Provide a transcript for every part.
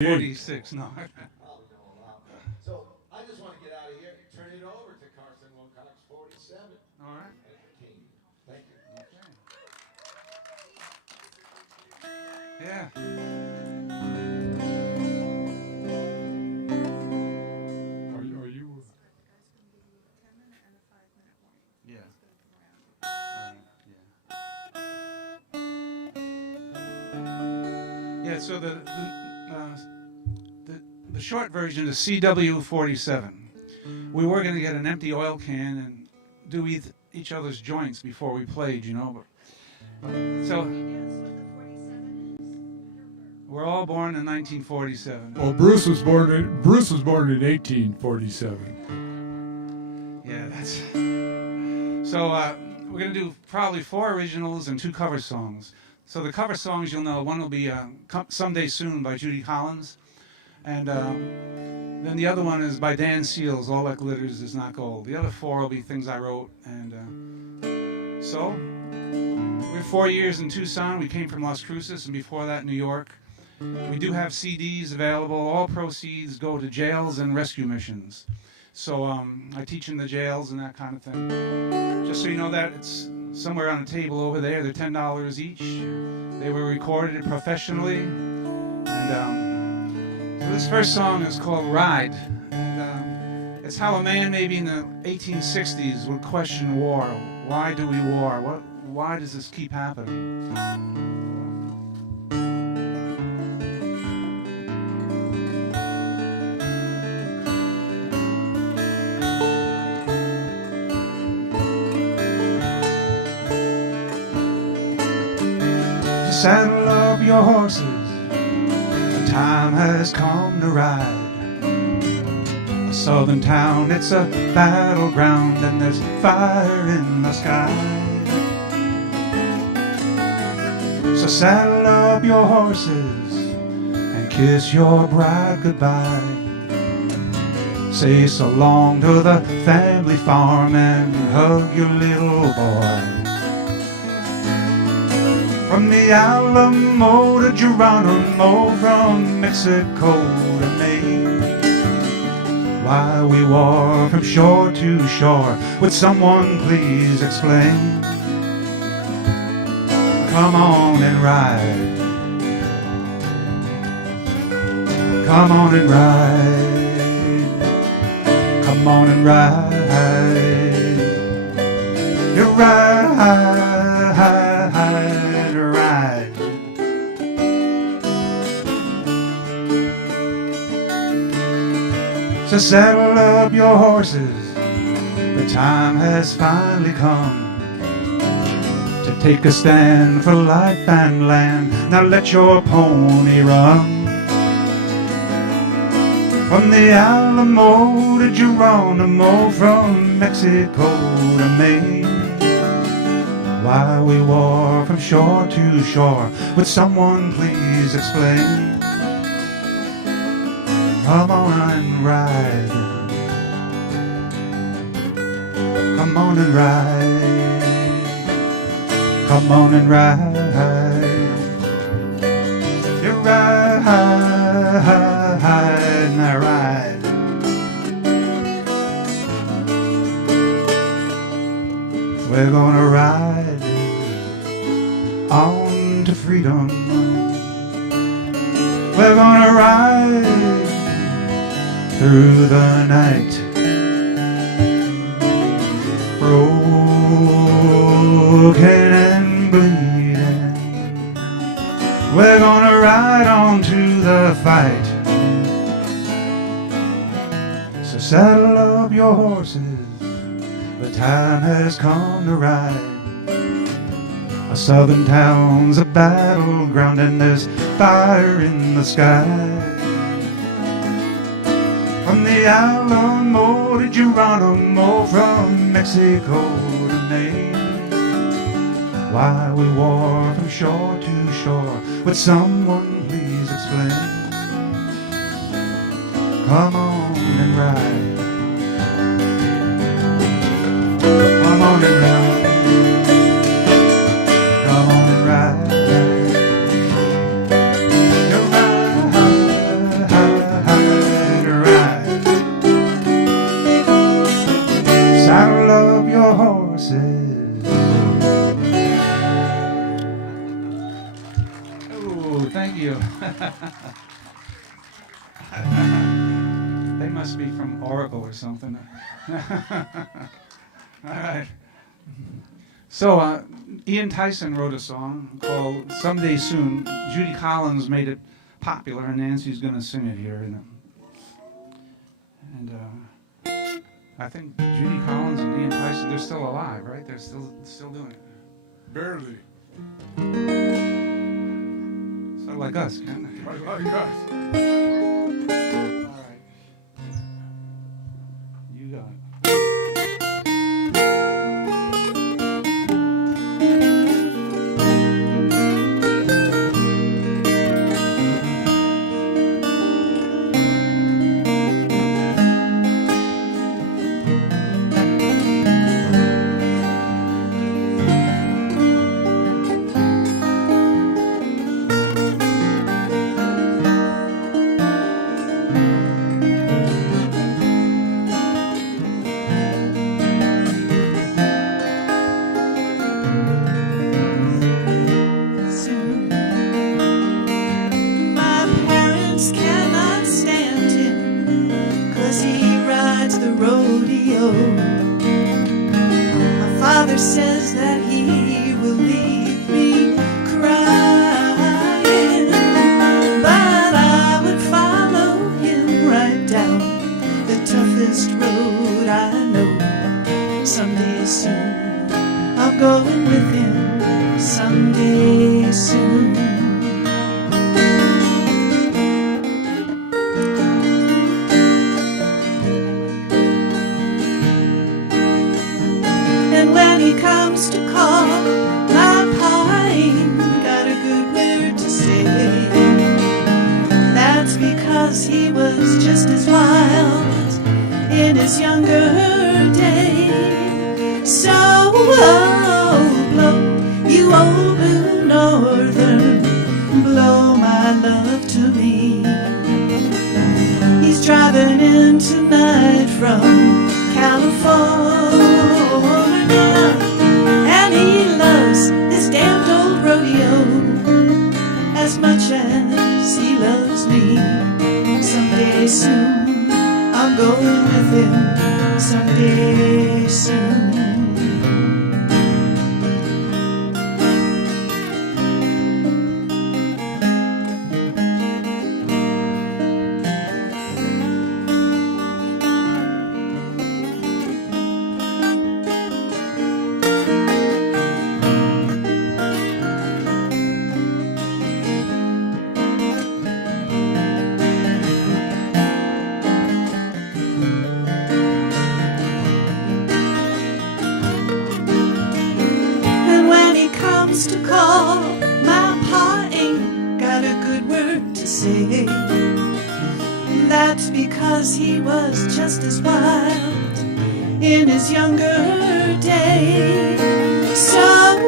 46, no. So I just want to get out of here and turn it over to Carlson, Wilcox, 47. All right. Thank you. Okay. Yeah. Are you? Yeah. Yeah, so the short version is CW47. We were going to get an empty oil can and do each other's joints before we played, you know. But so we're all born in 1947. Well, Bruce was born in 1847. Yeah, that's so. We're going to do probably 4 originals and 2 cover songs. So the cover songs you'll know, one will be Someday Soon by Judy Collins. And then the other one is by Dan Seals, All That Glitters Is Not Gold. The other 4 will be things I wrote. And so we're 4 years in Tucson. We came from Las Cruces and before that New York. We do have CDs available. All proceeds go to jails and rescue missions. So I teach in the jails and that kind of thing. Just so you know that, it's somewhere on a table over there. They're $10 each. They were recorded professionally. And so this first song is called Ride. And it's how a man maybe in the 1860s would question war. Why do we war? Why does this keep happening? Saddle up your horses, the time has come to ride. A southern town, it's a battleground, and there's fire in the sky. So saddle up your horses and kiss your bride goodbye. Say so long to the family farm and hug your little boy. From the Alamo to Geronimo, from Mexico to Maine. Why we war from shore to shore, would someone please explain? Come on and ride. Come on and ride. Come on and ride. You ride. So saddle up your horses, the time has finally come to take a stand for life and land. Now let your pony run. From the Alamo to Geronimo, from Mexico to Maine. Why we war from shore to shore, would someone please explain? Come on and ride. Come on and ride. Come on and ride. You ride and I ride. We're gonna ride on to freedom. We're gonna ride through the night, broken and bleeding. We're gonna ride on to the fight. So saddle up your horses, the time has come to ride. A southern town's a battleground and there's fire in the sky. From the Alamo to Geronimo, from Mexico to Maine. Why we war from shore to shore, would someone please explain? Come on and ride. Come on and ride. Come on and ride. You ride. must be from Oracle or something. All right. So Ian Tyson wrote a song called Someday Soon. Judy Collins made it popular, and Nancy's going to sing it here. And I think Judy Collins and Ian Tyson, they're still alive, right? They're still doing it. Barely. Sort of like us, kind of. Like us. All right. You got it. Says that he will leave me crying, but I would follow him right down the toughest road I know. Someday soon I'm going with him. Someday soon. He comes to call, my pa ain't got a good word to say. That's because he was just as wild in his younger day. So blow, you old blue northern, blow my love to me. He's driving in tonight from California, and he loves his damned old rodeo as much as he loves me. Someday soon I'm going with him. Someday soon. To call, my pa ain't got a good word to say. That's because he was just as wild in his younger day. So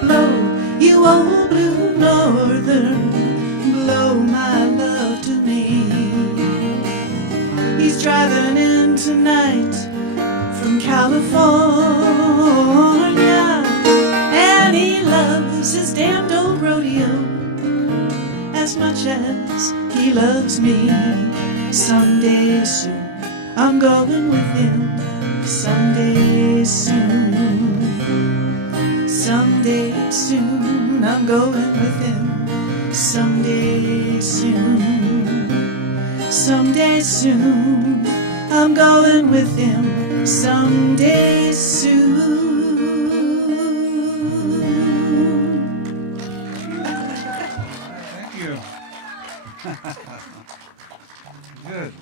blow, you old blue northern, blow my love to me. He's driving in tonight from California, and he loves his damned old rodeo as much as he loves me. Someday soon I'm going with him. Someday soon. Someday soon I'm going with him. Someday soon. Someday soon I'm going with him. Someday soon. Good.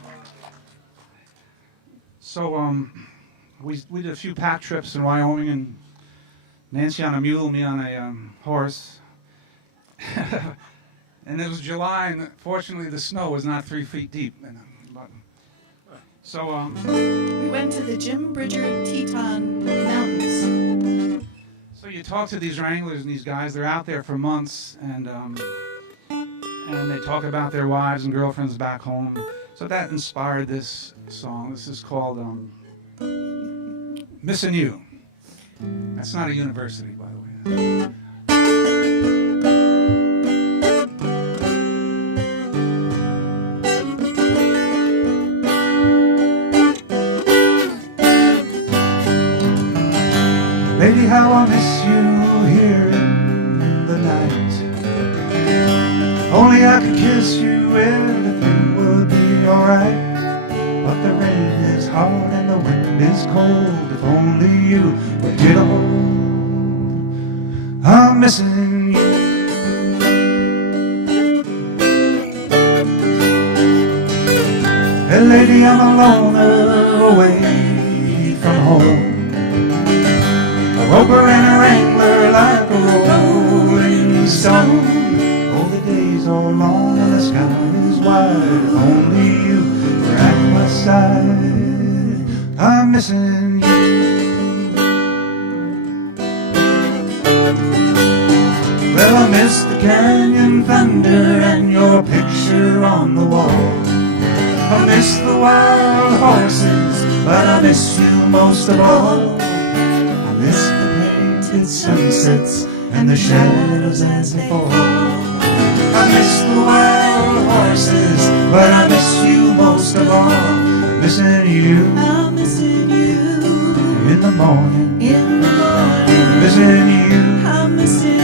So we did a few pack trips in Wyoming, and Nancy on a mule, me on a horse. And it was July, and fortunately the snow was not 3 feet deep. So we went to the Jim Bridger Teton Mountains. So you talk to these wranglers and these guys, they're out there for months, and they talk about their wives and girlfriends back home. So that inspired this song. This is called Missing You. That's not a university, by the way. cold. If only you would get a hold. I'm missing you. Hey lady, I'm a loner away from home. A roper and a wrangler like a rolling stone. Oh, the days are long and the sky is wide. If only you were at my side. I'm missing you. Well, I miss the canyon thunder and your picture on the wall. I miss the wild horses, but I miss you most of all. I miss the painted sunsets and the shadows as they fall. I miss the wild horses, but I miss you most of all. I'm missing you. I'm missing you. In the morning. In the morning. Missing you. I'm missing you.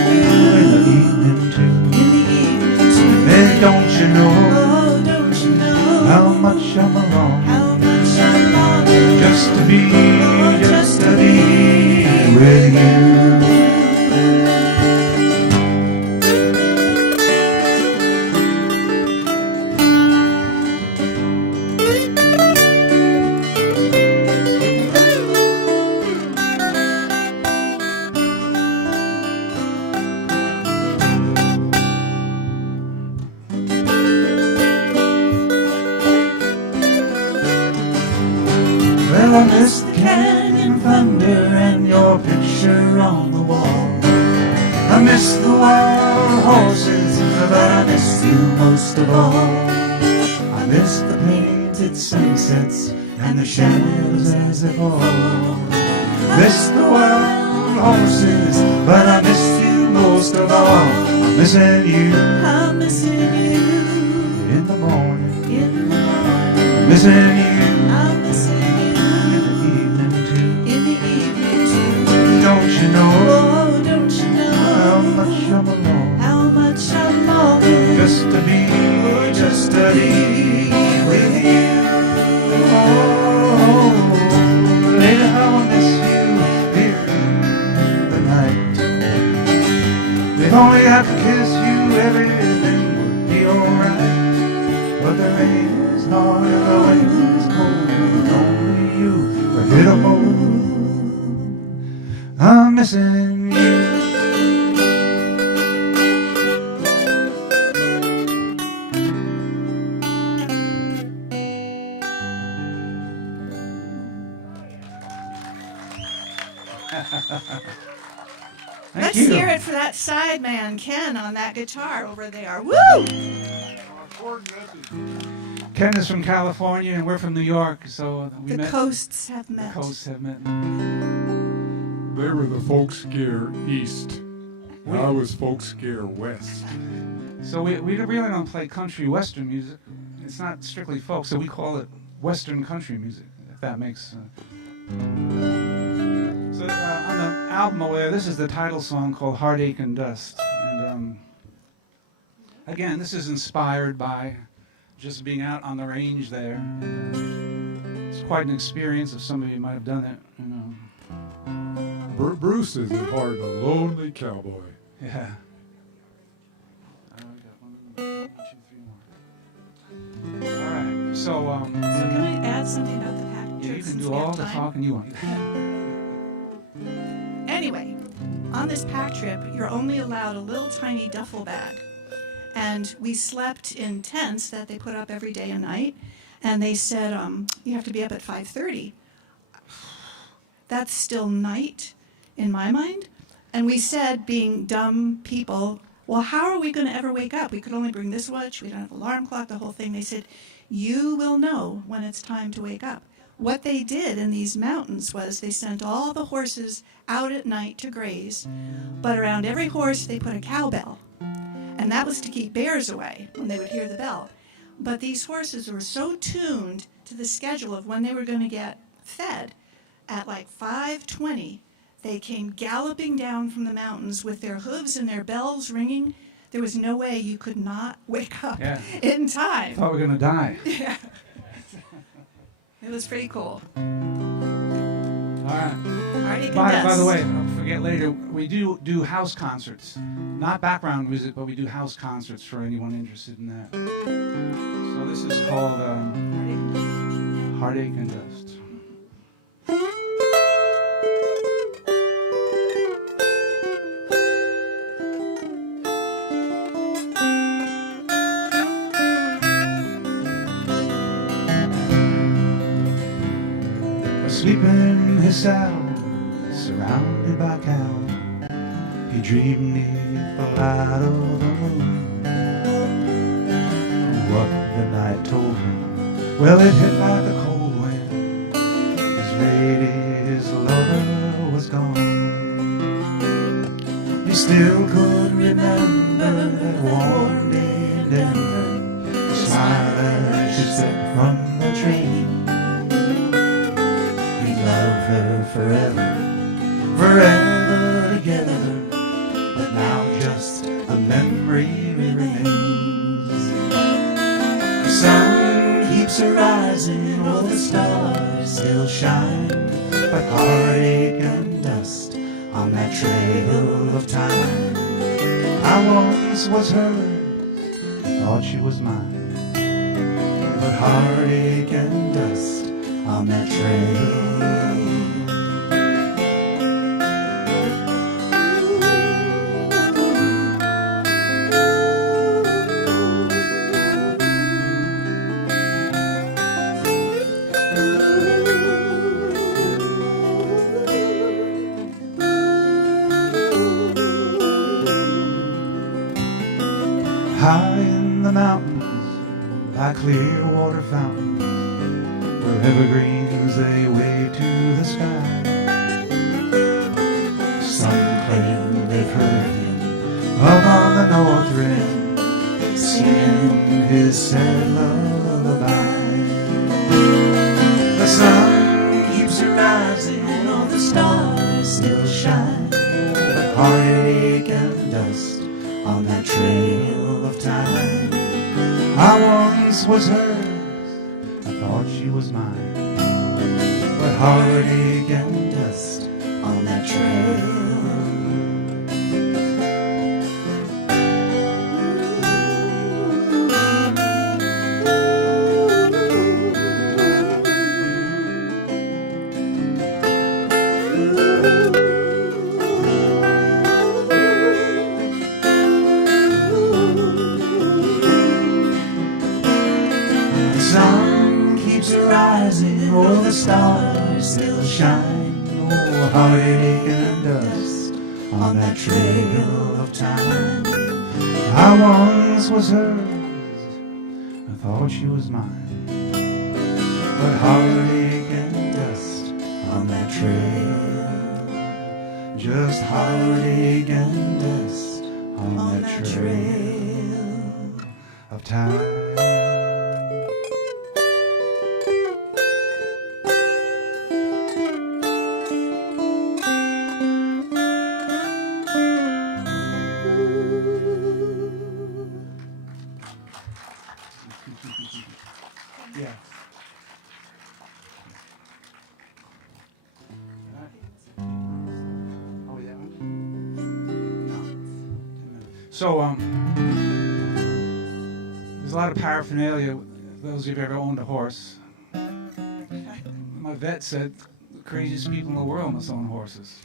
In the evening too. In the evening too. Hey, don't you know? Oh, don't you know? How much I'm alone. How much I'm longing. Just to be, Oh, just to be with you. Well, I miss the canyon thunder and your picture on the wall. I miss the wild horses, but I miss you most of all. I miss the painted sunsets and the shadows as they fall. Miss the wild horses, but I miss you most of all. I'm missing you. I'm missing you. In the morning. In the morning. Missing you. I'm missing you. Evening too. In the evening too. Don't you know? Oh, don't you know? How much I'm alone. How much I'm longing. Just to be with you. Oh, lady, how I miss you here in the night. If only I could kiss you, everything would be alright. But the rain is hard and the wind is cold. If only you would hit a hole. I'm missing you. Let's hear it for that sideman, Ken, on that guitar over there. Woo! Ken is from California and we're from New York, so we The met. coasts have met. The coasts have met. They were the folk scare east. I was folk scare west. So we really don't play country western music. It's not strictly folk, so we call it western country music, if that makes sense. So on the album over there, this is the title song called Heartache and Dust. And again, this is inspired by just being out on the range there. It's quite an experience if some of you might have done it, you know. Bruce is at heart a lonely cowboy. Yeah. We got one, two, three more. All right. So So can I add something about the pack yeah, trip you can since do we have all the time? talking you want. Anyway, on this pack trip, you're only allowed a little tiny duffel bag. And we slept in tents that they put up every day and night. And they said, you have to be up at 5:30. That's still night in my mind. And we said, being dumb people, well, how are we going to ever wake up? We could only bring this much. We don't have an alarm clock, the whole thing. They said, you will know when it's time to wake up. What they did in these mountains was they sent all the horses out at night to graze, but around every horse they put a cowbell. And that was to keep bears away when they would hear the bell. But these horses were so tuned to the schedule of when they were going to get fed. At like 5:20, they came galloping down from the mountains with their hooves and their bells ringing. There was no way you could not wake up in I time. thought we were going to die. Yeah. It was pretty cool. right. Party can By dust. the way, I'll forget later, we do house concerts. Not background music, but we do house concerts for anyone interested in that. So this is called Heartache and Dust. Asleep in his saddle, surrounded by cattle, he dreamed neath the light of the moon. What the night told him, well, it hit like a cold wind. His lady, his lover was gone. He still could remember that warm day in Denver, smile as she stepped from the train. Love her forever, forever together, but now just a memory remains. The sun keeps rising, all the stars still shine, but heartache and dust on that trail of time. I once was hers, I thought she was mine, but heartache and dust on that trail. High in the mountains, by clear water fountains, where evergreens they wave to the sky. Some claim they've heard him up on the north rim, singing his sad lullaby. The sun keeps rising, all the stars still shine, but heartache and dust on that trail of time. I once was hers, I thought she was mine, but heartache and dust on that trail. All the stars still shine, oh, heartache and dust on that trail of time. I once was hers, I thought she was mine, but heartache and dust on that trail. Just heartache and dust on that trail of time. So, there's a lot of paraphernalia, those of you who've ever owned a horse. My vet said the craziest people in the world must own horses.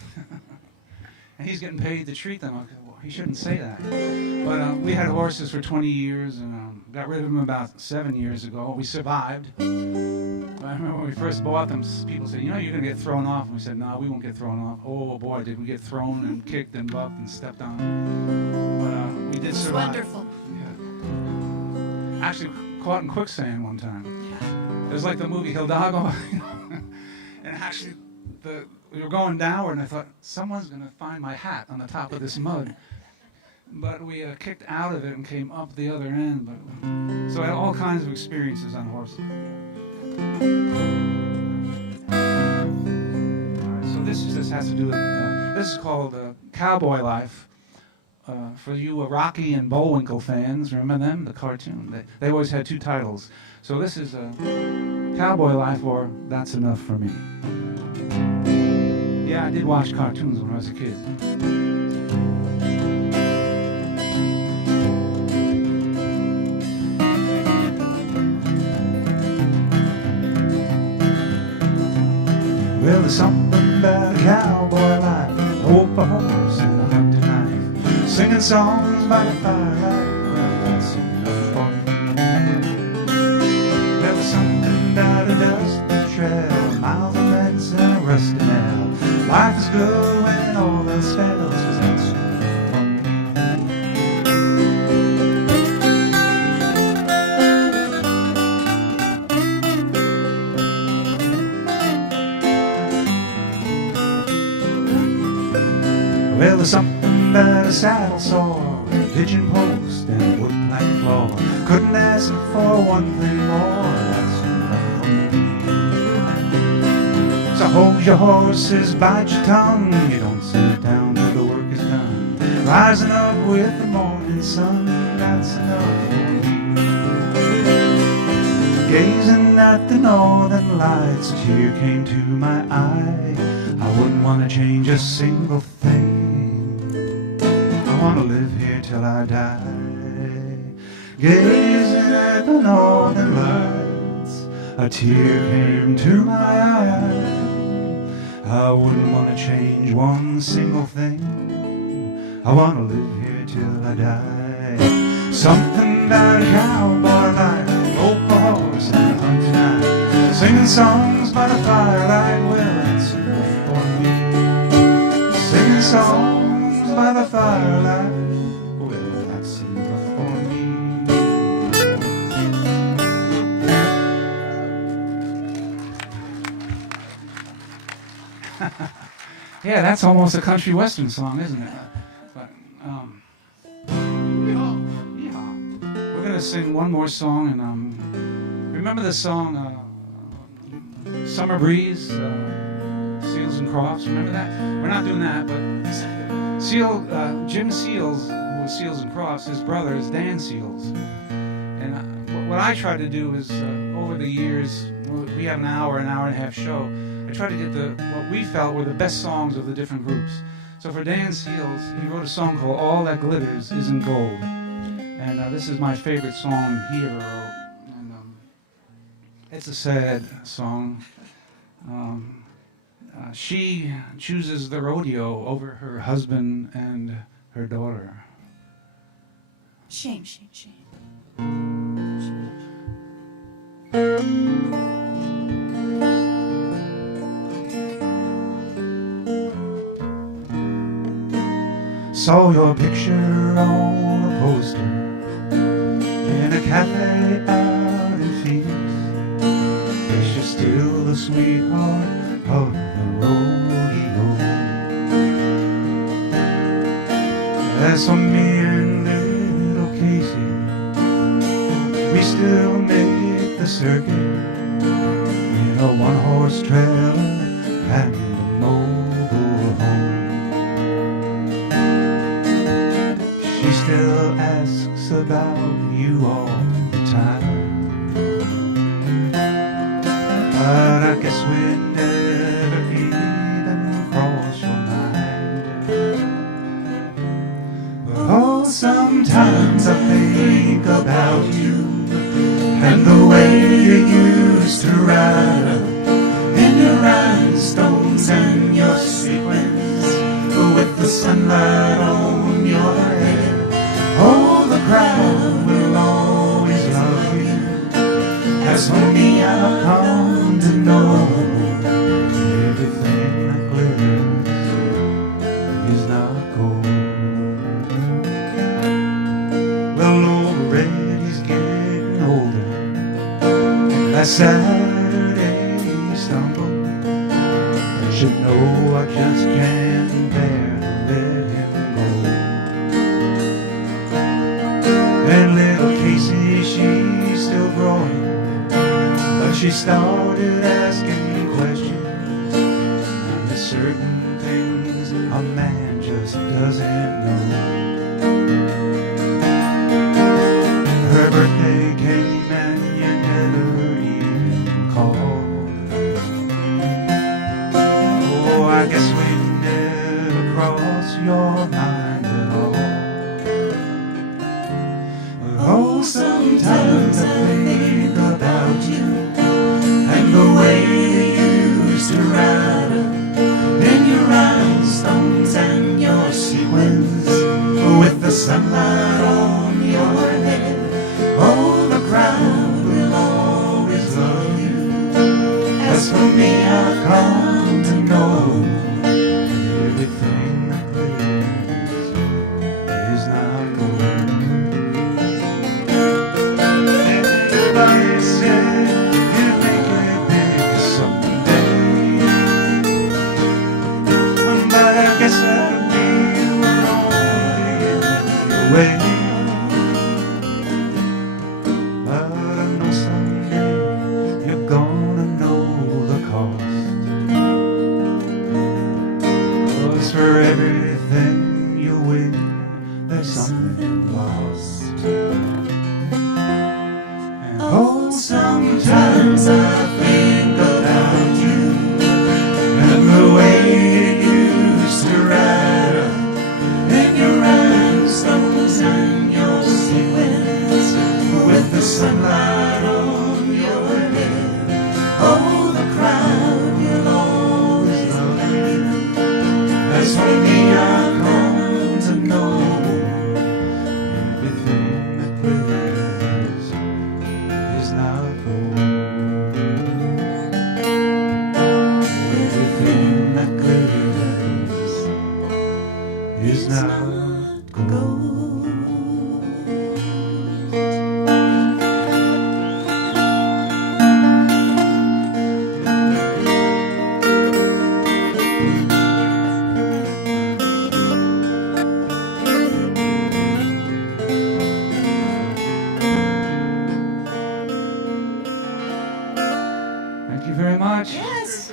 And he's getting paid to treat them. Well, he shouldn't say that. But we had horses for 20 years and got rid of them about 7 years ago. We survived. I remember when we first bought them, people said, you know, you're going to get thrown off. And we said, no, we won't get thrown off. Oh, boy, did we get thrown and kicked and bucked and stepped on. But we did survive. Wonderful. Yeah. Actually, caught in quicksand one time. It was like the movie Hidalgo. And actually, we were going downward, and I thought, someone's going to find my hat on the top of this mud. But we kicked out of it and came up the other end. So I had all kinds of experiences on horses. All right, so this has to do with, this is called Cowboy Life. For you Rocky and Bullwinkle fans, remember them, the cartoon? They always had two titles. So this is Cowboy Life or That's Enough for Me. Yeah, I did watch cartoons when I was a kid. Well, there's something about a cowboy life, hope a horse and a hunting knife, singing songs by the firelight. Well, that's enough for me. Well, there's something about a dusty trail, miles of legs and a rusty nail. Life is good when all else fails, 'cause that's enough for me. Well, there's something about a saddle sore, a pigeon post and a wood plank floor. Couldn't ask for one thing more, that's enough for me. So hold your horses, bite your tongue, you don't sit down till the work is done. Rising up with the morning sun, that's enough for me. Gazing at the northern lights, a tear came to my eye. I wouldn't want to change a single thing. I want to live here till I die. Gazing at the northern lights, a tear came to my eye. I wouldn't want to change one single thing. I want to live here till I die. Something about a cowboy life, rope a horse and a hunting knife, singing songs by the firelight. Well, that's enough for me. Singing songs by the firelight. Well, that's enough for me. Yeah, that's almost a country western song, isn't it? But, yeehaw. We're gonna sing one more song, and remember the song "Summer Breeze," Seals and Crofts. Remember that? We're not doing that, but Jim Seals, who was Seals and Crofts, his brother is Dan Seals. And what I tried to do is, over the years, we have an hour and a half show. I tried to get what we felt were the best songs of the different groups. So for Dan Seals, he wrote a song called "All That Glitters Isn't Gold." And this is my favorite song he ever wrote. And it's a sad song. She chooses the rodeo over her husband and her daughter. Shame, shame, shame. Saw your picture on a poster in a cafe out in Phoenix. Guess you're still the sweetheart of the rodeo. As for me and little Casey, we still make the circuit in a one-horse trailer and a mobile home. She still asks about you all the time, but I guess we never even cross your mind. But oh, sometimes I think about you and the way you used to ride up in your rhinestones and your sequins with the sunlight on your head. Oh, the crowd will always love you. As for me, I've come to know everything that glitters is not gold. Well, old Reddy's getting older, and last Saturday he stumbled. You should know I just can't bear to let him go. And little Casey, she's still growing, but she started asking questions. And there's certain things a man just doesn't know. Her birthday came and you never even called. Oh, I guess we your mind at all. Oh, sometimes I think about you and the way you used to ride up in your rhinestones and your sequins with the sunlight on your head. Oh, the crowd will always love you. As for me, I've come to know everything that glitters is not gold. Everybody said you'd make it big someday, but I guess I could be lonely in your way. But I know someday you're gonna know the cost. 'Cause for everything you win, there's something lost. And oh, sometimes I think about you and the way you used to ride up in your rhinestones and your sequins with the sunlight on your head. Oh, the crowd will always love you. As for me, I've come to know everything that glitters is not gold. Everything that glitters is not gold. Thank you very much. Yes.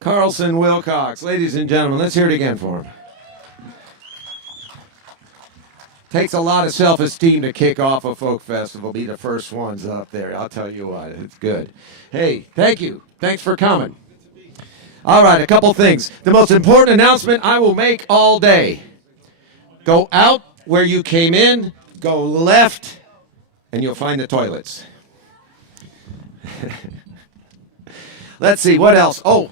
Carlson, Wilcox. Ladies and gentlemen, let's hear it again for him. Takes a lot of self-esteem to kick off a folk festival, be the first ones up there. I'll tell you what, it's good. Hey, thank you. Thanks for coming. All right, a couple things. The most important announcement I will make all day. Go out where you came in, go left, and you'll find the toilets. Let's see, what else? Oh,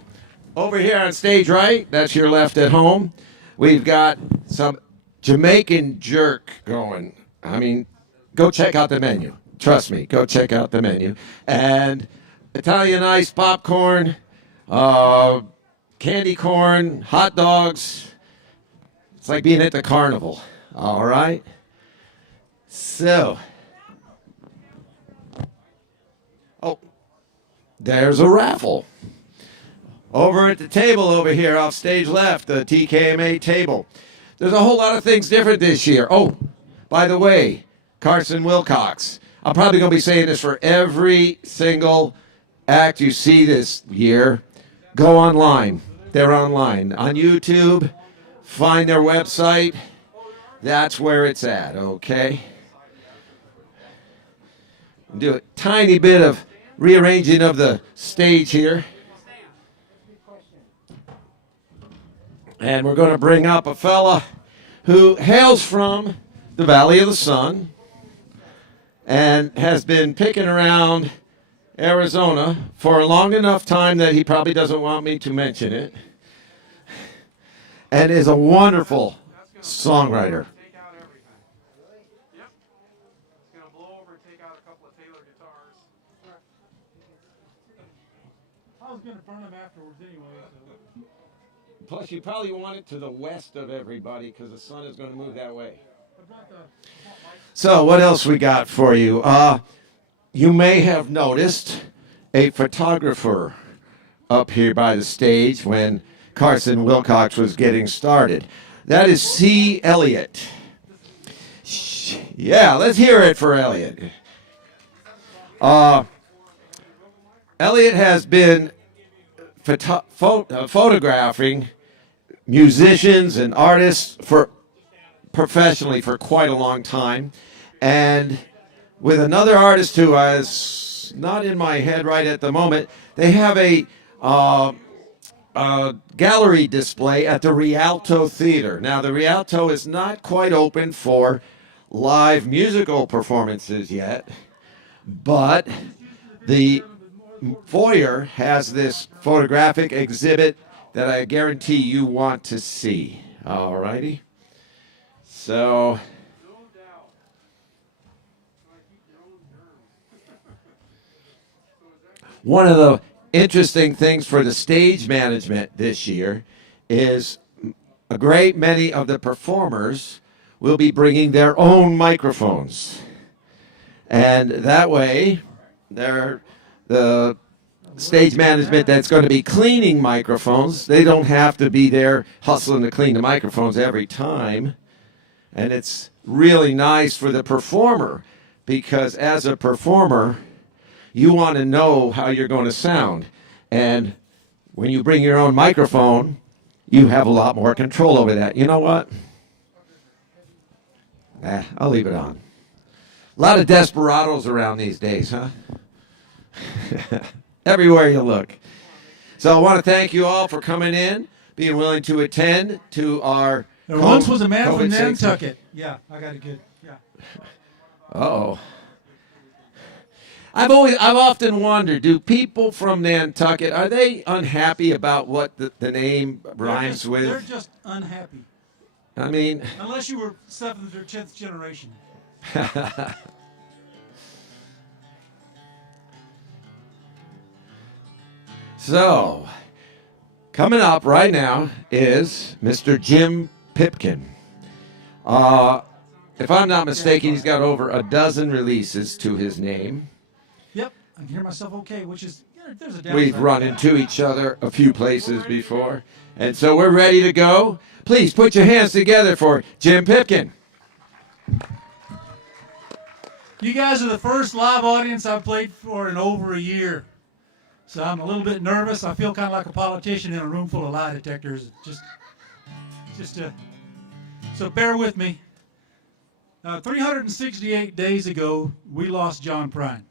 over here on stage right, that's your left at home, we've got some Jamaican jerk going. I mean, go check out the menu. Trust me, go check out the menu. And Italian ice popcorn, candy corn, hot dogs. It's like being at the carnival. All right? So, oh, there's a raffle. Over at the table over here off stage left, the TKMA table. There's a whole lot of things different this year. Oh, by the way, Carson Wilcox. I'm probably going to be saying this for every single act you see this year. Go online. They're online. On YouTube, find their website. That's where it's at, okay? Do a tiny bit of rearranging of the stage here. And we're going to bring up a fella who hails from the Valley of the Sun and has been picking around Arizona for a long enough time that he probably doesn't want me to mention it, and is a wonderful songwriter. I was going to burn them afterwards anyway. So. Plus, you probably want it to the west of everybody because the sun is going to move that way. So, what else we got for you? You may have noticed a photographer up here by the stage when Carson Wilcox was getting started. That is C. Elliott. Yeah, let's hear it for Elliott. Elliott has been photographing musicians and artists professionally for quite a long time, and with another artist who is not in my head right at the moment. They have a gallery display at the Rialto Theater. Now, the Rialto is not quite open for live musical performances yet, but the foyer has this photographic exhibit that I guarantee you want to see. All righty. So, one of the interesting things for the stage management this year is a great many of the performers will be bringing their own microphones. And that way, the stage management that's going to be cleaning microphones, they don't have to be there hustling to clean the microphones every time. And it's really nice for the performer, because as a performer, you want to know how you're going to sound. And when you bring your own microphone, you have a lot more control over that. You know what? I'll leave it on. A lot of desperados around these days, huh? Everywhere you look. So I want to thank you all for coming in, being willing to attend to our... There once was a man from Nantucket. Yeah, I got it good. Yeah. Uh-oh. I've often wondered, do people from Nantucket, are they unhappy about what the name rhymes with? They're just unhappy. I mean... Unless you were 7th or 10th generation. So, coming up right now is Mr. Jim Pipkin. If I'm not mistaken, he's got over a dozen releases to his name. Yep, I can hear myself okay, which is, there's a downside. We've run into each other a few places before, and so we're ready to go. Please put your hands together for Jim Pipkin. You guys are the first live audience I've played for in over a year. So I'm a little bit nervous. I feel kind of like a politician in a room full of lie detectors. So bear with me. 368 days ago, we lost John Prine.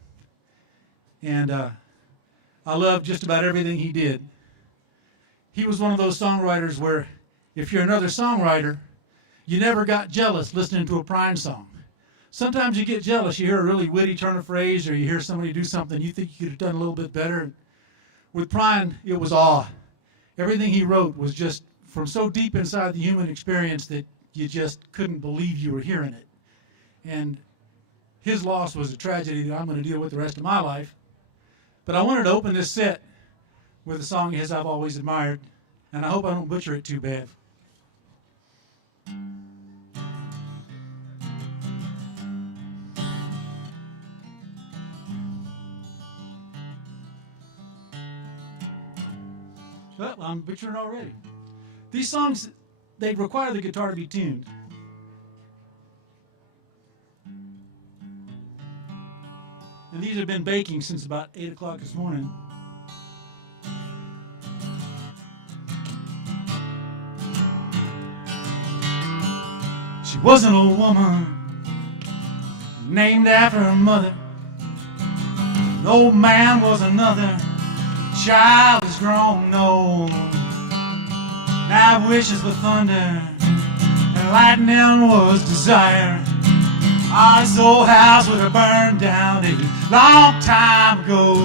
And I love just about everything he did. He was one of those songwriters where if you're another songwriter, you never got jealous listening to a Prine song. Sometimes you get jealous. You hear a really witty turn of phrase, or you hear somebody do something you think you could have done a little bit better. With Prine, it was awe. Everything he wrote was just from so deep inside the human experience that you just couldn't believe you were hearing it. And his loss was a tragedy that I'm going to deal with the rest of my life. But I wanted to open this set with a song of his I've always admired, and I hope I don't butcher it too bad. Well, I'm butchering already. These songs, they require the guitar to be tuned. And these have been baking since about 8 o'clock this morning. She was an old woman named after her mother. An old man was another. Child is grown, no. Now wishes were thunder, and lightning was desire. This old house would have burned down a long time ago.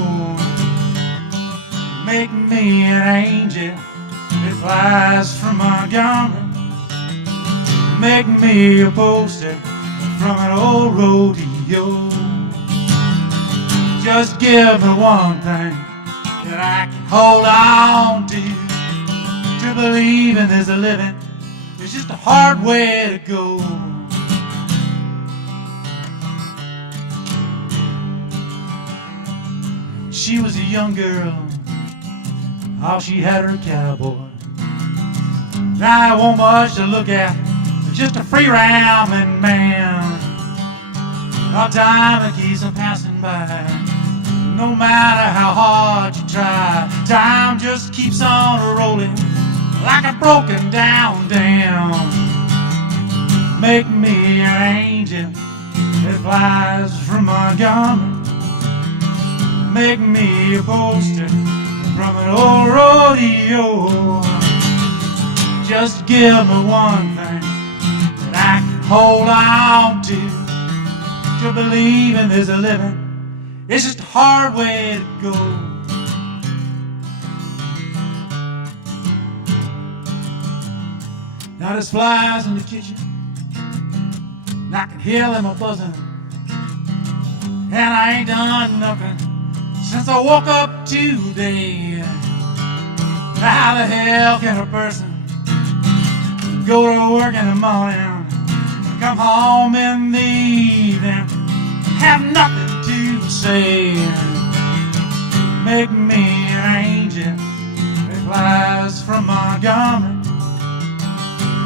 Make me an angel that flies from Montgomery. Make me a poster from an old rodeo. Just give me one thing that I can hold on to believe in there's a living. It's just a hard way to go. She was a young girl, all she had her cowboy. Now I won't much to look at, but just a free rambling man. All time that keeps on passing by. No matter how hard you try, time just keeps on rolling like a broken down dam. Make me an angel that It flies from Montgomery, make me a poster from an old rodeo. Just give me one thing that I can hold on to believing there's a living. It's just a hard way to go. Now there's flies in the kitchen, and I can hear them a-buzzing, and I ain't done nothing since I woke up today. How the hell can a person go to work in the morning, come home in the evening, have nothing to say? Make me an angel that flies from Montgomery,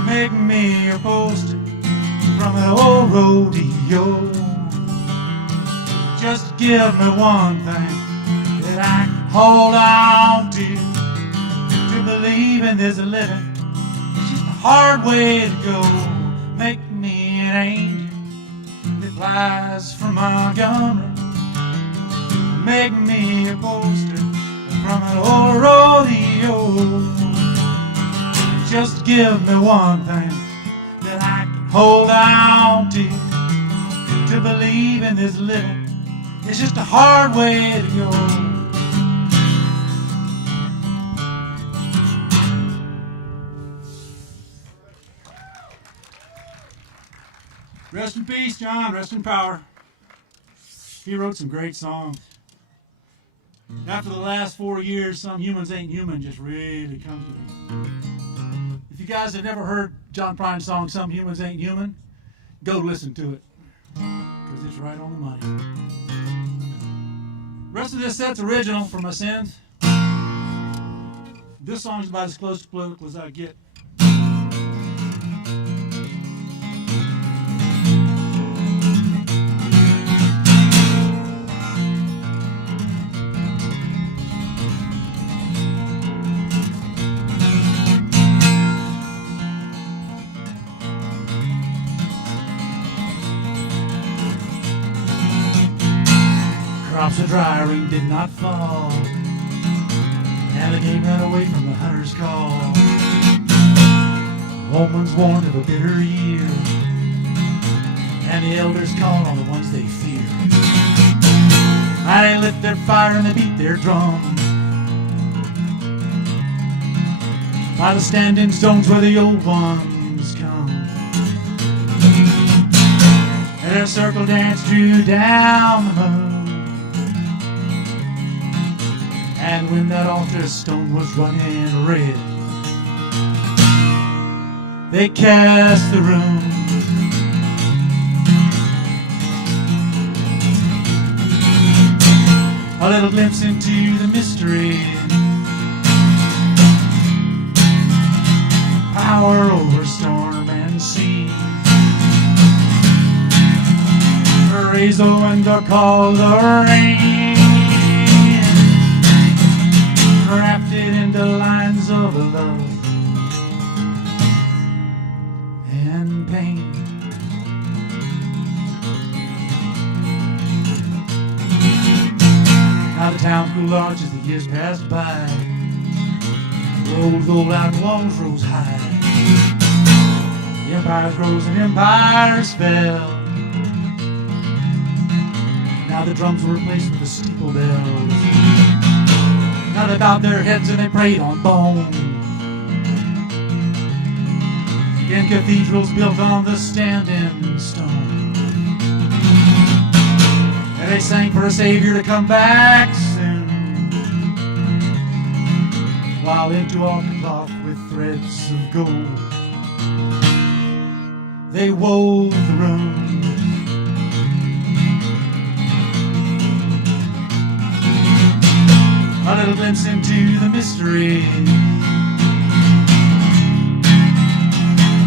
make me a poster from an old rodeo. Just give me one thing that I can hold on to believing there's a living. It's just a hard way to go. Make me an angel that flies from Montgomery, make me a poster from an old rodeo. Just give me one thing that I can hold on to believing there's a living. It's just a hard way to go. Rest in peace, John. Rest in power. He wrote some great songs. After the last 4 years, Some Humans Ain't Human just really comes to me. If you guys have never heard John Prine's song, Some Humans Ain't Human, go listen to it, because it's right on the money. Rest of this set's original for my sins. This song's about as close to political as I get. Crops are dry, rain did not fall, and the game ran away from the hunter's call. Woman's warned of a bitter year, and the elders call on the ones they fear. They lit their fire and they beat their drum by the standing stones where the old ones come. And their circle dance drew down the moon, and when that altar stone was running red, they cast the room. A little glimpse into the mystery, power over storm and sea. Raise the window, call the rain, crafted into lines of love and pain. Now the town grew large as the years passed by. Roads rolled out and walls rose high. The empires rose and empires fell. Now the drums were replaced with the steeple bells. Now they bowed their heads and they prayed on bone. In cathedrals built on the standing stone. And they sang for a savior to come back soon, while into altar cloth with threads of gold they wove the room. A little glimpse into the mystery,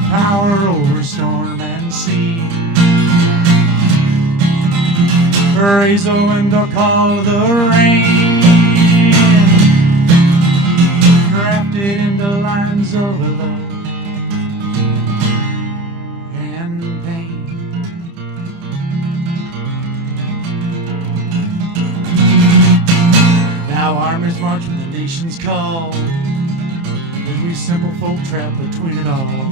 power over storm and sea. Raise the window, call the rain, crafted into lines of love and pain. nation's call, and we simple folk trapped between it all.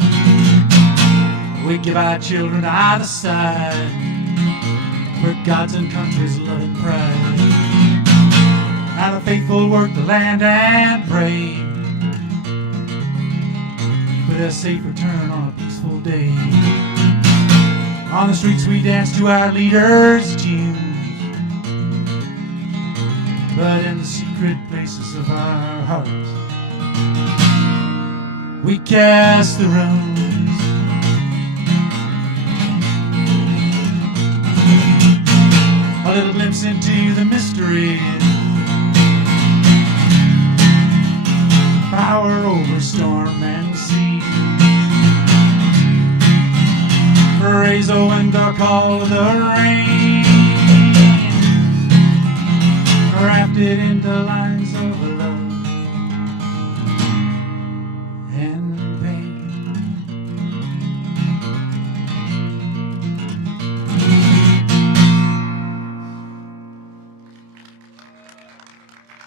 We give our children either side, for God's and country's love and pride. Now the faithful work the land and pray for their safe return on a peaceful day. On the streets we dance to our leaders' tunes, but in the secret places of our hearts we cast the runes. A little glimpse into the mystery, power over storm and sea. Praise the wind or call the rain, crafted into lines of love and pain.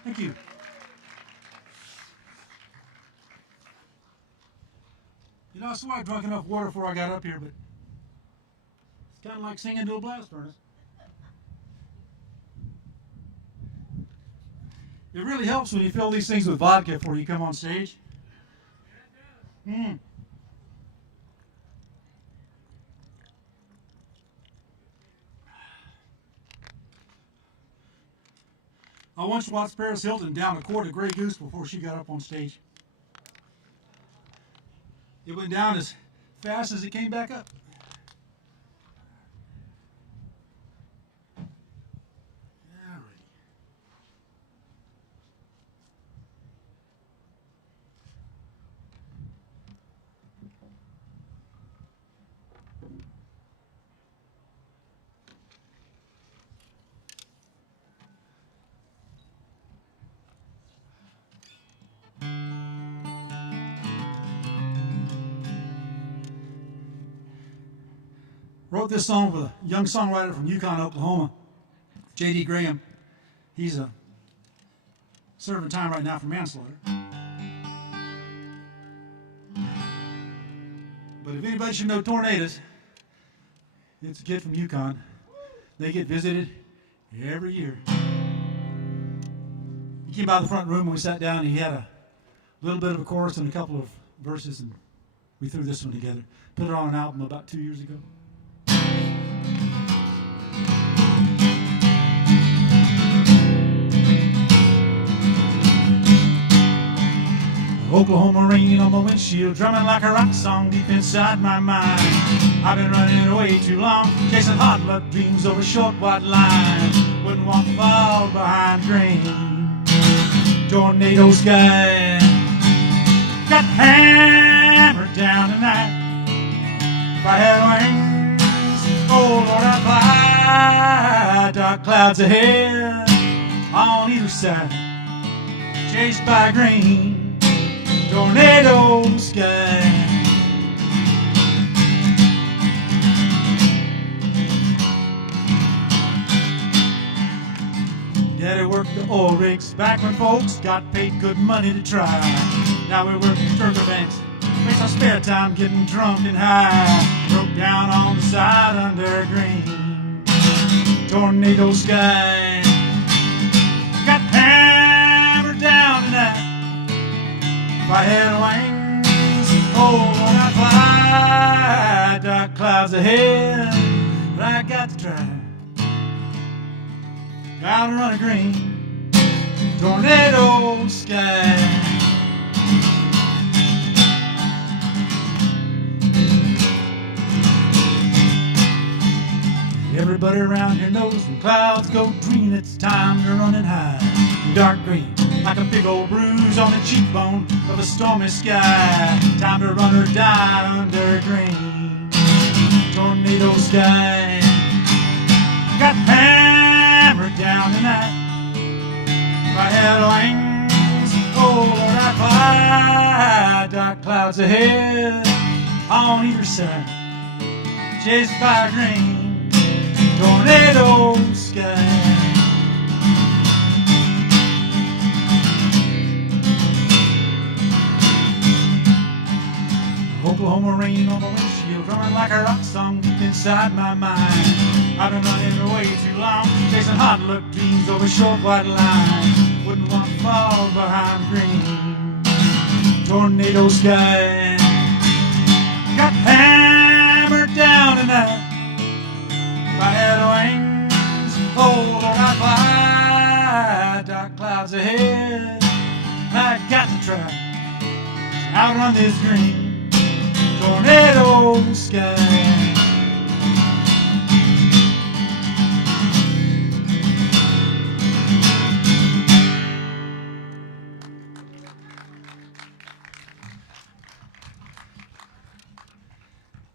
Thank you. You know, I swear I drank enough water before I got up here, but it's kind of like singing to a blast furnace. It really helps when you fill these things with vodka before you come on stage. I once watched Paris Hilton down a quart of Grey Goose before she got up on stage. It went down as fast as it came back up. Wrote this song with a young songwriter from Yukon, Oklahoma, J.D. Graham. He's serving time right now for manslaughter. But if anybody should know tornadoes, it's a kid from Yukon. They get visited every year. He came by the front room and we sat down and he had a little bit of a chorus and a couple of verses, and we threw this one together. Put it on an album about 2 years ago. Oklahoma rain on my windshield, drumming like a rock song deep inside my mind. I've been running way too long, chasing hot luck dreams over short white lines. Wouldn't want to fall behind rain. Tornado sky got hammered down tonight. If I had wings, oh Lord, I'd fly. Dark clouds ahead on either side, chased by green. Tornado sky. Daddy worked the oil rigs back when folks got paid good money to try. Now we work the turkey banks, makes our spare time getting drunk and high. Broke down on the side under green. Tornado sky got hammered down tonight. If I had wings, oh, I'd fly. Dark clouds ahead, but I got to try. Gotta run a green tornado sky. Everybody around here knows when clouds go green, it's time to run it high. Dark green, like a big old bruise on the cheekbone of a stormy sky. Time to run or die under green tornado sky. Got hammered down tonight. If I had wings, oh Lord, I'd fly. Dark clouds ahead on either side, chased by green tornado sky. Oklahoma rain on the windshield, drumming like a rock song deep inside my mind. I've been running way too long, chasing hot look dreams over short white lines. Wouldn't want to fall behind green tornado sky. Got hammered down tonight. If I had wings, oh Lord, I'd fly. Dark clouds ahead, I got to try to outrun this green tornado sky.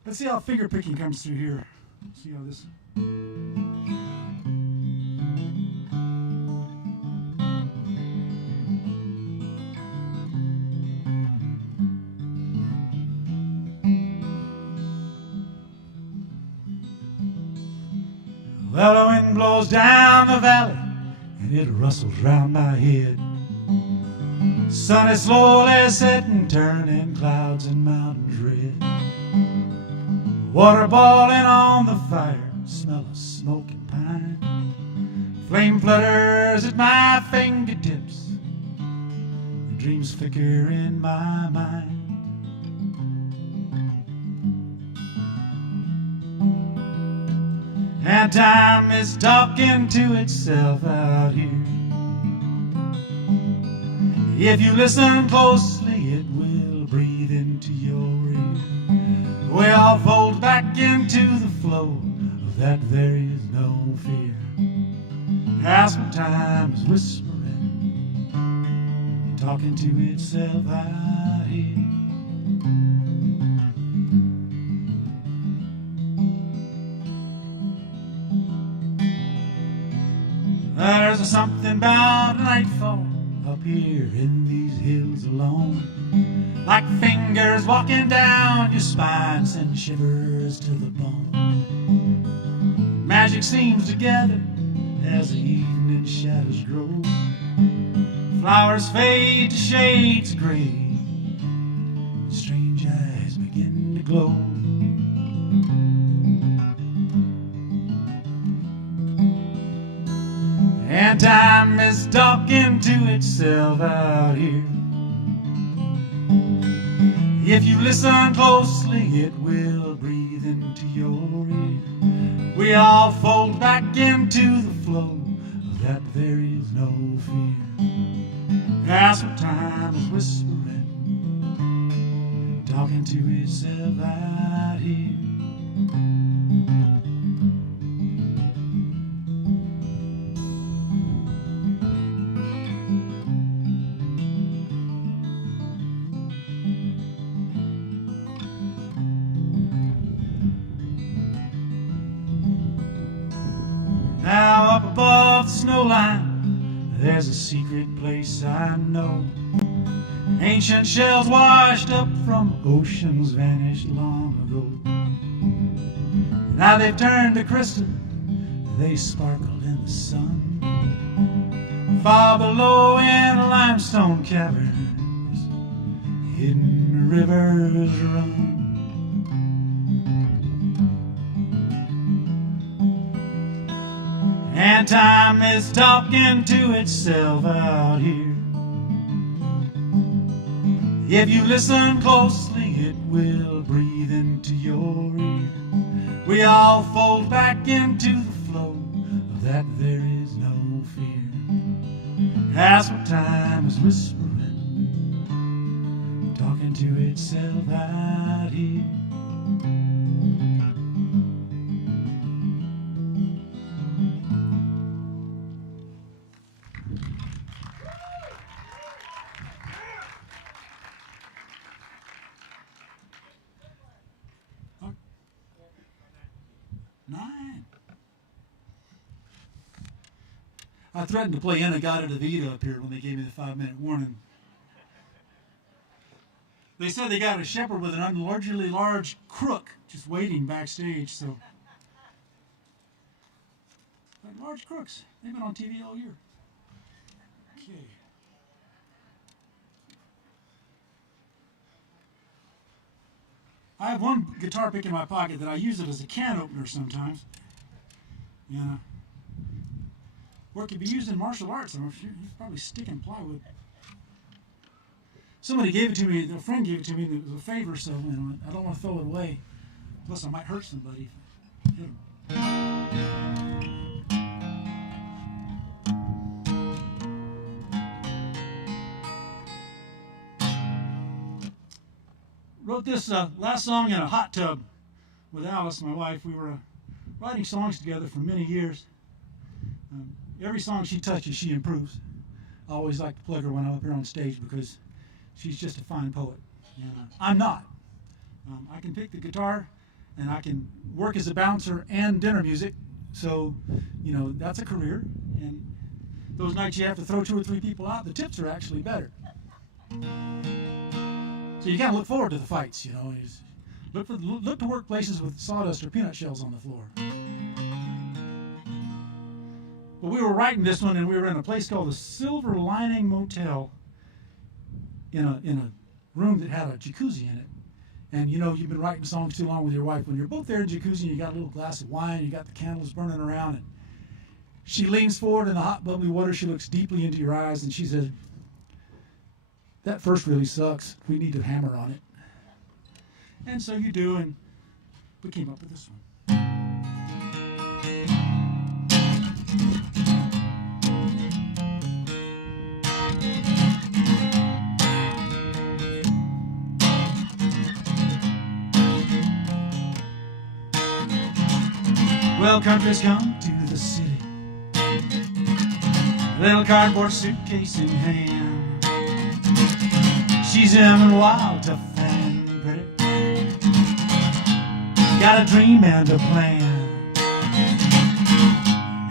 Let's see how finger picking comes through here. See how this. Well, the wind blows down the valley and it rustles round my head. Sun is slowly setting, turning clouds and mountains red. Water boiling on the fire, smell of smoking pine. Flame flutters at my fingertips, and dreams flicker in my mind. And time is talking to itself out here. If you listen closely, it will breathe into your ear. We all fold back into the flow of that there is no fear. As when time is whispering, talking to itself out here. There's something about nightfall up here in these hills alone. Like fingers walking down your spine, send shivers to the bone. Magic seems to gather as the evening shadows grow. Flowers fade to shades gray, strange eyes begin to glow. And time is talking to itself out here. If you listen closely, it will breathe into your ear. We all fold back into the flow of that there is no fear. That's what time is whispering, talking to itself out here. Now up above the snow line, there's a secret place I know. Ancient shells washed up from oceans vanished long ago. Now they've turned to crystal, they sparkle in the sun. Far below in limestone caverns, hidden rivers run. And time is talking to itself out here. If you listen closely, it will breathe into your ear. We all fold back into the flow of that there is no fear. That's what time is whispering, talking to itself out here. I threatened to play In-A-Gadda-Da-Vida up here when they gave me the 5-minute warning. They said they got a shepherd with an unusually large crook just waiting backstage, so. Like large crooks. They've been on TV all year. Okay. I have one guitar pick in my pocket that I use it as a can opener sometimes. You know. Or it could be used in martial arts. I'm sure he's probably sticking plywood. Somebody gave it to me, a friend gave it to me, and it was a favor, so you know, I don't want to throw it away. Plus, I might hurt somebody if I hit him. Wrote this last song in a hot tub with Alice, my wife. We were writing songs together for many years. Every song she touches, she improves. I always like to plug her when I'm up here on stage because she's just a fine poet. And I'm not. I can pick the guitar, and I can work as a bouncer and dinner music. So, you know, that's a career. And those nights you have to throw 2 or 3 people out, the tips are actually better. So you gotta look forward to the fights, you know. Look to work places with sawdust or peanut shells on the floor. But we were writing this one, and we were in a place called the Silver Lining Motel in a room that had a jacuzzi in it. And you know, you've been writing songs too long with your wife. When you're both there in the jacuzzi, and you got a little glass of wine, you got the candles burning around, and she leans forward in the hot, bubbly water. She looks deeply into your eyes, and she says, "That first really sucks. We need to hammer on it." And so you do, and we came up with this one. Well, country's come to the city, little cardboard suitcase in hand. She's young and wild, tough and pretty, got a dream and a plan,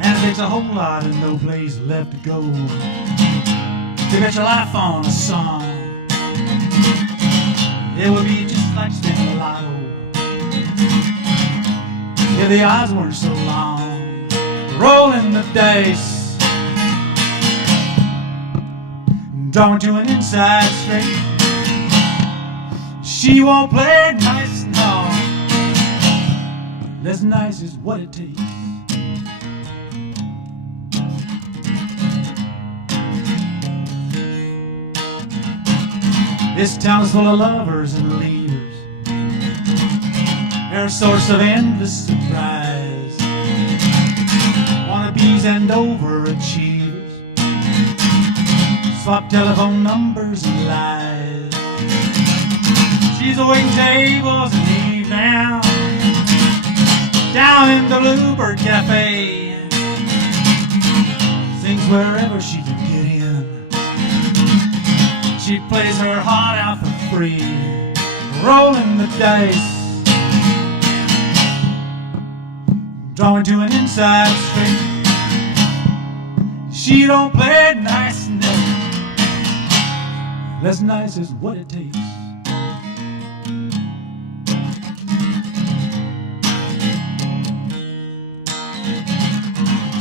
and it takes a whole lot and no place left to go to get your life on a song. It would be just like spinning a lotto if the odds weren't so long, rolling the dice, drawing to an inside straight. She won't play nice, no, less nice is what it takes. This town is full of lovers and leaders. They're a source of endless surprise, wannabes and overachievers, swap telephone numbers and lies. She's waiting tables and leave now, down in the Bluebird Cafe, sings wherever she can get in. She plays her heart out for free, rolling the dice, drawing to an inside straight. She don't play nice, no, less nice is what it takes.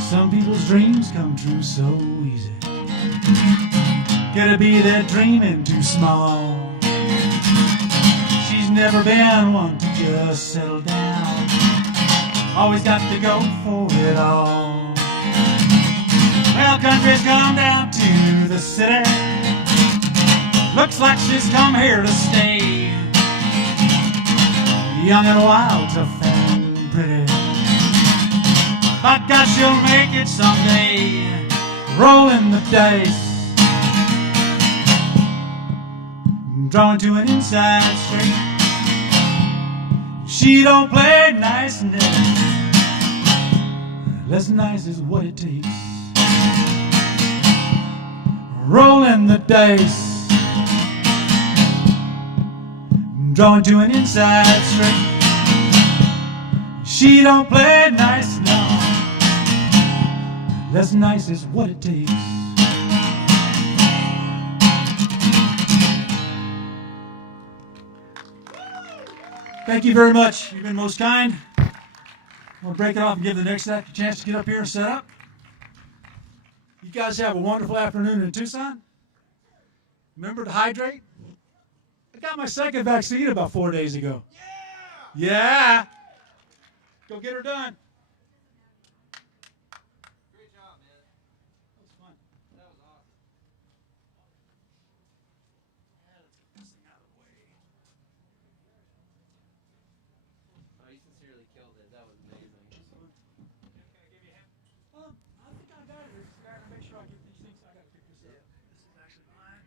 Some people's dreams come true so easy. Could it be they're dreaming too small? She's never been one to just settle down, always got to go for it all. Well, country's come down to the city, looks like she's come here to stay. Young and wild, tough and pretty, by God she'll make it someday, rolling the dice, drawing to an inside straight. She don't play nice, no, less nice is what it takes. Rolling the dice, drawing to an inside straight. She don't play nice, no, less nice is what it takes. Thank you very much. You've been most kind. I'll break it off and give the next act a chance to get up here and set up. You guys have a wonderful afternoon in Tucson. Remember to hydrate. I got my second vaccine about 4 days ago. Yeah. Go get her done. Great job, man. That was fun. That was awesome. Let's get this thing out of the way. Oh, you sincerely killed it. That was amazing. Can I give you a hand? I think I got it. I gotta make sure I get these things. I gotta pick this up. This is actually mine.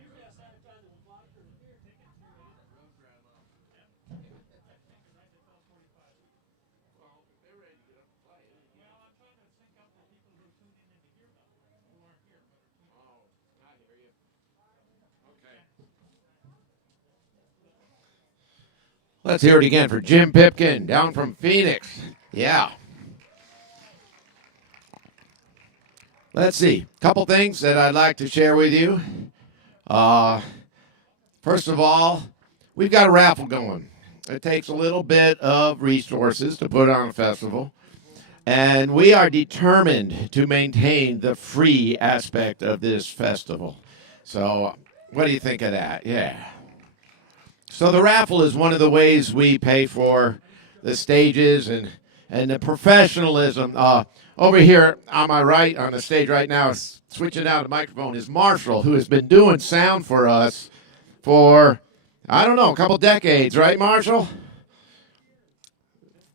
Usually I sanitize it with vodka or beer. Take it to Well, if they're ready to get up and play. Well, I'm trying to sync up the people who tune in to hear about it, who aren't here. Oh, I hear you. Okay. Let's hear it again for Jim Pipkin, down from Phoenix. Yeah. Let's see. Couple things that I'd like to share with you. First of all, we've got a raffle going. It takes a little bit of resources to put on a festival. And we are determined to maintain the free aspect of this festival. So what do you think of that? Yeah. So the raffle is one of the ways we pay for the stages and the professionalism. Over here on my right on the stage right now, switching out the microphone, is Marshall, who has been doing sound for us for, I don't know, a couple decades, right, Marshall?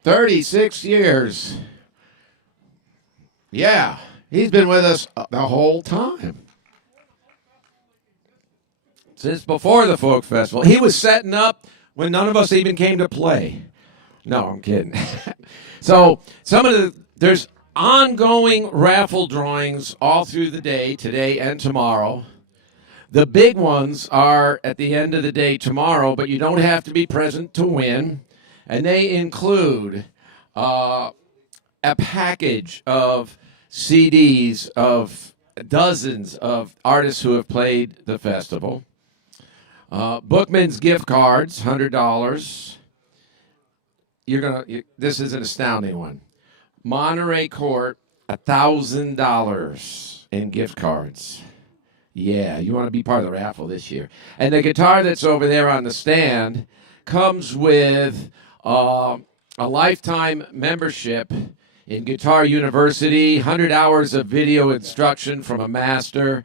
36 years. Yeah, he's been with us the whole time. Since before the Folk Festival. He was setting up when none of us even came to play. No, I'm kidding. So there's ongoing raffle drawings all through the day, today and tomorrow. The big ones are at the end of the day tomorrow, but you don't have to be present to win. And they include a package of CDs of dozens of artists who have played the festival. Bookman's gift cards, $100. This is an astounding one. Monterey Court, $1,000 in gift cards. Yeah, you want to be part of the raffle this year. And the guitar that's over there on the stand comes with a lifetime membership in Guitar University, 100 hours of video instruction from a master.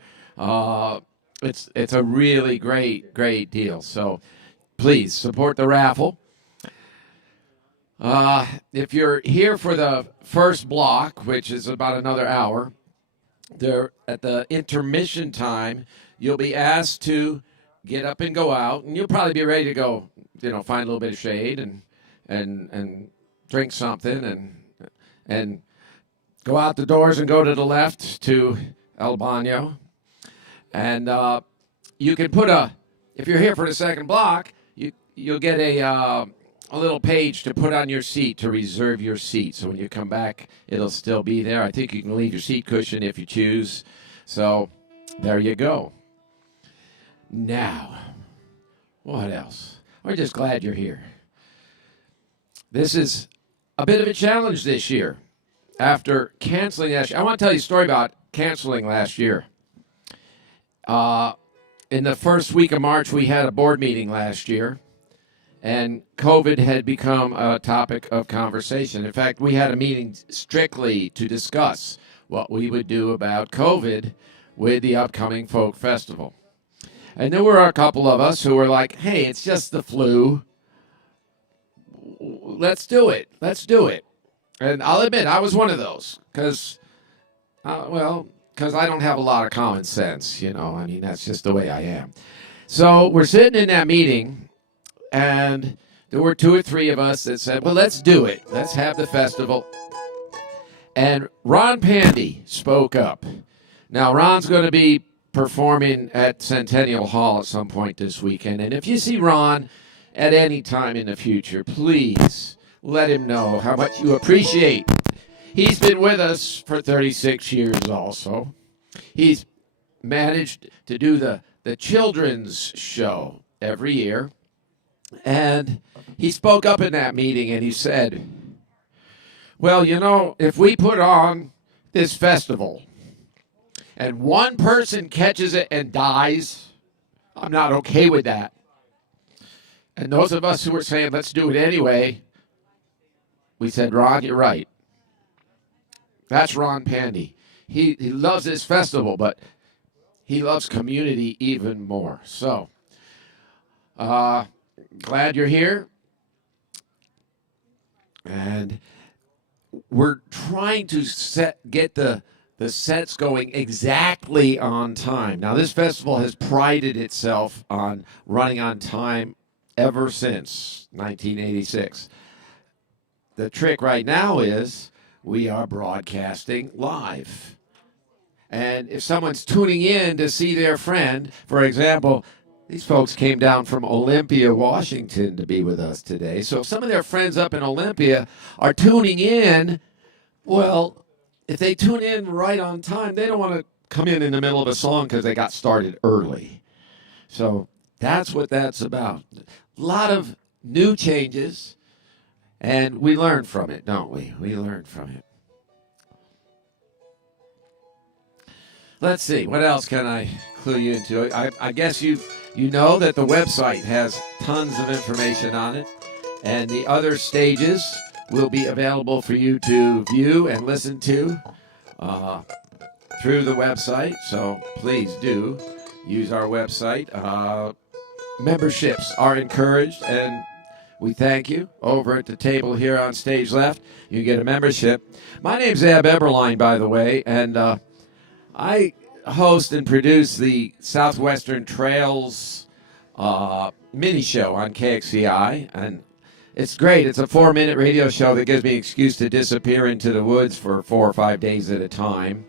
It's a really great deal. So please support the raffle. If you're here for the first block, which is about another hour, there at the intermission time, you'll be asked to get up and go out, and you'll probably be ready to go, find a little bit of shade and drink something and go out the doors and go to the left to El Baño. And you can if you're here for the second block, you'll get a little page to put on your seat to reserve your seat. So when you come back, it'll still be there. I think you can leave your seat cushion if you choose. So there you go. Now, what else? We're just glad you're here. This is a bit of a challenge this year. After canceling last year, I want to tell you a story about canceling last year. In the first week of March, we had a board meeting last year. And COVID had become a topic of conversation. In fact, we had a meeting strictly to discuss what we would do about COVID with the upcoming folk festival. And there were a couple of us who were like, hey, it's just the flu. Let's do it. And I'll admit, I was one of those because I don't have a lot of common sense, that's just the way I am. So we're sitting in that meeting, and there were 2 or 3 of us that said, well, let's do it. Let's have the festival. And Ron Pandy spoke up. Now, Ron's going to be performing at Centennial Hall at some point this weekend. And if you see Ron at any time in the future, please let him know how much you appreciate. He's been with us for 36 years also. He's managed to do the children's show every year. And he spoke up in that meeting and he said, well, if we put on this festival and one person catches it and dies, I'm not okay with that. And those of us who were saying, let's do it anyway, we said, Ron, you're right. That's Ron Pandy. He loves this festival, but he loves community even more. So, glad you're here. And we're trying to get the sets going exactly on time. Now, this festival has prided itself on running on time ever since 1986. The trick right now is we are broadcasting live. And if someone's tuning in to see their friend, for example, these folks came down from Olympia, Washington to be with us today. So if some of their friends up in Olympia are tuning in, well, if they tune in right on time, they don't want to come in the middle of a song because they got started early. So that's what that's about. A lot of new changes, and we learn from it, don't we? We learn from it. Let's see, what else can I clue you into? I guess you know that the website has tons of information on it, and the other stages will be available for you to view and listen to through the website, so please do use our website. Memberships are encouraged, and we thank you. Over at the table here on stage left, you get a membership. My name's Ab Eberline, by the way, and I host and produce the Southwestern Trails mini show on KXCI, and it's great. It's a 4-minute radio show that gives me an excuse to disappear into the woods for 4 or 5 days at a time.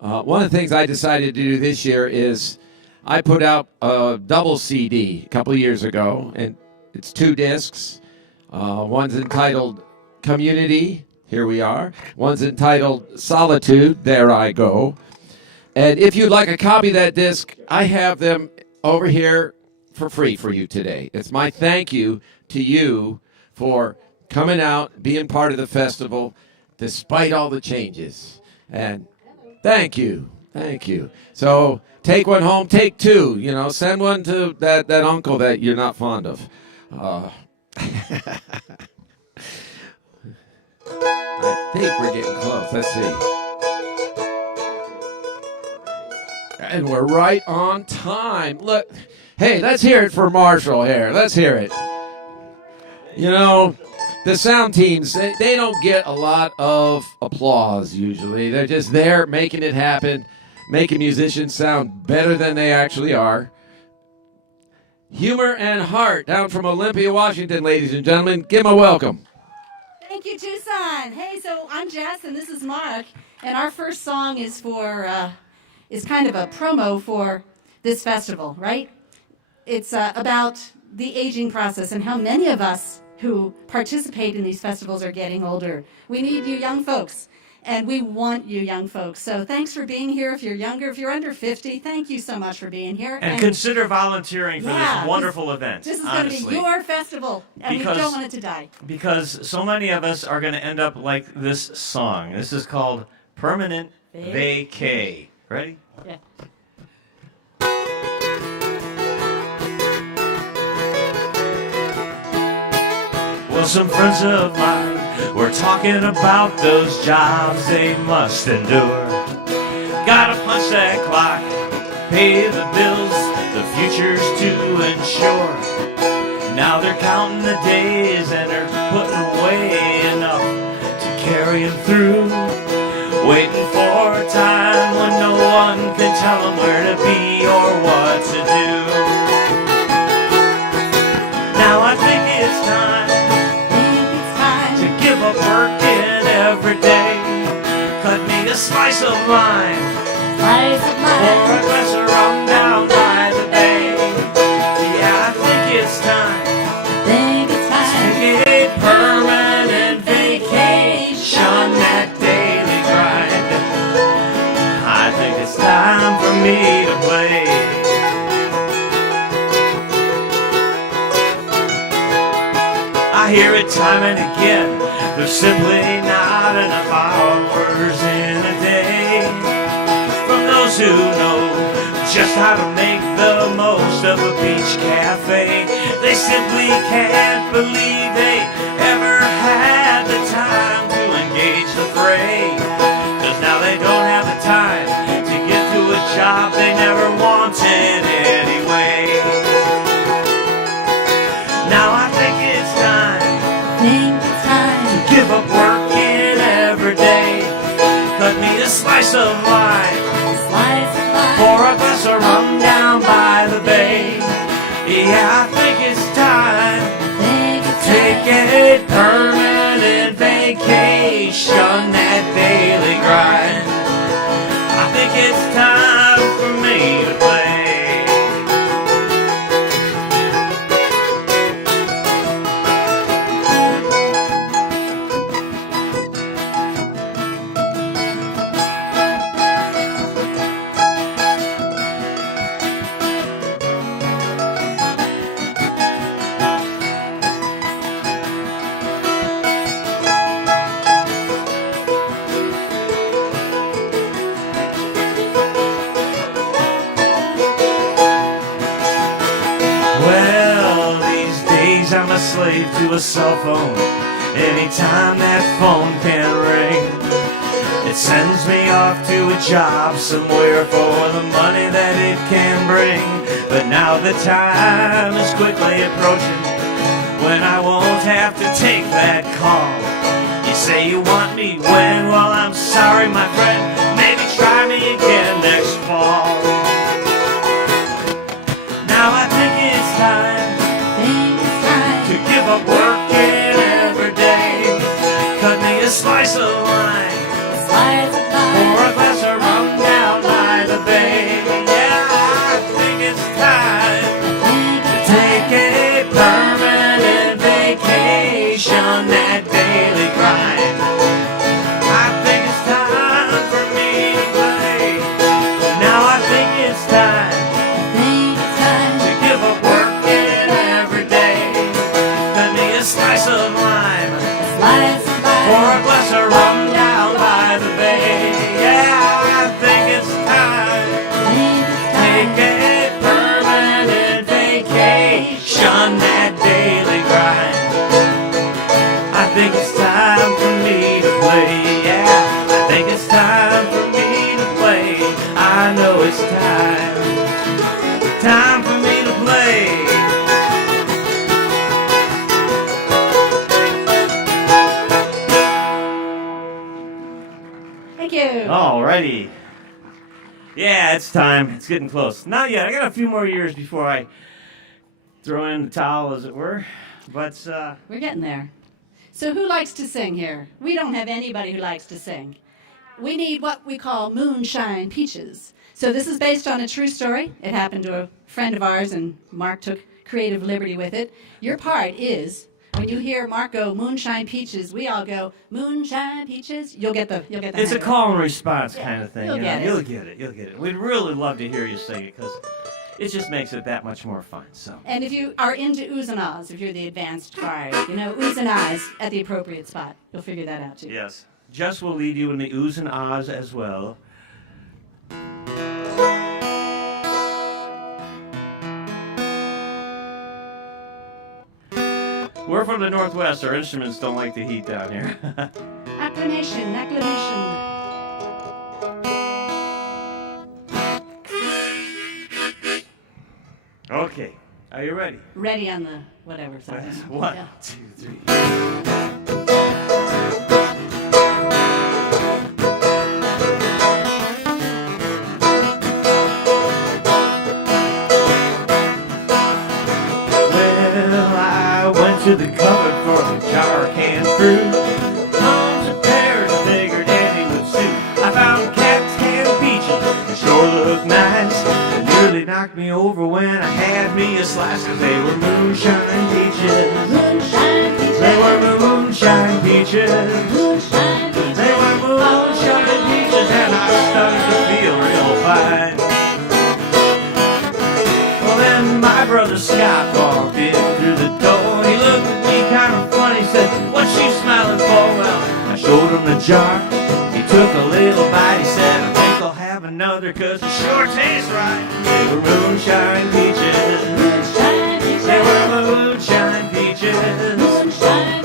One of the things I decided to do this year is I put out a double CD a couple of years ago, and it's 2 discs. One's entitled Community, here we are. One's entitled Solitude, There I Go. And if you'd like a copy of that disc, I have them over here for free for you today. It's my thank you to you for coming out, being part of the festival, despite all the changes. And thank you. Thank you. So take one home, take 2. You know, send one to that uncle that you're not fond of. I think we're getting close. Let's see. And we're right on time. Look, hey, let's hear it for Marshall here. Let's hear it. You know, the sound teams, they don't get a lot of applause usually. They're just there making it happen, making musicians sound better than they actually are. Humor and heart down from Olympia, Washington, ladies and gentlemen. Give them a welcome. Thank you, Tucson. Hey, so I'm Jess and this is Mark, and our first song is is kind of a promo for this festival, right? It's about the aging process and how many of us who participate in these festivals are getting older. We need you young folks, and we want you young folks. So thanks for being here. If you're younger, if you're under 50, thank you so much for being here. And consider volunteering for this wonderful event. This is going to be your festival, and we don't want it to die. Because so many of us are going to end up like this song. This is called Permanent Vacay. Ready? Yeah. Well, some friends of mine were talking about those jobs they must endure. Gotta punch that clock, pay the bills, the future's to ensure. Now they're counting the days and they're putting away enough to carry them through. Waiting for a time when no one can tell them where to be or what to do. Now I think it's time to give up working every day. Cut me a slice of mine, or a glass of rum down by the bay. Yeah, I think it's time to take a permanent vacation that daily grind. I think it's time for me to play. I hear it time and again, there's simply not enough hours in a day. From the ones who know just how to make the most of a beach cafe. They simply can't believe they ever had the time to engage the fray. 'Cause now they don't have the time to get to a job they never wanted anyway. Now I think it's time to give up working every day. Cut me a slice of lime, pour a glass of rum down by the bay. Yeah, I think it's time to take a permanent vacation, that daily grind. I think it's time for me to play. I'm a slave to a cell phone. Anytime that phone can ring, it sends me off to a job somewhere for the money that it can bring. But now the time is quickly approaching when I won't have to take that call. You say you want me when? Well, I'm sorry, my friend. Maybe try me again next fall. Now I think it's time to give up working every day. Cut me a slice of lime, pour a glass of rum down by the bay. Yeah, I think it's time to take a permanent vacation, that daily grind. I think it's time for me to play. Now I think it's time to give up working every day. A slice of lime, pour a glass of rum down by the bay. Yeah, I think it's time to take a permanent vacation, that daily grind. I think it's time for me to play. Yeah, I think it's time for me to play. I know it's time for me to play. Alrighty. Yeah, it's time. It's getting close. Not yet. I got a few more years before I throw in the towel, as it were. But we're getting there. So who likes to sing here? We don't have anybody who likes to sing. We need what we call moonshine peaches. So this is based on a true story. It happened to a friend of ours, and Mark took creative liberty with it. Your part is, when you hear Mark go moonshine peaches, we all go moonshine peaches. You'll get the. It's a call and response kind of thing. You'll get it. You'll get it. We'd really love to hear you sing it, because it just makes it that much more fun. So. And if you are into oohs and ahs, if you're the advanced choir, you know oohs and ahs at the appropriate spot. You'll figure that out too. Yes. Jess will lead you in the oohs and ahs as well. We're from the Northwest. Our instruments don't like the heat down here. Acclamation. Okay. Are you ready? Ready on the whatever side. 1, Yeah. 2, 3. To the cupboard for a jar of canned fruit, plums and pears, I figured Andy would suit. I found cats, canned peaches, they sure looked nice. They nearly knocked me over when I had me a slice, 'cause they were moonshine peaches. Moonshine peaches. They were moonshine peaches. Moonshine peaches. They were moonshine peaches, and I started to feel real fine. Well, then my brother Scott walked in through the door. He looked at me kind of funny, said, "What's she smiling for?" Well, I showed him the jar. He took a little bite. He said, "I think I'll have have another, cause it sure tastes right. They were moonshine peaches. They were moonshine peaches. They were moonshine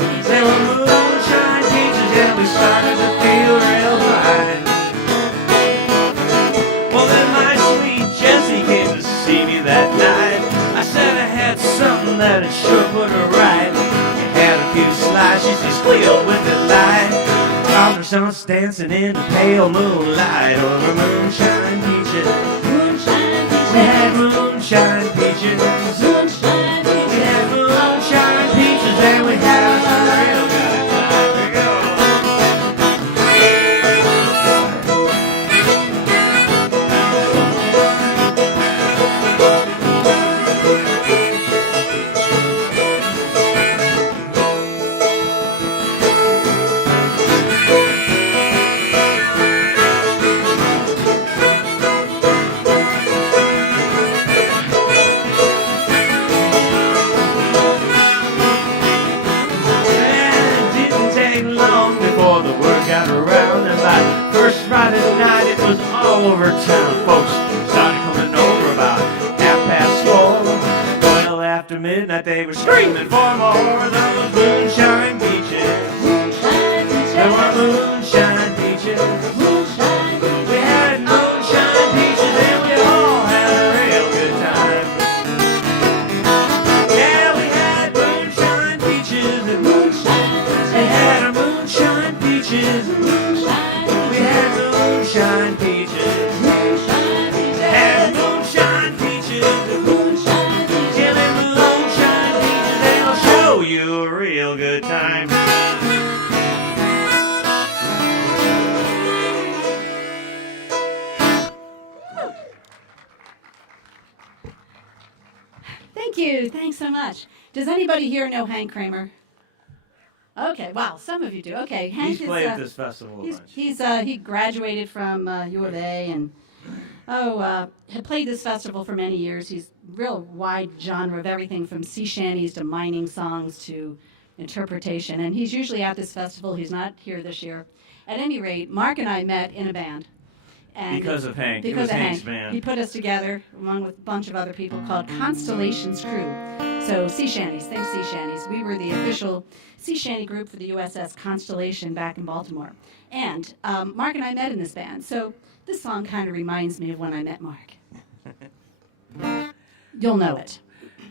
peaches, and we started to feel real fine. Well, then my sweet Jessie came to see me that night. I said I had something that had sure put her right. You had a few slices, she squealed with delight. Found her sons dancing in the pale moonlight over moonshine peaches. We had moonshine peaches. We had moonshine peaches, and we had a real good time. Here we go. First Friday night, it was all over town. Folks started coming over about 4:30. Well, after midnight, they were screaming for more. Those moonshine peaches. There were moonshine peaches. We had moonshine peaches, and we all had a real good time. Yeah, we had moonshine peaches and moonshine. We had our moonshine peaches. Moonshine peaches, had moonshine peaches, killing moonshine peaches, and I'll show you a real good time. Thank you. Thanks so much. Does anybody here know Hank Kramer? Okay, wow, some of you do. Okay, Hank He's played at this festival a bunch. He graduated from U of A and had played this festival for many years. He's real wide genre of everything from sea shanties to mining songs to interpretation. And he's usually at this festival. He's not here this year. At any rate, Mark and I met in a band. And Because of Hank. It Because was of Hank's Hank. band. He put us together along with a bunch of other people called Constellations Crew. So sea shanties, think sea shanties. We were the official sea shanty group for the USS Constellation back in Baltimore. And Mark and I met in this band. So this song kind of reminds me of when I met Mark. You'll know it.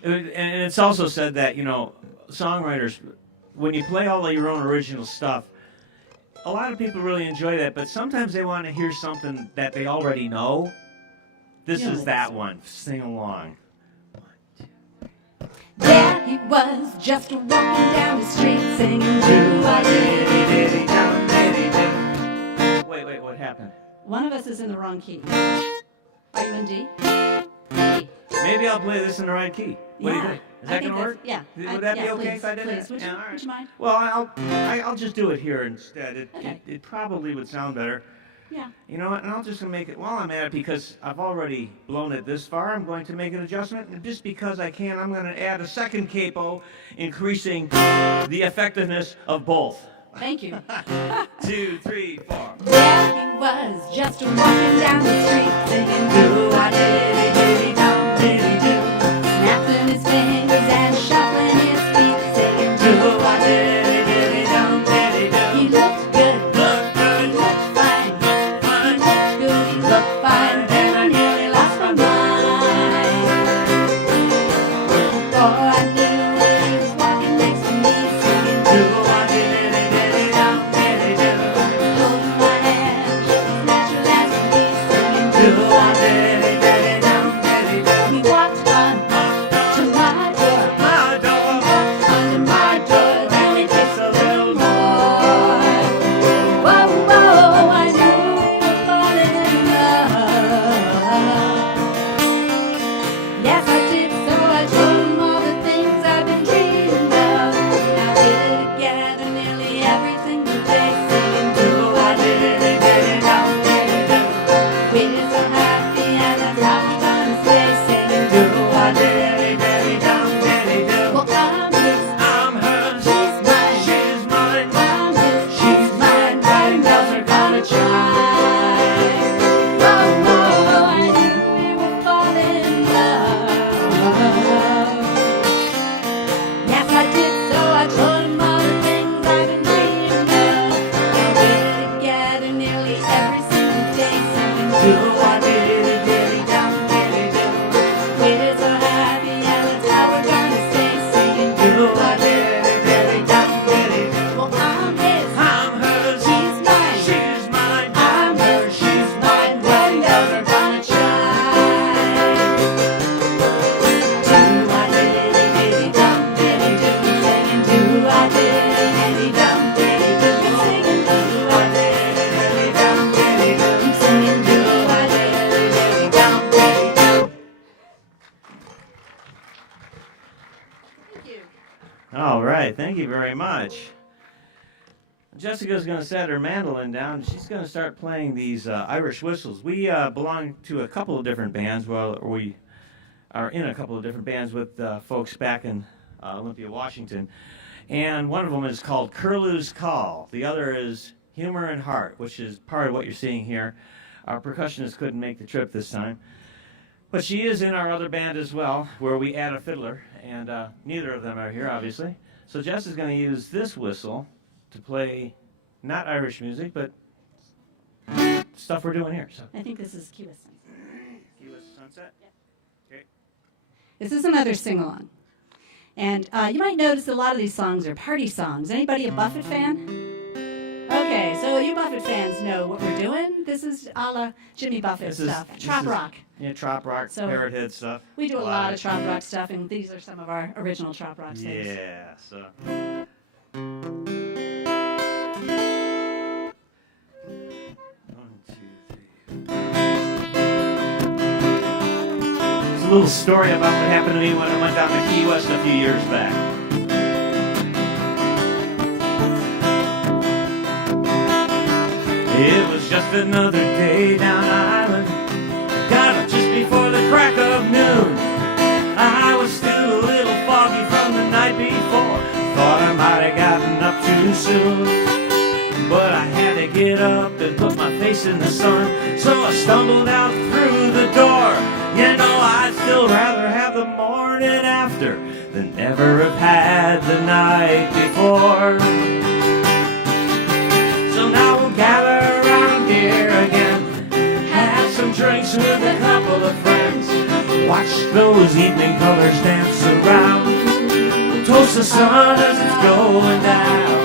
And it's also said that, songwriters, when you play all of your own original stuff, a lot of people really enjoy that, but sometimes they want to hear something that they already know. This is that one. Sing along. There he was, just walking down the street singing do-I-did. Wait, what happened? One of us is in the wrong key. Are you in D? D. Maybe I'll play this in the right key. What do you think? Is that going to work? Yeah. Would that be okay please, if I did please. that? Would you mind? Well, I'll just do it here instead. Okay. It probably would sound better. Yeah. You know what? And I'll just make it while I'm at it, because I've already blown it this far. I'm going to make an adjustment, and just because I can, I'm going to add a second capo, increasing the effectiveness of both. Thank you. 2, 3, 4. There he was, just walking down the street singing do-I-did-did-dum-did-doo. Snapping his fingers and shuffling his feet singing do-I-did-did-dum-did-doo. He looked good, he looked fine, he looked good, he looked fine, then I nearly lost my mind. Before I knew it, he was walking next to me singing do-I-did-did-dum-did-doo. Holding my hand, just as natural as can be singing do-I-did-did-dum-did-doo. He walked on to my door, he walked onto my door, then we kissed a little more. Whoa, whoa, I knew we were falling in love. Yes, I did, so I told him all the things I've been dreaming of. Now we did it together nearly every single day, singing do-I-did-did-dum-did-doo. We did so happy, and that's how we're gonna stay, singing do-I-did-did-dum-did-doo. Well, I'm his, I'm hers, she's mine, she's mine. I'm his, she's mine. Riding bells are gonna try. Whoa, right, thank you very much. Jessica's going to set her mandolin down. She's going to start playing these Irish whistles. We belong to a couple of different bands. Well, we are in a couple of different bands with folks back in Olympia, Washington. And one of them is called Curlew's Call. The other is Humor and Heart, which is part of what you're seeing here. Our percussionist couldn't make the trip this time. But she is in our other band as well, where we add a fiddler. And neither of them are here, obviously. So Jess is going to use this whistle to play not Irish music, but stuff we're doing here. So. I think this is Key West Sunset. Key West Sunset? Yeah. Okay. This is another sing-along. And you might notice a lot of these songs are party songs. Anybody a Buffett fan? Okay, so you Buffett fans know what we're doing. This is a la Jimmy Buffett stuff. Trop rock. Yeah, trop rock, so Parrot Head stuff. We do a lot of trop rock stuff, and these are some of our original trop rock things. Yeah, so... A little story about what happened to me when I went down to Key West a few years back. It was just another day down island. Got up just before the crack of noon. I was still a little foggy from the night before. Thought I might have gotten up too soon. But I had to get up and put my face in the sun. So I stumbled out through the door. You know, I'd still rather have the morning after than never have had the night before. So now we'll gather around here again, have some drinks with a couple of friends, watch those evening colors dance around, we'll toast the sun as it's going down.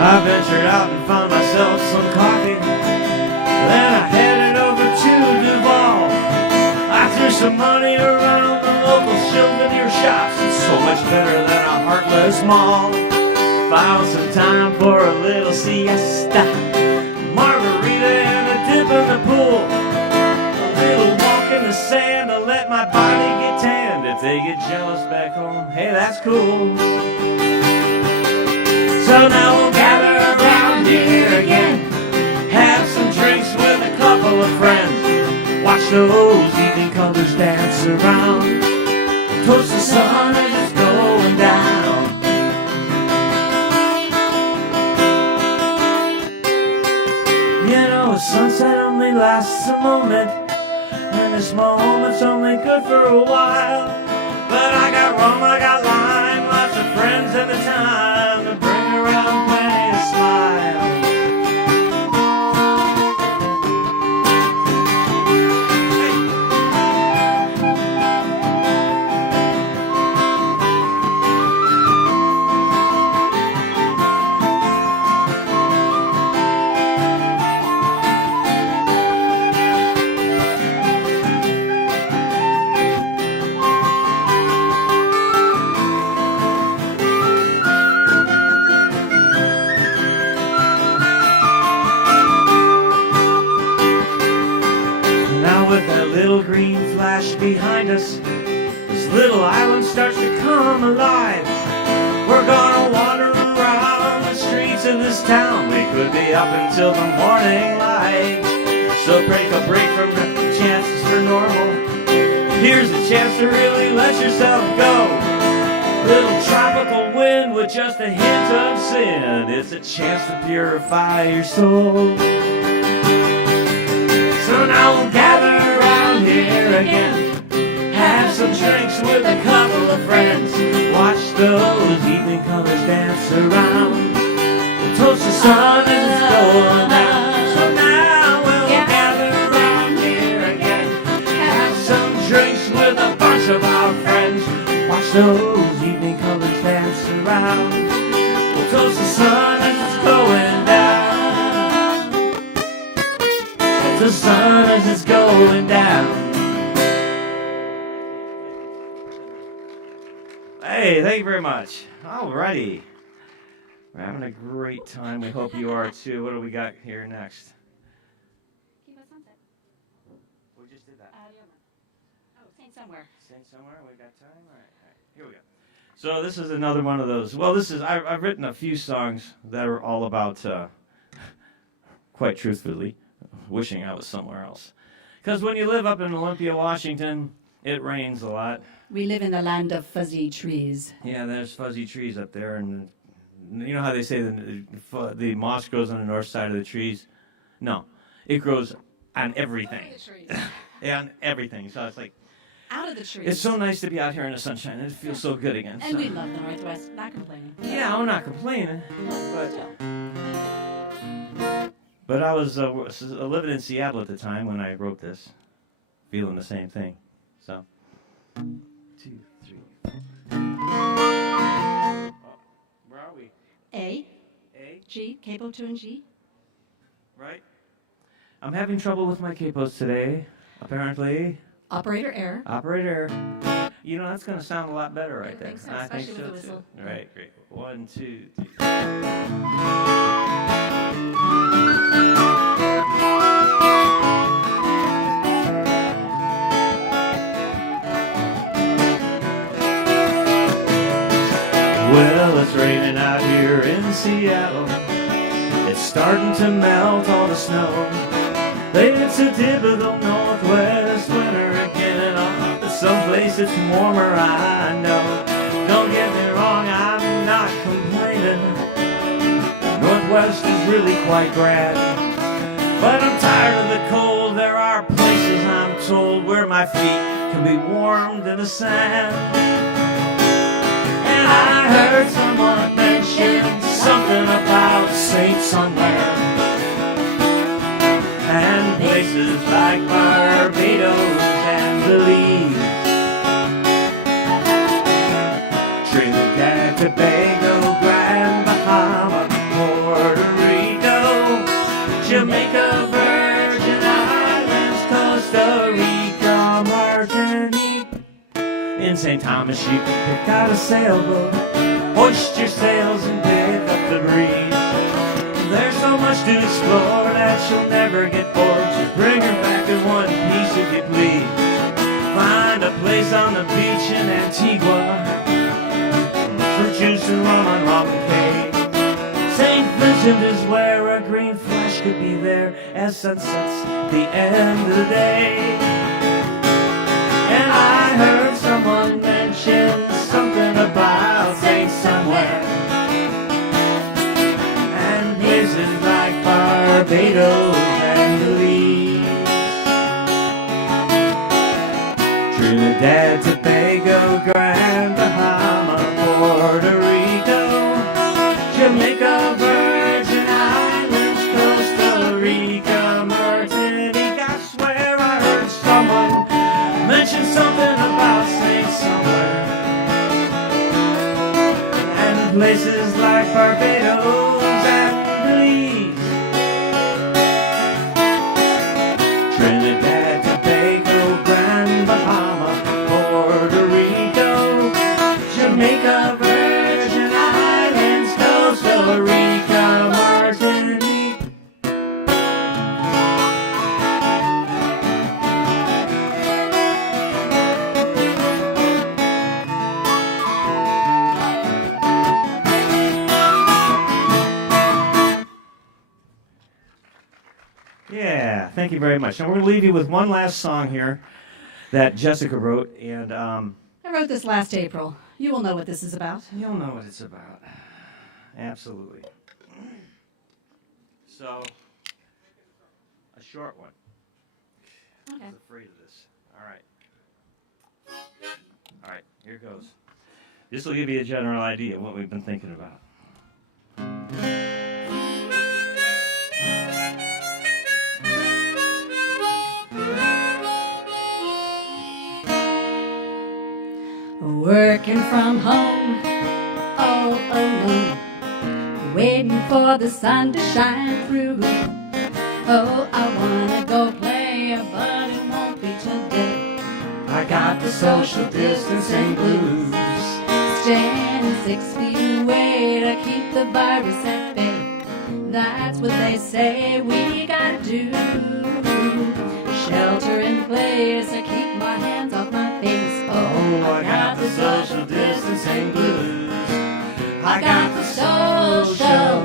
I ventured out and found myself some coffee. Then I headed over to Duval. I threw some money around the local souvenir shops. It's so much better than a heartless mall. Found some time for a little siesta, margarita and a dip in the pool. A little walk in the sand to let my body get tanned. If they get jealous back home, hey, that's cool. So now we'll gather around here again, have some drinks with a couple of friends, watch those evening colors dance around, toast the sun as it's going down. You know, a sunset only lasts a moment, and this moment's only good for a while. But I got rum, I got lime, lots of friends and the time to bring around plenty of smiles. Little green flash behind us, this little island starts to come alive. We're gonna wander around the streets of this town. We could be up until the morning light. So break a break from the chances for normal. Here's a chance to really let yourself go. Little tropical wind with just a hint of sin. It's a chance to purify your soul. So now we'll gather around here again, have some drinks with a couple of friends, watch those evening colors dance around, we'll toast the sun as it's going down. So now we'll gather around here again, have some drinks with a bunch of our friends, watch those evening colors dance around, we'll toast the sun as it's going down. The sun as it's going down. Hey, thank you very much. Alrighty. We're having a great time. We hope you are too. What do we got here next? Key West Sunset. We just did that. Oh, St. somewhere. Sing somewhere. We got time. All right. Here we go. So this is another one of those. Well, this is I've written a few songs that are all about, quite truthfully, wishing I was somewhere else. Because when you live up in Olympia, Washington, it rains a lot. We live in the land of fuzzy trees. Yeah, there's fuzzy trees up there, and you know how they say the moss grows on the north side of the trees? No, it grows on everything. Out of the trees. Yeah, on everything. So it's like, Out of the trees. it's so nice to be out here in the sunshine. It feels so good again. And so. we love the Northwest. Not complaining. Yeah, I'm not complaining, but Still. but I was living in Seattle at the time when I wrote this, feeling the same thing. So, 1, 2, 3. Oh, where are we? A, A, G, capo 2 and G. right? I'm having trouble with my capos today, apparently. Operator error. Operator. You know, that's going to sound a lot better right I there. think so, especially with the whistle. Too. Right, great. 1, 2, 3. Well, it's raining out here in Seattle. It's starting to melt all the snow. It's a typical Northwest winter again. But someplace it's warmer, I know. Don't get me wrong, I'm not complaining. Northwest is really quite grand. But I'm tired of the cold. There are places, I'm told, where my feet can be warmed in the sand. And I heard someone mention something about Saint somewhere. And places like Barbados and Belize, Trinidad, Tobago, Grand Bahama, Puerto Rico, Jamaica, Virgin Islands, Costa Rica, Martinique. In St. Thomas you can pick out a sailboat, hoist your sails and pick up the breeze. There's so much to explore that you'll never get bored. Just bring her back in one piece if you please. Find a place on the beach in Antigua, fruit juice and rum on Robin Cay. St. Vincent is where a green flash could be there as sun sets at the end of the day. And I heard someone mention something about Saint somewhere. Places like Barbados and Belize, Trinidad, Tobago, Grand Bahama, Puerto Rico, Jamaica, Virgin Islands, Costa Rica, Martinique. I swear I heard someone mention something about Saint somewhere. And places like Barbados and Trinidad, Tobago, Grand Bahama, Puerto Rico, Jamaica, Virgin Islands, Costa Rica, Martinique. Yeah, thank you very much. And we're going to leave you with one last song here that Jessica wrote, and I wrote this last April. You will know what this is about. you'll know what it's about. Absolutely. So, a short one. Okay. I was afraid of this. All right, here goes. This will give you a general idea of what we've been thinking about. Working from home, all alone, waiting for the sun to shine through. Oh, I wanna go play, but it won't be today. I got the social distancing blues, standing 6 feet away to keep the virus at bay. That's what they say we gotta do. Shelter in place to keep my hands off my face. I got the social distancing blues. I got the social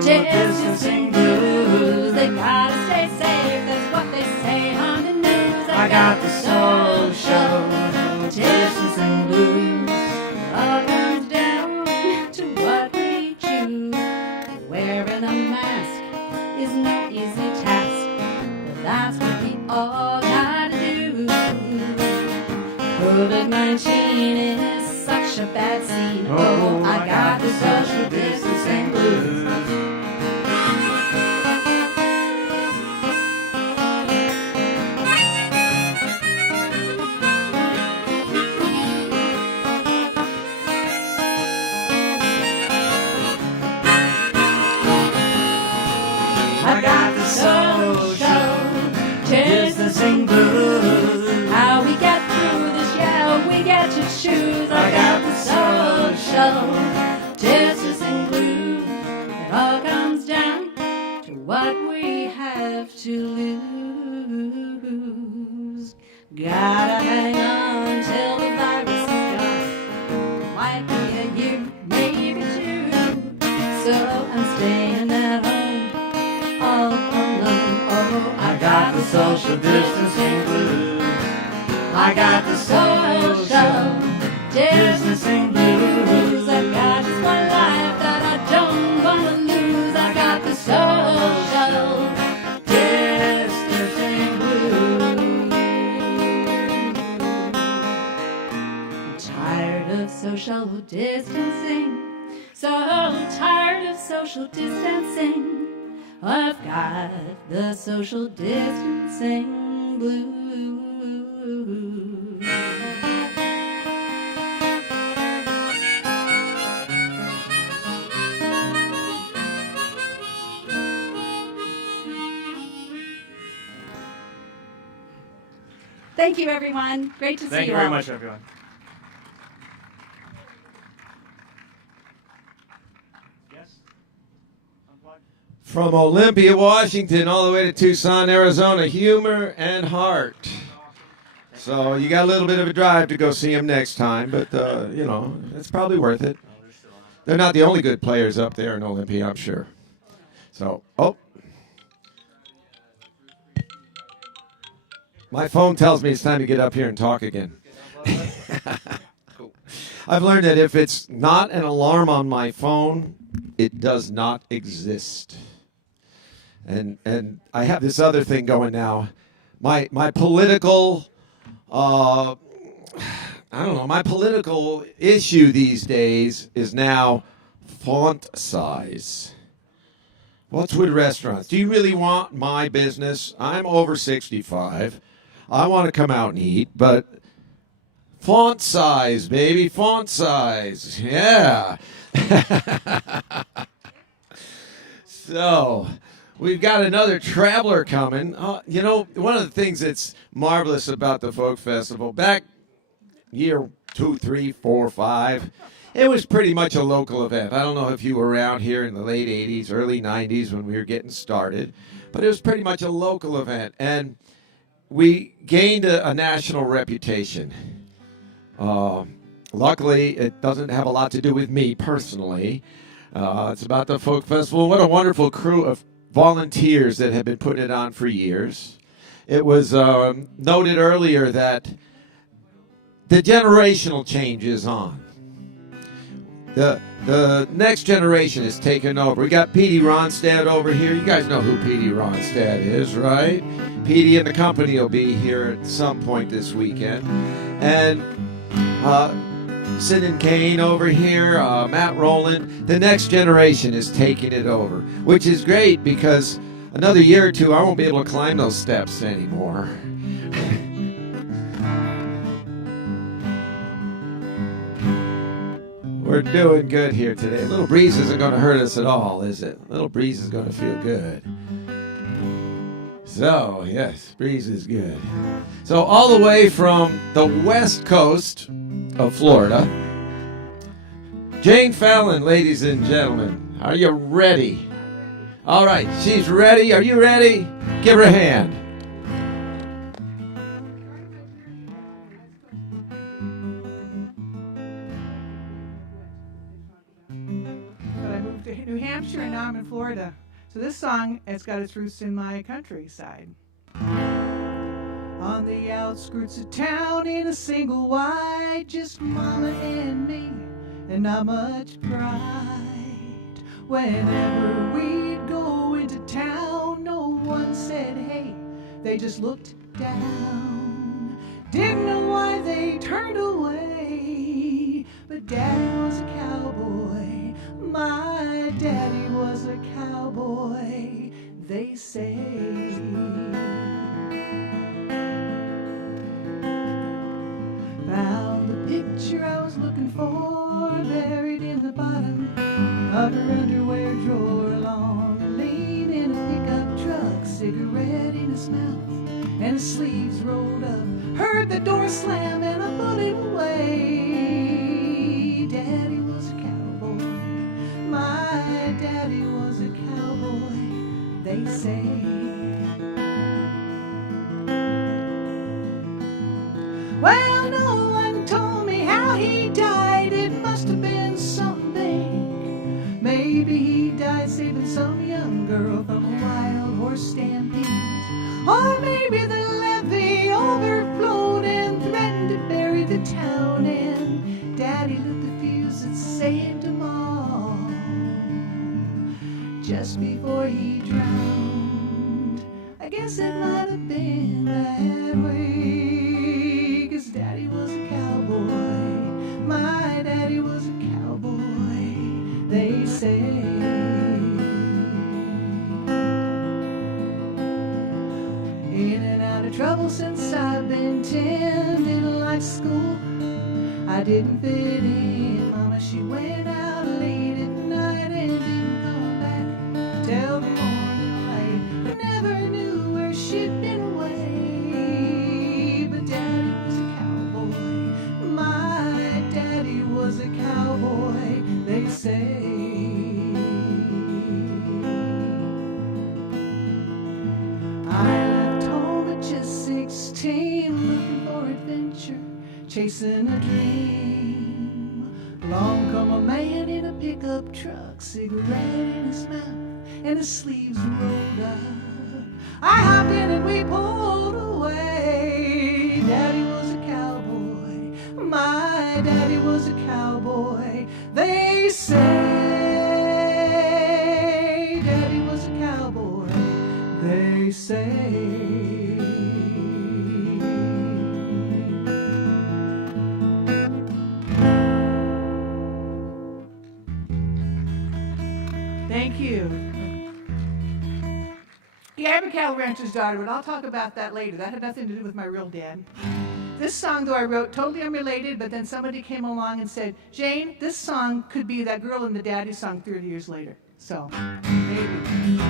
distancing blues. They gotta stay safe, that's what they say on the news. I got the social distancing blues. All comes down to what we choose. Wearing a mask is no easy task, but that's what we all gotta do. COVID-19 is such a bad scene. Oh, I got the social distancing blues. I got the social distancing blues. How we get through this, yeah, we get to choose. I got the social distancing blues. It all comes down to what we have to lose. Gotta hang on till the virus is gone. Might be a year, maybe two. So I'm staying at home all alone. Oh, I got the social distancing blues. I got the social distancing blues. I got this one life that I don't wanna lose. I got the social distancing blues. I'm tired of social distancing. So tired of social distancing. I've got the social distancing blues. Thank you, everyone. Great to see you all. Thank you very much, everyone. Yes? Unplugged? From Olympia, Washington, all the way to Tucson, Arizona, humor and heart. So you got a little bit of a drive to go see them next time, but, you know, it's probably worth it. They're not the only good players up there in Olympia, I'm sure. So, oh. My phone tells me it's time to get up here and talk again. I've learned that if it's not an alarm on my phone, it does not exist. And I have this other thing going now. My political, I don't know, my political issue these days is now font size. What's with restaurants? Do you really want my business? I'm over 65. I want to come out and eat, but font size, baby, font size. Yeah. So, we've got another traveler coming. You know, one of the things that's marvelous about the Folk Festival, back year 2, 3, 4, 5, it was pretty much a local event. I don't know if you were around here in the late 80s, early 90s when we were getting started, but it was pretty much a local event. And we gained a national reputation. Luckily, it doesn't have a lot to do with me personally. It's about the Folk Festival. What a wonderful crew of volunteers that have been putting it on for years. It was noted earlier that the generational change is on. The next generation is taking over. We got Petey Ronstadt over here. You guys know who Petey Ronstadt is, right? Petey and the company will be here at some point this weekend. And Sid and Kane over here, Matt Rowland. The next generation is taking it over, which is great because another year or two, I won't be able to climb those steps anymore. We're doing good here today. A little breeze isn't going to hurt us at all, is it? A little breeze is going to feel good. So, yes, breeze is good. So, all the way from the west coast of Florida, Jane Fallon, ladies and gentlemen. Are you ready? All right, she's ready. Are you ready? Give her a hand. Florida. So this song, it's got its roots in my countryside. On the outskirts of town in a single wide, just mama and me, and not much pride. Whenever we'd go into town, no one said hey, they just looked down. Didn't know why they turned away, but Daddy was a cowboy. My daddy was a cowboy, they say. Found the picture I was looking for, buried in the bottom of her underwear drawer. Long lean in a pickup truck, cigarette in his mouth, and his sleeves rolled up. Heard the door slam and I put it away. Daddy was a cowboy. My daddy was a cowboy, they say. Well, no one told me how he died. It must have been something big. Maybe he died saving some young girl from a wild horse stampede. Or maybe the levee overflowed and threatened to bury the town, and Daddy lit the fuse that saved them all just before he drowned. I guess it might have been that way, 'cause Daddy was a cowboy. My daddy was a cowboy, they say. In and out of trouble since I've been 10. Didn't like school, I didn't fit in. Mama, she went out late at night and didn't come back till the morning light. I never knew where she'd been away. But Daddy was a cowboy. My daddy was a cowboy, they say. I 16, looking for adventure, chasing a dream. Along come a man in a pickup truck, cigarette in his mouth, and his sleeves rolled up. I hopped in and we pulled away. Daddy was a cowboy. My daddy was a cowboy. They say Daddy was a cowboy. They say. Thank you. Yeah, I'm a cattle rancher's daughter, but I'll talk about that later. That had nothing to do with my real dad. This song, though, I wrote totally unrelated, but then somebody came along and said, Jane, this song could be that girl in the Daddy song 30 years later. So, maybe.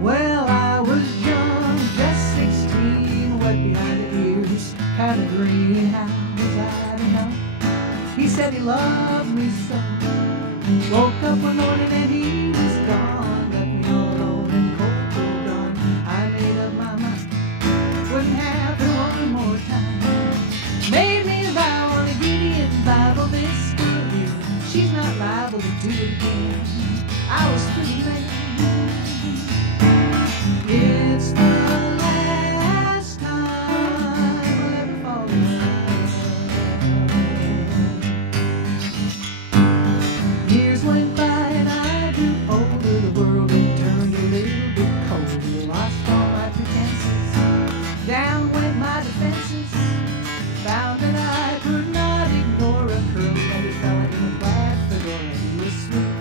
Well, I was young, just 16, wet behind the ears, kind of greenhouse, I don't know. He said he loved me so. Woke up one morning and he was gone, left me all alone in the cold, cold dawn. I made up my mind, wouldn't happen one more time. Made me a vow on a Gideon Bible, this girl here, she's not liable to do it again. I was pretty late. It's the last time I'll ever fall in love. Years went by and I grew older. The world had turned a little bit colder. Lost all my pretenses. Down went my defenses. Found that I could not ignore a curly-headed fella in a black fedora. He was sweet.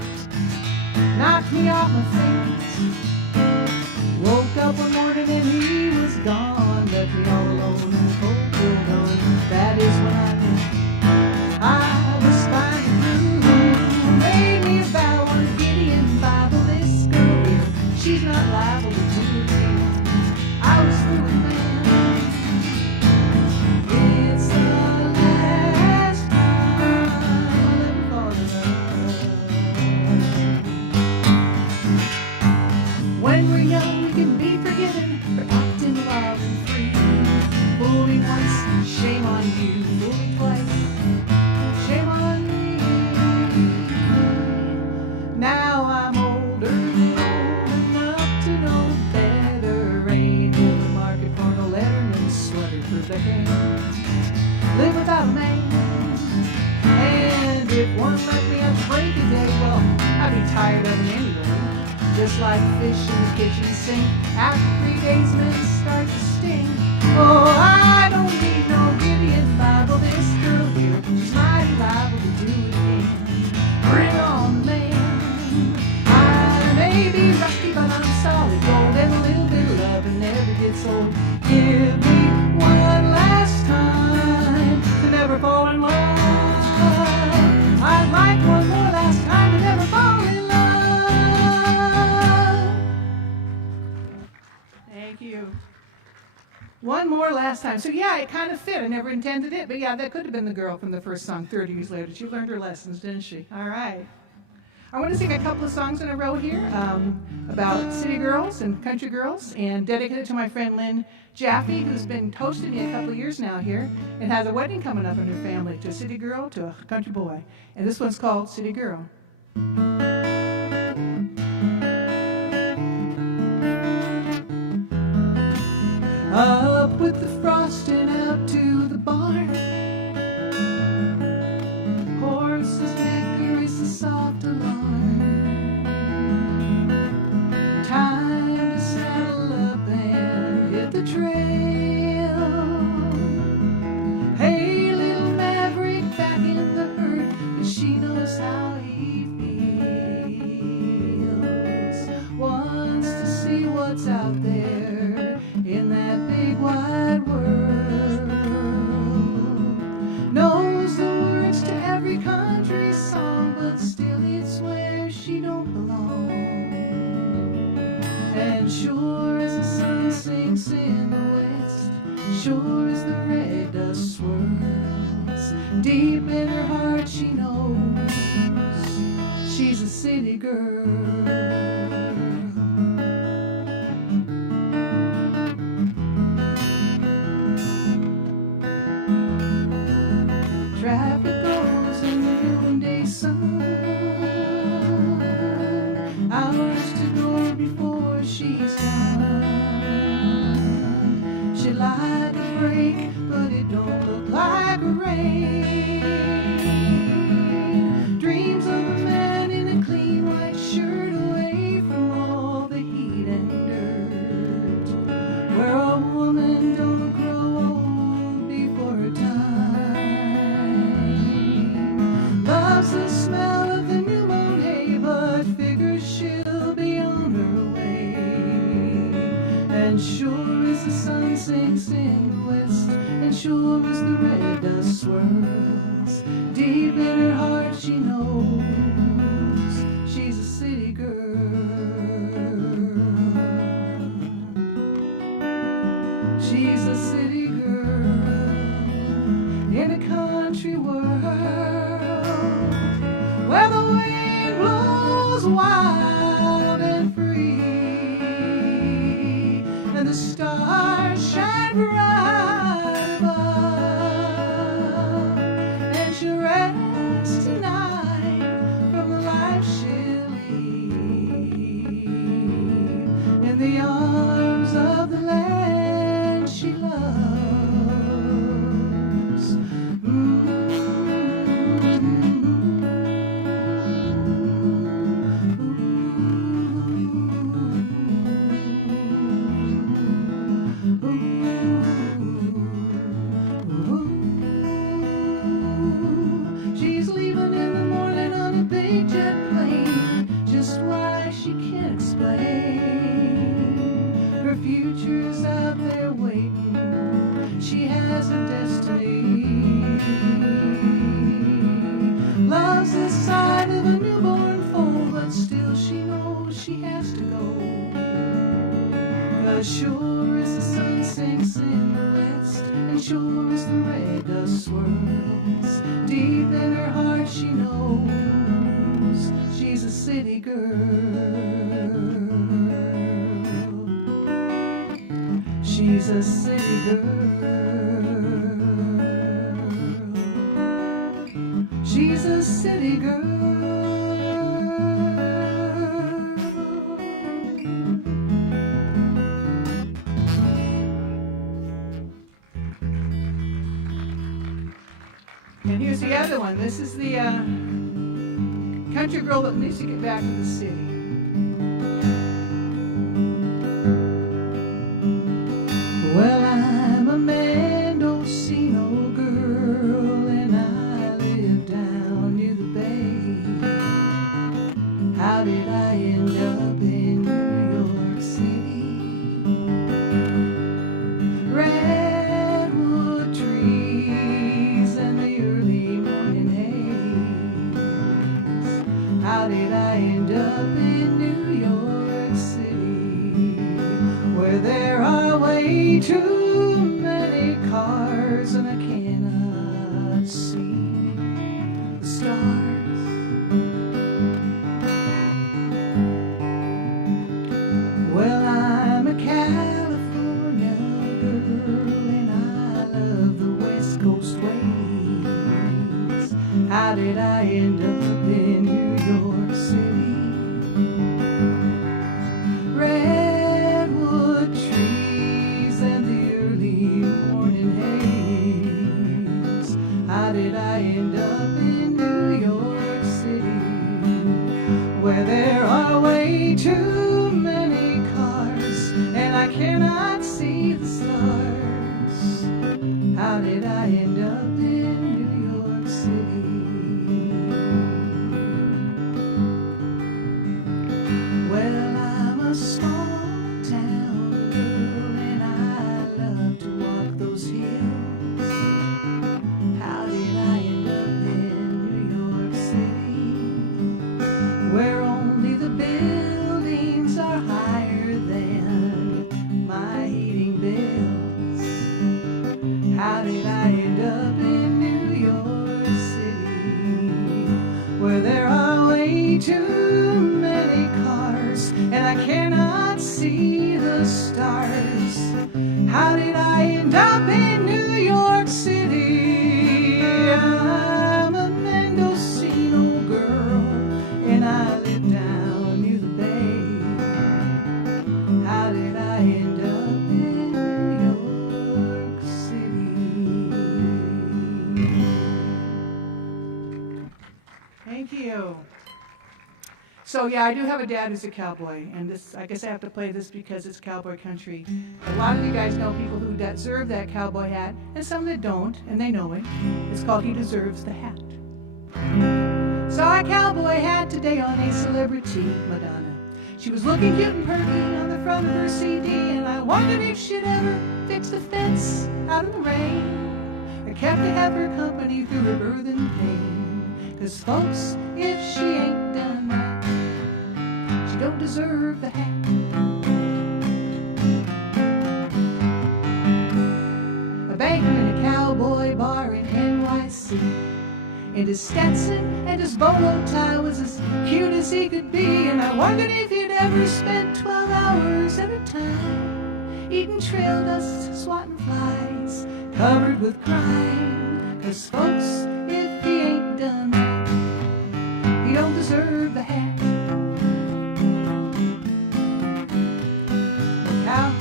Knocked me off my feet. Woke up one morning and he was gone, left me all alone in the cold, cold dawn. That is when I knew I was finding through. Made me a vow on the Gideon Bible, this girl here, she's not liable to do it again. I was through with man. It's the last time I'll ever fall in love. When we're young, can be forgiven for acting wild and free. Fooling once, shame on you. Fooling just like fish in the kitchen sink. After 3 days, men start to stink. Oh, I don't need no Gideon Bible. This girl here, she's mighty liable to do it again. Bring on, man. I may be rusty, but I'm solid gold, and a little bit of love and never gets old. Give me one last time to never fall in love. I'd like one more last time to never fall in love. Thank you. One more last time. So yeah, it kind of fit. I never intended it, but yeah, that could have been the girl from the first song 30 years later. She learned her lessons, didn't she? All right. I want to sing a couple of songs in a row here about city girls and country girls, and dedicate it to my friend Lynn Jaffe, who's been hosting me a couple of years now here, and has a wedding coming up in her family, to a city girl, to a country boy. And this one's called City Girl. Up with the frosting, out to the barn. Horse's neck is a soft alarm. Time to saddle up and hit the trail. Hey, little maverick back in the herd, 'cause she knows how he feels. Wants to see what's out there in that big wide world. Knows the words to every country song, but still it's where she don't belong. And sure as the sun sinks in the west, sure as the red dust swirls, deep in her heart she knows she's a city girl. Traffic goes in the noonday sun, hours to go before she's done. She'd like a break, but it don't look like rain. Dreams of a man in a clean white shirt, away from all the heat and dirt, where a woman don't grow old before her time. Loves the smell of the new mown hay, but figures she'll be on her way. And sure as the sun sinks in the west, and sure as the red dust swirls, deep in her heart she knows she's a city girl. She's a city girl in a country world, where the wind blows wild and free, and the stars shine bright above. And she'll rest tonight from the life she'll lead, in the arms of the land she loves. She's leaving in the morning on a big jet plane, just why she can't explain. Her future's out there waiting, she has a destiny. Loves the sight of a newborn foal, but still she knows she has to go. 'Cause sure as the sun sinks in the west, and sure as the red dust swirls, deep in her heart she knows she's a city girl. She's a city girl. She's a city girl. And here's the other one. This is the country girl that needs to get back to the city. How did I end up in New York City, where there are way too many cars and I cannot see the stars? Well, I'm a California girl and I love the West Coast ways. How did I end up in New York City? Redwood trees and the early morning haze. How did I end up in New York City, where there are way too many cars and I cannot see the stars? How did I end up in New York City? Well, I'm a small town girl and I love to walk those hills. How did I end up in New York City, where only the buildings are higher than my heating bills? How did I end up in New York City, where there are way too many cars and I cannot see the stars? How did I end up in New York City? I'm a Mendocino girl and I live down near the bay. How did I end up in New York City? Thank you. So yeah, I do have a dad who's a cowboy, and this, I guess I have to play this because it's cowboy country. A lot of you guys know people who deserve that cowboy hat, and some that don't, and they know it. It's called He Deserves the Hat. Saw a cowboy hat today on a celebrity, Madonna. She was looking cute and perky on the front of her CD, and I wondered if she'd ever fix the fence out in the rain, or kept to have her company through her birth and pain. 'Cause folks, if she ain't done that, she don't deserve the hat. A banker in a cowboy bar in NYC, and his Stetson and his bolo tie was as cute as he could be, and I wondered if he'd ever spent 12 hours at a time eating trail dust, swatting flies, covered with crime. 'Cause folks, if he ain't done that, he don't deserve the hat. Cow,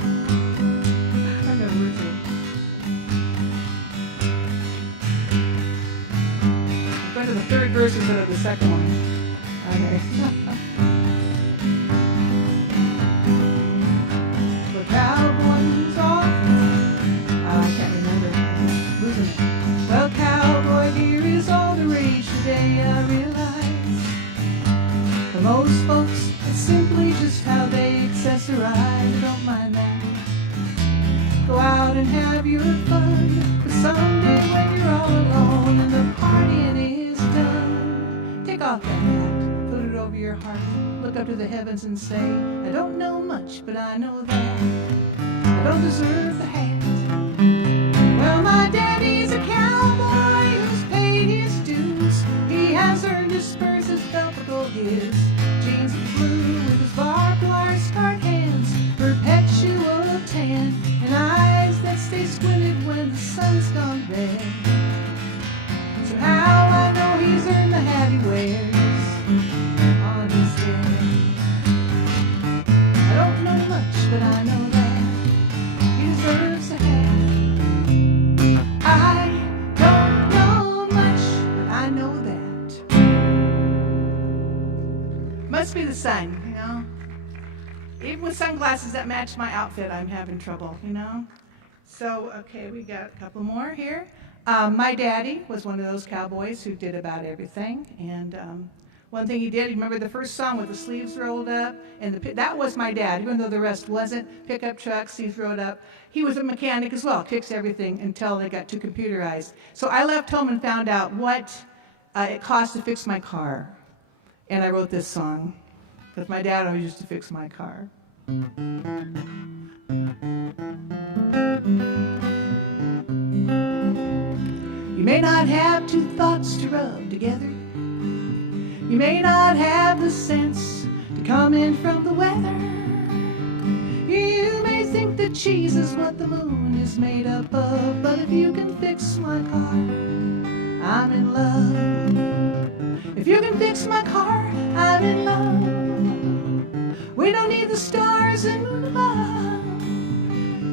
I know words here. I'm going to the third verse instead of the second one. Okay. The cowboy's off. I can't remember. Losing it. Well, cowboy gear is all the rage today, I realize. For most folks, it's simply just how they accessorize. I don't mind that. Go out and have your fun, but someday when you're all alone and the partying is done, take off that hat, put it over your heart, look up to the heavens and say, I don't know much, but I know that I don't deserve the hat. Well, my daddy's a cowboy who's paid his dues. He has earned his spurs, his belt buckle, his jeans of blue, with his barbed wire scarred hands, perpetual tan, and eyes that stay squinted when the sun's gone red. So how I know he's earned the hat he wears on his head. I don't know much, but I know that he deserves a hat. I don't know much, but I know that. Must be the sun, you know. Even with sunglasses that match my outfit, I'm having trouble, you know. So, okay, we got a couple more here. My daddy was one of those cowboys who did about everything, and one thing he did, you remember the first song with the sleeves rolled up, and that was my dad, even though the rest wasn't. Pickup truck, sleeves rolled up. He was a mechanic as well, fixed everything until they got too computerized. So I left home and found out what it cost to fix my car. And I wrote this song because my dad always used to fix my car. You may not have two thoughts to rub together. You may not have the sense to come in from the weather. You may think that cheese is what the moon is made up of, but if you can fix my car, I'm in love. If you can fix my car, I'm in love. We don't need the stars and moon above.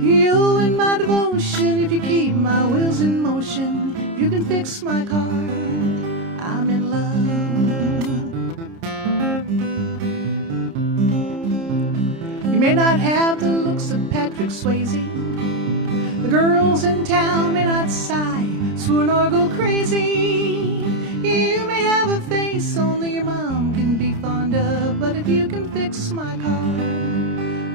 You and my devotion, if you keep my wheels in motion. If you can fix my car, I'm in love. You may not have the looks of Patrick Swayze. The girls in town may not sigh, swoon or go crazy. You may have a face only your mom can be fond of, but if you can fix my car,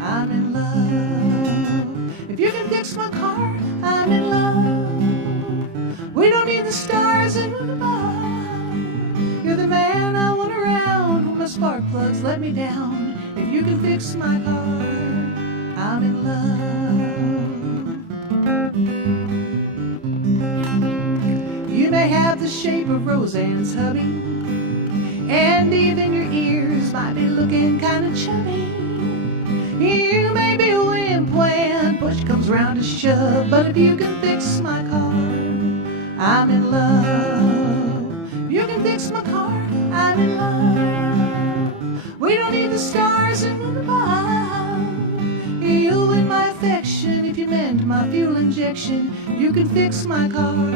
I'm in love. If you can fix my car, I'm in love. We don't need the stars and moon above. You're the man I want around when my spark plugs let me down. If you can fix my car, I'm in love. You may have the shape of Roseanne's hubby, and even your ears might be looking kind of chubby. You may be a wimp when push comes round to shove, but if you can fix my car, I'm in love. If you can fix my car, I'm in love. We don't need the stars and moon above. You and my affection, if you mend my fuel injection, you can fix my car.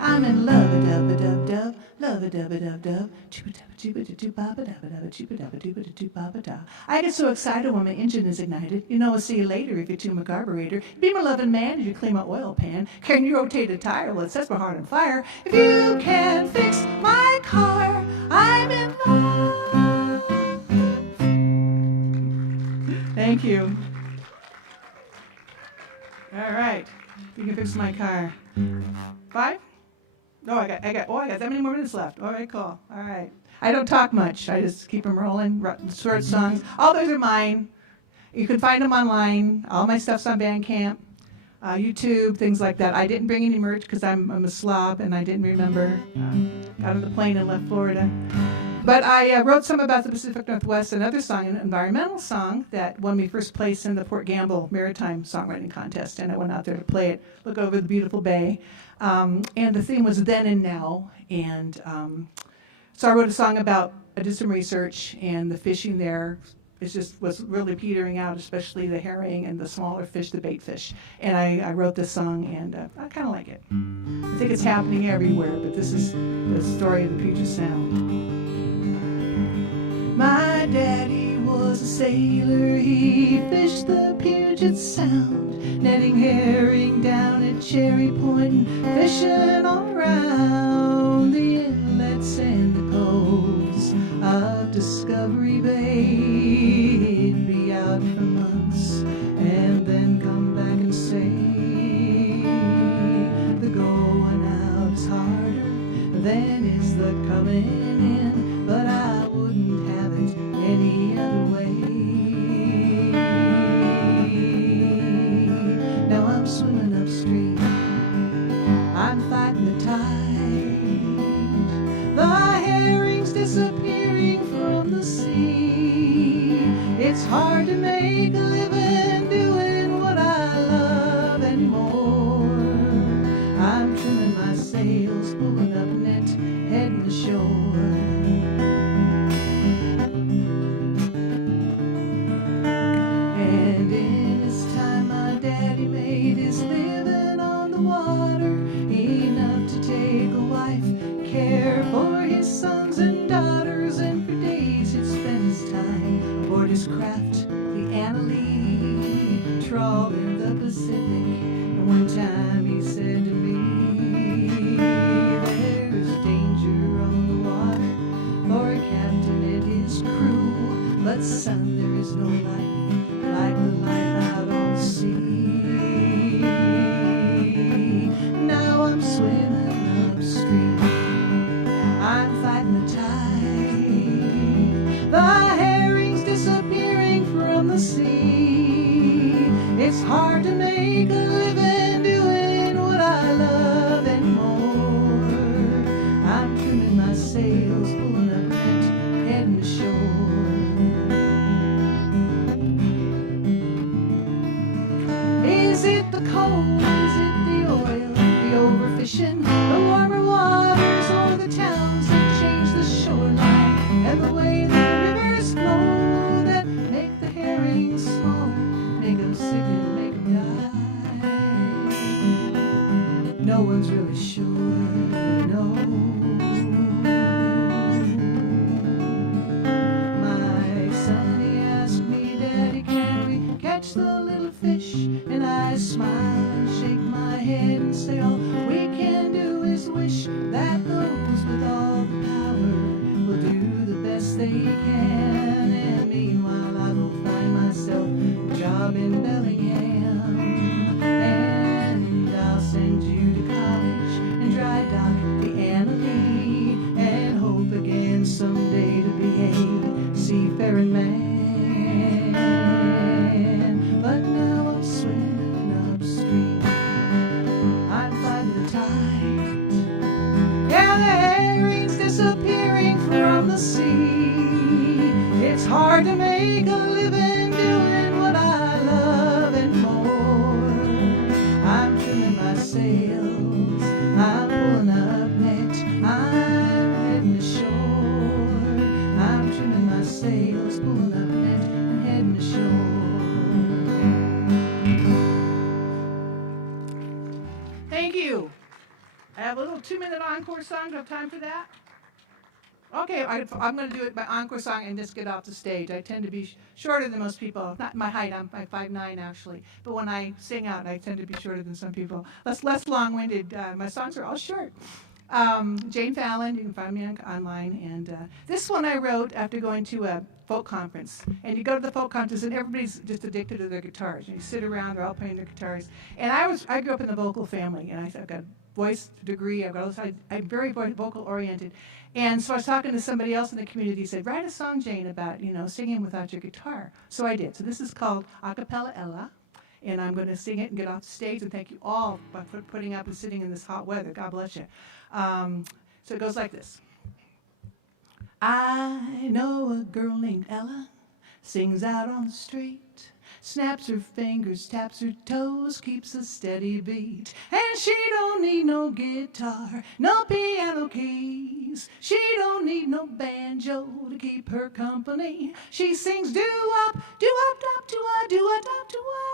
I'm in love, a dub a dub dub, love a dub a dub dub, chuba dub chuba dub baba dub a dub chuba dub dub dub baba da. I get so excited when my engine is ignited. You know, I'll see you later if you tune my carburetor. Be my loving man if you clean my oil pan. Can you rotate a tire? Well, it sets my heart on fire. If you can fix my car, I'm in love. Thank you. All right, you can fix my car. 5? Oh, I got that many more minutes left. All right, cool. All right. I don't talk much. I just keep them rolling. Short songs. All those are mine. You can find them online. All my stuff's on Bandcamp, YouTube, things like that. I didn't bring any merch because I'm a slob and I didn't remember. Got on the plane and left Florida. But I wrote some about the Pacific Northwest, another song, an environmental song that won me first place in the Port Gamble Maritime Songwriting Contest. And I went out there to play it, look over the beautiful bay. And the theme was then and now. And so I wrote a song about, I did some research, and the fishing there was really petering out, especially the herring and the smaller fish, the bait fish. And I wrote this song, and I kind of like it. I think it's happening everywhere, but this is the story of the Puget Sound. My daddy was a sailor, he fished the Puget Sound, netting herring down at Cherry Point, fishing all around the inlets and the coves of Discovery Bay. He'd be out for months and then come back and say, the going out is harder than is the coming in, but I wouldn't have it any other way. Now I'm swimming upstream, I'm fighting the tide, the herring's disappearing from the sea. It's hard to make a living doing what I love anymore. I'm trimming my sails, pulling up net, heading ashore. And in his time my daddy made his living on the water, enough to take a wife, care for his sons and daughters, and for days he'd spend his time aboard his craft, the Annelie, trawling the Pacific. And one time he said to me, there's danger on the water for a captain and his crew, but son, there is no life like the life out on the sea. Now I'm swimming upstream, I'm fighting the tide, sea. It's hard to make a living doing what I love and more. I'm trimming my sails, I'm pulling up net, I'm heading ashore. I'm trimming my sails, pulling up net, and heading ashore. Thank you. I have a little 2-minute encore song. Do you have time for that? Okay, I'm going to do it by encore song and just get off the stage. I tend to be shorter than most people. Not my height, I'm 5'9" actually. But when I sing out, I tend to be shorter than some people. Less long-winded. My songs are all short. Jane Fallon, you can find me online. And this one I wrote after going to a folk conference. And you go to the folk conference and everybody's just addicted to their guitars. And you sit around, they're all playing their guitars. And I grew up in the vocal family, and I've got a voice degree. I'm very vocal oriented. And so I was talking to somebody else in the community, said, write a song, Jane, about, singing without your guitar. So I did. So this is called Acapella Ella. And I'm going to sing it and get off the stage. And thank you all for putting up and sitting in this hot weather. God bless you. So it goes like this. I know a girl named Ella, sings out on the street, snaps her fingers, taps her toes, keeps a steady beat. And she don't need no guitar, no piano keys. She don't need no banjo to keep her company. She sings doo-wop, doo-wop, dop, doo-wah, doo-wah, dop, doo-wah.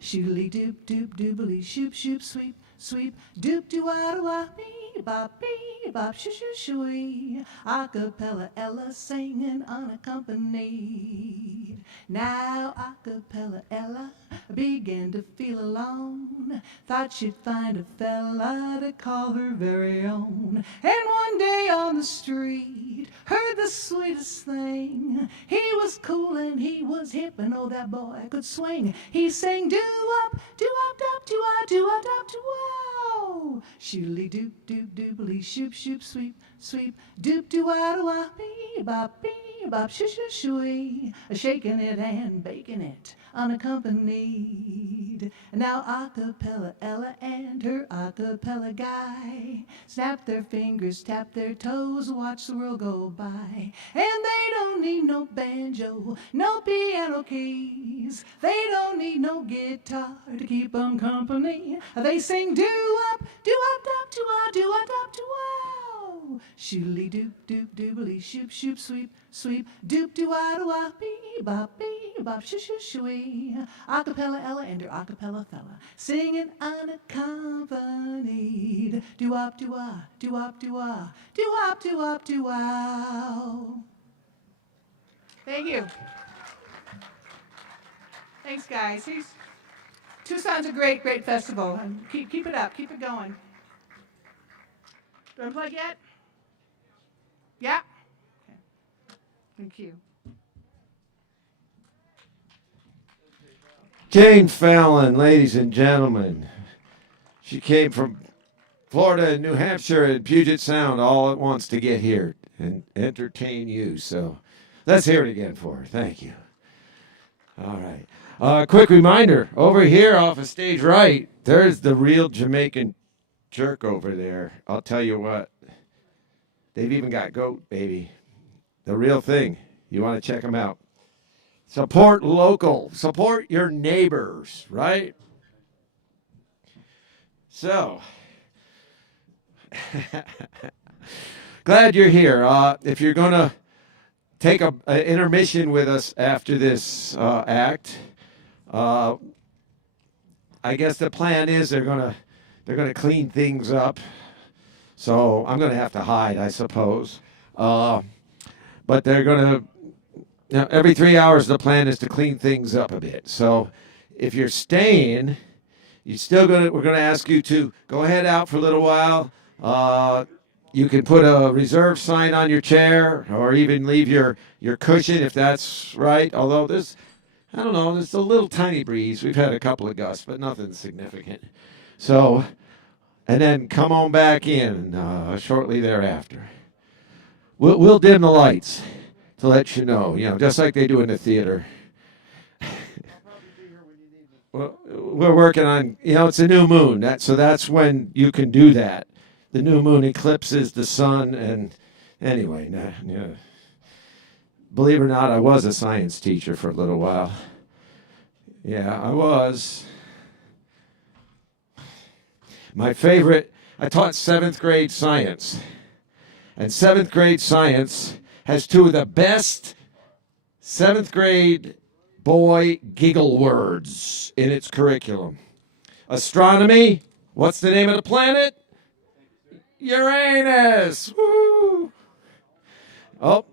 Shoodly doop, doop, doobly, shoop, shoop, sweep, sweep, doop, doo-wah, doo-wah, bee, bop, bee, bop, shoo, shoo, shoo. Acapella Ella singing unaccompanied. Now acapella Ella began to feel alone. Thought she'd find a fella to call her very own. And one day on the street, heard the sweetest thing. He was cool and he was hip, and oh, that boy could swing. He sang doo-wop, doo-wop, dop, doo-wah, doo-wah, dop, doo-wow. Shoodly doop, doop, doobly, shoop, shoop, sweep, sweep, doop, doo-wah, doo-wah, bee, bop, bee, bop, shoo, shoo, shoo. Shaking it and baking it unaccompanied. Now acapella Ella and her acapella guy snap their fingers, tap their toes, watch the world go by. And they don't need no banjo, no piano keys. They don't need no guitar to keep them company. They sing doo-wop, doo-wop, dop, doo-wah, doo-wah, dop, doo-wow. Shoodly doop, doop, doobly, shoop, shoop, sweep, sweep, doop, doo-wah, doo-wah, bee, bop, bee, bop, shoo, shoo, shoo. Acapella Ella and her acapella fella singing unaccompanied. Doo-wop, doo-wah, doo-wop, doo-wah, doo-wop, doo-wop, doo-wow. Thank you. Thanks, guys. Tucson's a great, great festival. And keep it up. Keep it going. Do I unplug yet? Yeah? Okay. Thank you. Jane Fallon, ladies and gentlemen. She came from Florida and New Hampshire and Puget Sound all at once to get here and entertain you. So let's hear it again for her. Thank you. All right. Quick reminder, over here off of stage right, there's the real Jamaican jerk over there. I'll tell you what. They've even got goat, baby. The real thing. You want to check them out. Support local. Support your neighbors, right? So, glad you're here. If you're going to take an intermission with us after this act, I guess the plan is they're going to clean things up. So I'm going to have to hide, I suppose. But they're going to, every 3 hours, the plan is to clean things up a bit. So if you're staying, we're going to ask you to go ahead out for a little while. You can put a reserve sign on your chair or even leave your cushion if that's right. Although there's a little tiny breeze. We've had a couple of gusts, but nothing significant. So, and then come on back in shortly thereafter. We'll dim the lights to let you know, just like they do in the theater. Well, we're working on, it's a new moon. So that's when you can do that. The new moon eclipses the sun, and Anyway, yeah. Believe it or not, I was a science teacher for a little while. Yeah, I was. My favorite, I taught 7th grade science. And 7th grade science has two of the best 7th grade boy giggle words in its curriculum. Astronomy, what's the name of the planet? Uranus. Woo! Oh,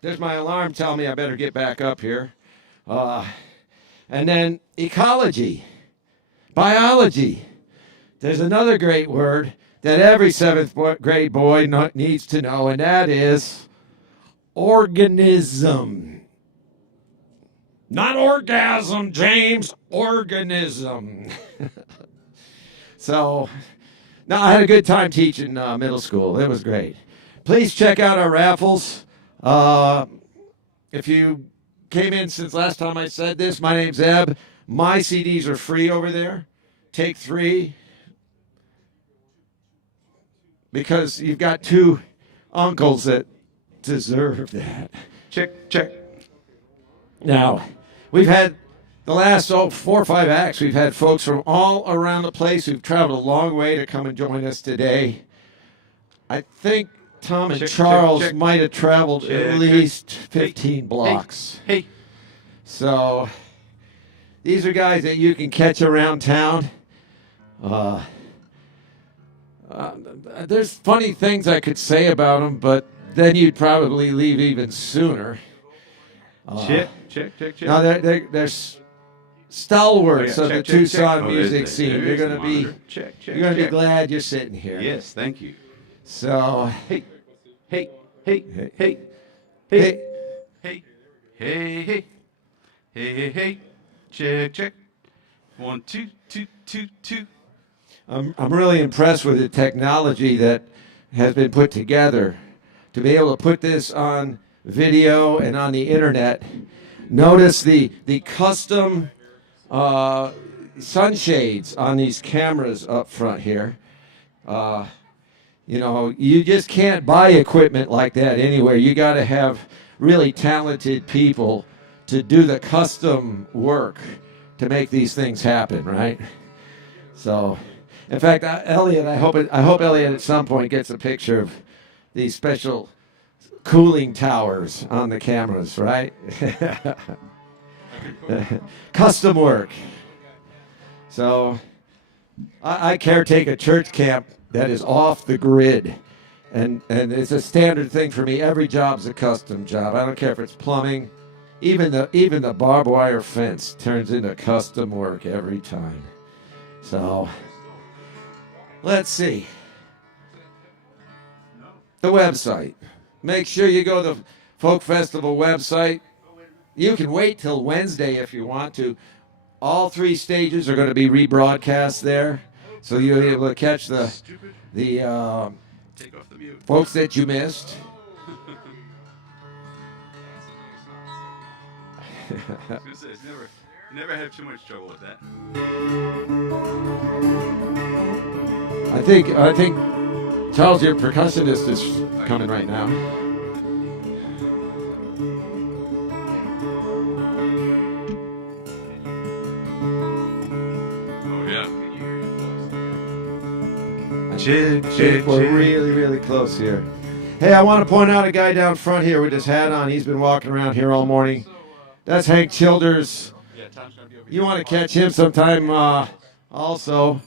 there's my alarm telling me I better get back up here. And then ecology, biology. There's another great word that every 7th grade boy needs to know, and that is organism. Not orgasm, James, organism. So, no, I had a good time teaching middle school. It was great. Please check out our raffles. If you came in since last time I said this, my name's Eb. My CDs are free over there. Take 3. Because you've got 2 uncles that deserve that. Check. Now, we've had the last 4 or 5 acts. We've had folks from all around the place who've traveled a long way to come and join us today. I think Tom and Charles might have traveled at least 15 blocks. Hey. So these are guys that you can catch around town. There's funny things I could say about them, but then you'd probably leave even sooner. Check. Now they're stalwarts of the Tucson music scene. You're gonna be glad you're sitting here. Yes, thank you. So Hey. Check. 1, 2, 2, 2, 2. I'm really impressed with the technology that has been put together to be able to put this on video and on the internet. Notice the custom sunshades on these cameras up front here. You just can't buy equipment like that anywhere. You got to have really talented people to do the custom work to make these things happen, right? So, in fact, Elliot, I hope Elliot at some point gets a picture of these special cooling towers on the cameras, right? Custom work. So, I caretake a church camp that is off the grid, and it's a standard thing for me. Every job's a custom job. I don't care if it's plumbing, even the barbed wire fence turns into custom work every time. So, let's see. The website. Make sure you go to the Folk Festival website. You can wait till Wednesday if you want to. All 3 stages are going to be rebroadcast there, so you'll be able to catch the Take off the mute. folks that you missed. I was gonna say, never had too much trouble with that. I think Charles, your percussionist, is coming right now. Oh yeah. I think we're really, really close here. Hey, I want to point out a guy down front here with his hat on. He's been walking around here all morning. That's Hank Childers. You want to catch him sometime also.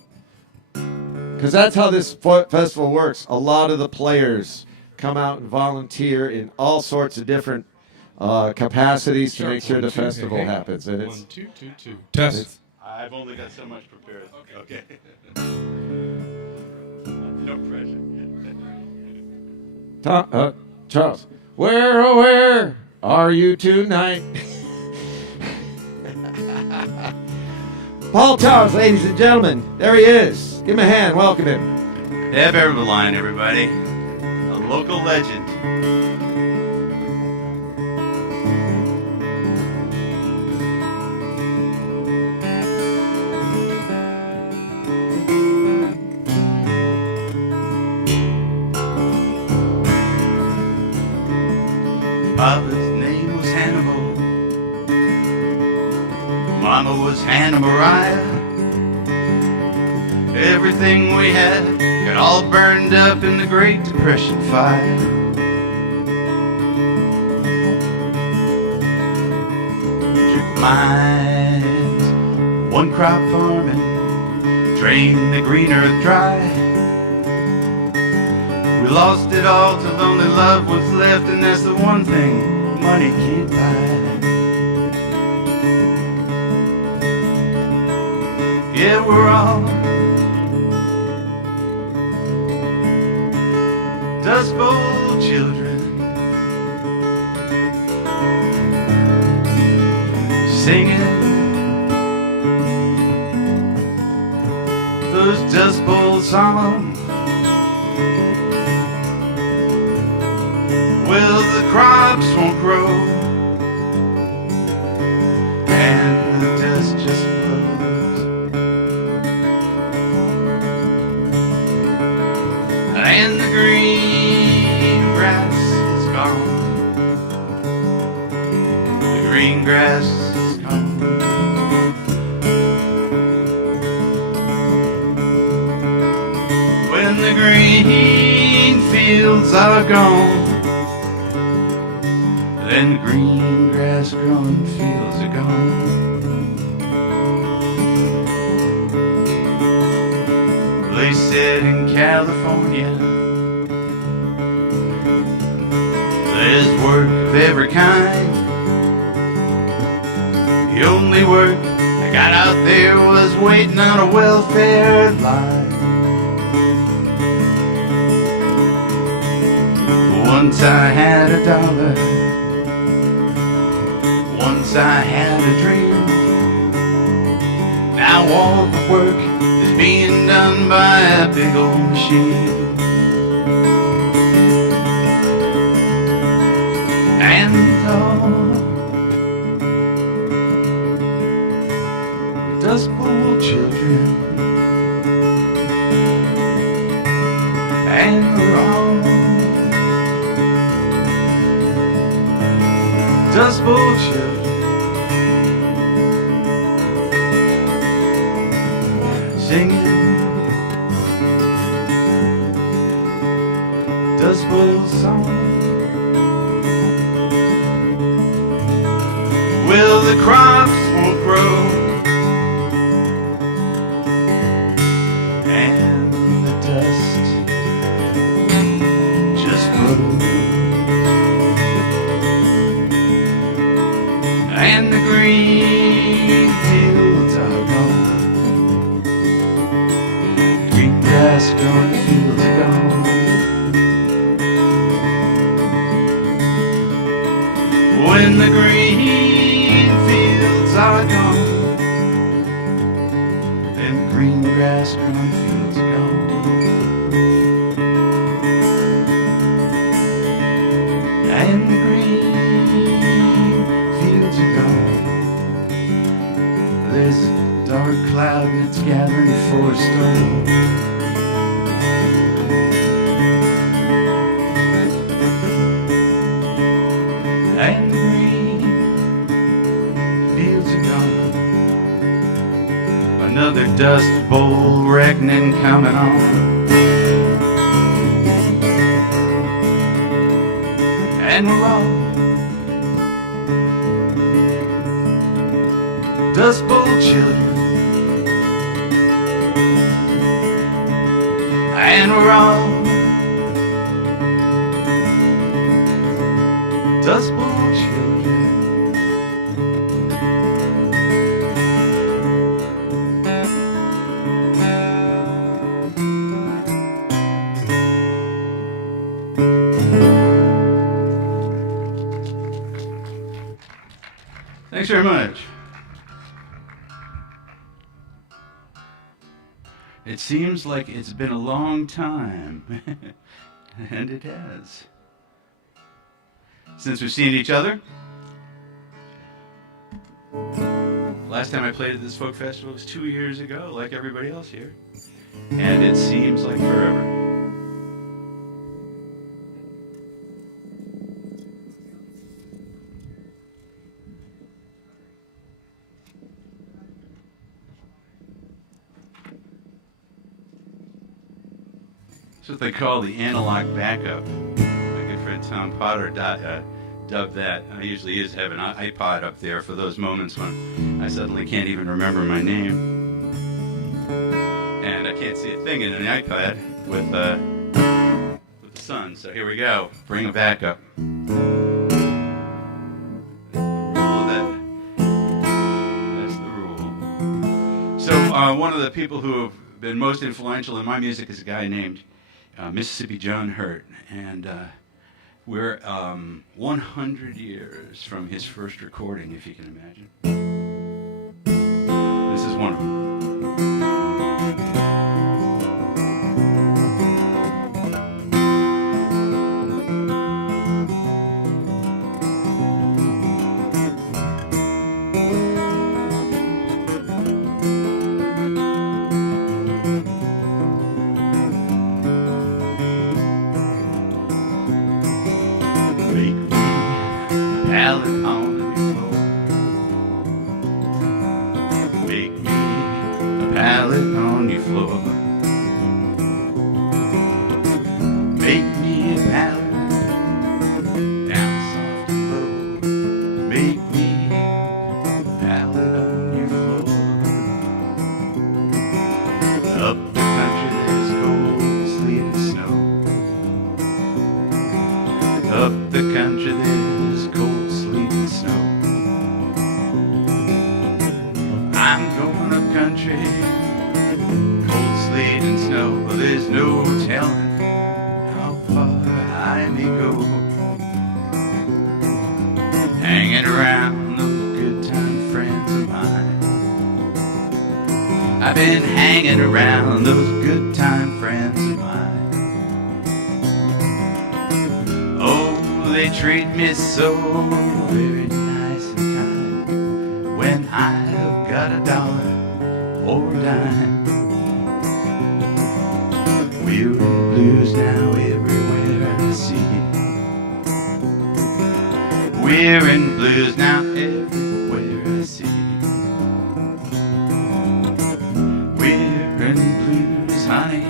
Because that's how this festival works. A lot of the players come out and volunteer in all sorts of different capacities to make sure the festival happens. And it's 1, 2, 2, 2. Test. I've only got so much prepared. Okay. No pressure. Charles, where are you tonight? Paul Charles, ladies and gentlemen, there he is. Give him a hand, welcome him. Eb Everline, everybody. A local legend. Papa's name was Hannibal. Mama was Hannah Mariah. Everything we had got all burned up in the Great Depression fire. Took mines, one crop farming, drained the green earth dry. We lost it all till only love was left, and that's the one thing money can't buy. Yeah, we're all Dust Bowl children, singing those Dust Bowl songs. Well, the crops won't grow, and the dust just blows, and the green grass is gone. The green grass is gone. When the green fields are gone, then the green grass growing fields are gone. They said in California there's work of every kind. The only work I got out there was waiting on a welfare line. Once I had $1, once I had a dream. Now all the work is being done by a big old machine. And all the Dust Bowl children, and we're all Dust Bowl children, singing Dust Bowl songs. Well, the crops won't grow, and the dust just blows, and the green fields are gone. Green grass growing fields are gone. When the green fields are gone, then the green grass growing fields are gone. And the green fields are gone. There's a dark cloud that's gathering for a storm. And the green fields are gone. Another Dust Bowl reckoning coming on. And we're all Dust Bowl children, and we're all Dust Bowl children. Thanks very much. It seems like it's been a long time, and it has, since we've seen each other. Last time I played at this folk festival was 2 years ago, like everybody else here, and it seems like forever. It's what they call the analog backup. My good friend Tom Potter dubbed that. I usually is have an iPod up there for those moments when I suddenly can't even remember my name. And I can't see a thing in an iPad with the sun. So here we go. Bring it back up. That's the rule. So one of the people who have been most influential in my music is a guy named Mississippi John Hurt, and we're 100 years from his first recording, if you can imagine. This is one of them. Around those good time friends of mine. Oh, they treat me so very nice and kind when I've got a dollar or a dime. We're in blues now everywhere I see. We're in blues now everywhere I see. Honey,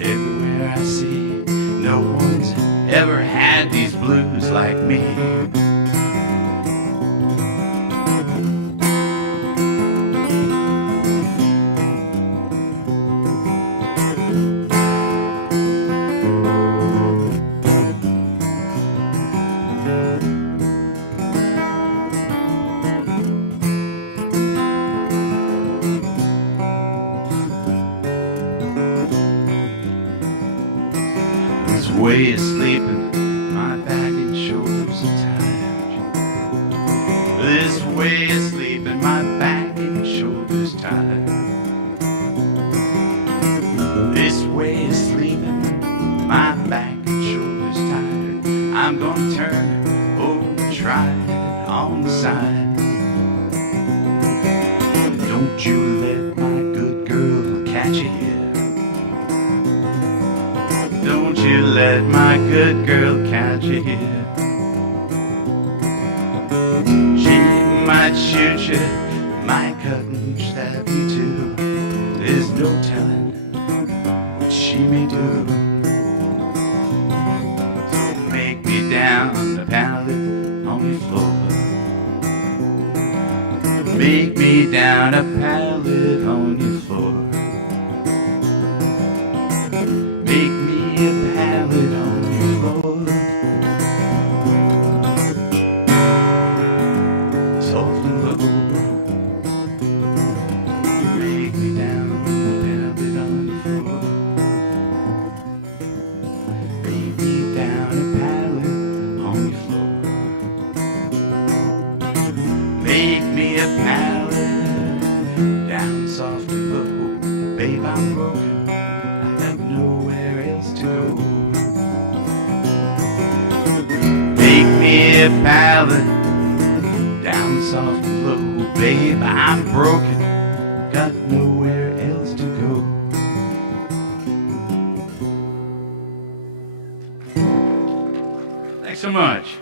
everywhere I see, no one's ever had these blues like me. Way of sleeping, my back and shoulders are tired. This way of sleeping, my back and shoulders tired. This way of sleeping, my back and shoulders tired. I'm gonna turn over and try it on the side. Don't you let my good girl catch you here. Don't you let my good girl catch you here. She might shoot you, might cut and stab you too. There's no telling what she may do. So make me down the pallet on your floor. Make me down a pallet on your floor. Make me a pallet on your floor. Soft and low. Make me down a pallet on your floor. Make me down a pallet on your floor. Make me a pallet down soft and low. Babe, I'm broken. I have nowhere else to go. Make me a pallet down soft and low. Babe, I'm broken. Got nowhere else to go. Thanks so much.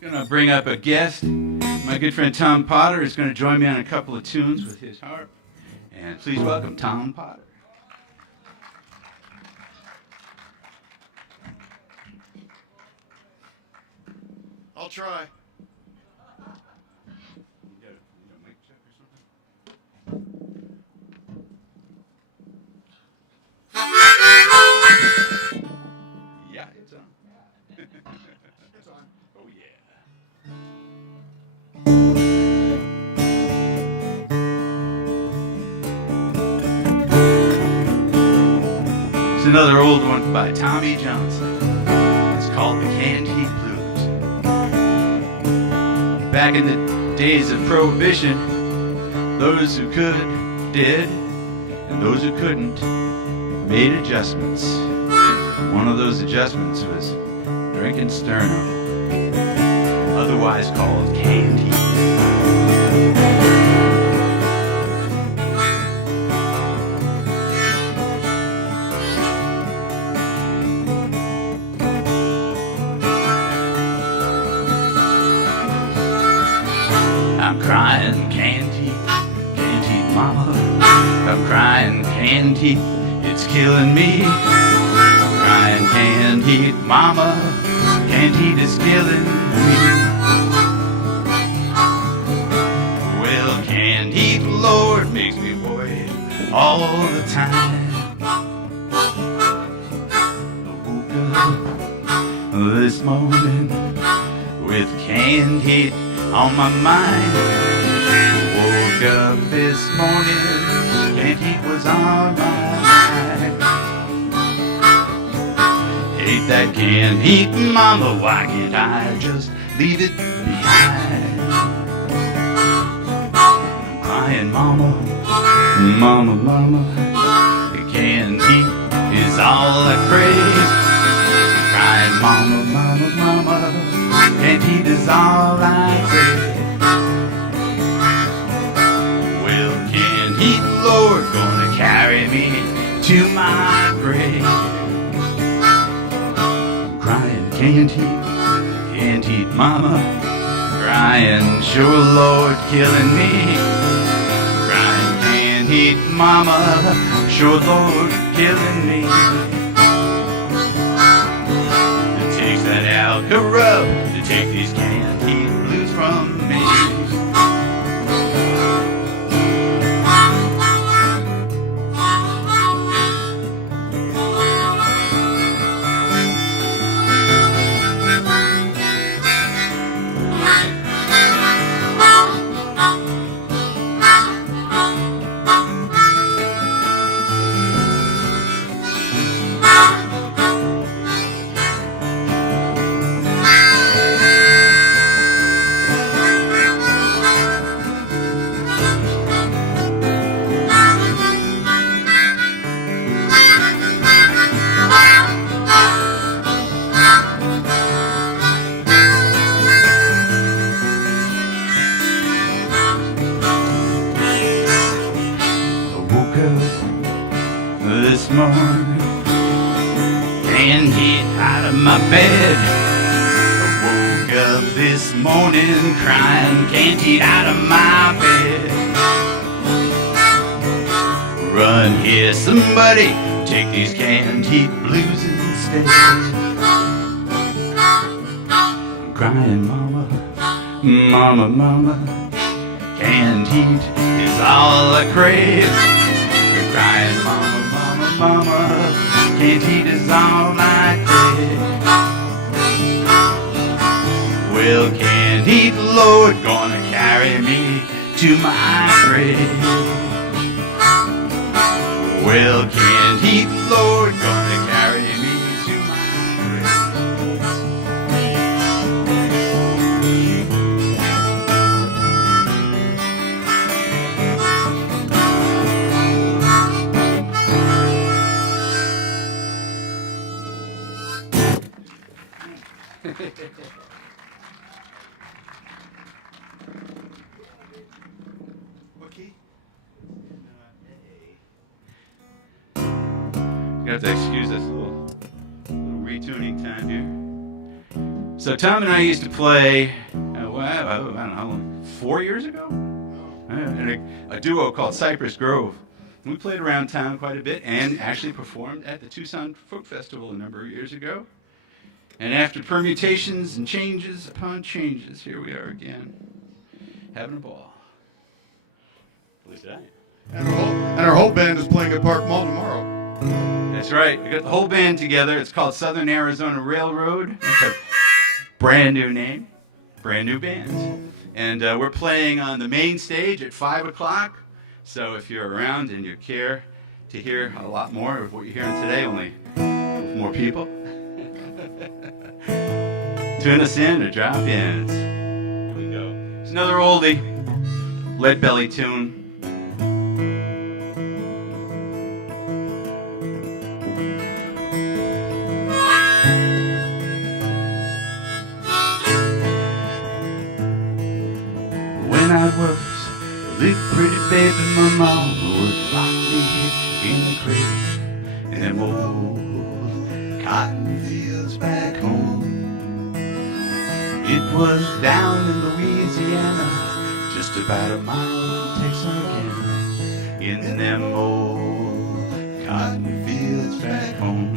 Gonna bring up a guest. My good friend Tom Potter is gonna join me on a couple of tunes with his harp. And please welcome Tom Potter. I'll try. Yeah, it's on. It's on. Oh yeah. It's another old one by Tommy Johnson. It's called The Canned Heat Blues. Back in the days of Prohibition, those who could did, and those who couldn't made adjustments. One of those adjustments was drinking Sterno, otherwise called canned heat. I'm crying canned heat, mama. I'm crying canned heat, it's killing me. I'm crying canned heat, mama. Canned heat is killing me. Well, canned heat, Lord, makes me worry all the time. I woke up this morning with canned heat on my mind. Woke up this morning, canned heat was on my mind. Hate that canned heat, mama, why can't I just leave it behind? I'm crying, mama, mama, mama, the canned heat is all I crave. Crying, mama, mama, mama, canned heat is all I crave. Well, canned heat, Lord, gonna carry me to my grave. Crying canned heat, mama. Crying, sure, Lord, killing me. Crying canned heat, mama. Sure, Lord, killing me. It takes that alcohol to take these canned heat blues from me. This morning, canned heat out of my bed. I woke up this morning crying canned heat out of my bed. Run here, somebody, take these canned heat blues instead. I'm crying, mama, mama, mama, canned heat is all I crave. You're crying, mama, mama, canned heat is all I crave. Well, canned heat, Lord, gonna carry me to my grave. Well, canned heat, Lord, gonna carry me to my What key? You have to excuse us a little retuning time here. So Tom and I used to play, well, I don't know how long, 4 years ago? In a duo called Cypress Grove. We played around town quite a bit and actually performed at the Tucson Folk Festival a number of years ago. And after permutations and changes upon changes, here we are again, having a ball. At least I am. And our whole band is playing at Park Mall tomorrow. That's right. We got the whole band together. It's called Southern Arizona Railroad. It's a brand new name, brand new band. And we're playing on the main stage at 5 o'clock. So if you're around and you care to hear a lot more of what you're hearing today, only with more people, tune us in or drop in. Here we go. It's another oldie, lead belly tune. When I was a little pretty baby, my mama would rock me in the cradle in them old cotton fields back home. It was down in Louisiana, just about a mile from Texarkana, in them old cotton fields back home.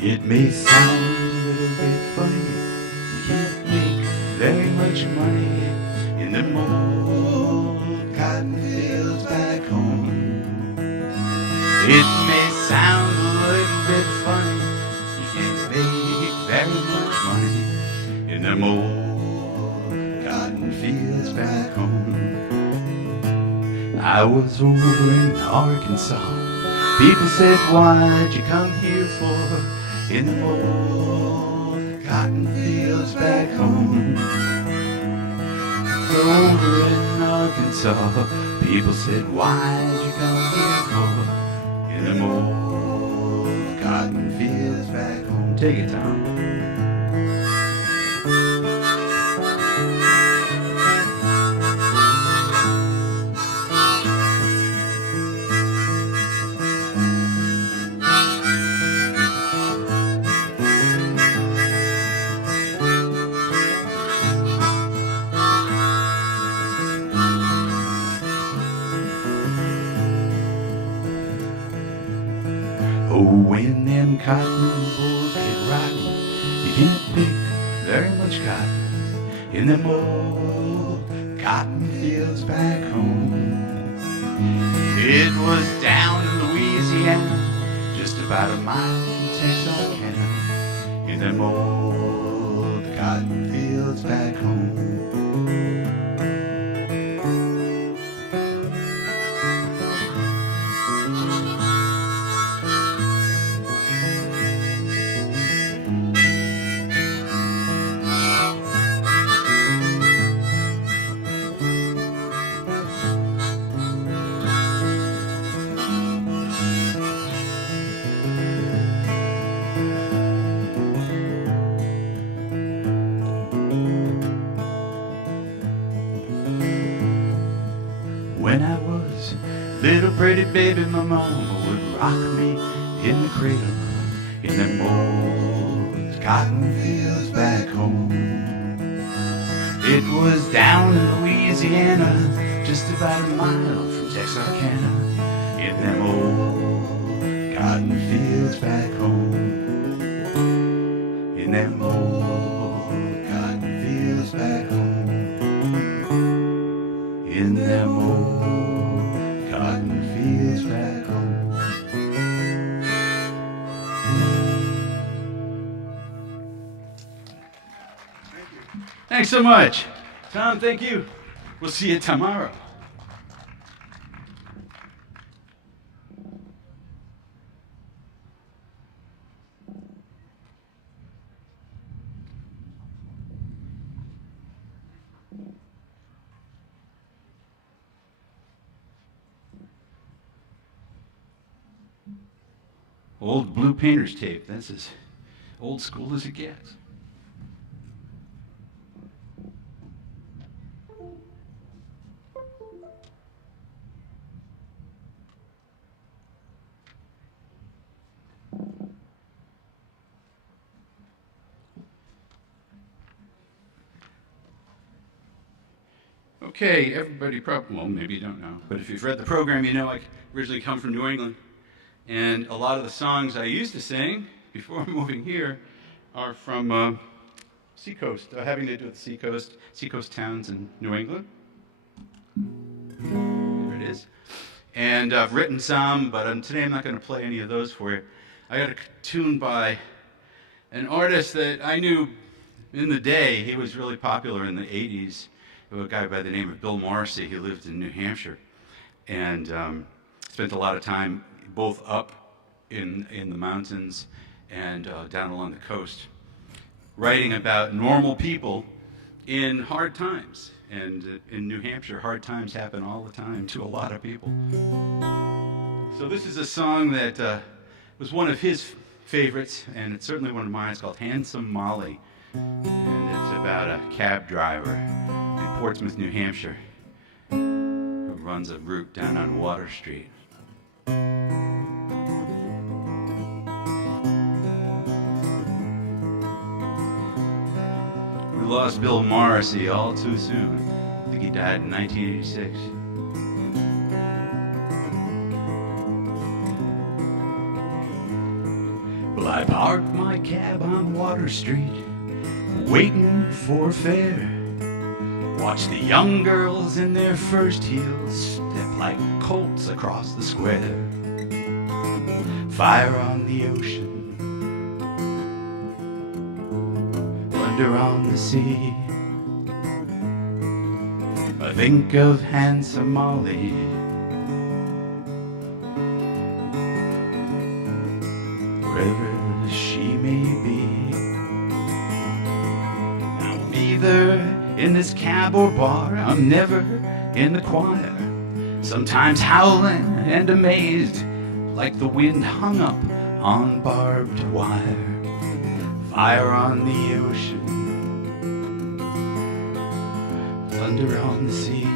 It may sound a little bit funny, you can't make very much money in them old cotton fields back home. It may sound a little bit funny, you can't make very much money in them old cotton fields back home. I was over in Arkansas. People said, why'd you come here for? In them old cotton fields back home. Over in Arkansas, people said, why'd you come here for? In them old cotton fields back home. Take it, Tom. When them cotton bolls get rotten, you can't pick very much cotton in them old cotton fields back home. It was down in Louisiana, just about a mile from Texarkana, in them old cotton fields back home. When I was little pretty baby, my mama would rock me in the cradle in them old cotton fields back home. It was down in Louisiana, just about a mile from Texarkana, in them old cotton fields back home. In them old cotton fields back home. In them old cotton fields back home. Thanks so much. Tom, thank you. We'll see you tomorrow. Old blue painter's tape. That's as old school as it gets. Okay, everybody probably, well, maybe you don't know, but if you've read the program, you know I originally come from New England. And a lot of the songs I used to sing before moving here are from seacoast, having to do with seacoast towns in New England. There it is. And I've written some, but today I'm not going to play any of those for you. I got a tune by an artist that I knew in the day. He was really popular in the 80s. A guy by the name of Bill Morrissey. He lived in New Hampshire and spent a lot of time both up in the mountains and down along the coast, writing about normal people in hard times. And in New Hampshire, hard times happen all the time to a lot of people. So this is a song that was one of his favorites, and it's certainly one of mine. It's called Handsome Molly, and it's about a cab driver in Portsmouth, New Hampshire, who runs a route down on Water Street. We lost Bill Morrissey all too soon. I think he died in 1986. Well, I parked my cab on Water Street, waiting for a fare. Watch the young girls in their first heels step like colts across the square. Fire on the ocean, thunder on the sea. I think of Handsome Molly, wherever she may be. I'm neither in this cab or bar, I'm never in the choir. Sometimes howling and amazed, like the wind hung up on barbed wire. Fire on the ocean, thunder on the sea.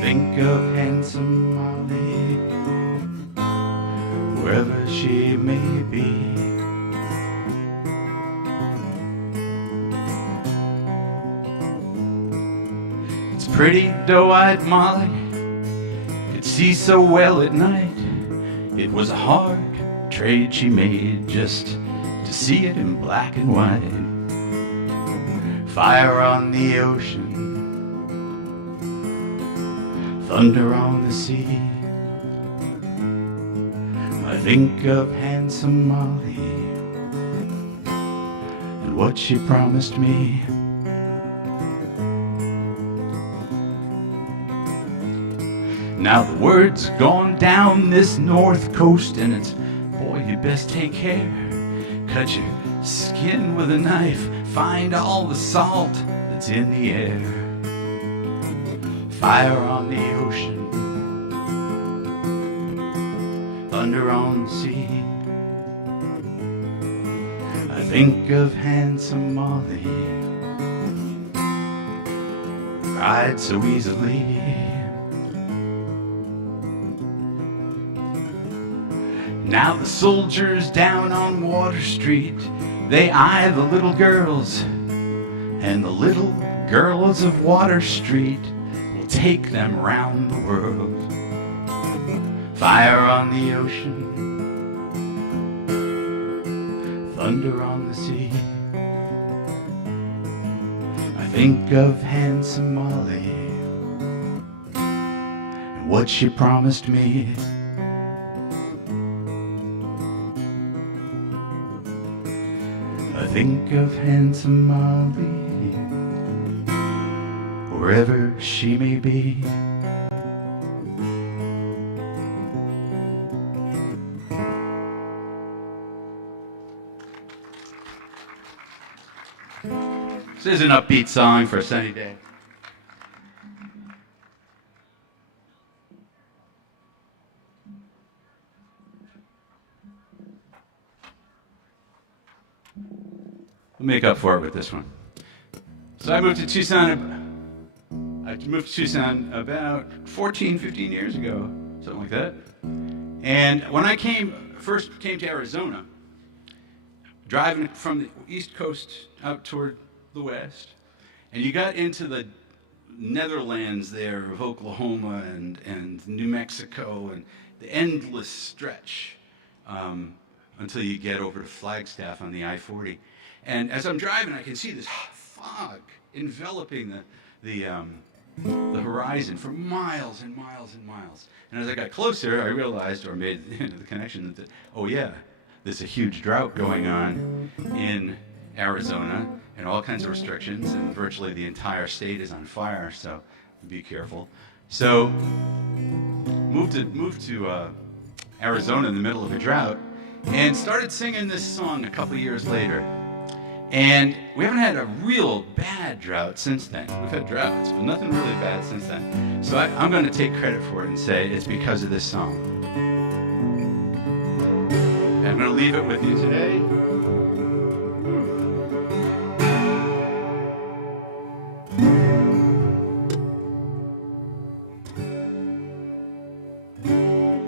Think of Handsome Molly, wherever she may be. Pretty doe-eyed Molly could see so well at night. It was a hard trade she made just to see it in black and white. Fire on the ocean, thunder on the sea. I think of Handsome Molly and what she promised me. Now the word's gone down this north coast, and it's, boy, you best take care. Cut your skin with a knife, find all the salt that's in the air. Fire on the ocean, thunder on the sea. I think of Handsome Molly, cried so easily. Now the soldiers down on Water Street, they eye the little girls, and the little girls of Water Street will take them round the world. Fire on the ocean, thunder on the sea. I think of Handsome Molly and what she promised me. I think of Handsome Molly, wherever she may be. This is an upbeat song for a sunny day. We'll make up for it with this one. So I moved to Tucson about 14, 15 years ago, something like that. And when I first came to Arizona, driving from the East Coast out toward the West, And you got into the Netherlands there of Oklahoma and New Mexico and the endless stretch until you get over to Flagstaff on the I-40. And as I'm driving, I can see this fog enveloping the horizon for miles and miles and miles. And as I got closer, I realized, or made the connection that, oh yeah, there's a huge drought going on in Arizona and all kinds of restrictions, and virtually the entire state is on fire, so be careful. So moved to Arizona in the middle of a drought and started singing this song a couple years later. And we haven't had a real bad drought since then. We've had droughts, but nothing really bad since then. So I'm going to take credit for it and say it's because of this song. And I'm going to leave it with you today.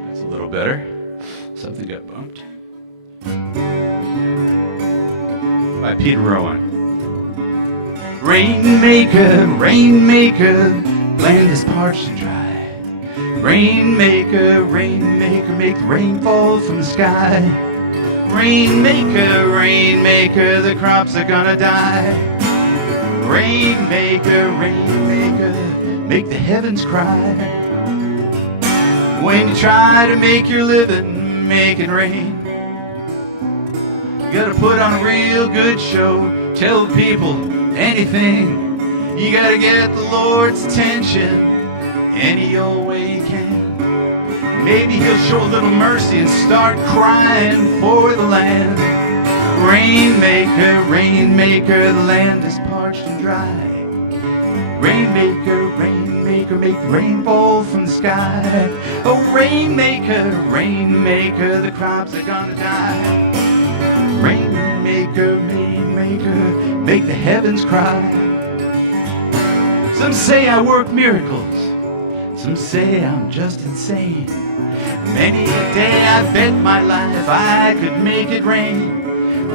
That's a little better. Something got bumped. By Peter Rowan. Rainmaker, rainmaker, land is parched and dry. Rainmaker, rainmaker, make the rain fall from the sky. Rainmaker, rainmaker, the crops are gonna die. Rainmaker, rainmaker, make the heavens cry. When you try to make your living, make it rain. You gotta put on a real good show, tell the people anything. You gotta get the Lord's attention any old way you can. Maybe he'll show a little mercy and start crying for the land. Rainmaker, rainmaker, the land is parched and dry. Rainmaker, rainmaker, make the rain fall from the sky. Oh, rainmaker, rainmaker, the crops are gonna die. Rainmaker, rainmaker, make the heavens cry. Some say I work miracles, some say I'm just insane. Many a day I bet my life I could make it rain.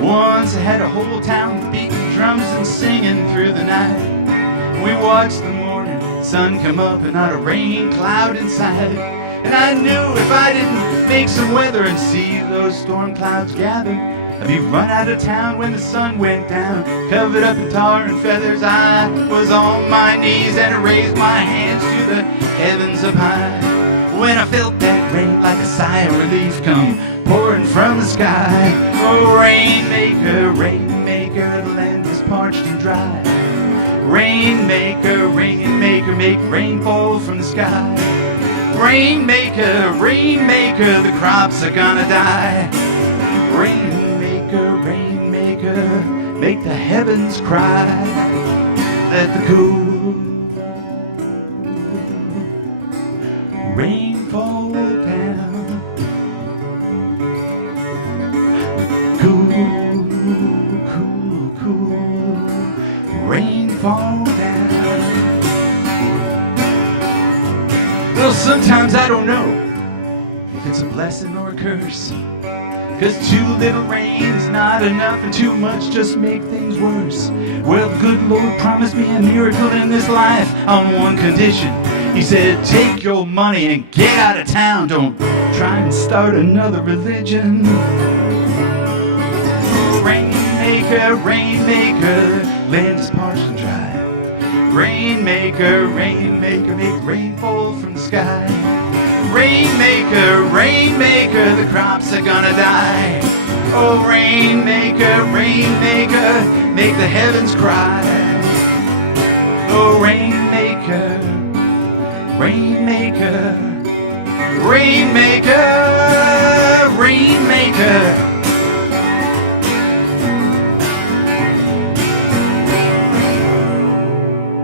Once I had a whole town beating drums and singing through the night. We watched the morning sun come up and not a rain cloud in sight. And I knew if I didn't make some weather and see those storm clouds gather, I'd be run out of town when the sun went down, covered up in tar and feathers. I was on my knees and I raised my hands to the heavens up high. When I felt that rain like a sigh of relief come pouring from the sky. Oh, rainmaker, rainmaker, the land is parched and dry. Rainmaker, rainmaker, make rain fall from the sky. Rainmaker, rainmaker, the crops are gonna die. Rainmaker, rainmaker, make the heavens cry. Let the cool rain fall down. Cool, cool, cool, rain fall down. Well, sometimes I don't know if it's a blessing or a curse. 'Cause too little rain is not enough and too much just make things worse. Well, the good Lord promised me a miracle in this life on one condition. He said, take your money and get out of town. Don't try and start another religion. Rainmaker, rainmaker, land is parched and dry. Rainmaker, rainmaker, make rain fall from the sky. Rainmaker, rainmaker, the crops are gonna die. Oh, rainmaker, rainmaker, make the heavens cry. Oh, rainmaker, rainmaker, rainmaker, rainmaker.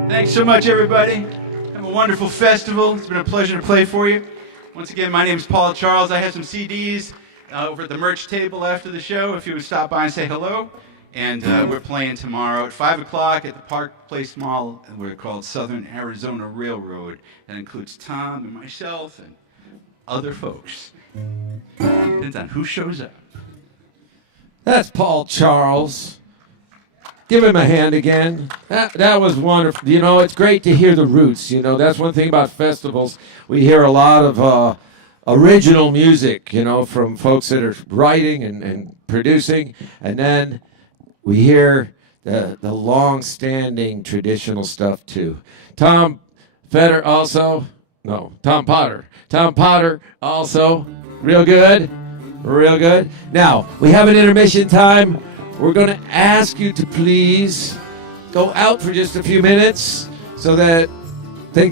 Thanks so much, everybody. Have a wonderful festival. It's been a pleasure to play for you. Once again, my name is Paul Charles. I have some CDs over at the merch table after the show if you would stop by and say hello. And we're playing tomorrow at 5 o'clock at the Park Place Mall, and we're called Southern Arizona Railroad. That includes Tom and myself and other folks. Depends on who shows up. That's Paul Charles. Give him a hand again. That was wonderful. You know, it's great to hear the roots. You know, that's one thing about festivals. We hear a lot of original music, you know, from folks that are writing and producing. And then we hear the long-standing traditional stuff, too. Tom Potter also. Tom Potter also. Real good. Real good. Now, we have an intermission time. We're going to ask you to please go out for just a few minutes so that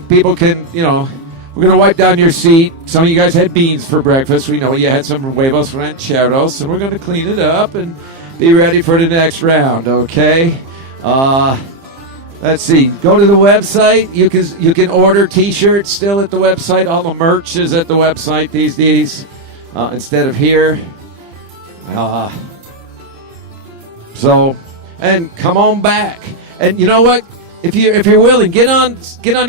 people can, you know, we're going to wipe down your seat. Some of you guys had beans for breakfast. We know you had some huevos rancheros, and we're going to clean it up and be ready for the next round, okay? Let's see. Go to the website. You can order T-shirts still at the website. All the merch is at the website these days instead of here. So, and come on back. And you know what? If you're willing, get on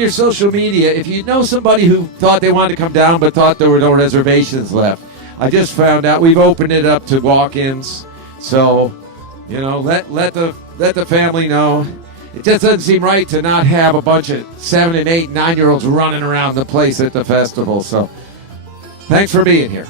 your social media. If you know somebody who thought they wanted to come down but thought there were no reservations left, I just found out we've opened it up to walk-ins. So, you know, let the family know. It just doesn't seem right to not have a bunch of 7 and 8 and 9-year-olds running around the place at the festival. So, thanks for being here.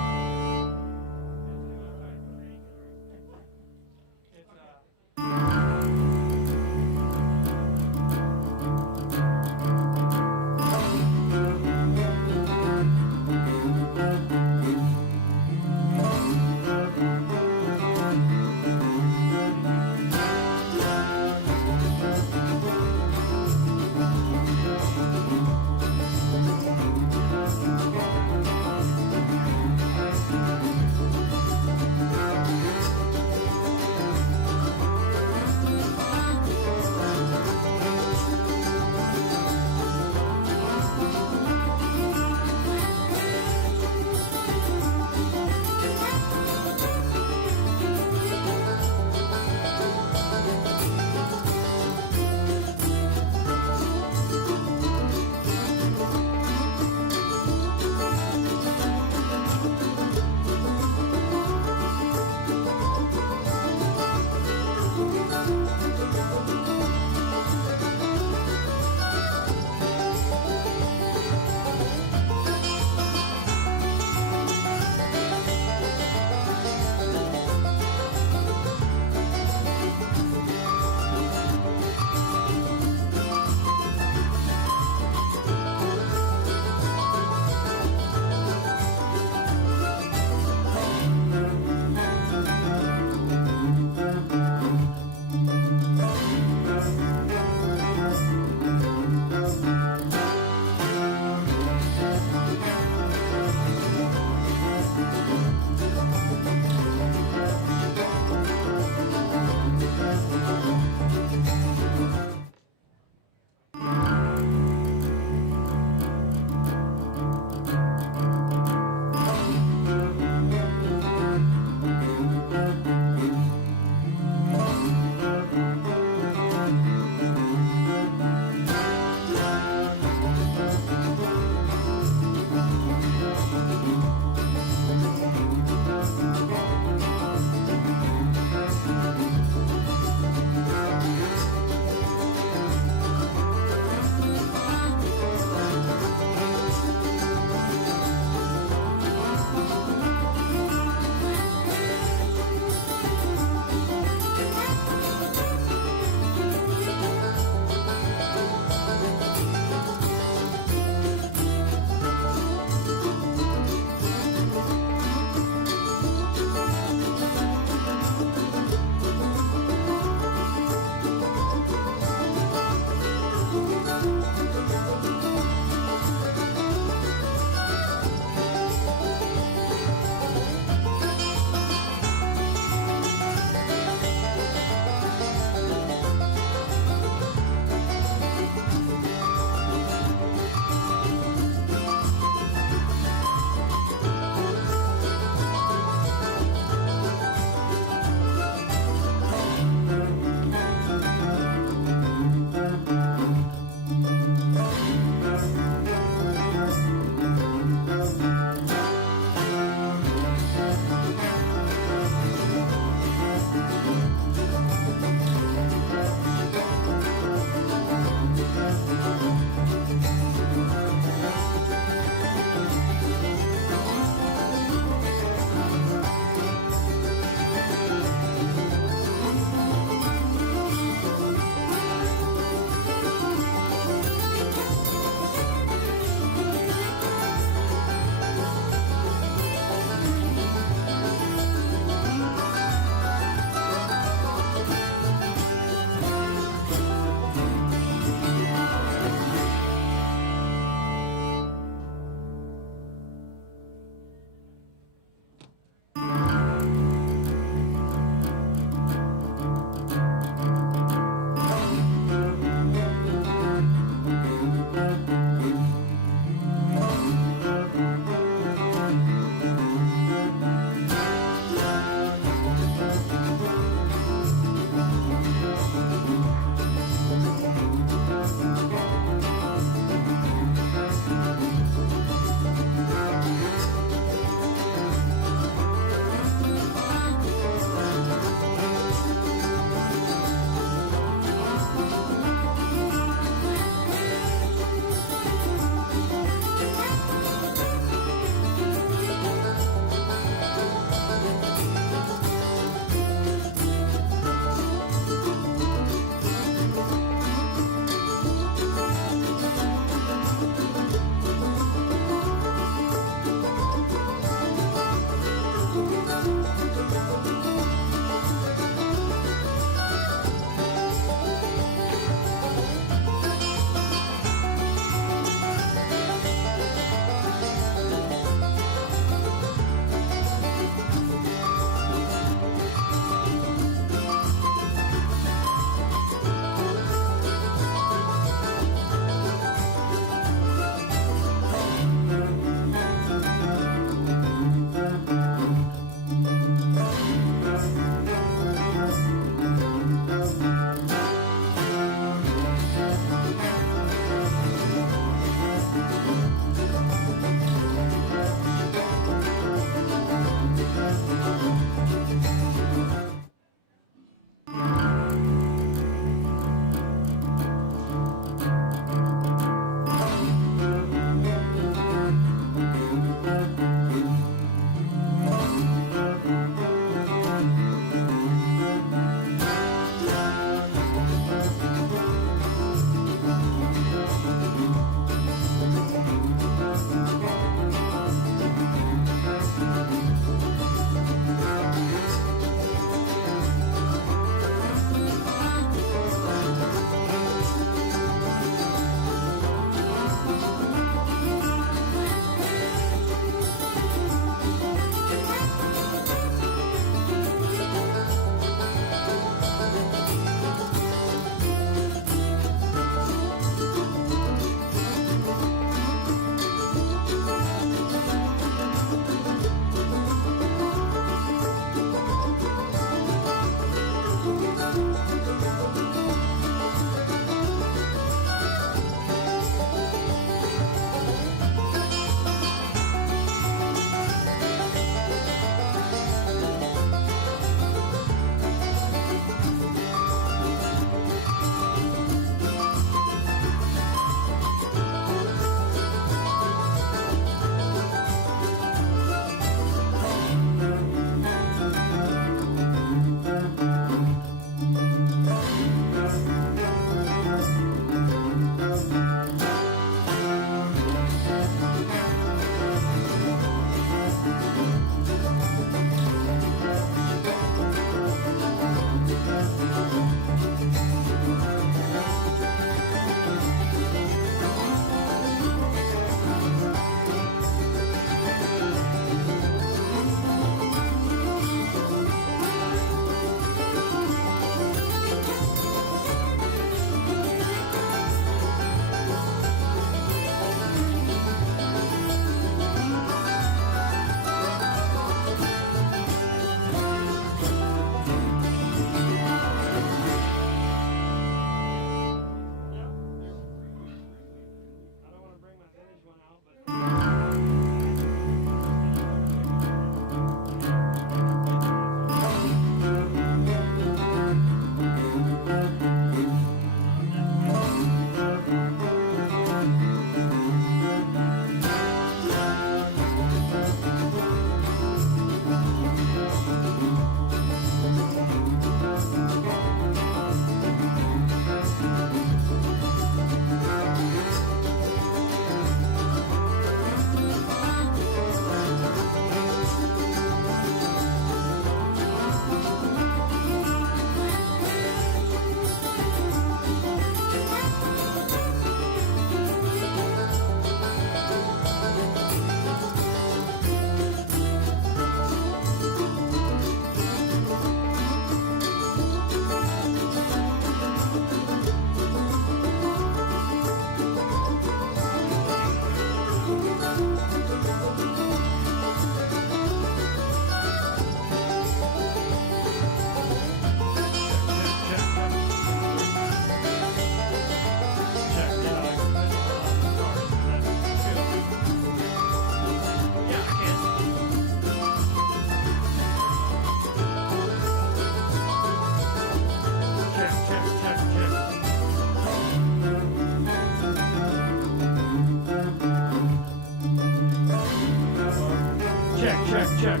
check.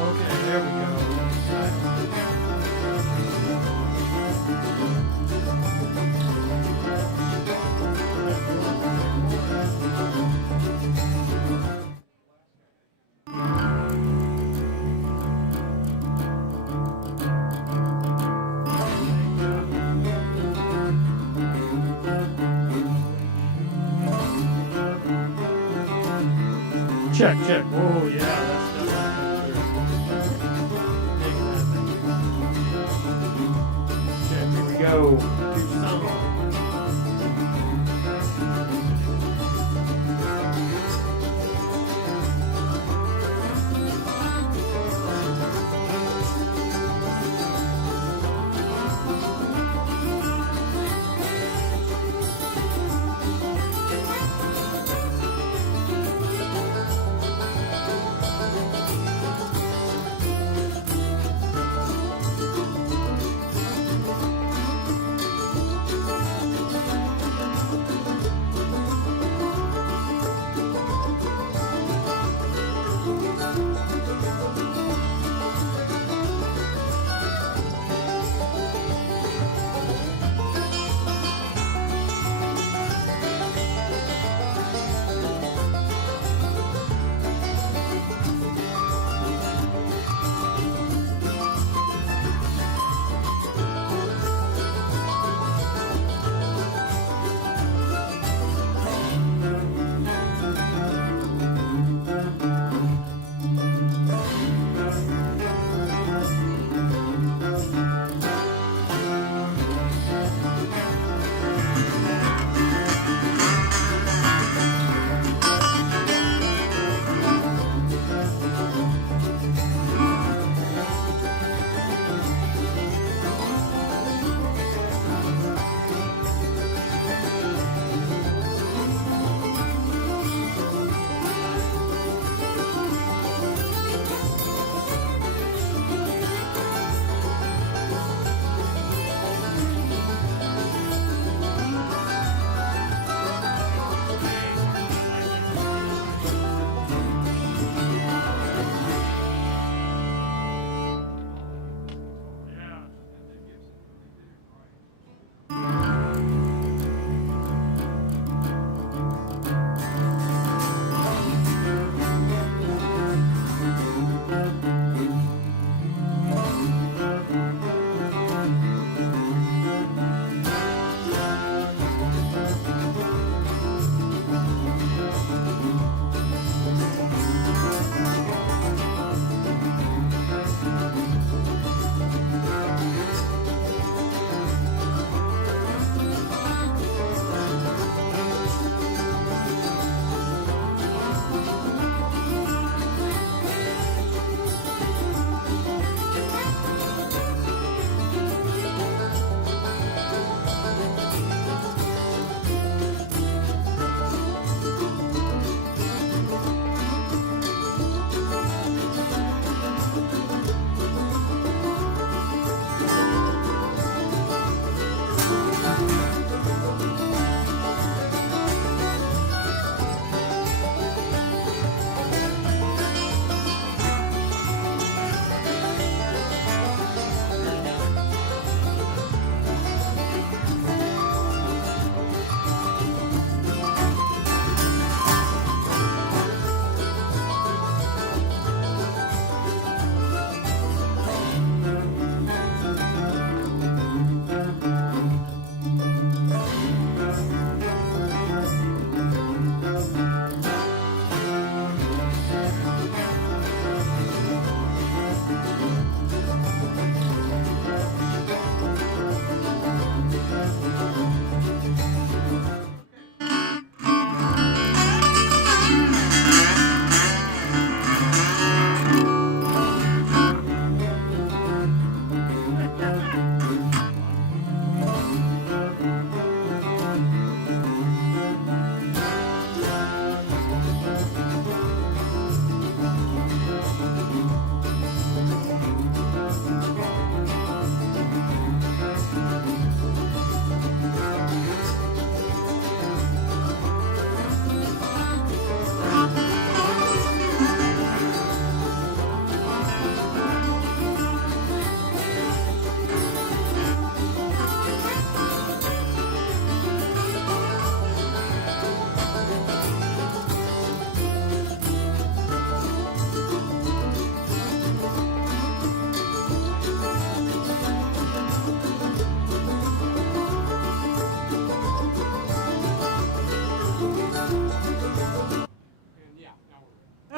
Okay, there we go. Check. Oh, yeah, that's definitely. Check, here we go. Tucson.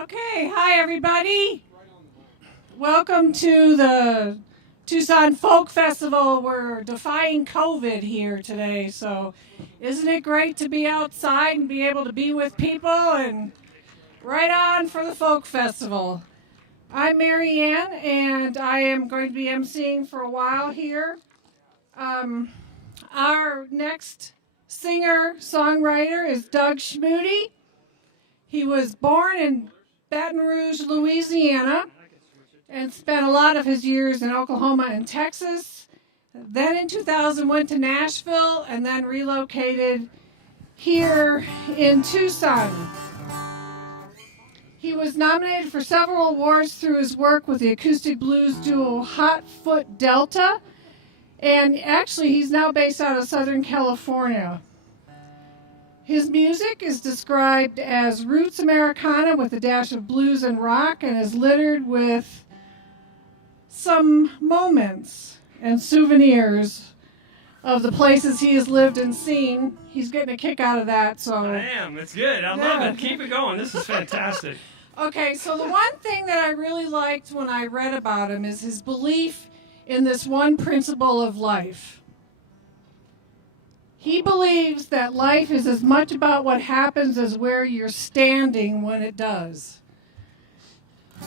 Okay, hi everybody. Welcome to the Tucson Folk Festival. We're defying COVID here today, so isn't it great to be outside and be able to be with people and right on for the Folk Festival. I'm Mary Ann, and I am going to be emceeing for a while here. Our next singer-songwriter is Doug Schmude. He was born in Baton Rouge, Louisiana, and spent a lot of his years in Oklahoma and Texas. Then in 2000 went to Nashville and then relocated here in Tucson. He was nominated for several awards through his work with the acoustic blues duo Hot Foot Delta, and actually he's now based out of Southern California. His music is described as roots Americana with a dash of blues and rock, and is littered with some moments and souvenirs of the places he has lived and seen. He's getting a kick out of that. So I am. It's good. I love it. Keep it going. This is fantastic. Okay, so the one thing that I really liked when I read about him is his belief in this one principle of life. He believes that life is as much about what happens as where you're standing when it does.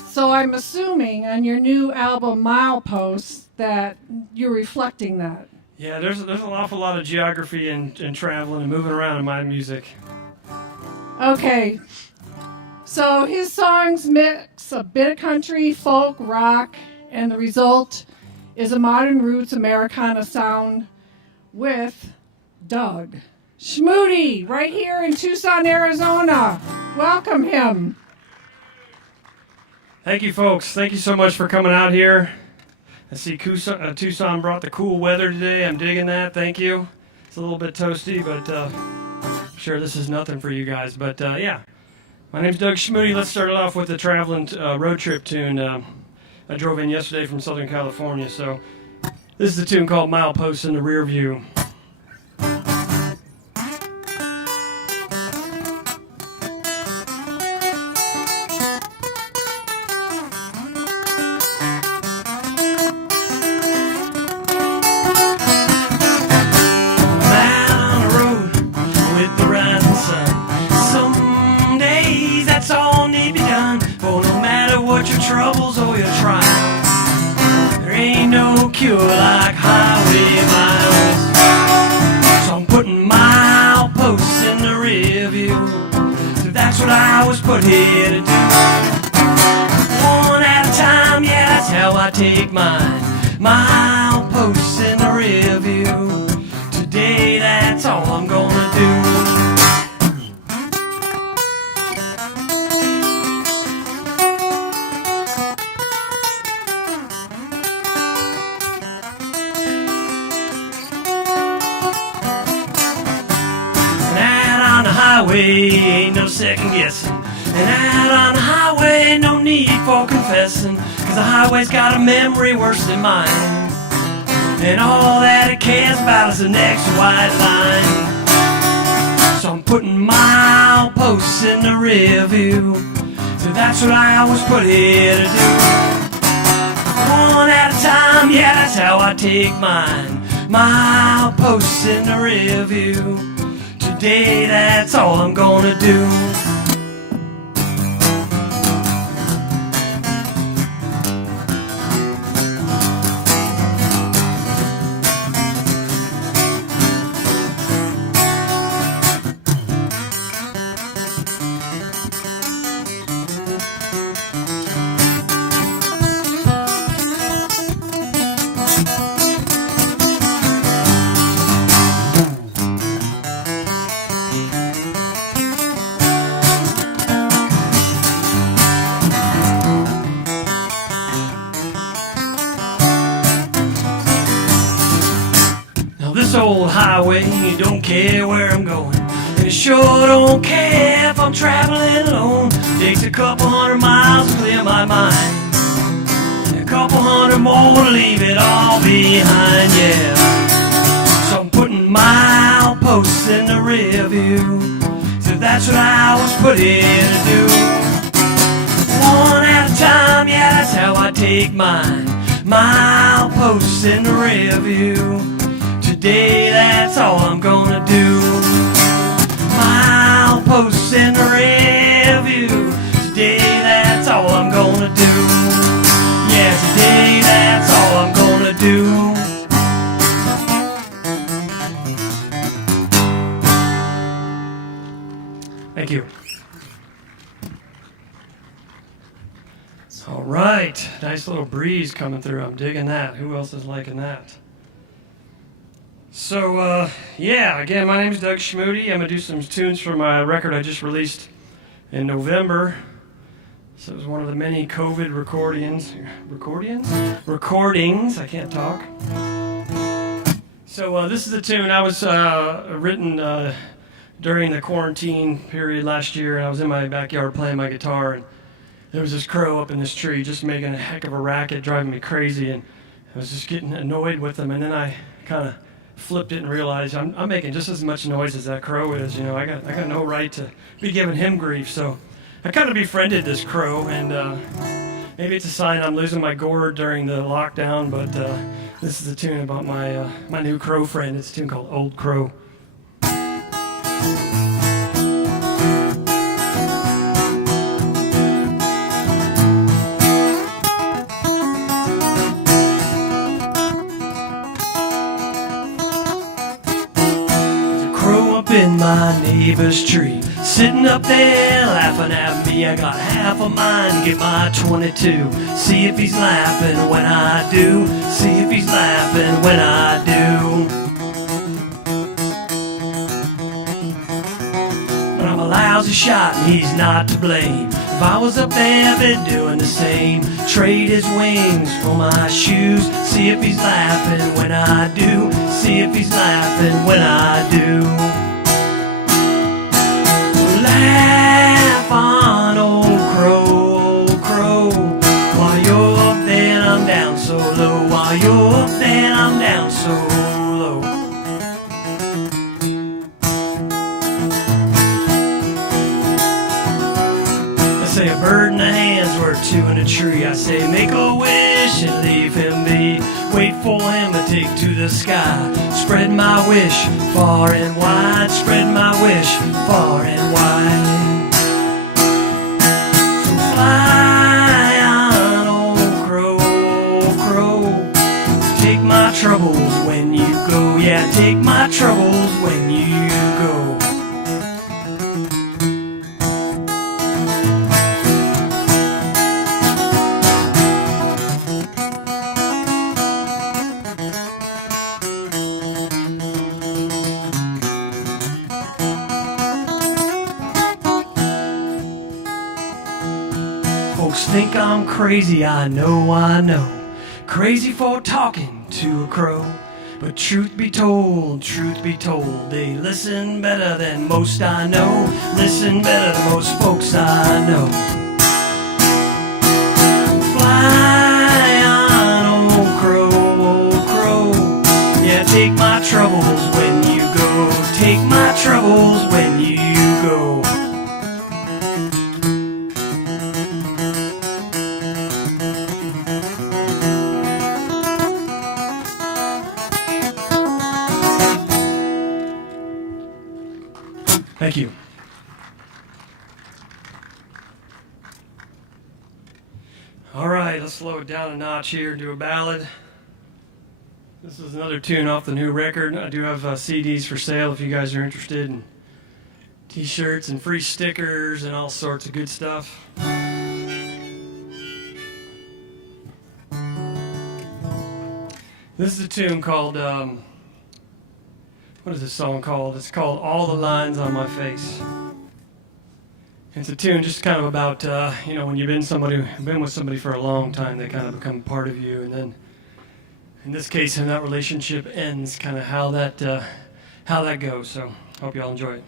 So I'm assuming on your new album, Mileposts, that you're reflecting that. Yeah, there's an awful lot of geography and traveling and moving around in my music. Okay, so his songs mix a bit of country, folk, rock, and the result is a modern roots Americana sound with Doug Schmude, right here in Tucson, Arizona. Welcome him. Thank you, folks. Thank you so much for coming out here. I see Tucson brought the cool weather today. I'm digging that. Thank you. It's a little bit toasty, but I'm sure this is nothing for you guys. But yeah, my name's Doug Schmude. Let's start it off with the traveling road trip tune. I drove in yesterday from Southern California, so this is the tune called Mileposts in the Rear View. Troubles or your trials, there ain't no cure like highway miles. So I'm putting mileposts in the rear view. So that's what I was put here to do. One at a time, yeah, that's how I take mine. Mileposts in the rear view. Today, that's all I'm gonna do. Ain't no second guessing, and out on the highway no need for confessing, cause the highway's got a memory worse than mine, and all that it cares about is the next white line. So I'm putting mileposts in the rear view, so that's what I was put here to do. One at a time, yeah, that's how I take mine. Mileposts in the rear view. Today, that's all I'm gonna do. This old highway don't care where I'm going, and it sure don't care if I'm traveling alone. Takes a couple 100 miles to clear my mind, and a couple 100 more to leave it all behind, yeah. So I'm putting mileposts in the rear view, so that's what I was put here to do. that's how I take mine. Mileposts in the review. Today, that's all I'm gonna do. Mileposts in the review. Today, that's all I'm gonna do. Yeah, today, that's all I'm gonna do. Thank you. All right, nice little breeze coming through. I'm digging that. Who else is liking that? So, yeah, again, my name is Doug Schmude. I'm going to do some tunes for my record I just released in November. So it was one of the many COVID recordings, I can't talk. So this is a tune I was written during the quarantine period last year, and I was in my backyard playing my guitar, and there was this crow up in this tree just making a heck of a racket, driving me crazy, and I was just getting annoyed with him, and then I kind of flipped it and realized I'm making just as much noise as that crow is. You know, I got no right to be giving him grief, so I kind of befriended this crow, and maybe it's a sign I'm losing my gourd during the lockdown, but this is a tune about my new crow friend. It's a tune called Old Crow. In my neighbor's tree, sitting up there laughing at me. I got half a mind to get my 22. See if he's laughing when I do. See if he's laughing when I do. But I'm a lousy shot and he's not to blame. If I was up there, I'd been doing the same. Trade his wings for my shoes. See if he's laughing when I do. See if he's laughing when I do. Laugh on, old crow, while you're up there I'm down so low. While you're up there I'm down so low. I say a bird in the hand's worth two in a tree. I say make a wish and leave him be. Wait for him to take to the sky. Spread my wish far and wide. Spread my wish far and wide. So fly on, old crow. Take my troubles when you go. Yeah, take my troubles when you go. Think I'm crazy, I know. Crazy for talking to a crow. But truth be told, they listen better than most I know. Listen better than most folks I know. Fly on, old crow. Yeah, take my troubles when you go. Take my troubles when you go. Thank you. All right, let's slow it down a notch here and do a ballad. This is another tune off the new record. I do have CDs for sale if you guys are interested in t-shirts and free stickers and all sorts of good stuff. This is a tune called, what is this song called? It's called All the Lines on My Face. It's a tune just kind of about, when you've been with somebody for a long time, they kind of become part of you. And then, in this case, when that relationship ends, kind of how that goes. So, hope you all enjoy it.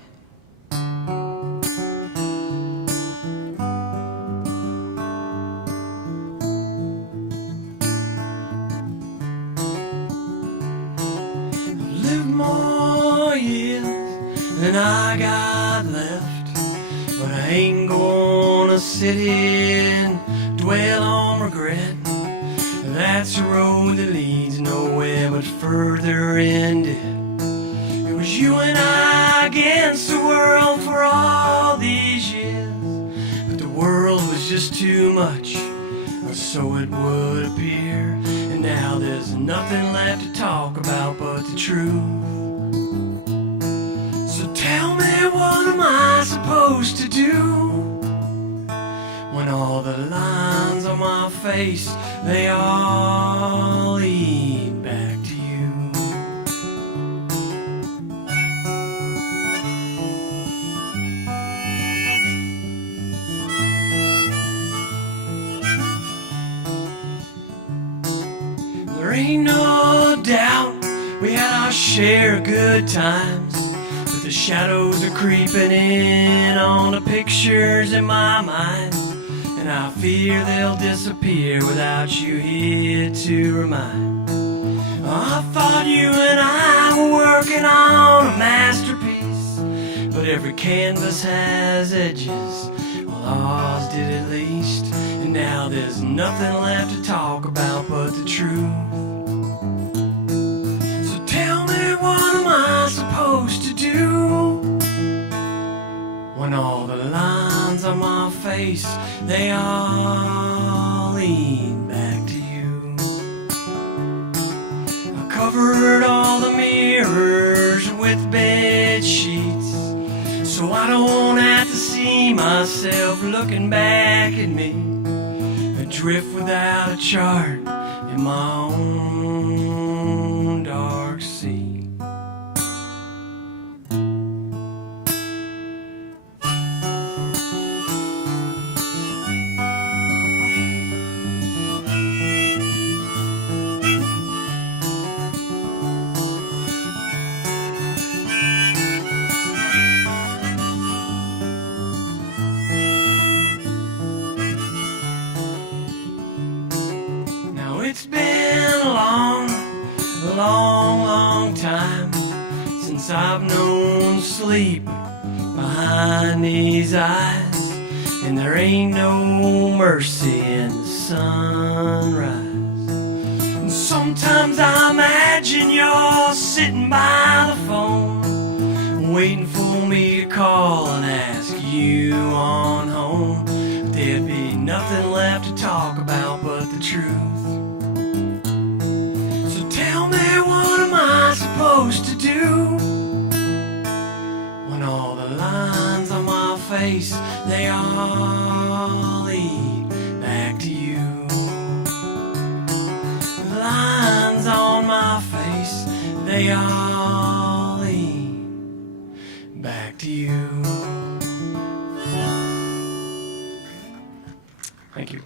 And I got left, but I ain't gonna sit in, dwell dwell on regret. That's a road that leads nowhere but further ended. It was you and I against the world for all these years, but the world was just too much, or so it would appear. And now there's nothing left to talk about but the truth. So tell me, what am I supposed to do when all the lines on my face, they all lead back to you? There ain't no doubt we had our share of good times, but the shadows are creeping in on the pictures in my mind, and I fear they'll disappear without you here to remind. I thought you and I were working on a masterpiece, but every canvas has edges, well ours did at least. And now there's nothing left to talk about but the truth. So tell me, what am I supposed to do when all the lines on my face, they all lead back to you? I covered all the mirrors with bed sheets, so I don't have to see myself looking back at me, adrift without a chart in my own dark sea. It's been a long, long time since I've known sleep behind these eyes, and there ain't no mercy in the sunrise. And sometimes I imagine you're sitting by the phone, waiting for me to call and ask you on home. But there'd be nothing left to talk about but the truth. Tell me, what am I supposed to do when all the lines on my face, they all lead back to you? The lines on my face, they all lead back to you. Thank you.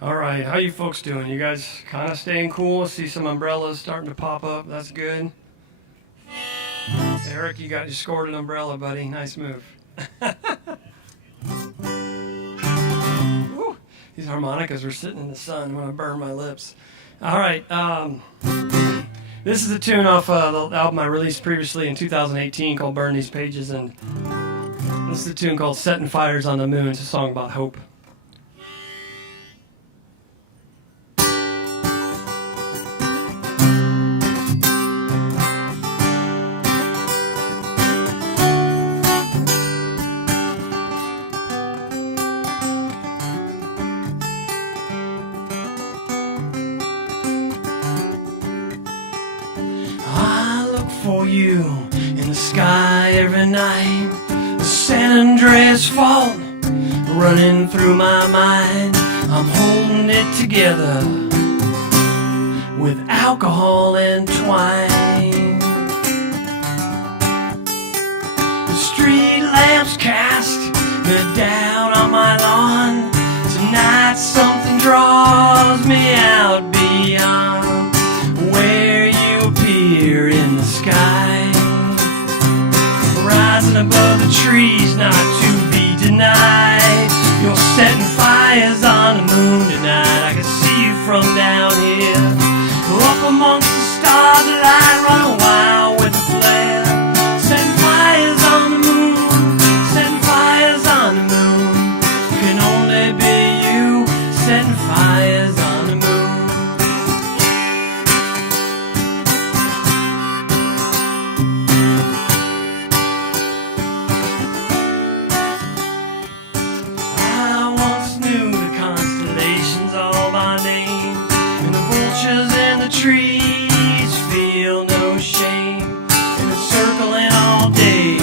All right, how you folks doing? You guys kind of staying cool? I see some umbrellas starting to pop up. That's good. Eric, you scored an umbrella, buddy. Nice move. Woo. These harmonicas were sitting in the sun when I burned my lips. All right, this is a tune off the album I released previously in 2018 called Burn These Pages, and this is a tune called Setting Fires on the Moon. It's a song about hope. For you in the sky every night, the San Andreas fault running through my mind. I'm holding it together with alcohol and twine. The street lamps cast the doubt on my lawn. Tonight something draws me out beyond where you appear in the sky, rising above the trees, not to be denied. You're setting fires on the moon tonight. I can see you from down here, up amongst setting fires on the moon. I once knew the constellations all by name, and the vultures in the trees feel no shame, and it's circling all day.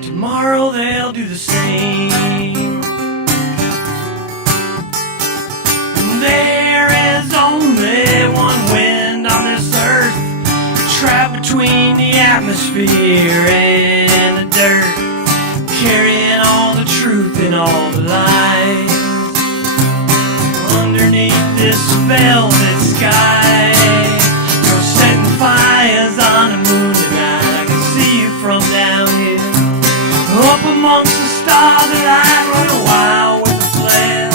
Tomorrow they'll do the same. And there is only one wind on this earth, trapped between the atmosphere and the dirt, carrying all the truth and all the lies. Underneath this velvet sky, you're setting fires on the moon tonight. I can see you from down here, up amongst the stars that I run wild with a flare.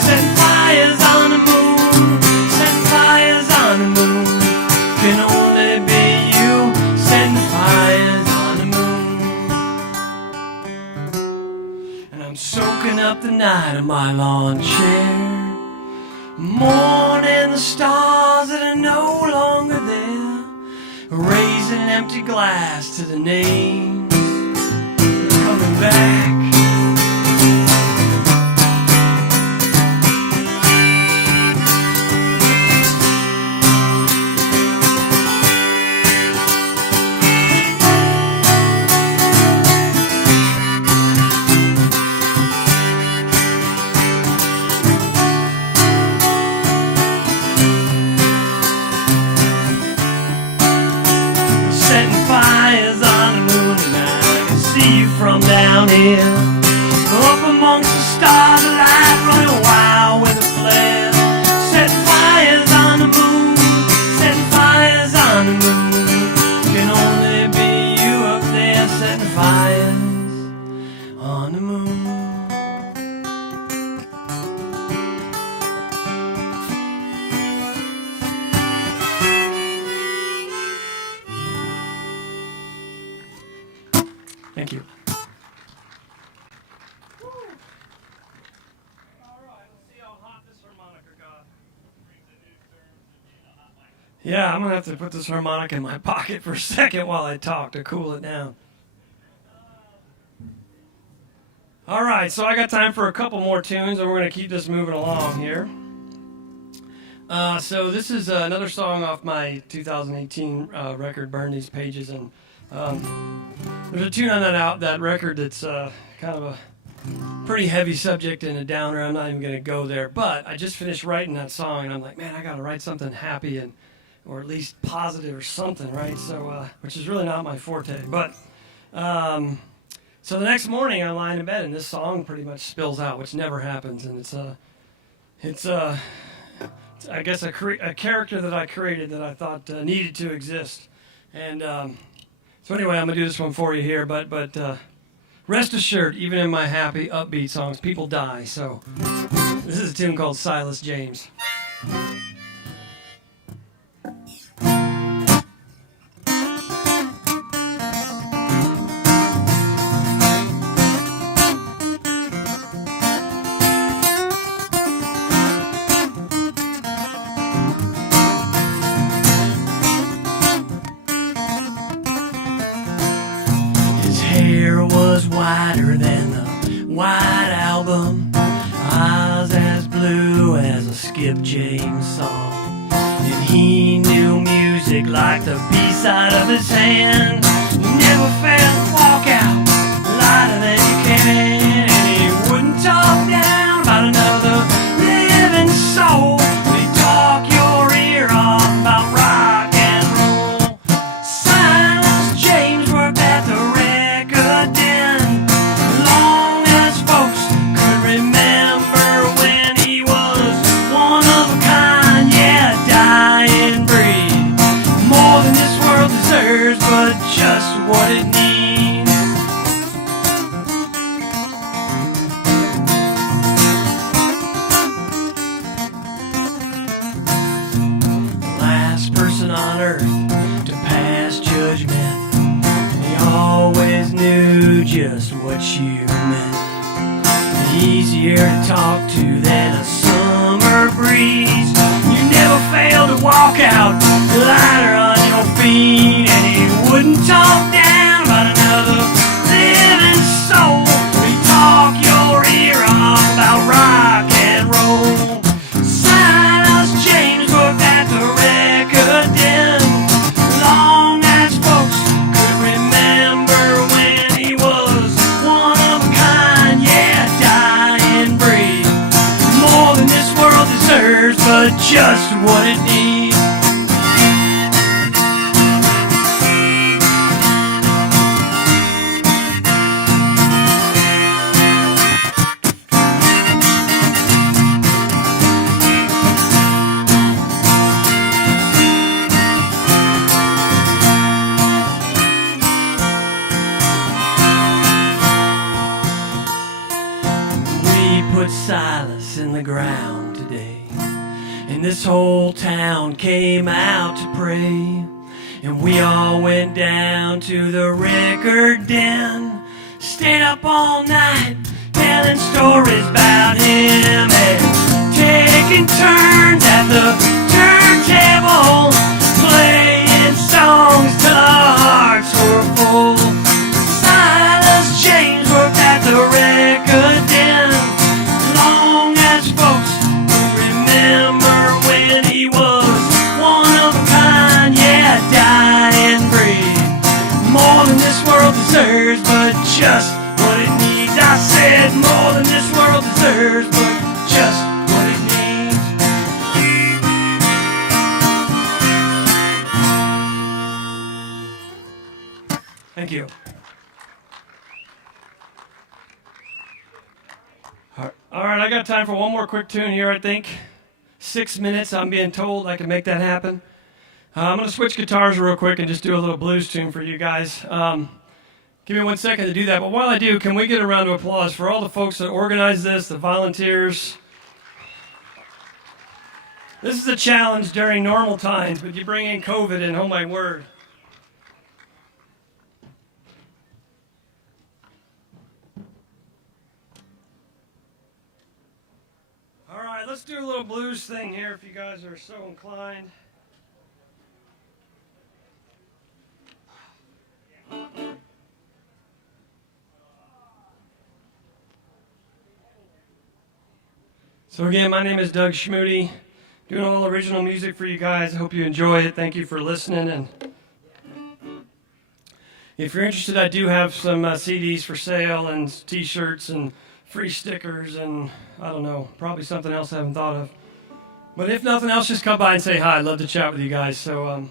Setting fires on the moon, setting fires on the moon. Can only be you, setting fires on the moon. And I'm soaking up the night in my lawn chair, mourning the stars that are no longer there, raising an empty glass to the names coming back. Setting fires on the moon tonight. I can see you from down here, up amongst the stars, the light running wild with a flare. Setting fires on the moon, setting fires on the moon. Can only be you up there, setting fires on the moon. Thank you. Yeah, I'm gonna have to put this harmonica in my pocket for a second while I talk to cool it down. All right, so I got time for a couple more tunes, and we're gonna keep this moving along here. So this is another song off my 2018 record, Burn These Pages, and there's a tune on that record that's kind of a pretty heavy subject and a downer. I'm not even gonna go there, but I just finished writing that song, and I'm like, man, I gotta write something happy and or at least positive or something, right? So, which is really not my forte. But, so the next morning I'm lying in bed and this song pretty much spills out, which never happens. And it's I guess a character that I created that I thought needed to exist. And so anyway, I'm gonna do this one for you here. But rest assured, even in my happy, upbeat songs, people die. So this is a tune called Silas James. Wider than the White Album, eyes as blue as a Skip James song, and he knew music like the B-side of his hand. Never failed to walk out lighter than you can, and he wouldn't talk down about another living soul. He'd talk your ear off about rock and roll. Silas James worked at the record den, but just easier to talk to than a summer breeze. You never fail to walk out lighter on your feet, and he wouldn't talk down about another living soul. He talk your ear off about rock and roll. Silas James worked at the record den long as folks could remember when he was one of a kind, yeah, dying breed. More than this world deserves, but just what it needs. Silas in the ground today, and this whole town came out to pray, and we all went down to the record den, stayed up all night telling stories about him, and taking turns at the turntable, playing songs till our hearts were full. Silas James worked at the record den long as folks could remember when he was one of a kind, yeah, dying breed. More than this world deserves, but just what it needs. I said more than this world deserves, but just what it needs. Thank you. All right, I got time for one more quick tune here, I think. 6 minutes, I'm being told I can make that happen. I'm going to switch guitars real quick and just do a little blues tune for you guys. Give me 1 second to do that. But while I do, can we get a round of applause for all the folks that organized this, the volunteers? This is a challenge during normal times, but you bring in COVID and oh my word. All right, let's do a little blues thing here if you guys are so inclined. So again, my name is Doug Schmude, doing all original music for you guys. I hope you enjoy it. Thank you for listening. And if you're interested, I do have some CDs for sale and t-shirts and free stickers and I don't know, probably something else I haven't thought of. But if nothing else, just come by and say hi. I'd love to chat with you guys. So,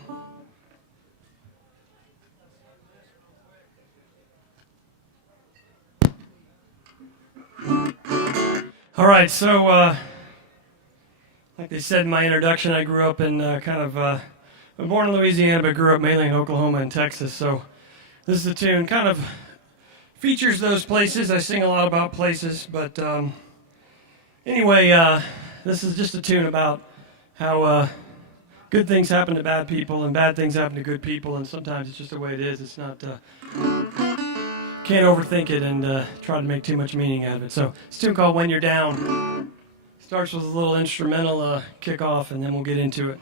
all right, so like they said in my introduction, I grew up in I'm born in Louisiana, but grew up mainly in Oklahoma and Texas. So this is a tune kind of features those places. I sing a lot about places, but anyway, this is just a tune about how good things happen to bad people and bad things happen to good people, and sometimes it's just the way it is. It's not, can't overthink it and try to make too much meaning out of it. So it's a tune called When You're Down. Starts with a little instrumental kick off, and then we'll get into it.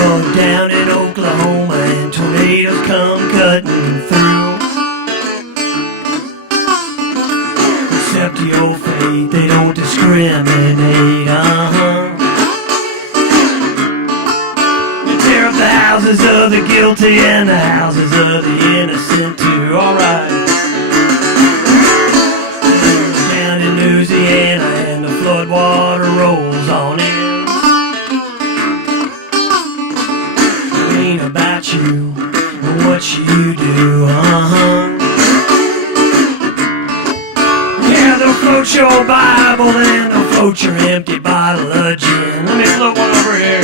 you're down in Oklahoma and tornadoes come cutting through, accept your fate, they don't discriminate, They tear up the houses of the guilty and the houses of the innocent too, alright. Down in Louisiana and the floodwater rolls on in. It ain't about you or what you do, Yeah, they'll float your Bible and they'll float your empty bottle of gin. Let me float one over here.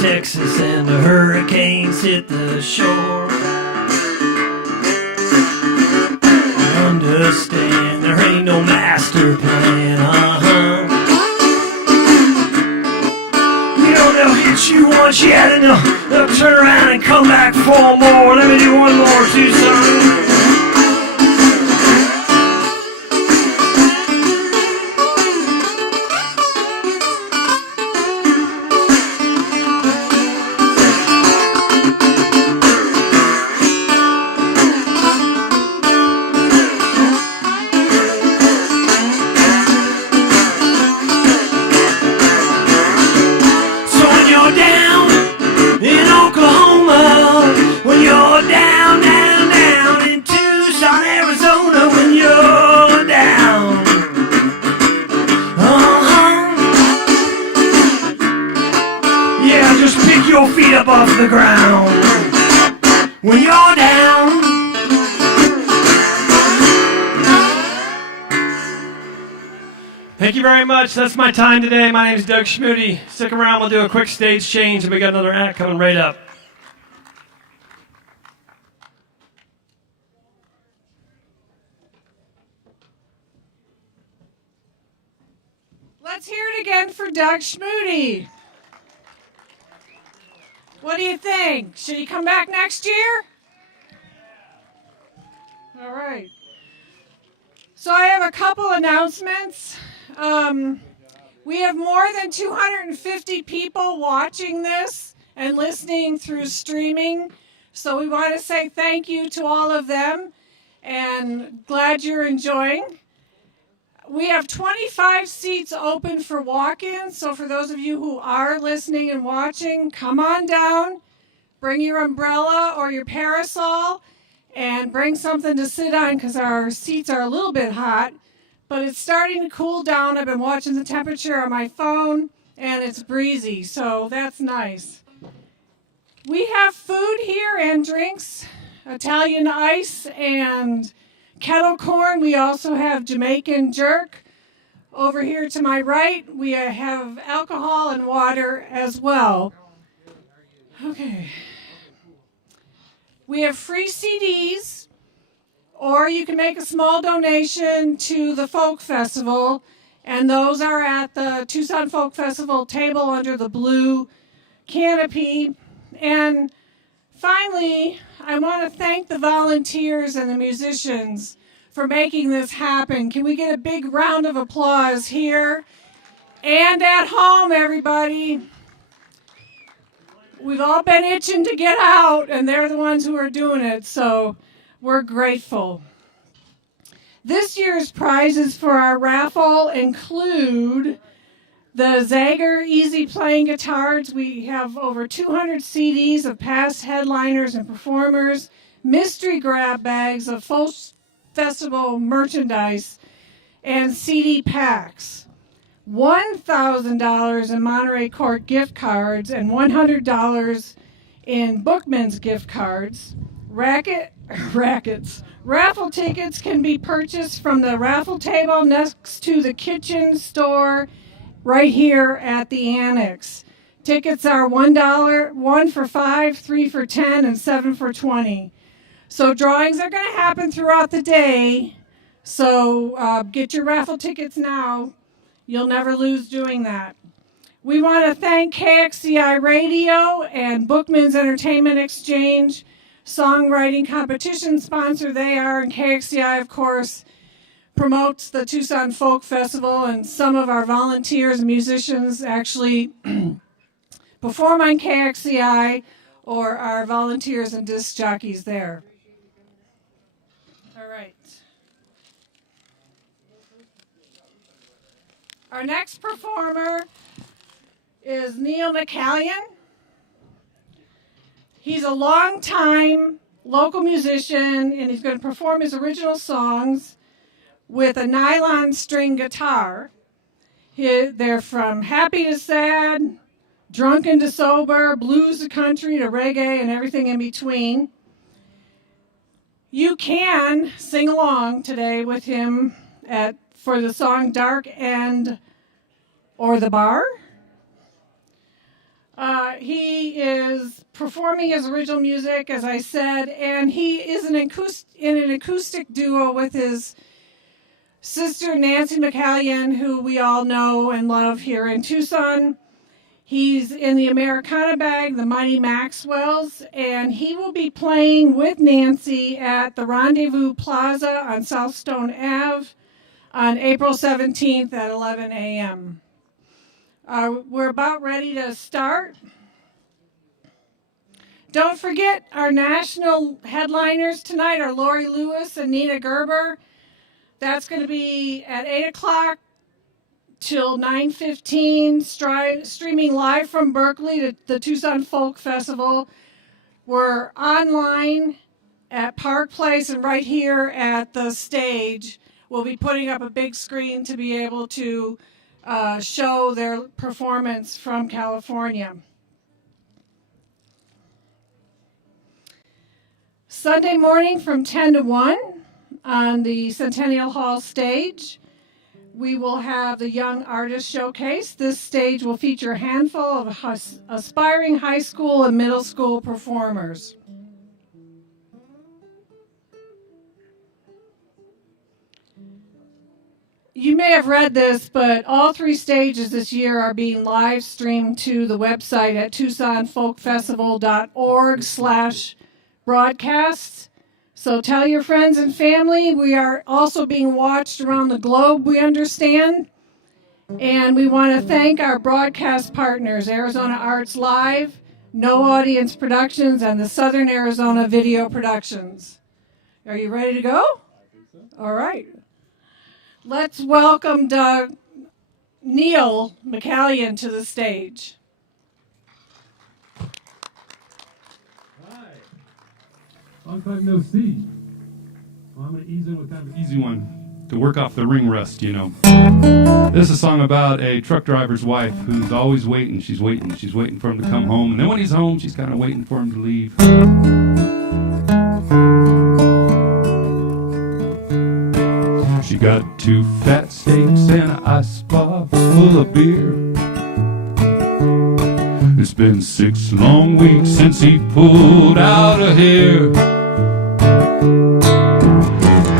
Texas and the hurricanes hit the shore, understand there ain't no master plan, You know they'll hit you once, yeah, then they'll turn around and come back for more. Let me do one more, Tucson. Off the ground when you're down. Thank you very much. That's my time today. My name is Doug Schmude. Stick around. We'll do a quick stage change and we got another act coming right up. Let's hear it again for Doug Schmude. What do you think? Should he come back next year? All right. So I have a couple announcements. We have more than 250 people watching this and listening through streaming. So we want to say thank you to all of them and glad you're enjoying. We have 25 seats open for walk-ins, so for those of you who are listening and watching, come on down, bring your umbrella or your parasol, and bring something to sit on because our seats are a little bit hot, but it's starting to cool down. I've been watching the temperature on my phone, and it's breezy, so that's nice. We have food here and drinks, Italian ice and kettle corn. We also have Jamaican jerk. Over here to my right, we have alcohol and water as well. Okay. We have free CDs, or you can make a small donation to the Folk Festival, and those are at the Tucson Folk Festival table under the blue canopy. And finally, I want to thank the volunteers and the musicians for making this happen. Can we get a big round of applause here and at home, everybody? We've all been itching to get out, and they're the ones who are doing it, so we're grateful. This year's prizes for our raffle include the Zager Easy Playing Guitars. We have over 200 CDs of past headliners and performers, mystery grab bags of Folk Festival merchandise, and CD packs. $1,000 in Monterey Court gift cards and $100 in Bookman's gift cards. Rackets. Raffle tickets can be purchased from the raffle table next to the kitchen store right here at the Annex. Tickets are $1, 1 for $5, 3 for $10, and 7 for $20. So drawings are going to happen throughout the day. So get your raffle tickets now. You'll never lose doing that. We want to thank KXCI Radio and Bookman's Entertainment Exchange, songwriting competition sponsor they are, and KXCI, of course, promotes the Tucson Folk Festival, and some of our volunteers and musicians actually perform on KXCI or are volunteers and disc jockeys there. All right. Our next performer is Neil McCallion. He's a longtime local musician, and he's going to perform his original songs with a nylon string guitar. They're from happy to sad, drunken to sober, blues to country to reggae, and everything in between. You can sing along today with him for the song Dark End or the Bar. He is performing his original music, as I said, and he is in an acoustic duo with his sister Nancy McCallion, who we all know and love here in Tucson. He's in the Americana bag, the Mighty Maxwells, and he will be playing with Nancy at the Rendezvous Plaza on South Stone Ave on April 17th at 11 a.m. We're about ready to start. Don't forget our national headliners tonight are LAURIE Lewis and Nina Gerber. That's going to be at 8 o'clock till 9:15, streaming live from Berkeley to the Tucson Folk Festival. We're online at Park Place and right here at the stage. We'll be putting up a big screen to be able to show their performance from California. Sunday morning from 10 to 1 on the Centennial Hall stage, we will have the Young Artist Showcase. This stage will feature a handful of aspiring high school and middle school performers. You may have read this, but all 3 stages this year are being live streamed to the website at tucsonfolkfestival.org/broadcasts. So tell your friends and family. We are also being watched around the globe, we understand. And we want to thank our broadcast partners, Arizona Arts Live, No Audience Productions, and the Southern Arizona Video Productions. Are you ready to go? All right. Let's welcome Neil McCallion to the stage. Hi. Long time no see. Well, I'm going to ease in with kind of an easy one to work off the ring rust, you know. This is a song about a truck driver's wife who's always waiting. She's waiting for him to come home. And then when he's home, she's kind of waiting for him to leave. She got 2 fat steaks and an icebox full of beer. It's been 6 long weeks since he pulled out of here.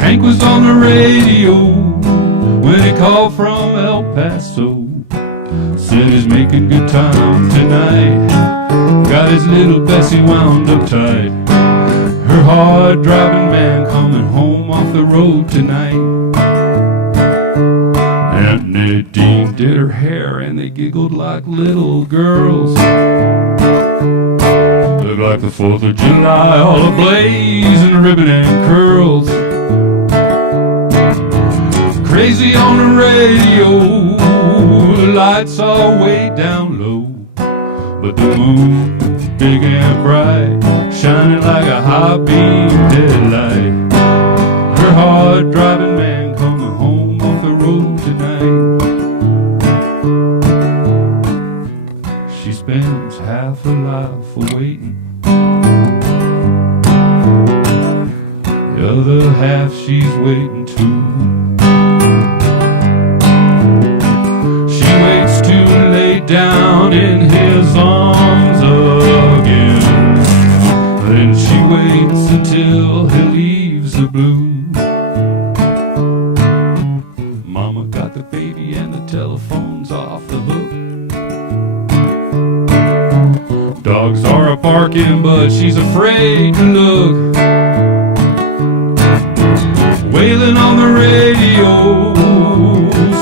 Hank was on the radio when he called from El Paso. Said he's making good time tonight. Got his little Bessie wound up tight. Her hard driving man coming home off the road tonight. Aunt Nadine did her hair and they giggled like little girls. Looked like the 4th of July, all ablaze in ribbon and curls. Crazy on the radio, the lights are way down low, but the moon big and bright, shining like a high beam deadlight. Her hard driving man coming home off the road tonight. She spends half her life waiting, the other half she's waiting too. She waits to lay down in his arms again. Then she waits until blue. Mama got the baby and the telephone's off the hook. Dogs are a-barking, but she's afraid to look. Wailing on the radio,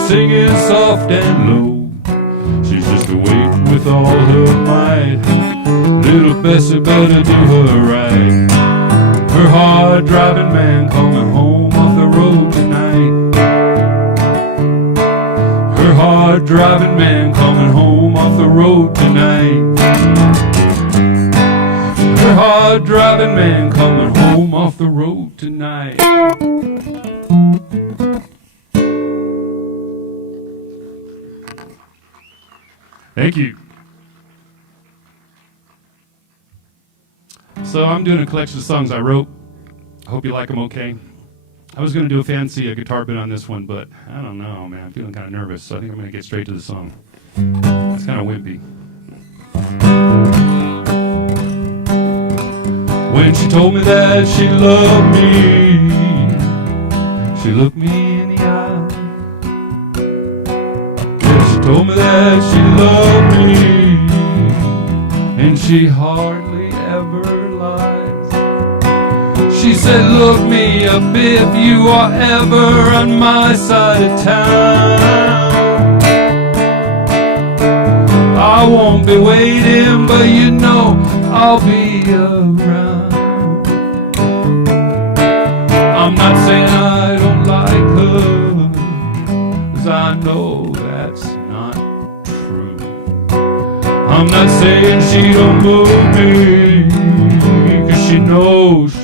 singing soft and low. She's just awake with all her might. Little Bessie better do her right. Her hard-driving man coming home off the road tonight. Her hard-driving man coming home off the road tonight. Her hard-driving man coming home off the road tonight. Thank you. So I'm doing a collection of songs I wrote. I hope you like them okay. I was going to do a guitar bit on this one, but I don't know, man. I'm feeling kind of nervous, so I think I'm going to get straight to the song. It's kind of wimpy. When she told me that she loved me, she looked me in the eye. Yeah, she told me that she loved me, and she hardly ever lies. She said, look me up if you are ever on my side of town. I won't be waiting, but you know I'll be around. I'm not saying I don't like her, 'cause I know that's not true. I'm not saying she don't move me, 'cause she knows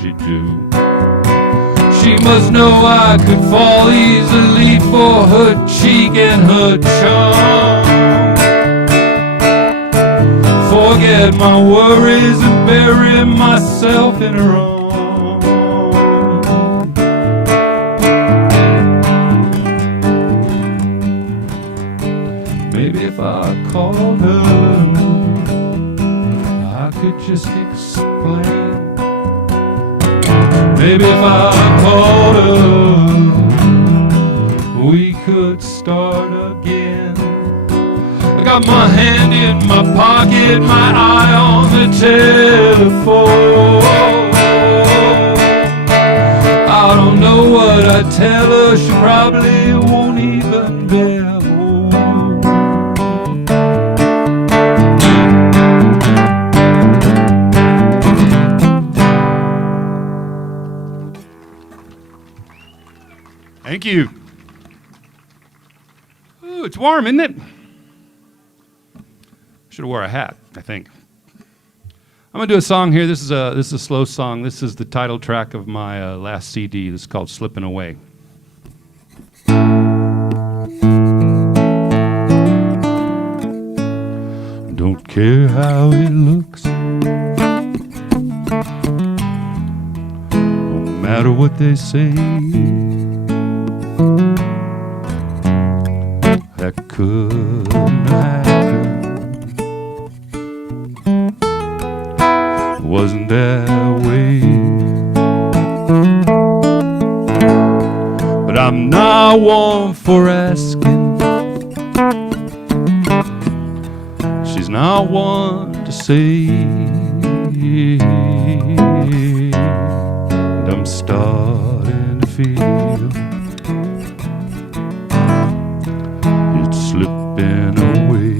she do. She must know I could fall easily for her cheek and her charm. Forget my worries and bury myself in her arms. Maybe if I called her, I could just explain. Maybe if I called her, we could start again. I got my hand in my pocket, my eye on the telephone. I don't know what I'd tell her, she probably won't even bear. Thank you. Ooh, it's warm, isn't it? Should have wore a hat, I think. I'm gonna do a song here. This is a slow song. This is the title track of my last CD. This is called "Slipping Away." Don't care how it looks, no matter what they say. That couldn't happen. Wasn't that way. But I'm not one for asking. She's not one to say. And I'm starting to feel slipping away,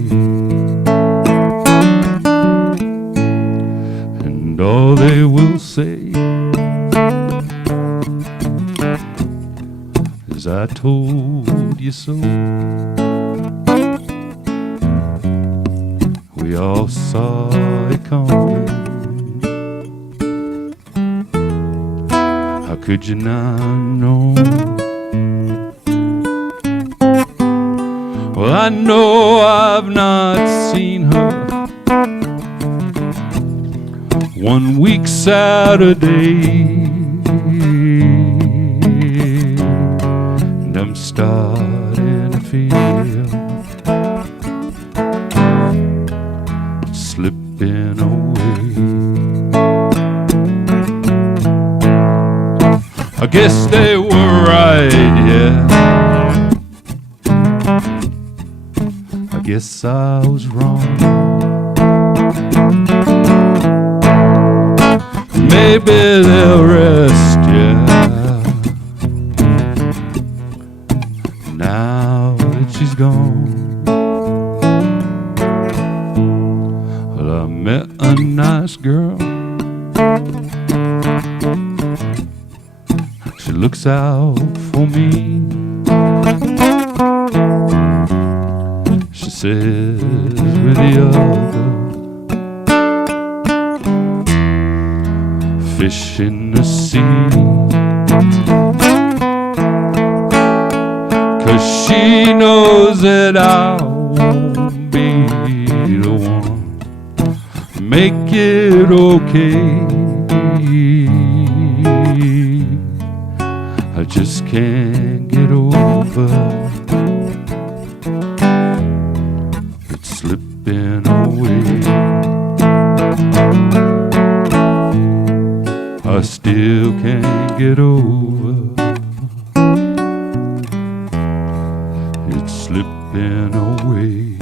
and all they will say is I told you so. We all saw it coming. How could you not know? Well, I know I've not seen her 1 week Saturday, and I'm starting to feel slipping away. I guess they were right, yeah. I guess I was wrong. Maybe they'll rest, yeah. Now that she's gone. Well, I met a nice girl. She looks out for me. She says with the other fish in the sea. 'Cause she knows that I won't be the one to make it okay. I just can't get over it slipping away. I still can't get over it slipping away.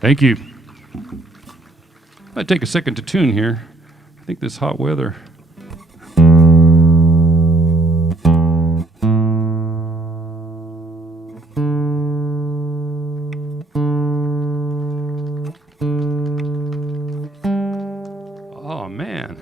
Thank you. I'd take a second to tune here. I think this hot weather. Oh, man.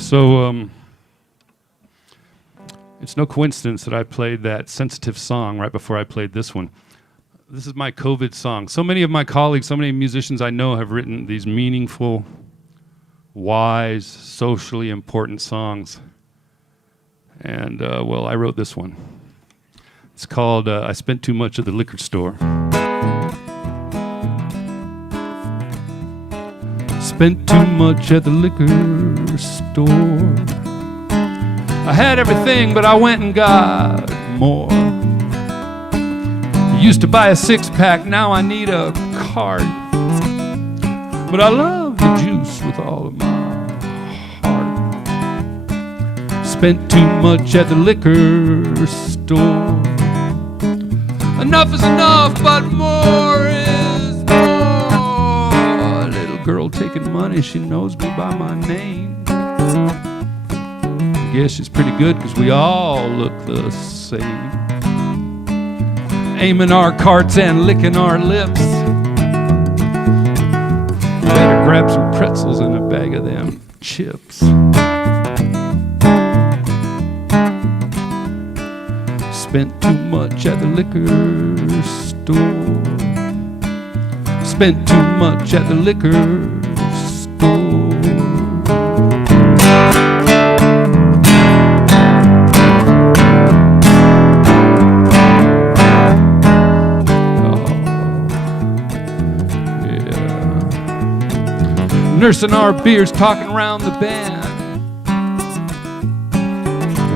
So, it's no coincidence that I played that sensitive song right before I played this one. This is my COVID song. So many of my colleagues, so many musicians I know have written these meaningful, wise, socially important songs. And, well, I wrote this one. It's called I Spent Too Much at the Liquor Store. Spent too much at the liquor store. I had everything, but I went and got more. Used to buy a six-pack, now I need a cart. But I love the juice with all of my heart. Spent too much at the liquor store. Enough is enough, but more is more. A little girl taking money, she knows me by my name. I guess she's pretty good because we all look the same. Aiming our carts and licking our lips. Better grab some pretzels and a bag of them chips. Spent too much at the liquor store. Spent too much at the liquor store. Nursing our beers, talking around the band.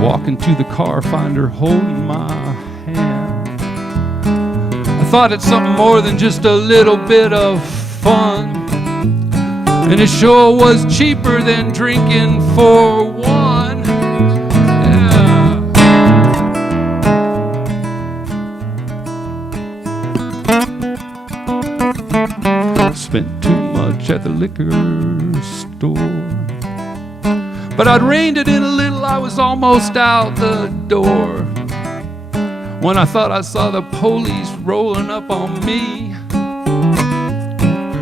Walking to the car, find her holding my hand. I thought it's something more than just a little bit of fun. And it sure was cheaper than drinking for one. Yeah. Spent too much at the liquor store. But I'd reined it in a little, I was almost out the door. When I thought I saw the police rolling up on me.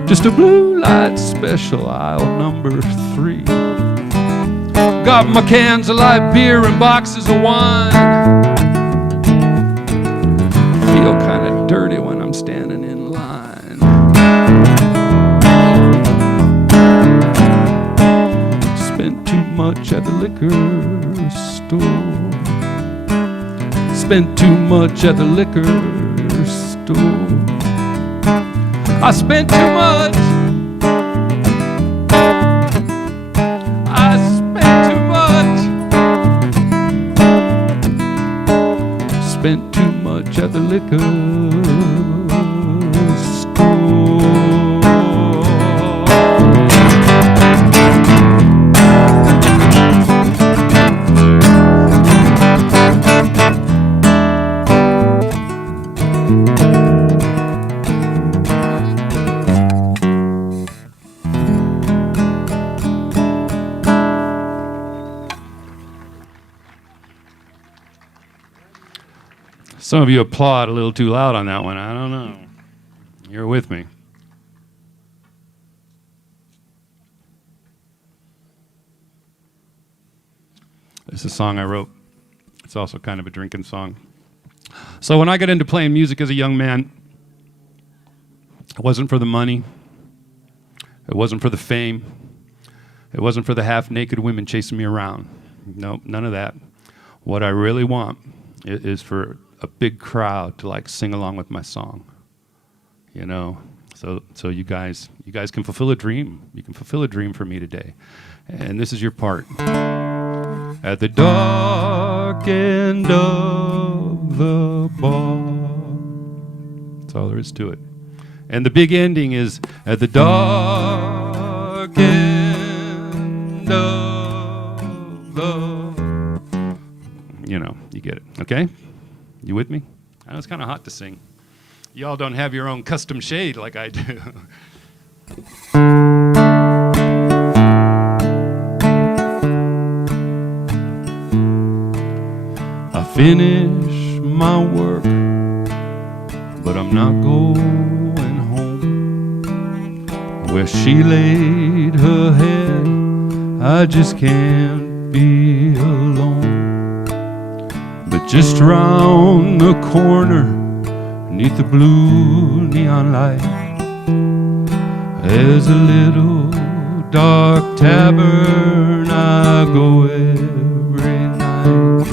Just a blue light special, aisle number 3. Got my cans of light beer and boxes of wine. Feel kind of dirty when I'm standing in line. Spent too much at the liquor store. spent too much at the liquor store. I spent too much. I spent too much. Spent too much at the liquor store. Some of you applaud a little too loud on that one. I don't know. You're with me. It's a song I wrote. It's also kind of a drinking song. So when I got into playing music as a young man, it wasn't for the money. It wasn't for the fame. It wasn't for the half-naked women chasing me around. Nope, none of that. What I really want is for a big crowd to like sing along with my song, you know. So you guys can fulfill a dream. You can fulfill a dream for me today, and this is your part. At the dark end of the bar. That's all there is to it. And the big ending is at the dark end of the. You know, you get it. Okay. You with me? I know it's kind of hot to sing. Y'all don't have your own custom shade like I do. I finish my work, but I'm not going home. Where she laid her head, I just can't be alone. But just round the corner, beneath the blue neon light, there's a little dark tavern I go every night.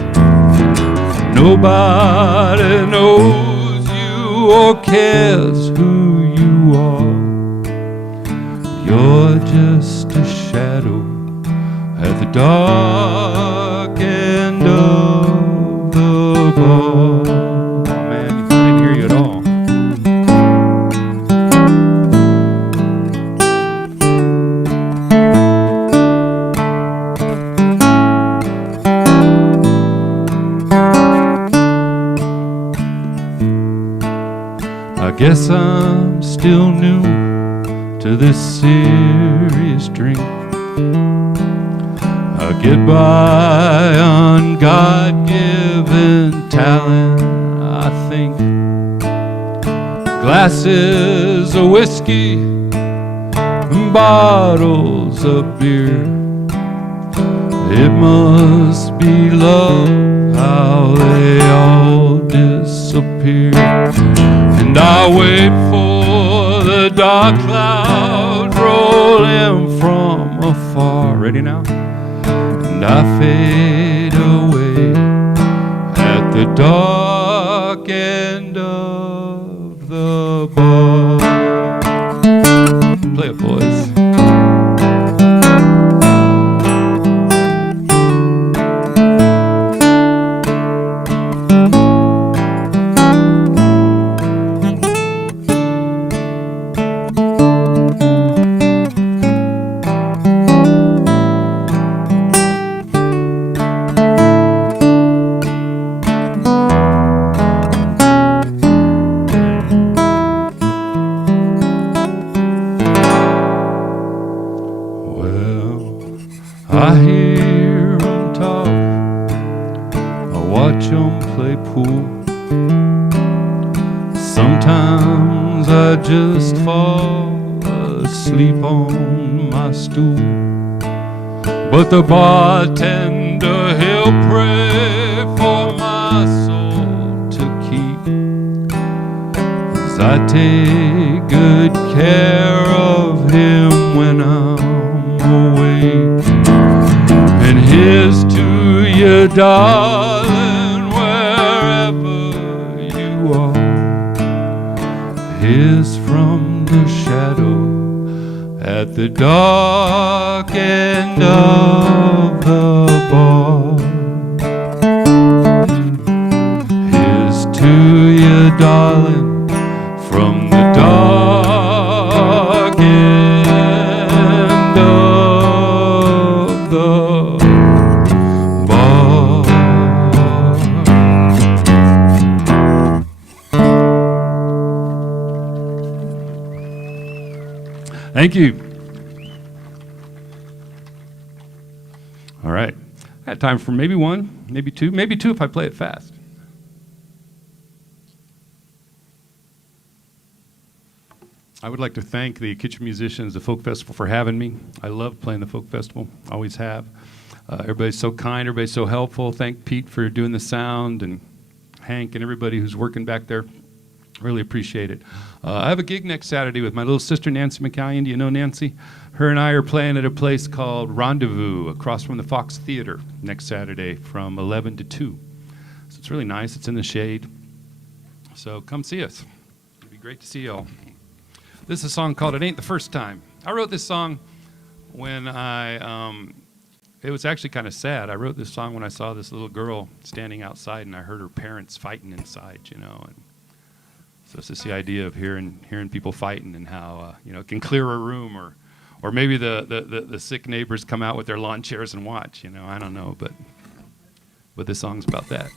Nobody knows you or cares who you are. You're just a shadow at the dark end of oh, man, I didn't hear you at all. I guess I'm still new to this serious drink. I get by on God-given talent, I think. Glasses of whiskey, bottles of beer. It must be love how they all disappear. And I wait for the dark clouds rolling from afar. Ready now? And I fade away at the dark end of the bar. Play it, boys. I hear 'em talk, I watch 'em play pool. Sometimes I just fall asleep on my stool. But the bartender, he'll pray for my soul to keep. 'Cause I take good care of him when I'm awake. And here's to you, darling, wherever the dark end of the bar. Here's to you, darling, from the dark end of the bar. Thank you. All right. I got time for maybe one, maybe two if I play it fast. I would like to thank the Kitchen Musicians, the Folk Festival, for having me. I love playing the Folk Festival, always have. Everybody's so kind, everybody's so helpful. Thank Pete for doing the sound, and Hank and everybody who's working back there. Really appreciate it. I have a gig next Saturday with my little sister, Nancy McCallion. Do you know Nancy? Her and I are playing at a place called Rendezvous across from the Fox Theater next Saturday from 11 to 2. So it's really nice. It's in the shade. So come see us. It'd be great to see y'all. This is a song called It Ain't the First Time. I wrote this song when it was actually kind of sad. I wrote this song when I saw this little girl standing outside and I heard her parents fighting inside, you know. And so it's just the idea of hearing people fighting and how, it can clear a room or maybe the sick neighbors come out with their lawn chairs and watch, I don't know, but this song's about that.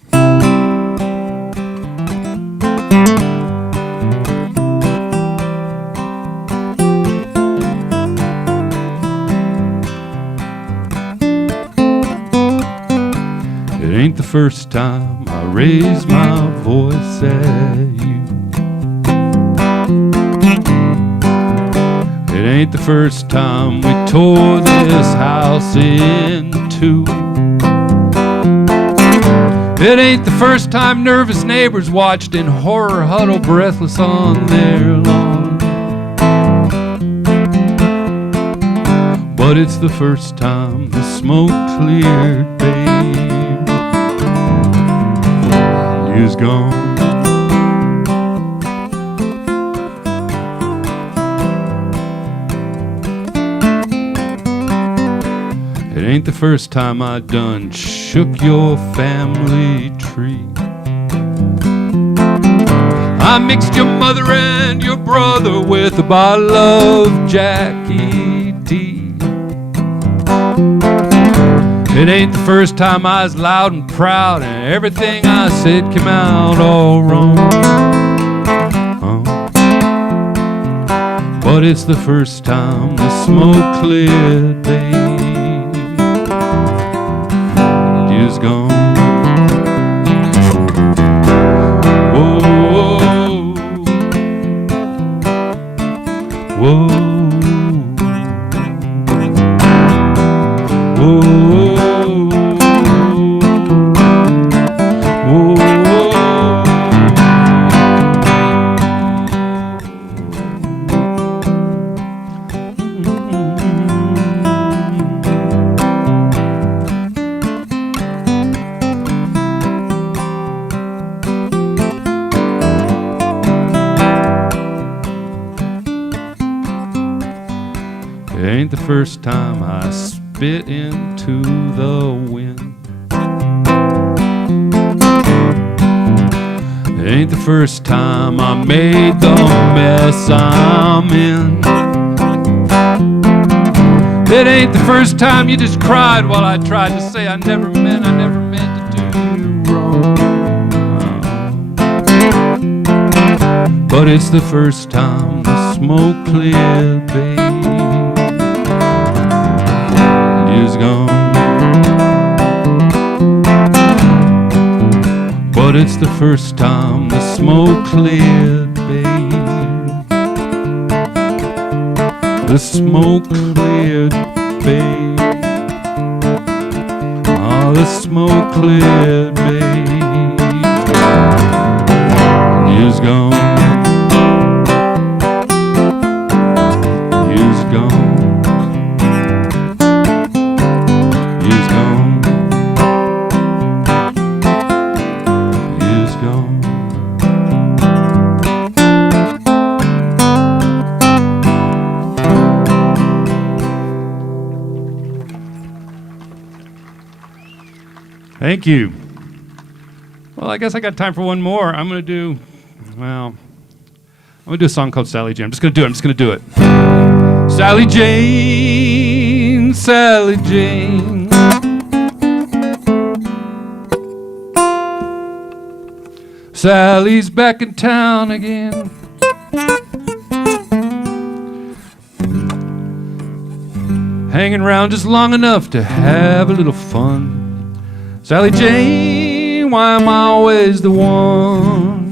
It ain't the first time I raise my voice at you. It ain't the first time we tore this house in two. It ain't the first time nervous neighbors watched in horror huddle breathless on their lawn. But it's the first time the smoke cleared, babe. You's gone. It ain't the first time I done shook your family tree. I mixed your mother and your brother with a bottle of Jackie D. It ain't the first time I was loud and proud and everything I said came out all wrong. But it's the first time the smoke cleared, babe. Is gone. Whoa, whoa, whoa, whoa. Ain't the first time I spit into the wind. It ain't the first time I made the mess I'm in. It ain't the first time you just cried while I tried to say I never meant to do you wrong. But it's the first time the smoke cleared, babe. Is gone. But it's the first time the smoke cleared, babe. The smoke cleared, babe. Oh, the smoke cleared, babe. Is gone. Is gone. Thank you. Well, I guess I got time for one more. I'm going to do a song called Sally Jane. I'm just going to do it. Sally Jane, Sally Jane. Sally's back in town again. Hanging around just long enough to have a little fun. Sally Jane, why am I always the one?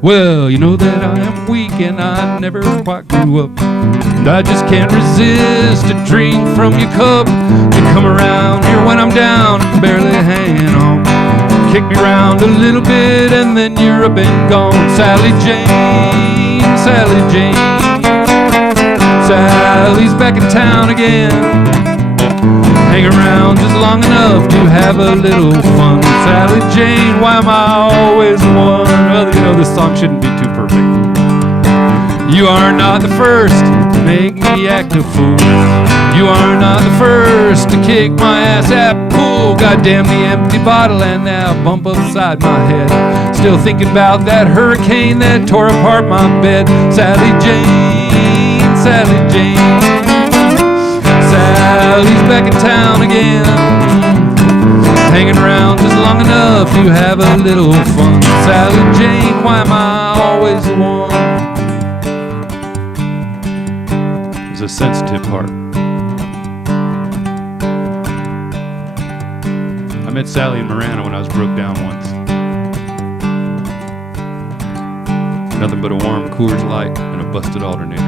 Well, you know that I am weak and I never quite grew up. And I just can't resist a drink from your cup. You come around here when I'm down and barely hanging on. Kick me around a little bit and then you're up and gone. Sally Jane, Sally Jane. Sally's back in town again. Hang around just long enough to have a little fun. Sally Jane, why am I always one? Well, you know this song shouldn't be too perfect. You are not the first to make me act a fool. You are not the first to kick my ass at pool. Goddamn the empty bottle and that bump upside my head. Still thinking about that hurricane that tore apart my bed. Sally Jane, Sally Jane. Sally's back in town again. Hanging around just long enough to have a little fun. Sally Jane, why am I always the one? There's a sensitive part. I met Sally in Marana when I was broke down once. Nothing but a warm Coors Light and a busted alternator.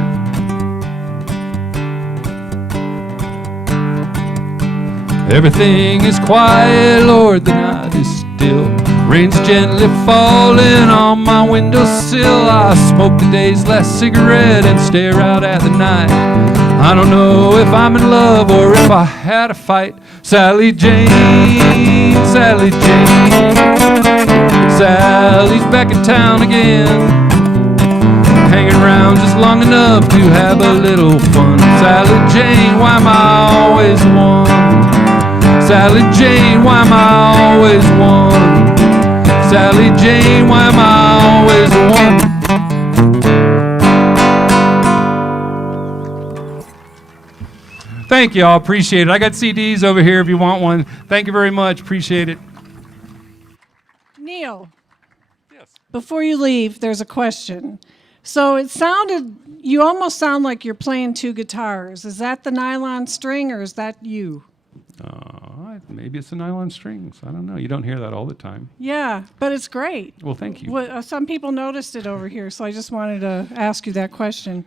Everything is quiet, Lord, the night is still. Rain's gently falling on my windowsill. I smoke the day's last cigarette and stare out at the night. I don't know if I'm in love or if I had a fight. Sally Jane, Sally Jane. Sally's back in town again. Hanging around just long enough to have a little fun. Sally Jane, why am I always one? Sally Jane, why am I always one? Sally Jane, why am I always one? Thank you all, appreciate it. I got CDs over here if you want one. Thank you very much, appreciate it. Neil, yes. Before you leave, there's a question. So it sounded, you almost sound like you're playing two guitars. Is that the nylon string or is that you? Maybe it's the nylon strings. I don't know. You don't hear that all the time. Yeah, but it's great. Well, thank you. Some people noticed it over here, so I just wanted to ask you that question.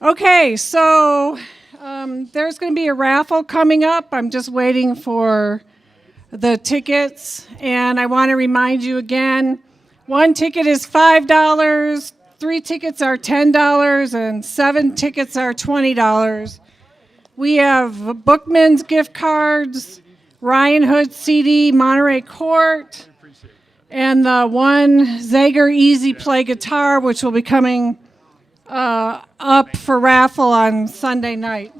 Okay, so there's going to be a raffle coming up. I'm just waiting for the tickets, and I want to remind you again, one ticket is $5, 3 tickets are $10, and 7 tickets are $20. We have Bookman's gift cards, Ryan Hood CD, Monterey Court, and the one Zager Easy Play guitar, which will be coming up for raffle on Sunday night.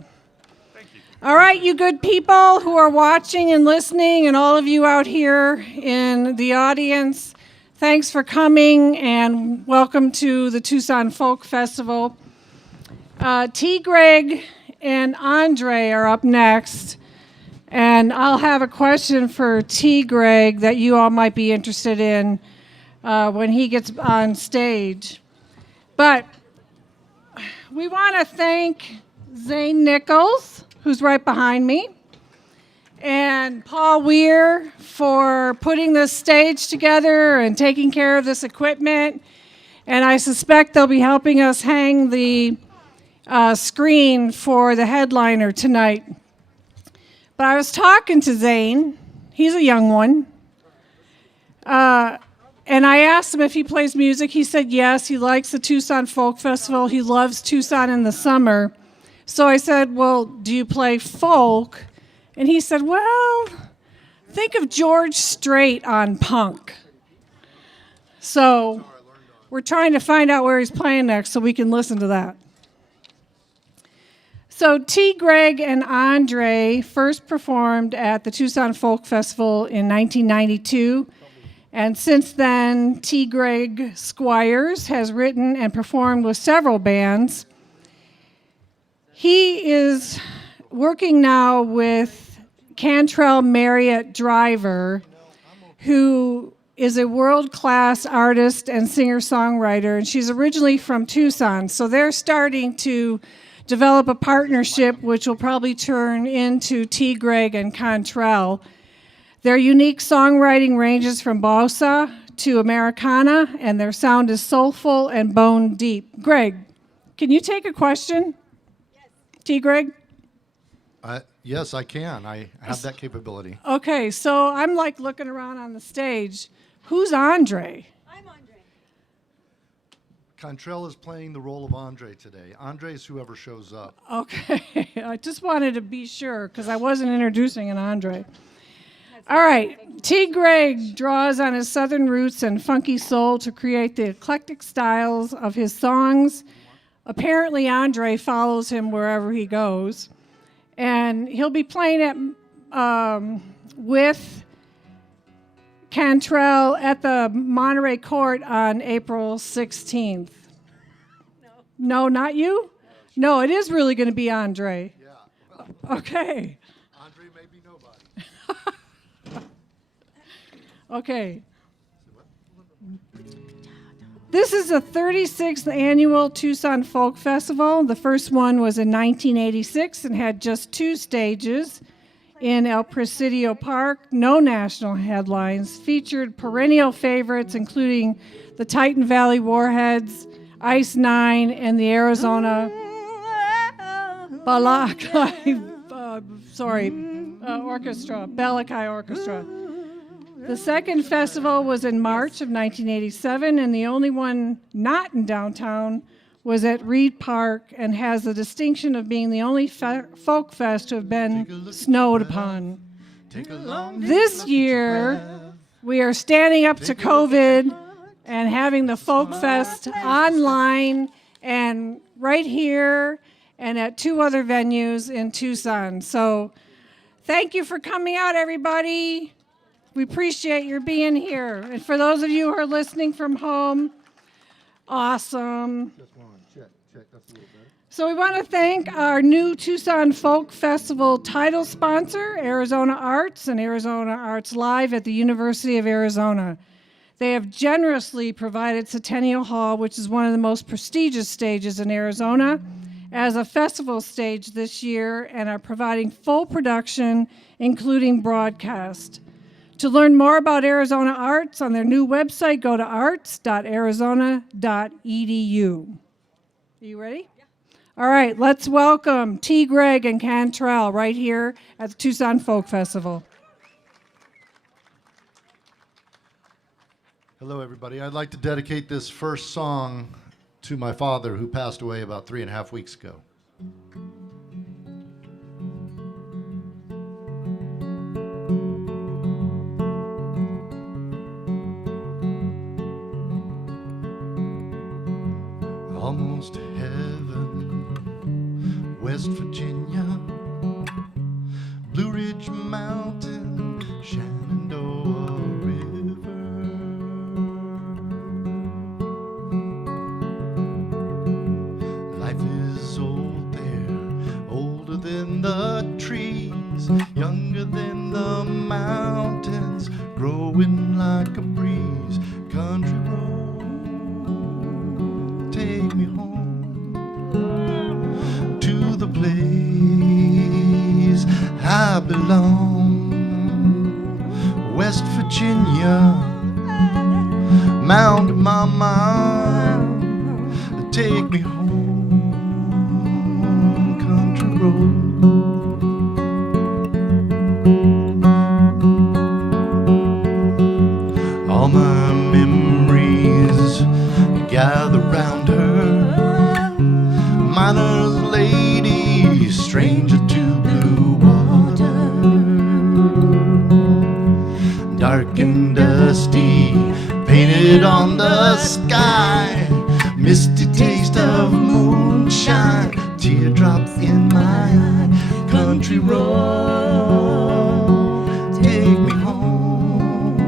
All right, you good people who are watching and listening, and all of you out here in the audience, thanks for coming and welcome to the Tucson Folk Festival. T. Greg and Andre are up next, and I'll have a question for T. Greg that you all might be interested in when he gets on stage. But we want to thank Zane Nichols, who's right behind me, and Paul Weir for putting this stage together and taking care of this equipment. And I suspect they'll be helping us hang the screen for the headliner tonight. But I was talking to Zane. He's a young one. And I asked him if he plays music. He said yes. He likes the Tucson Folk Festival. He loves Tucson in the summer. So I said, well, do you play folk? And he said, well, think of George Strait on punk. So we're trying to find out where he's playing next so we can listen to that. So T. Gregg and Andre first performed at the Tucson Folk Festival in 1992. And since then, T. Gregg Squires has written and performed with several bands. He is working now with Cantrell Marriott Driver, who is a world-class artist and singer-songwriter, and she's originally from Tucson. So they're starting to develop a partnership which will probably turn into T. Gregg and Cantrell. Their unique songwriting ranges from bossa to Americana, and their sound is soulful and bone deep. Greg, can you take a question? Yes. T. Gregg? Yes, I can. I have that capability. Okay, so I'm like looking around on the stage. Who's Andre? I'm Andre. Cantrell is playing the role of Andre today. Andre is whoever shows up. Okay, I just wanted to be sure because I wasn't introducing an Andre. All right, T. Gregg draws on his southern roots and funky soul to create the eclectic styles of his songs. Apparently, Andre follows him wherever he goes. And he'll be playing with Cantrell at the Monterey Court on April 16th. No, not you? No, it is really going to be Andre. Yeah. Okay. Andre may be nobody. Okay. This is the 36th Annual Tucson Folk Festival. The first one was in 1986 and had just 2 stages in El Presidio Park, no national headlines, featured perennial favorites including the Titan Valley Warheads, Ice Nine, and the Arizona Balakai Orchestra. The second festival was in March of 1987, and the only one not in downtown was at Reed Park and has the distinction of being the only folk fest to have been snowed upon. This year, we are standing up to COVID and having the folk fest online and right here and at 2 other venues in Tucson. So thank you for coming out, everybody. We appreciate your being here. And for those of you who are listening from home, awesome. Just one. Check. That's a little better. So we want to thank our new Tucson Folk Festival title sponsor, Arizona Arts and Arizona Arts Live at the University of Arizona. They have generously provided Centennial Hall, which is one of the most prestigious stages in Arizona, as a festival stage this year and are providing full production, including broadcast. To learn more about Arizona Arts on their new website, go to arts.arizona.edu. Are you ready? Yeah. All right, let's welcome T. Gregg and Cantrell right here at the Tucson Folk Festival. Hello, everybody. I'd like to dedicate this first song to my father, who passed away about 3.5 weeks ago. Almost to heaven, West Virginia, Blue Ridge Mountain, Shenandoah River. Life is old there, older than the trees, younger than the mountains, growing like a breeze. Country road, take me home to the place I belong. West Virginia, Mount Mama, take me home, country road. All my memories gather round her, miner's lady, stranger to blue water, dark and dusty, painted on the sky, misty taste of moonshine, teardrop in my country road, take me home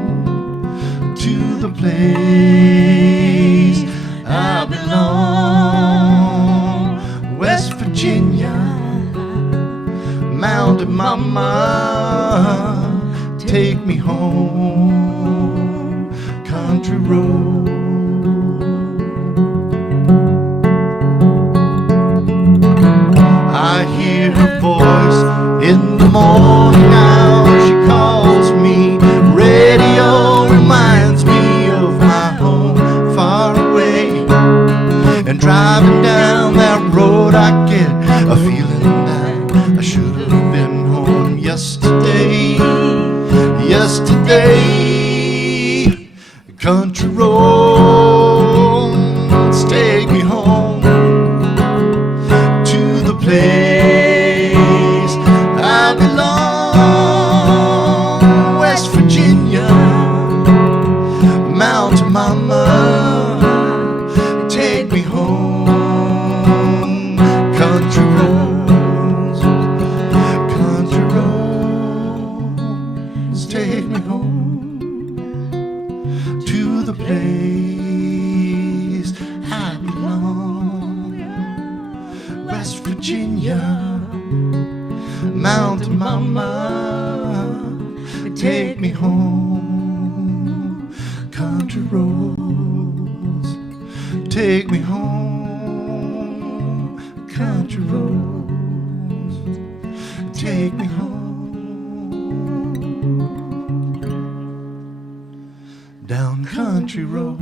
to the place I belong. West Virginia, Mountain Mama, take me home, country road. I hear her voice in the morning now. She calls me. Radio reminds me of my home far away. And driving down that road I get a feeling that I should have been home yesterday. Yesterday, country roads take me home to the place I belong. West Virginia, Mountain Mama, take me home, country roads, country roads, take me home to the place I belong. West Virginia, Mountain Mama, take me home, country roads, take me home, country roads, take me home, down country road.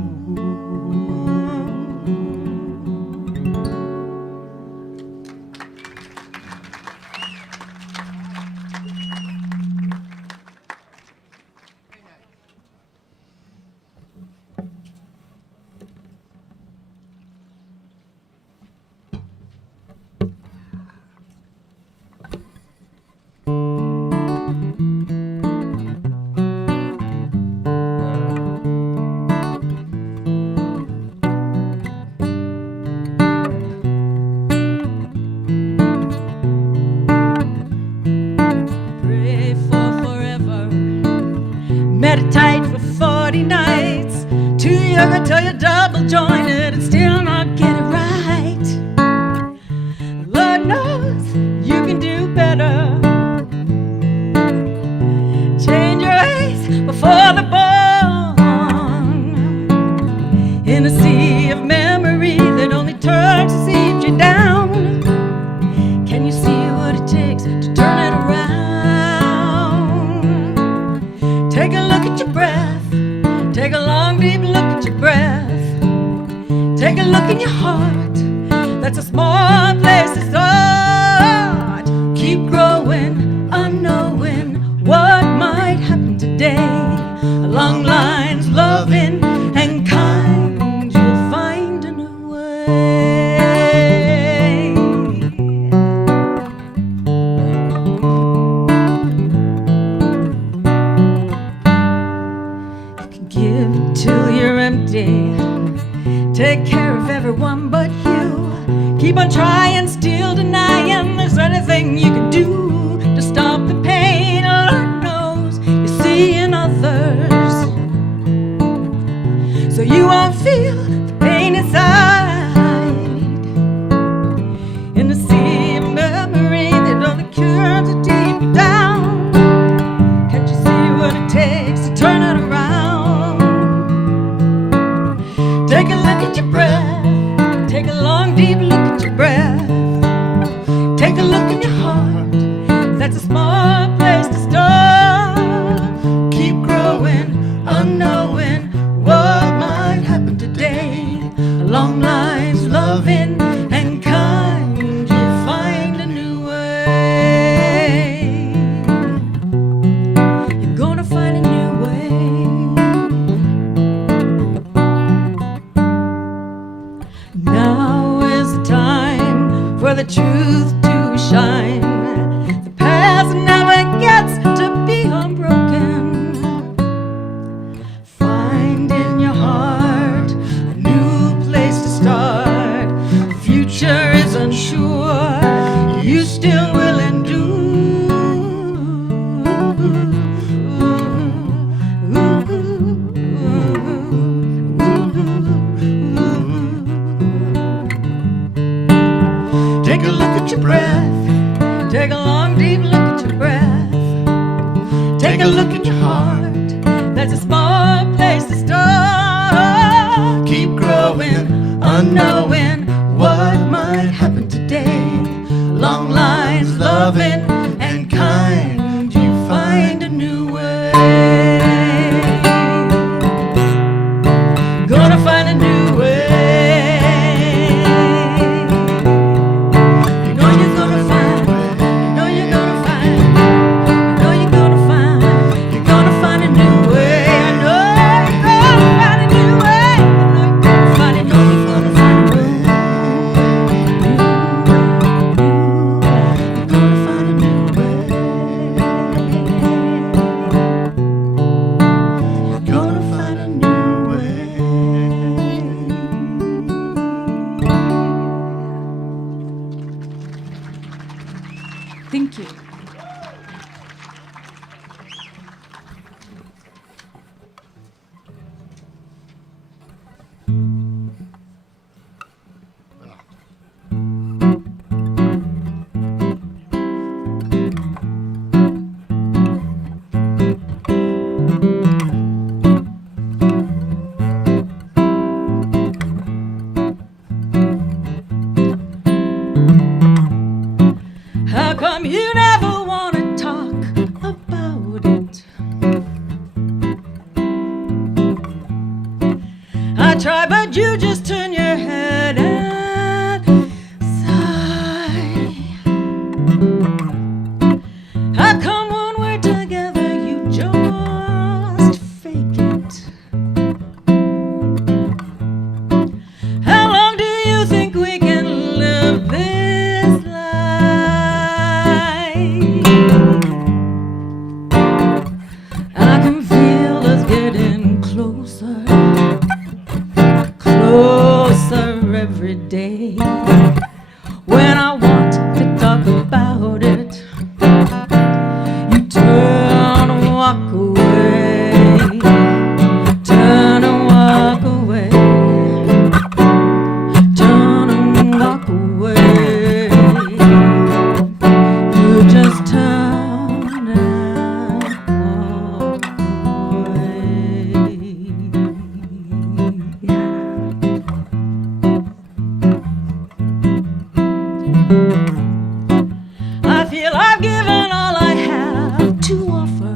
Pray for forever. Meditate for 40 nights. Too young until you're double jointed and still not get it right. Lord knows you can do better. Change your ways before the born. In a sea of memory that only turns to siege you down. Can you see what it takes to turn it around? Take a look at your breath. Take a long, deep look at your breath. Take a look in your heart. That's a small place to start. Keep growing, unknowing what might happen today. Along lines, loving and kind, you'll find a new way. You can give till you're empty. Take care of everyone but you. Keep on trying, still denying there's anything you can do to stop the pain. Lord knows you see in others, so you won't feel the pain inside. In the sea of memory that only cures to deep you down. Can't you see what it takes to turn it around? Take a look at your breath. Take a long, deep look at your breath. Take a look in your heart. That's a small place to start. Keep growing, unknowing what might happen today. Along lines, loving and kind, you'll find a new way. You're gonna find a new way. heart. That's a small place to start. Keep growing, unknowing what might happen today. Long lines, loving and kind, you find a new way. Gonna find a new way. You know you're gonna find, you know you're gonna find, you know you're gonna find, you're gonna find a new way. I know you're gonna find a new way. I know you're gonna find it, know you're gonna find a way. You're gonna find a new way. You're gonna find a new way. Thank you. How come you never want to talk about it? I try, but you just turn your head and sigh. How come when we're together you just fake it? How long do you think we can live this life? I can feel us getting closer, closer every day. When I want to talk about it, you turn and walk away, turn and walk away, turn and walk away. You just turn and walk away. I feel I've given all I have to offer,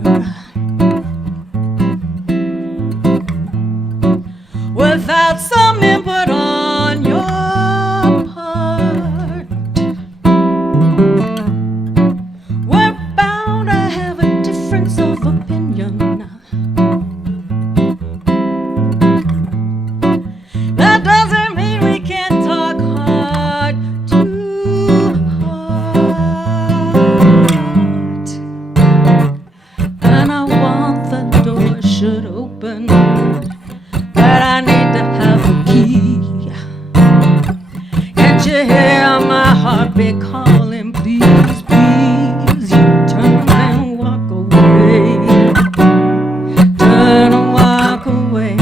without some input on your part. We're bound to have a difference of opinion. That doesn't mean we can't talk heart to heart. And I want the door should open, but I need to have a key. Can't you hear my heartbeat calling? Please, please, you turn and walk away, turn and walk away,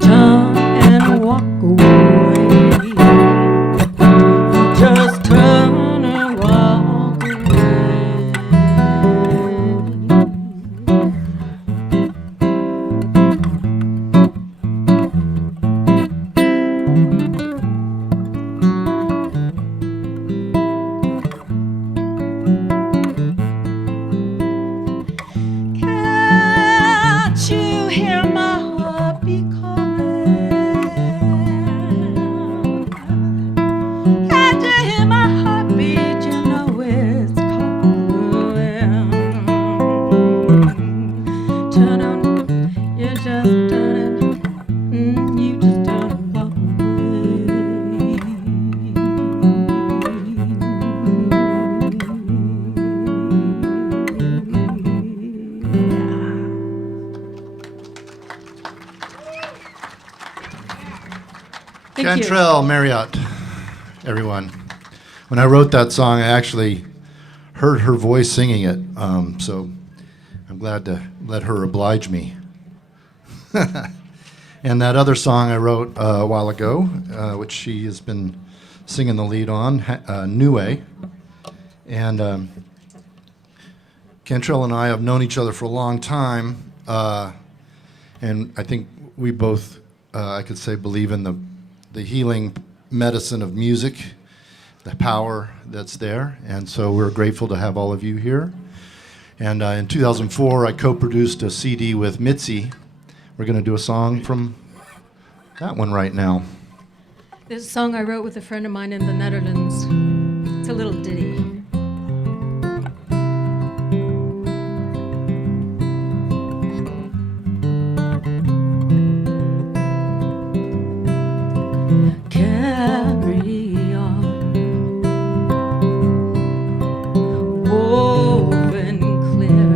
turn and walk away. Just turn and walk away. Can't you hear my heartbeat calling? Can't you hear my heartbeat? You know it's calling. Turn on, you just turn it, you just turn and walk Thank you. Cantrell, Marriott, everyone. When I wrote that song, I actually heard her voice singing it, so I'm glad to let her oblige me. And that other song I wrote a while ago, which she has been singing the lead on, Nue. And Cantrell and I have known each other for a long time, and I think we both, I could say, believe in the healing medicine of music, the power that's there, and so we're grateful to have all of you here. And in 2004, I co-produced a CD with Mitzi. We're going to do a song from that one right now. This song I wrote with a friend of mine in the Netherlands. It's a little ditty. Carry on, woven clear,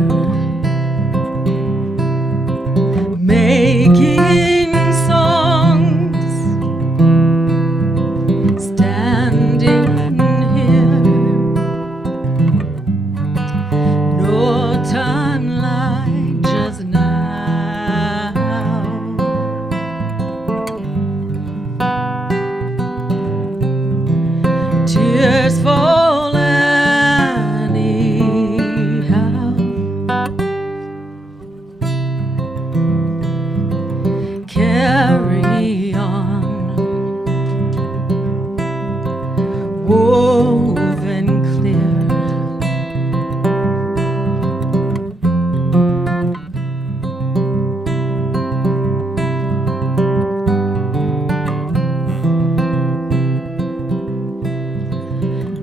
making songs, standing here, no time like just now. Tears fall anyhow. Carry on, woven clear.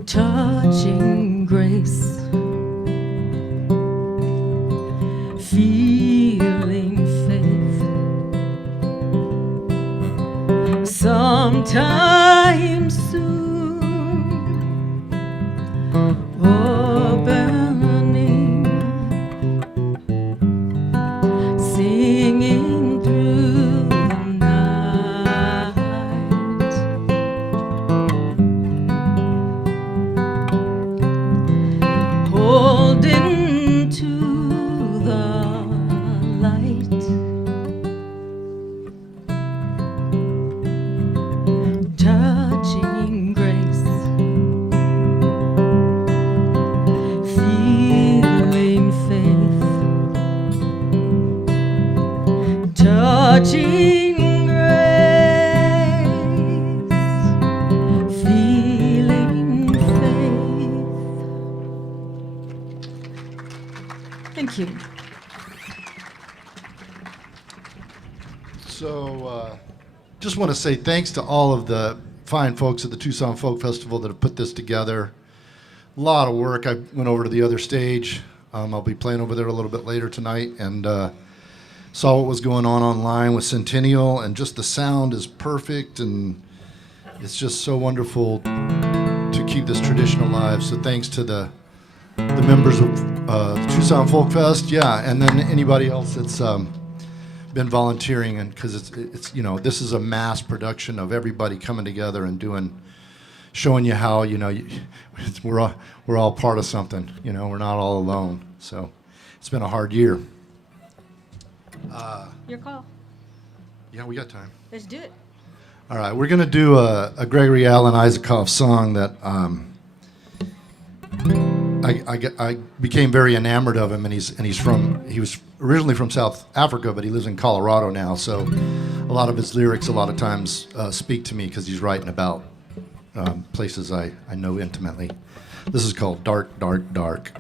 Touching grace, feeling faith. Sometime soon, burning, singing through the night. Holding to the light, touching grace, feeling faith, touching grace, feeling faith. Thank you. So, just want to say thanks to all of the fine folks at the Tucson Folk Festival that have put this together. A lot of work. I went over to the other stage. I'll be playing over there a little bit later tonight, and saw what was going on online with Centennial, and just the sound is perfect, and it's just so wonderful to keep this tradition alive. So thanks to the members of Tucson Folk Fest, yeah, and then anybody else that's been volunteering, and because it's you know, this is a mass production of everybody coming together and showing you how, you know, we're all part of something. You know, we're not all alone. So it's been a hard year. Your call. Yeah, we got time. Let's do it. All right, we're gonna do a Gregory Alan Isaacoff song that I became very enamored of him, and he was originally from South Africa, but he lives in Colorado now. So a lot of his lyrics, a lot of times, speak to me because he's writing about places I know intimately. This is called Dark, Dark, Dark.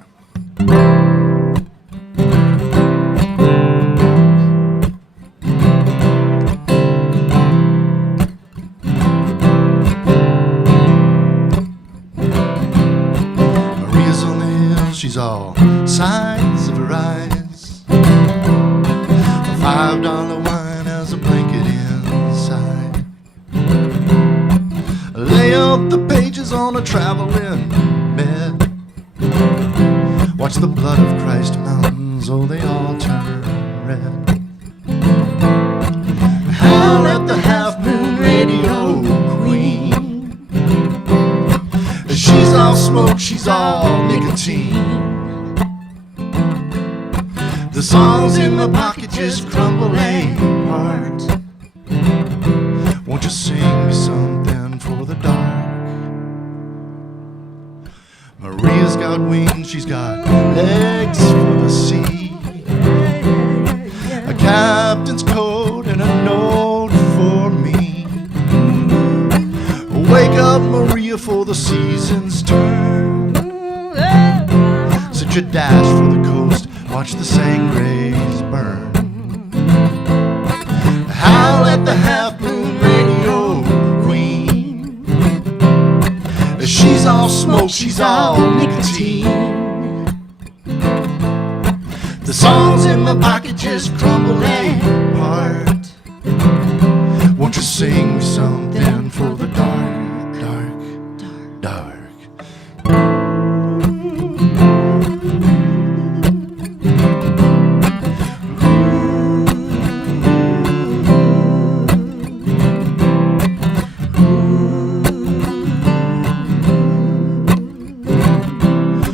She's all sides of her eyes. A $5 wine has a blanket inside. Lay up the pages on a traveling bed. Watch the blood of Christ mountains, oh, they all turn red. Howl at the half-moon radio queen. She's all smoke, she's all nicotine. The songs in my pocket just crumble apart. Won't you sing me something for the dark? Maria's got wings, she's got legs for the sea. A captain's coat and a note for me. Wake up, Maria, for the season's turn. Such a dash for the coast, watch the stingrays burn. Howl at the half-moon radio queen. She's all smoke, she's all nicotine. The songs in my pocket just crumble apart. Won't you sing me something for the dark, dark, dark?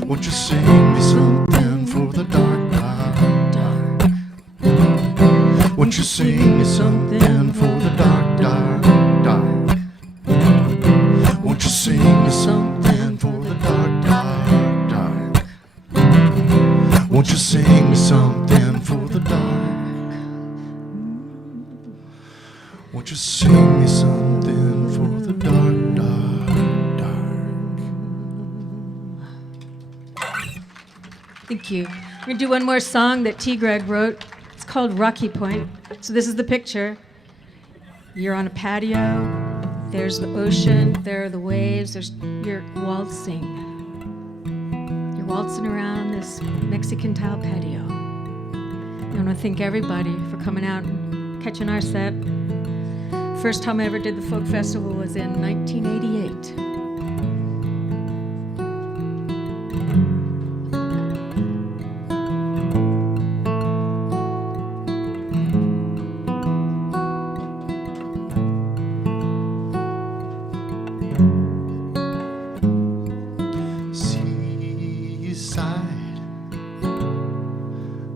Won't you sing me something for the dark, dark, dark? Won't you sing me something for the dark, dark, dark? Won't you sing me something for the dark, dark, dark? Won't you sing me something for the dark? Won't you sing me something for the dark, dark, dark? Thank you. We're going to do one more song that T. Greg wrote. It's called Rocky Point. So this is the picture. You're on a patio. There's the ocean. There are the waves. You're waltzing. You're waltzing around this Mexican tile patio. I want to thank everybody for coming out and catching our set. First time I ever did the folk festival was in 1988.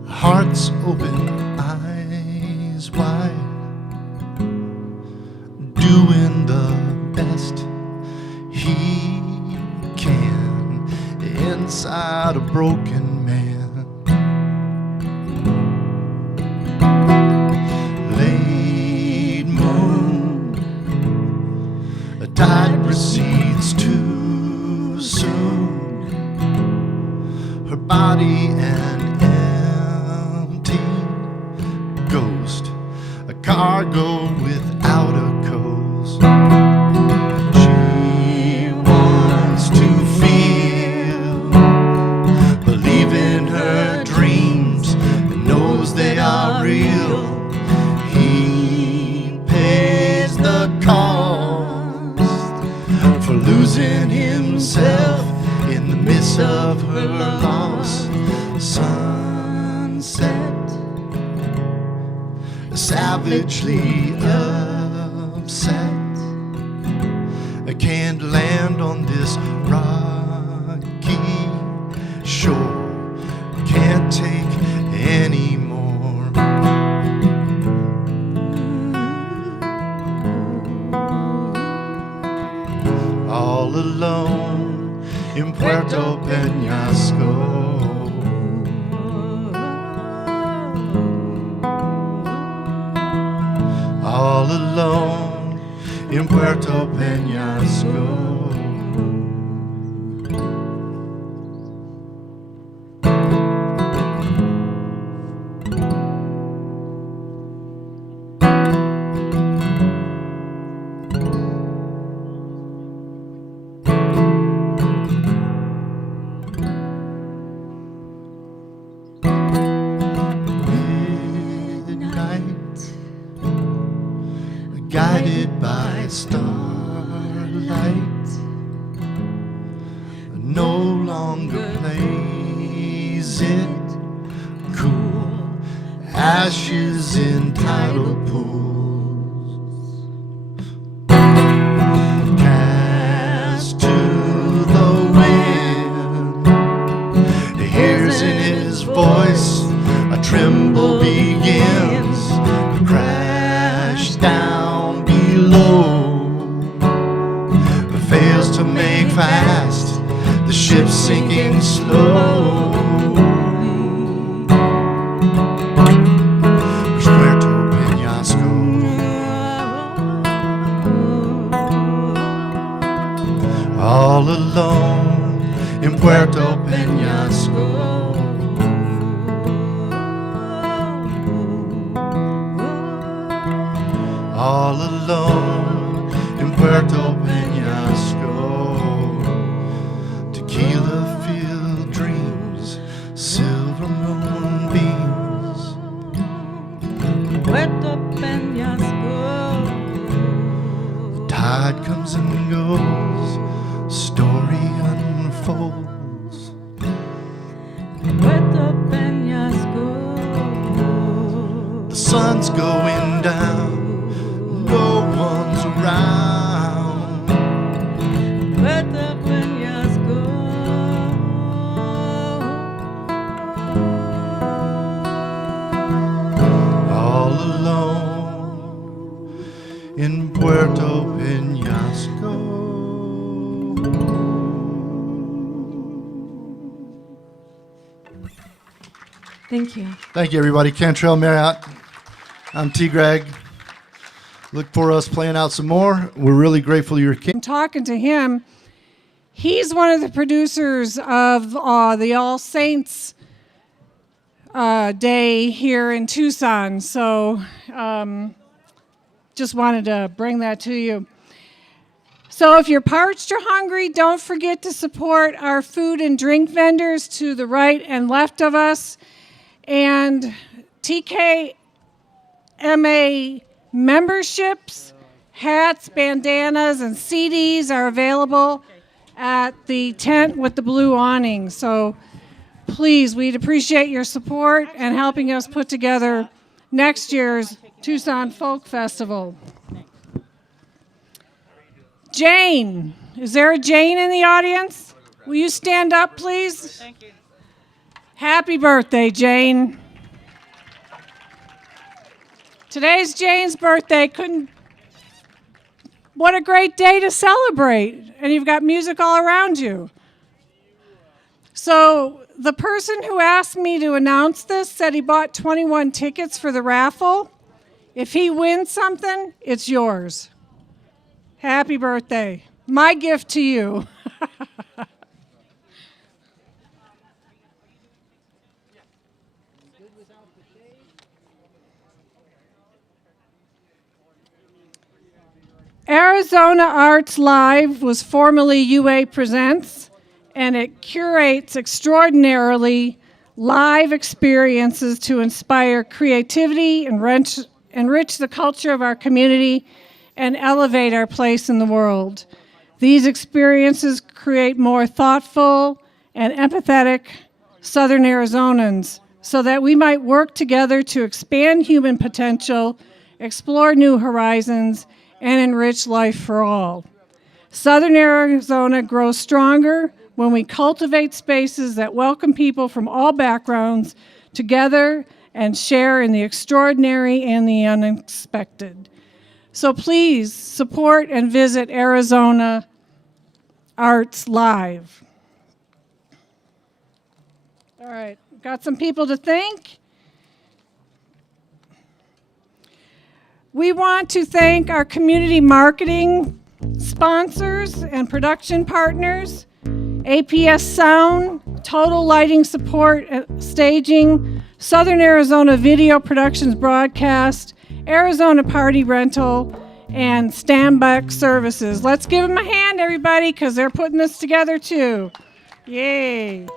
Hearts open, eyes wide, doing the best he can inside a broken man. Late moon, a tide recedes too soon. Her body an ghost, a cargo without a coast. She wants to feel, believe in her dreams, and knows they are real. He pays the cost for losing himself in the midst of her loss. Sunset, savagely upset. I can't land on this rocky shore. Can't take any more. All alone in Puerto Peñasco. All alone in Puerto Peñasco. Guided by starlight, no longer plays it cool. Ashes in tidal pools, cast to the wind. Hears in his voice a tremble begins, crash down below, fails to make fast the ship's sinking slowly. Where's Puerto Penasco? All alone in Puerto Penasco. All alone in Puerto Penasco. Tequila filled dreams, silver moonbeams. Puerto Penasco. The tide comes and goes, story unfolds. Puerto Penasco. The sun's going down, no one's around. Puerto Penasco. All alone in Puerto Penasco. Thank you. Thank you, everybody. Cantrell, Marriott. I'm T. Greg. Look for us playing out some more. We're really grateful you're here. I'm talking to him. He's one of the producers of the All Saints Day here in Tucson. So just wanted to bring that to you. So if you're parched or hungry, don't forget to support our food and drink vendors to the right and left of us. And TKMA memberships, hats, bandanas, and CDs are available at the tent with the blue awning. So please, we'd appreciate your support and helping us put together next year's Tucson Folk Festival. Jane, is there a Jane in the audience? Will you stand up, please? Thank you. Happy birthday, Jane. Today's Jane's birthday. What a great day to celebrate. And you've got music all around you. So the person who asked me to announce this said he bought 21 tickets for the raffle. If he wins something, it's yours. Happy birthday. My gift to you. Arizona Arts Live was formerly UA Presents, and it curates extraordinarily live experiences to inspire creativity, enrich the culture of our community, and elevate our place in the world. These experiences create more thoughtful and empathetic Southern Arizonans so that we might work together to expand human potential, explore new horizons, and enrich life for all. Southern Arizona grows stronger when we cultivate spaces that welcome people from all backgrounds together and share in the extraordinary and the unexpected. So please support and visit Arizona Arts Live. All right, got some people to thank. We want to thank our community marketing sponsors and production partners, APS Sound, Total Lighting Support, Staging, Southern Arizona Video Productions Broadcast, Arizona Party Rental, and Standback Services. Let's give them a hand, everybody, because they're putting this together too. Yay.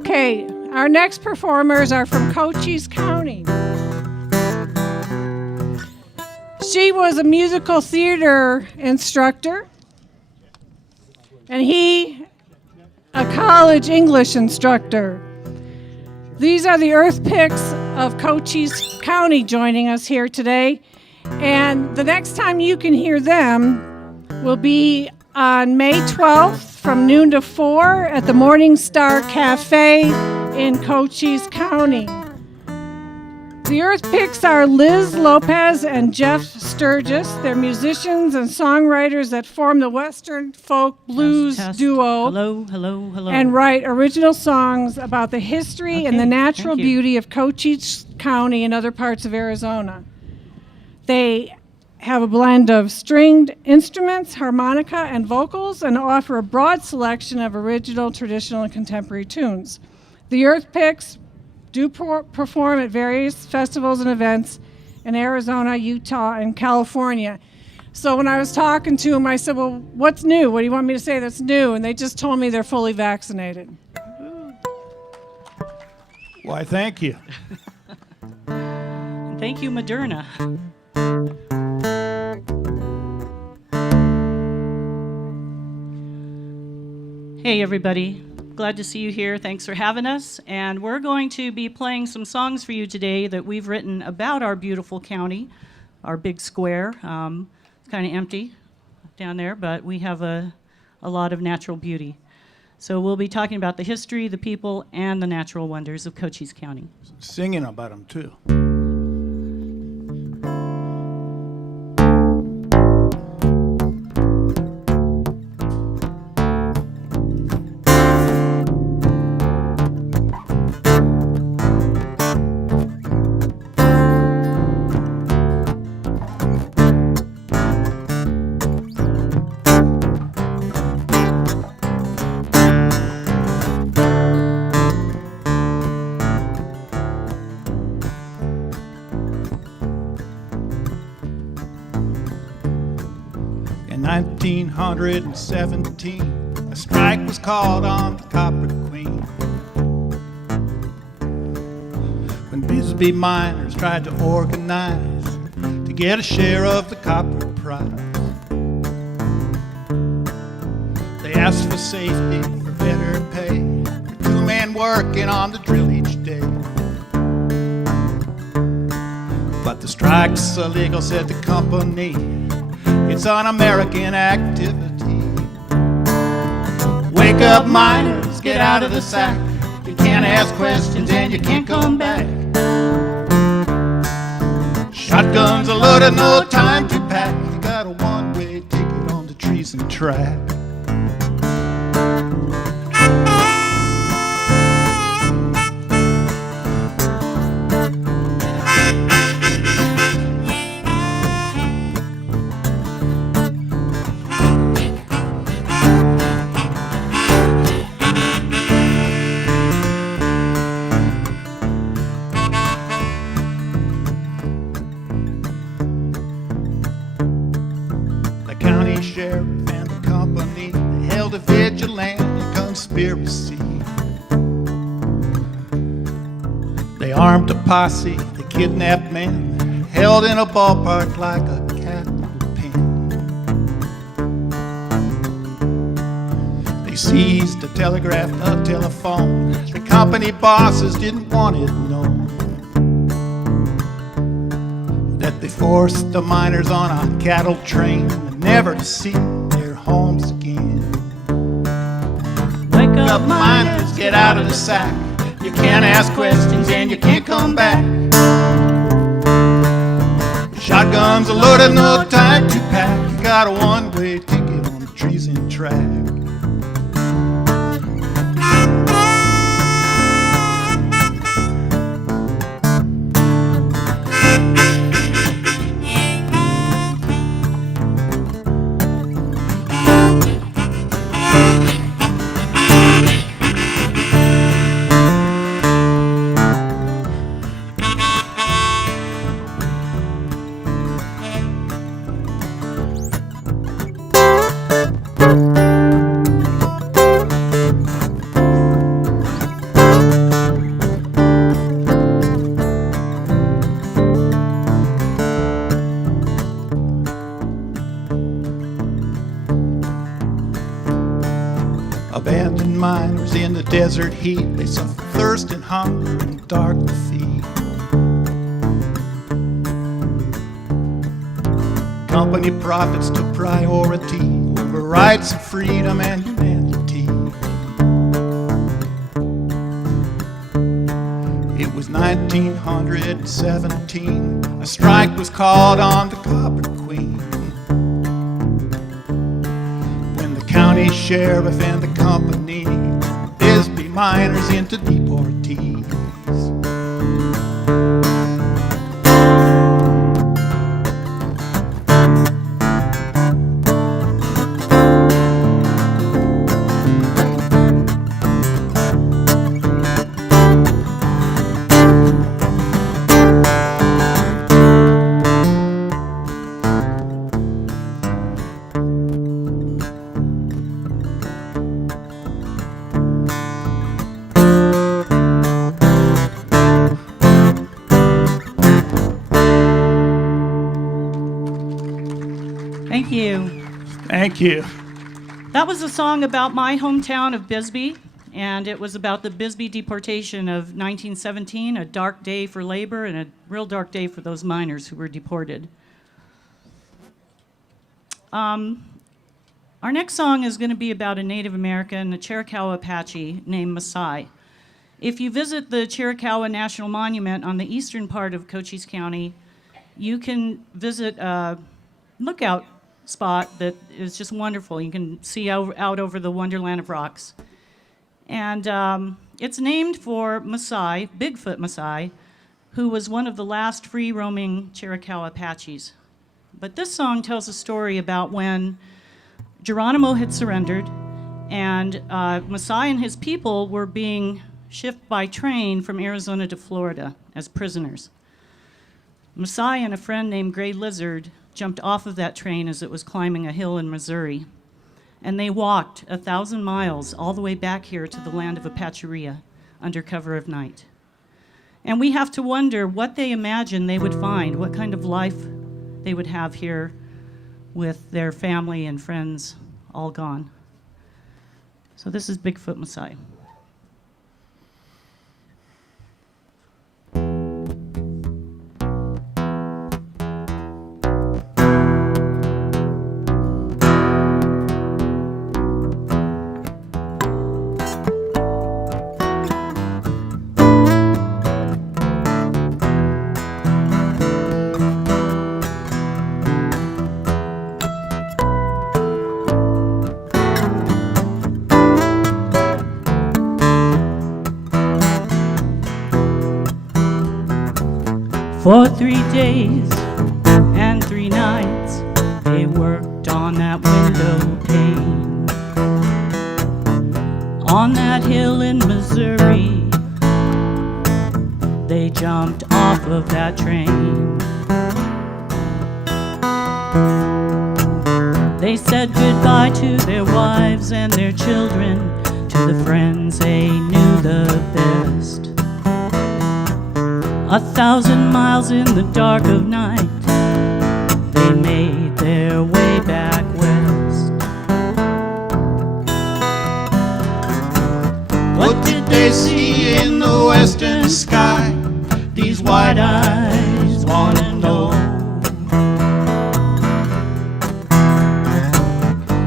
Okay, our next performers are from Cochise County. She was a musical theater instructor, and he a college English instructor. These are the Earthpicks of Cochise County joining us here today. And the next time you can hear them will be on May 12th from noon to 4 at the Morning Star Cafe in Cochise County. The Earthpicks are Liz Lopez and Jeff Sturgis. They're musicians and songwriters that form the Western folk blues duo. Hello. And write original songs about the history and the natural beauty of Cochise County and other parts of Arizona. They have a blend of stringed instruments, harmonica, and vocals, and offer a broad selection of original, traditional, and contemporary tunes. The Earthpicks do perform at various festivals and events in Arizona, Utah, and California. So when I was talking to them, I said, well, what's new? What do you want me to say that's new? And they just told me they're fully vaccinated. Why, thank you. Thank you, Moderna. Hey, everybody. Glad to see you here. Thanks for having us. And we're going to be playing some songs for you today that we've written about our beautiful county, our big square. It's kind of empty down there, but we have a lot of natural beauty. So we'll be talking about the history, the people, and the natural wonders of Cochise County. Singing about them, too. In 1917, a strike was called on the Copper Queen. When Bisbee miners tried to organize to get a share of the copper prize. They asked for safety, for better pay, for 2 men working on the drill each day. But the strike's illegal, said the company. It's un-American activity. Wake up, miners, get out of the sack. You can't ask questions and you can't come back. Shotguns are loaded, no time to pack. You got a one-way ticket on the treason track. Sheriff and the company held a vigilante conspiracy. They armed a posse, they kidnapped men, held in a ballpark like a cattle pen. They seized a telegraph, a telephone. The company bosses didn't want it known that they forced the miners on a cattle train, never to see their homes again. Wake up, miners, get out of the sack. You can't ask questions and you can't come back. Shotguns are loaded, no time to pack. You got a one-way ticket on the treason track. Abandoned miners in the desert heat, they suffer thirst and hunger and dark defeat. Company profits took priority over rights of freedom and humanity. It was 1917. A strike was called on the Copper Queen. When the county sheriff and the company Bisbee miners into deportees. Thank you. Thank you. That was a song about my hometown of Bisbee, and it was about the Bisbee deportation of 1917, a dark day for labor and a real dark day for those miners who were deported. Our next song is going to be about a Native American, a Chiricahua Apache named Masai. If you visit the Chiricahua National Monument on the eastern part of Cochise County, you can visit a lookout spot that is just wonderful. You can see out over the Wonderland of Rocks. And it's named for Masai, Bigfoot Masai, who was one of the last free-roaming Chiricahua Apaches. But this song tells a story about when Geronimo had surrendered, and Masai and his people were being shipped by train from Arizona to Florida as prisoners. Masai and a friend named Gray Lizard jumped off of that train as it was climbing a hill in Missouri, and they walked 1,000 miles all the way back here to the land of Apacheria under cover of night. And we have to wonder what they imagined they would find, what kind of life they would have here with their family and friends all gone. So this is Bigfoot Masai. For 3 days and 3 nights, they worked on that window pane. On that hill in Missouri, they jumped off of that train. They said goodbye to their wives and their children, to the friends they knew the best. 1,000 miles in the dark of night, they made their way back west. What did they see in the western sky? These wide eyes wanna know.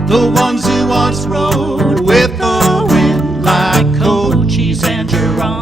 The ones who once rode with the wind like Cochise and Geronimo.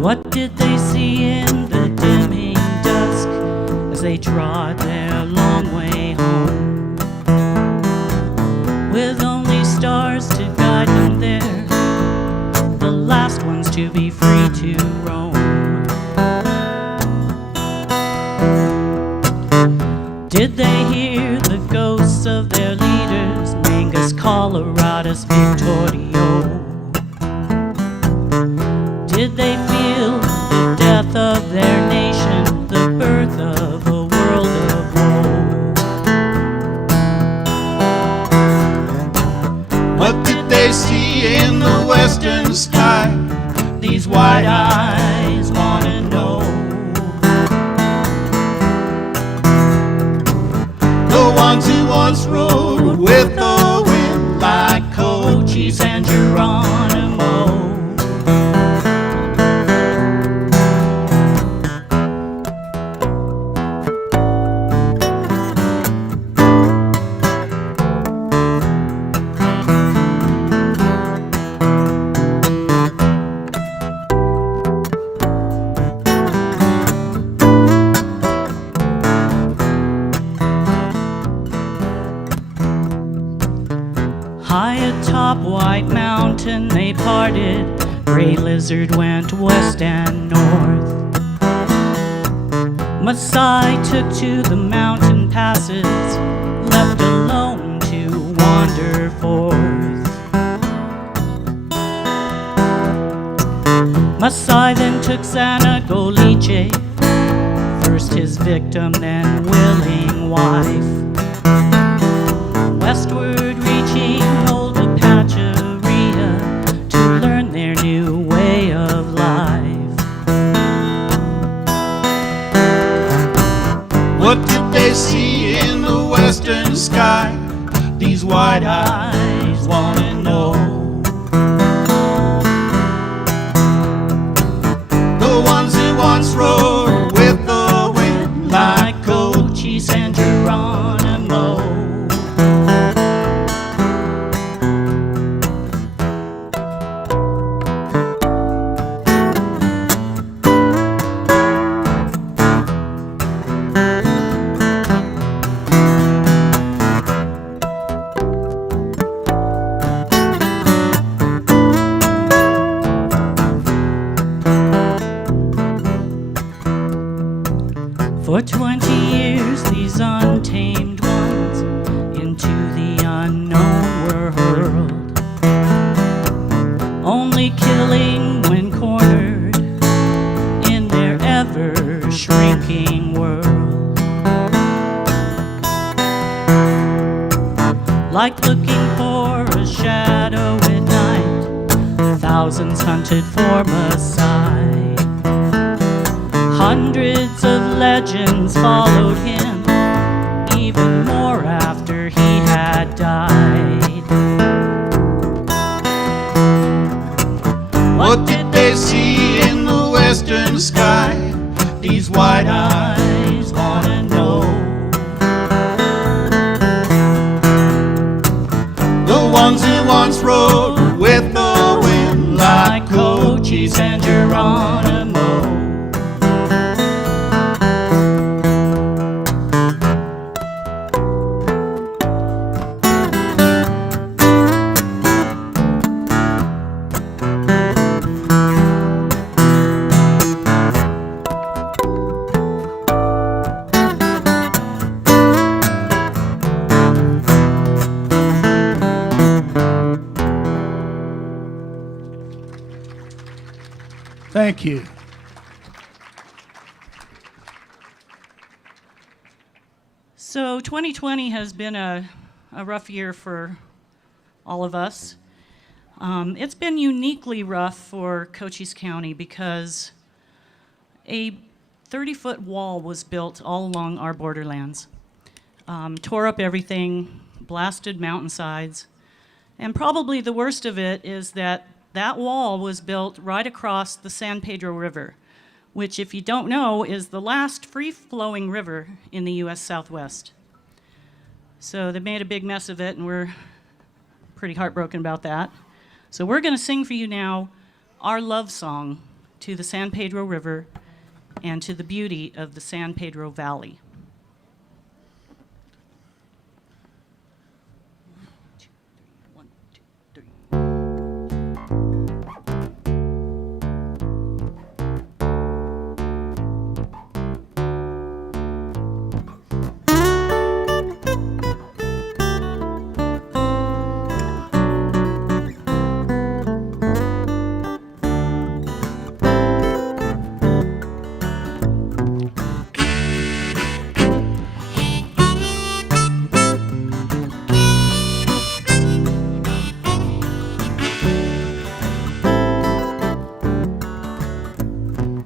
What did they see in the dimming dusk as they trod their long way home? With only stars to guide them there, the last ones to be free to roam. Did they hear the ghosts of their leaders, Mangus, Coloradus, Victorio? Did they feel the death of their nation, the birth of a world of woe? What did they see in the western sky? These wide eyes wanna know. once rode with the wind like Cochise and Geronimo. High atop White Mountain they parted, Gray Lizard went west and north. Masai took to the mountain passes, left alone to wander forth. Masai then took Xanagoliche, first his victim, then willing wife. Westward reaching old Apacheria to learn their new way of life. What did they see in the western sky? These wide eyes wanna know. The ones who once rode with the wind like Cochise and Geronimo. For 20 years these untamed ones into the unknown were hurled, only killing when cornered in their ever-shrinking world. Like looking for a shadow at night, thousands hunted for Masai. Hundreds of legends followed him, even more after he had died. What did they see in the western sky? These wide eyes wanna know. The ones who once rode with the wind like Cochise and Geronimo. Thank you. So 2020 has been a rough year for all of us. It's been uniquely rough for Cochise County because a 30-foot wall was built all along our borderlands, tore up everything, blasted mountainsides, and probably the worst of it is that that wall was built right across the San Pedro River, which, if you don't know, is the last free-flowing river in the U.S. Southwest. So they made a big mess of it, and we're pretty heartbroken about that. So we're going to sing for you now our love song to the San Pedro River and to the beauty of the San Pedro Valley.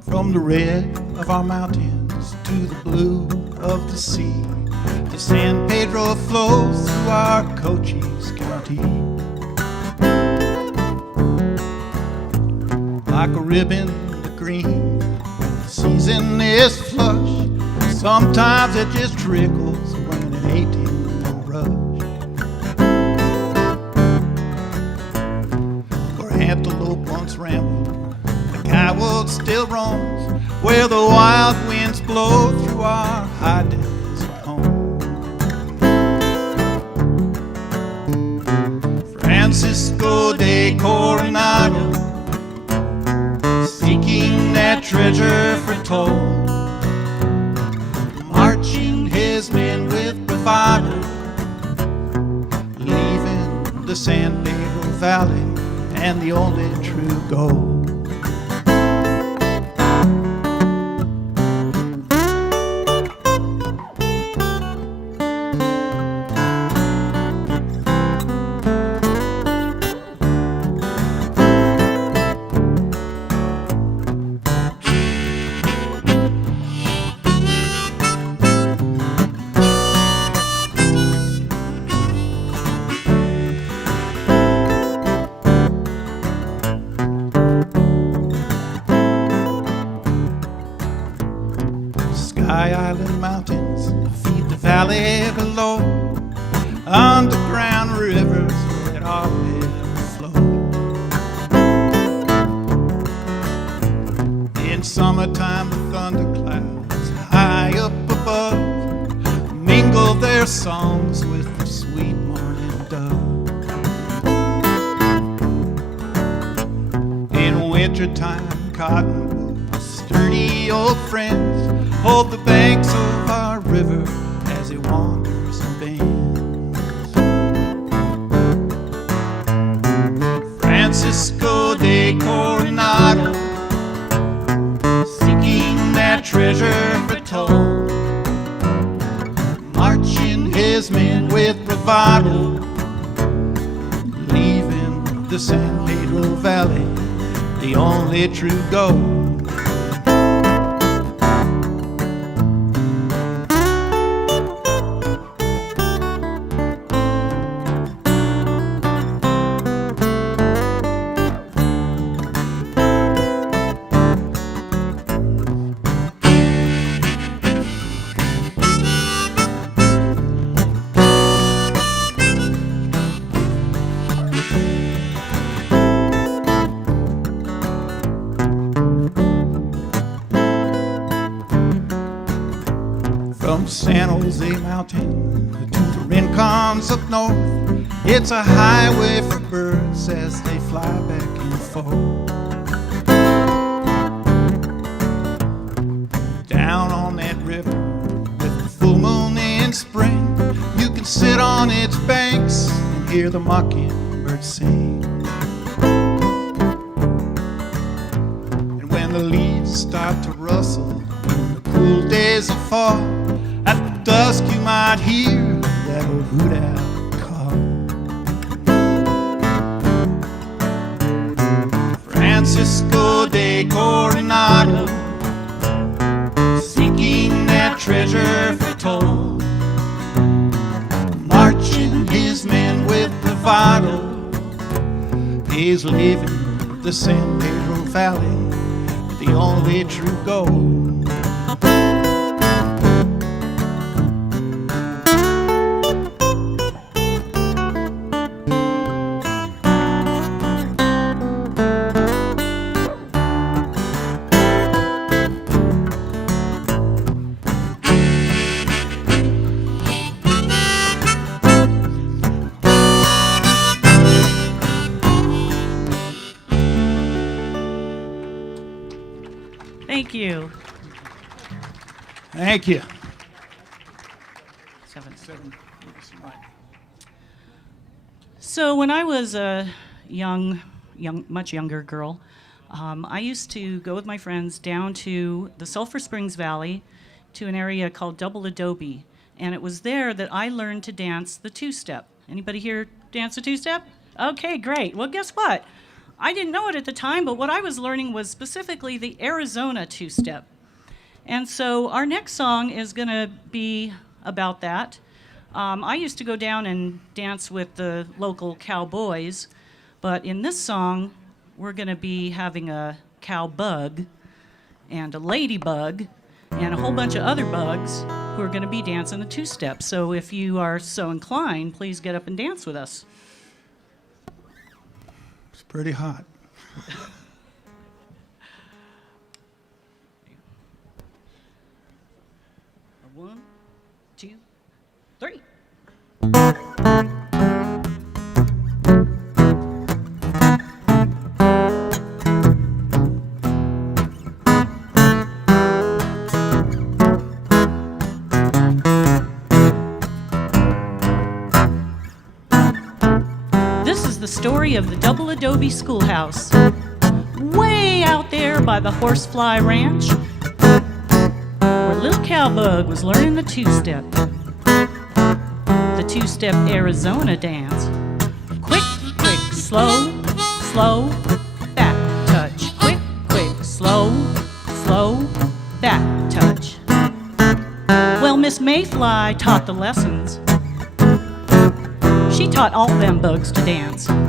From the red of our mountains to the blue of the sea. The San Pedro flows through our Cochise County. Like a ribbon of green, the season is flush. Sometimes it just trickles when it ain't in no rush. Where antelope once rambled, the cowwood still roams. Where the wild winds blow through our high desert home. Francisco de Coronado, seeking that treasure for toll. Marching his men with bravado, leaving the San Pedro Valley and the only true goal. Island mountains feed the valley below. Underground rivers that always flow. In summertime the thunderclouds high up above mingle their songs with the sweet morning dove. In wintertime cottonwoods, sturdy old friends hold the banks of our river as it wanders and bends. Francisco de Coronado, seeking that treasure for toll. Marching his men with bravado, leaving the San Pedro Valley, the only true goal. From San Jose Mountain to the Rincons up north, it's a highway for birds as they fly back and forth. Down on that river with the full moon in spring, you can sit on its banks and hear the mockingbirds sing. And when the leaves start to rustle in the cool days of fall, at dusk you might hear that old hoot-owl call. Francisco de Coronado, seeking that treasure for toll. Marching his men with bravado, he's leaving the San Pedro Valley, the only true goal. Thank you. Thank you. Seven. So when I was a much younger girl, I used to go with my friends down to the Sulphur Springs Valley to an area called Double Adobe. And it was there that I learned to dance the two-step. Anybody here dance the two-step? Okay, great. Well, guess what? I didn't know it at the time, but what I was learning was specifically the Arizona two-step. And so our next song is going to be about that. I used to go down and dance with the local cowboys, but in this song, we're going to be having a cowbug and a ladybug and a whole bunch of other bugs who are going to be dancing the two-step. So if you are so inclined, please get up and dance with us. It's pretty hot. 1, 2, 3. This is the story of the double adobe schoolhouse, way out there by the Horsefly Ranch, where little cowbug was learning the two-step. The two-step Arizona dance. Quick, quick, slow, slow, back touch. Quick, quick, slow, slow, back touch. Well, Miss Mayfly taught the lessons. She taught all them bugs to dance. And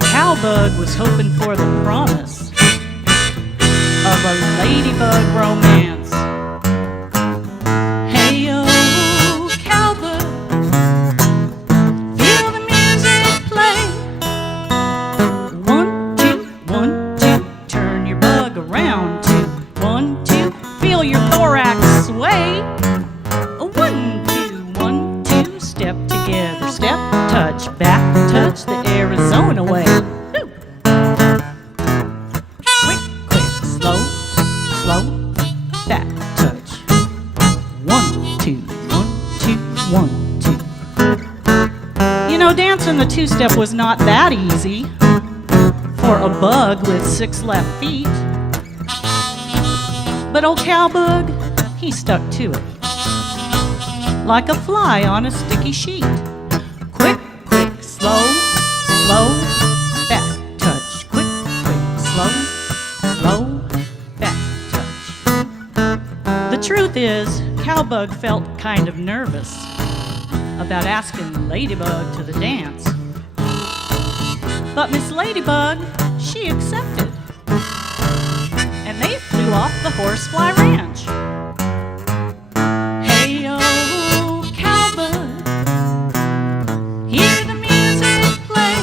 cowbug was hoping for the promise of a ladybug romance. Hey, oh, cowbug, feel the music play. 1, 2, 1, 2, turn your bug around. 2, 1, 2, feel your thorax sway. 1, 2, 1, 2, step together, step, touch, back, touch the Arizona way. Woo. Quick, quick, slow, slow, back touch. 1, 2, 1, 2, 1, 2. You know, dancing the two-step was not that easy for a bug with 6 left feet. But old cowbug, he stuck to it like a fly on a sticky sheet. Quick, quick, slow, slow, back touch. Quick, quick, slow, slow, back touch. The truth is, cowbug felt kind of nervous about asking Ladybug to the dance. But Miss Ladybug, she accepted. And they flew off the Horsefly Ranch. Hey, oh, cowbug, hear the music play.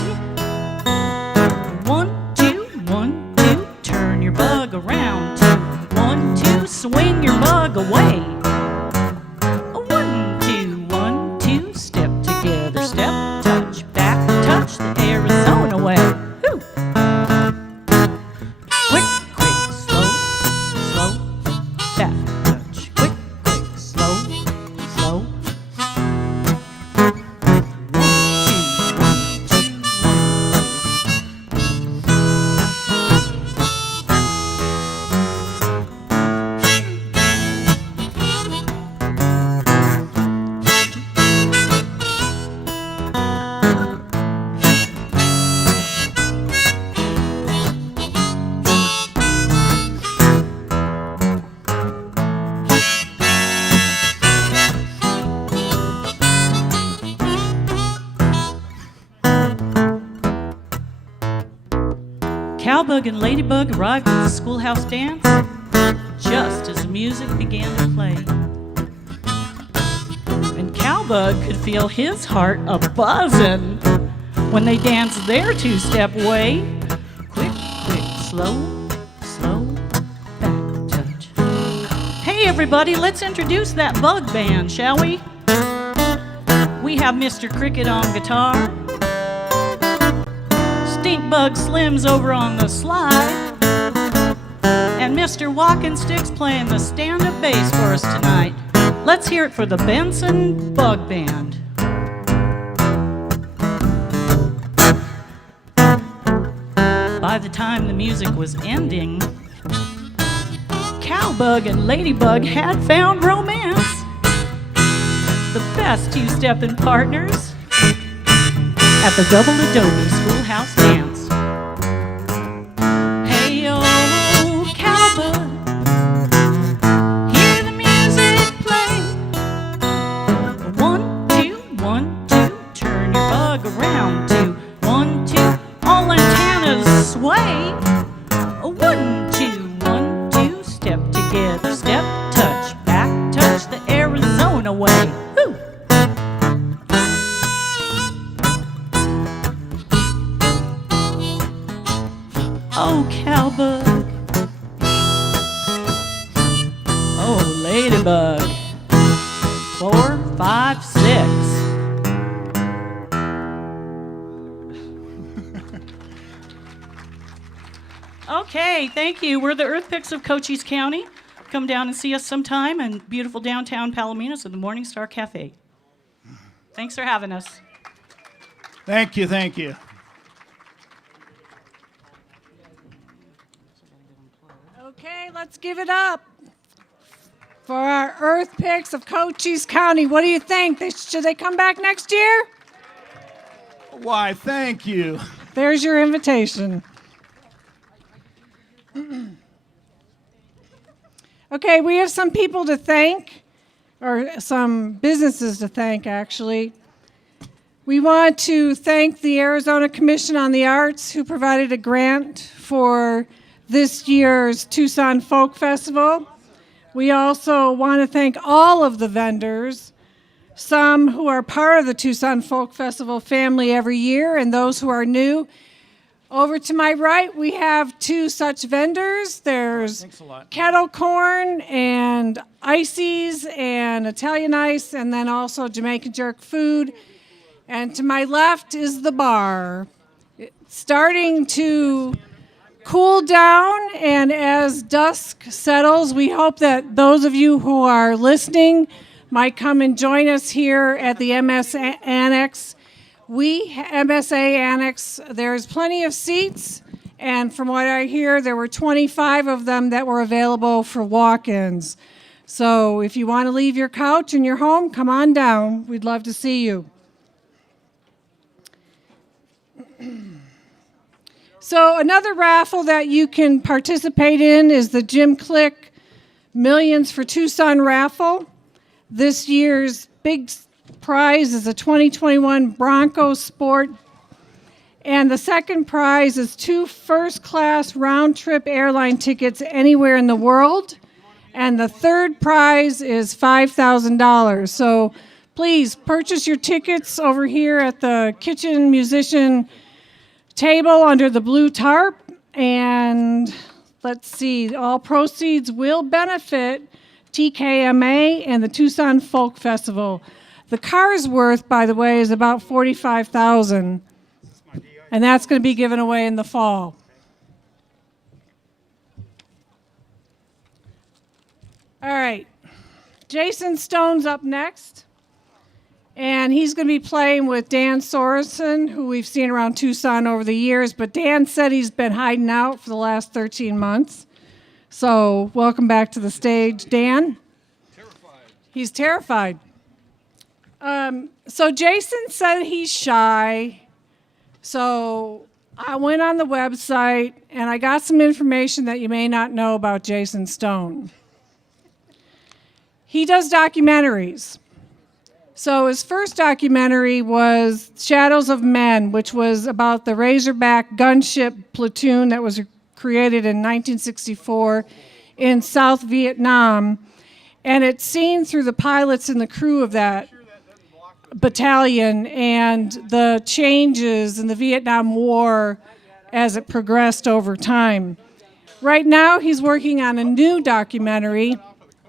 1, 2, 1, 2, turn your bug around. 2, 1, 2, swing your bug away. 1, 2, 1, 2, step together, step, touch, back, touch the Arizona way. Woo. Quick, quick, slow, slow, back touch. Quick, quick, slow, slow. 1, 2, Cowbug and Ladybug arrived at the schoolhouse dance just as the music began to play. And Cowbug could feel his heart a-buzzin' when they danced their two-step way. Quick, quick, slow, slow, back touch. Hey everybody, let's introduce that bug band, shall we? We have Mr. Cricket on guitar, Stinkbug Slim's over on the slide, and Mr. Walking Sticks playing the stand-up bass for us tonight. Let's hear it for the Benson Bug Band. By the time the music was ending, Cowbug and Ladybug had found romance. The best two-stepping partners at the Double Adobe Schoolhouse Dance. Hey, oh, cowbug, Oh, ladybug. 4, 5, 6. Okay, thank you. We're the Earthpicks of Cochise County. Come down and see us sometime in beautiful downtown Palominas at the Morning Star Cafe. Thanks for having us. Thank you, thank you. Okay, let's give it up for our Earthpicks of Cochise County. What do you think? Should they come back next year? Why, thank you. There's your invitation. Okay, we have some people to thank, or some businesses to thank, actually. We want to thank the Arizona Commission on the Arts, who provided a grant for this year's Tucson Folk Festival. We also want to thank all of the vendors, some who are part of the Tucson Folk Festival family every year, and those who are new. Over to my right, we have two such vendors. There's Kettle Corn and Ices and Italian Ice, and then also Jamaican Jerk Food. And to my left is the bar. It's starting to cool down, and as dusk settles, we hope that those of you who are listening might come and join us here at the MSA Annex. MSA Annex, there's plenty of seats, and from what I hear, there were 25 of them that were available for walk-ins. So if you want to leave your couch in your home, come on down. We'd love to see you. So another raffle that you can participate in is the Jim Click Millions for Tucson raffle. This year's big prize is a 2021 Bronco Sport, and the second prize is 2 first-class round-trip airline tickets anywhere in the world, and the third prize is $5,000. So please purchase your tickets over here at the Kitchen Musician table under the blue tarp, and let's see, all proceeds will benefit TKMA and the Tucson Folk Festival. The car's worth, by the way, is about $45,000, and that's going to be given away in the fall. All right, Jason Stone's up next, and he's going to be playing with Dan Sorensen, who we've seen around Tucson over the years, but Dan said he's been hiding out for the last 13 months. So welcome back to the stage, Dan. He's terrified. So Jason said he's shy, so I went on the website and I got some information that you may not know about Jason Stone. He does documentaries. So his first documentary was Shadows of Men, which was about the Razorback gunship platoon that was created in 1964 in South Vietnam, and it's seen through the pilots and the crew of that battalion and the changes in the Vietnam War as it progressed over time. Right now, he's working on a new documentary,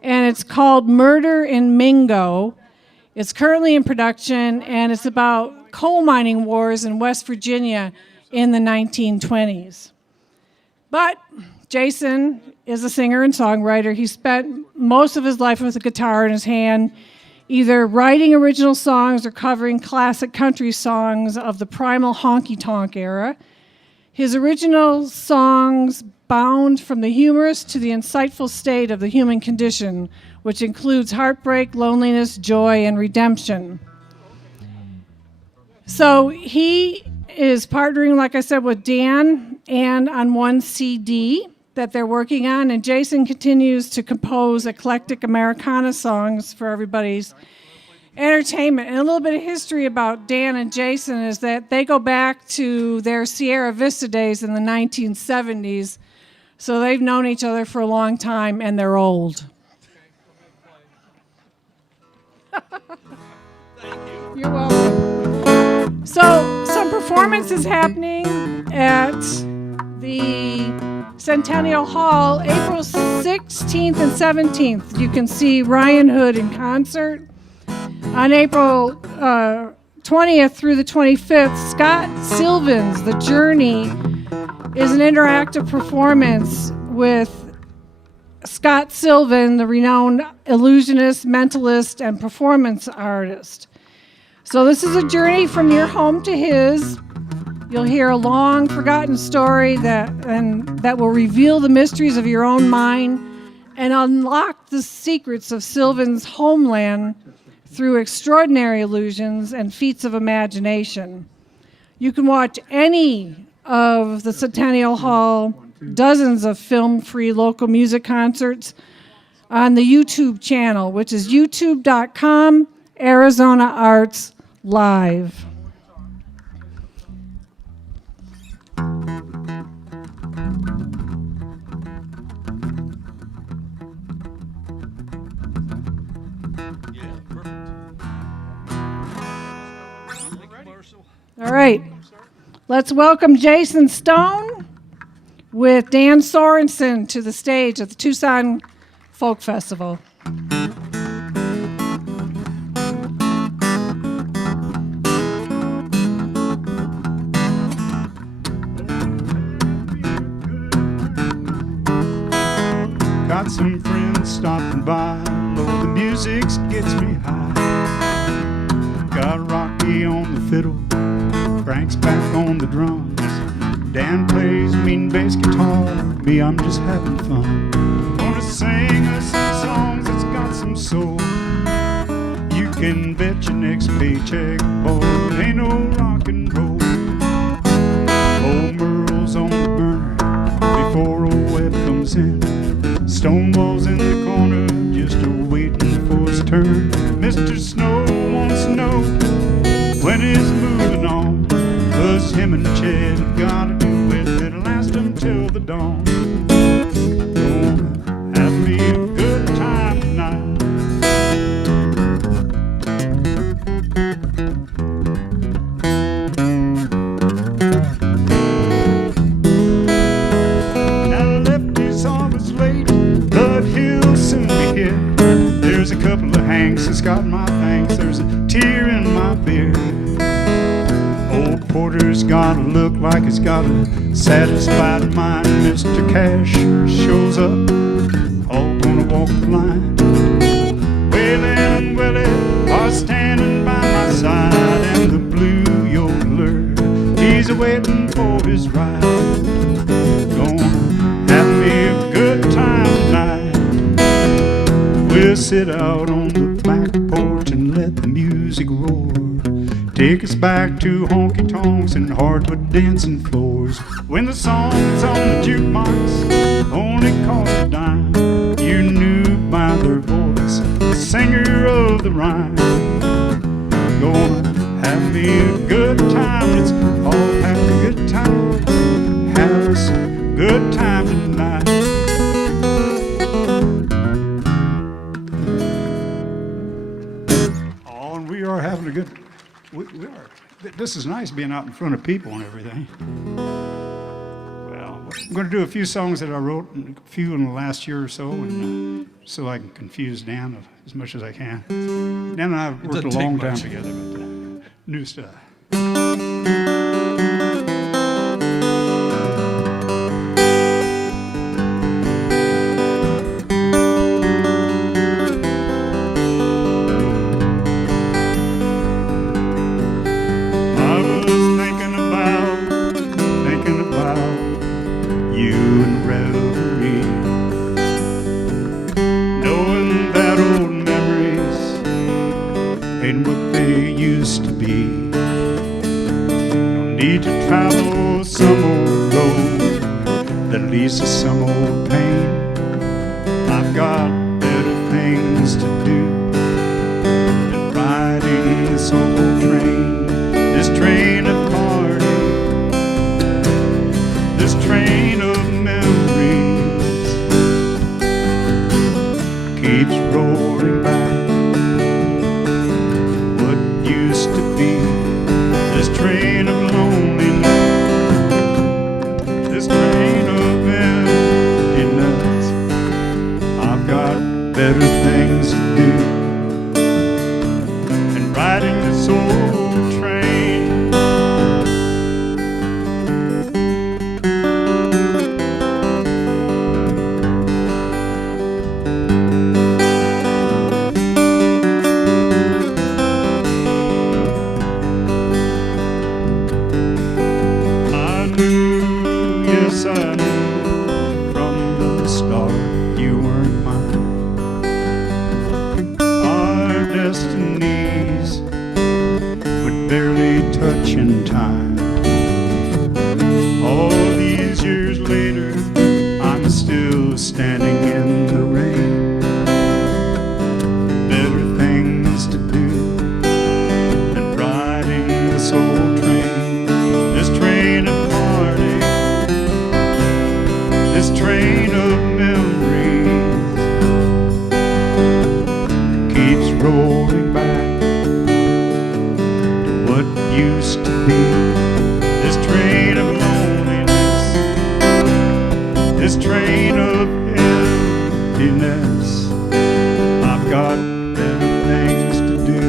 and it's called Murder in Mingo. It's currently in production, and it's about coal mining wars in West Virginia in the 1920s. But Jason is a singer and songwriter. He spent most of his life with a guitar in his hand, either writing original songs or covering classic country songs of the primal honky-tonk era. His original songs bound from the humorous to the insightful state of the human condition, which includes heartbreak, loneliness, joy, and redemption. So he is partnering, like I said, with Dan and on one CD that they're working on, and Jason continues to compose eclectic Americana songs for everybody's entertainment. And a little bit of history about Dan and Jason is that they go back to their Sierra Vista days in the 1970s, so they've known each other for a long time, and they're old. You're welcome. So some performances happening at the Centennial Hall, April 16th and 17th. You can see Ryan Hood in concert. On April 20th through the 25th, Scott Sylvan's The Journey is an interactive performance with Scott Sylvan, the renowned illusionist, mentalist, and performance artist. So this is a journey from your home to his. You'll hear a long forgotten story that will reveal the mysteries of your own mind and unlock the secrets of Sylvan's homeland through extraordinary illusions and feats of imagination. You can watch any of the Centennial Hall, dozens of film-free local music concerts on the YouTube channel, which is youtube.com, Arizona Arts Live. All right, let's welcome Jason Stone with Dan Sorensen to the stage at the Tucson Folk Festival. Got some friends stopping by, Lord, the music gets me high. Got Rocky on the fiddle, Frank's back on the drums. Dan plays mean bass guitar, me, I'm just having fun. Gonna sing us some songs that's got some soul. You can bet your next paycheck, boy, it ain't no rock and roll. Old Merle's on the burner before old Webb comes in. Stonewall's in the corner just a-waiting for his turn. Mr. Snow wants to know when he's moving on, 'cause him and Chet have gotta do it, it'll last until the dawn. Gonna have me a good time tonight. Now Lefty's always late, but he'll soon be here. There's a couple of Hanks that's got my thanks, there's a tear in my beer. Old Porter's gotta look like he's got a satisfied mind. Mr. Cash shows up, all gonna walk the line. Waylon and Willie are standing by my side, and the blue yodeler, he's a-waiting for his ride. Gonna have me a good time tonight. We'll sit out on the back porch and let the music roar. Take us back to honky-tonks and hardwood dancing floors. When the songs on the jukebox only cost a dime, you knew by their voice the singer of the rhyme. Gonna have me a good time, let's all have a good time. Have us a good time tonight. Oh, and we are having a good... We are. This is nice being out in front of people and everything. Well, I'm going to do a few songs that I wrote, a few in the last year or so, and so I can confuse Dan as much as I can. Dan and I have worked a long time together, but new stuff. Travel some old road that leads to some old pain. I've got better things to do than riding this old train. This train of heartache, this train of memories keeps roaring back what used to be. This train of loneliness, this train of memories things to do. And riding this old train, I knew, yes I knew from the start you weren't mine. Our destinies would barely touch in time. All these years later, I'm still standing in the rain. Better things to do than riding this old train. This train of heartache, this train of memories keeps rolling back to what used to be. This train of loneliness, this train of emptiness. I've got better things to do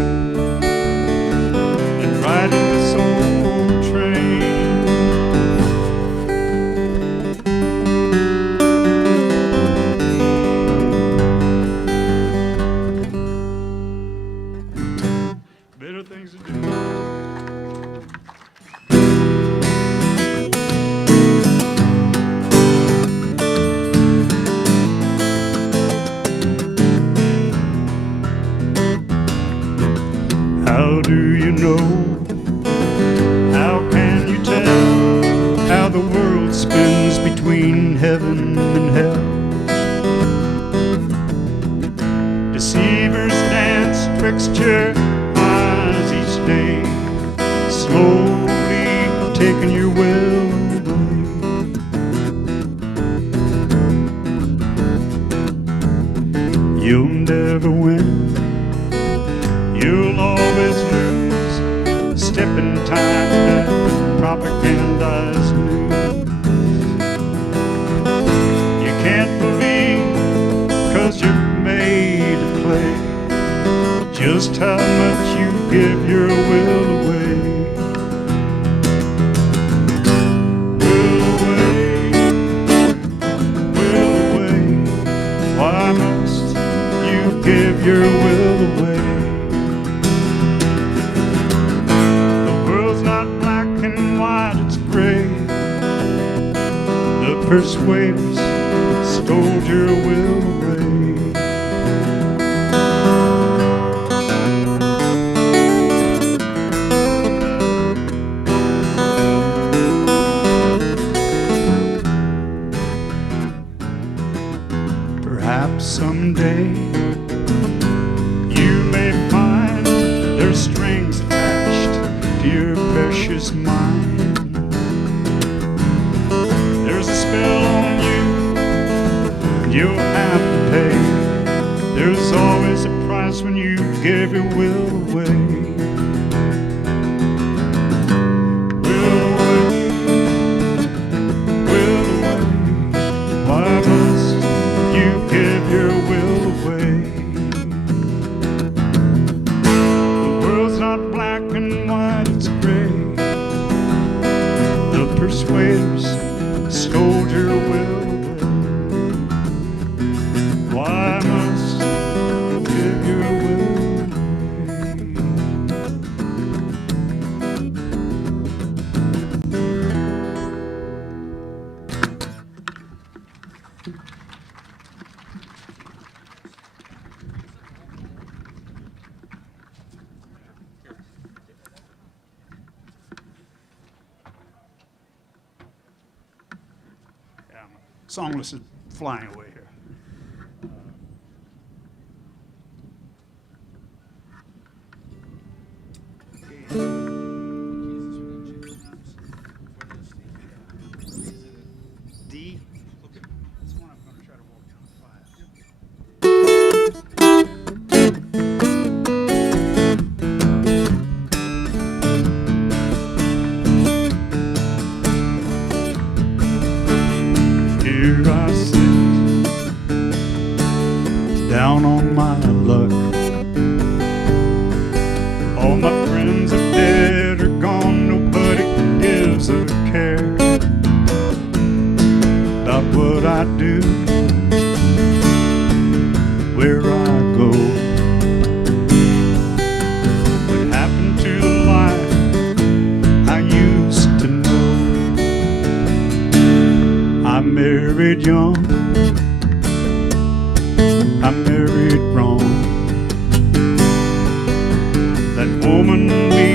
than riding this old train. Better things to do. How do you know? How can you tell how the world spins between heaven and hell? Deceivers dance twixt your eyes each day, slowly taking your will away. You'll never win, you'll always lose. Step in time that propagandized news. You can't believe 'cause you're made to play just how much you give your will away. Will away, will away. Why must you give your will away? The world's not black and white, it's gray. The persuaders stole your will away. Perhaps someday you may find there's strings attached to your precious mind. There's a spell on you, you'll have to pay. There's always a price when you give your will away. Will away, will away. Why must you give your will away? The world's not black and white, it's gray. The persuaders stole your will away. Why must you give your will Songless is flying away here. D. That's one I'm going to try to walk down Here I sit down on my my luck. All my friends are dead or gone, nobody gives a care about what I do, where I go. What happened to the life I used to know? I married young, I married wrong. That woman and me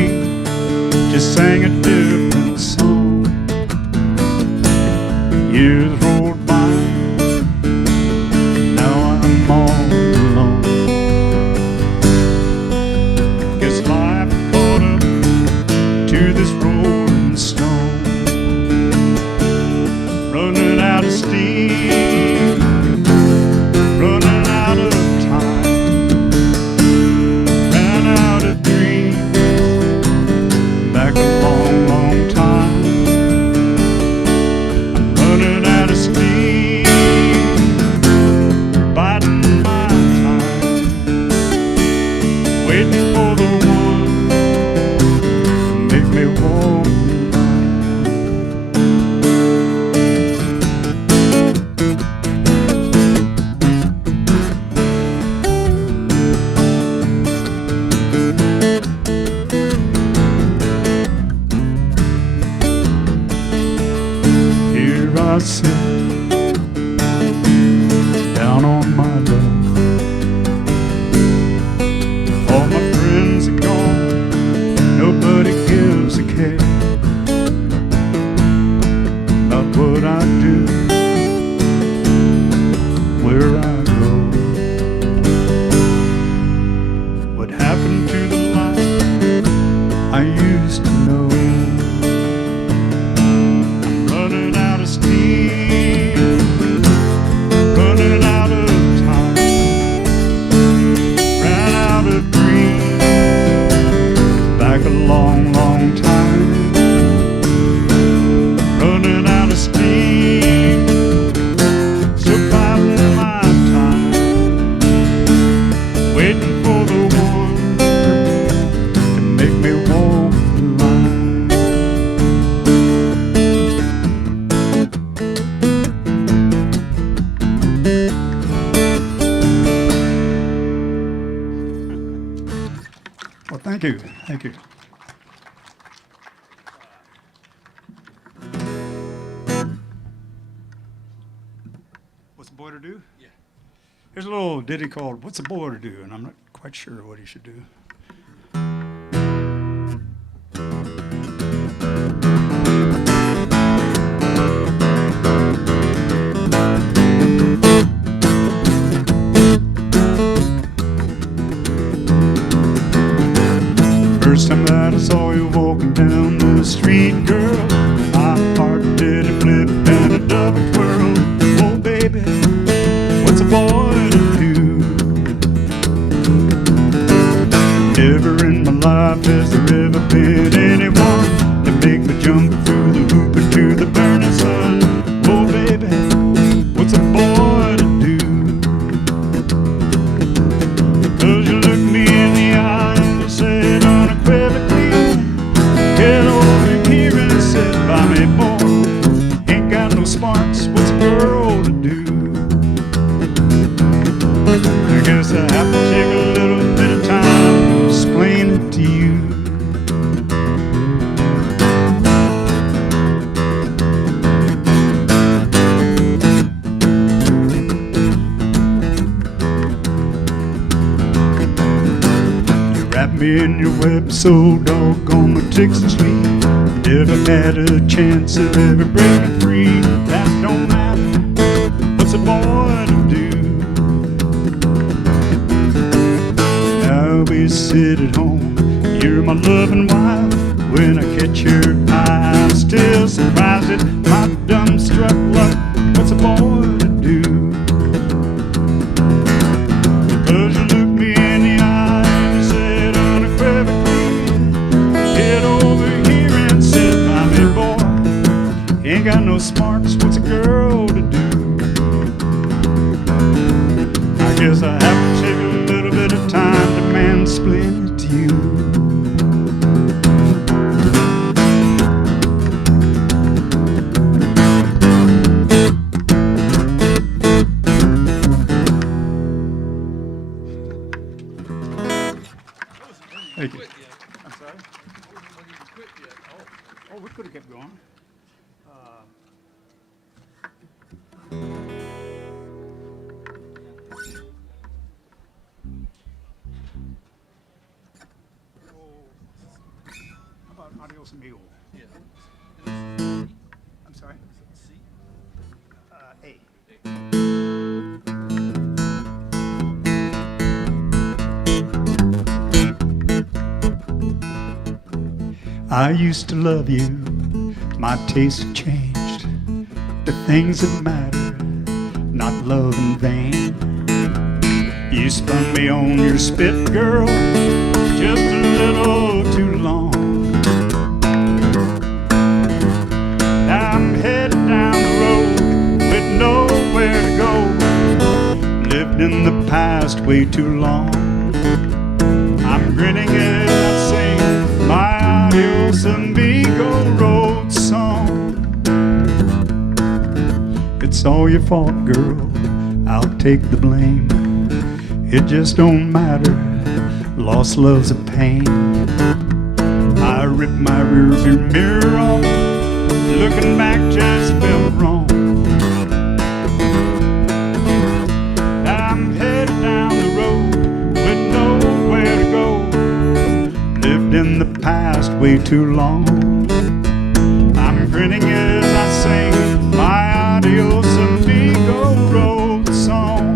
just sang a different song. Years rolled by, now I'm all alone. Guess life caught up to this rolling stone. Running out of steam, running out of time, ran out of dreams back a long, long time. I'm running out of steam, biding my time, waiting for the one to make me walk. Here I sit, down on my luck. All my friends are gone, nobody gives a care about what I do, where I go. What happened to the life I used to know? Running out of steam, running out of time, ran out of dreams back a long, long time. Running out of steam, still biding my time, waiting for the one to make me walk the line. Well, thank you. Thank you. What's a boy to do? Yeah. Here's a little ditty called What's a Boy to Do? And I'm not quite sure what he should do. First time that I saw you walking down the street, girl, my heart did a flip and a double twirl. Oh, baby, what's a boy to do? Never in my life has there ever been anyone to make me jump through the hoop into the burning sun. Oh, baby, what's a boy to do? 'Cause you look me in the eye and you said unequivocally, get over here and sit by me, boy. Ain't got no smarts, what's a girl to do? I guess I have to take a little bit of time to explain it to you. Wrap me in your web so doggone meticulously. Never had a chance of ever breaking free. That don't matter. What's a boy to do? I'll be sit at home. You're my loving wife. When I catch your eye, I'm still surprised at my dumbstruck luck. What's a boy to do? 'Cause you look me in the eye and you said unequivocally, get over here and sit by me, boy. Ain't got no smarts, what's a girl to do? I guess I have to take a little Thank you. I'm sorry? Oh, we could have kept going. How about Adios Amigo? Yeah. I'm sorry? A. I used to love you, my taste had changed. The things that matter, not love in vain. You spun me on your spit, girl, just a little too long. Now I'm headed down the road with nowhere to go. Lived in the past way too long. I'm grinning as I sing my Adios Amigo road song. It's all your fault, girl, I'll take the blame. It just don't matter, lost love's a pain. I ripped my rearview mirror off, looking back just felt wrong. Now I'm headed down the road with nowhere to go. Lived in the past way too long. I'm grinning as I sing my Adios Amigo road song.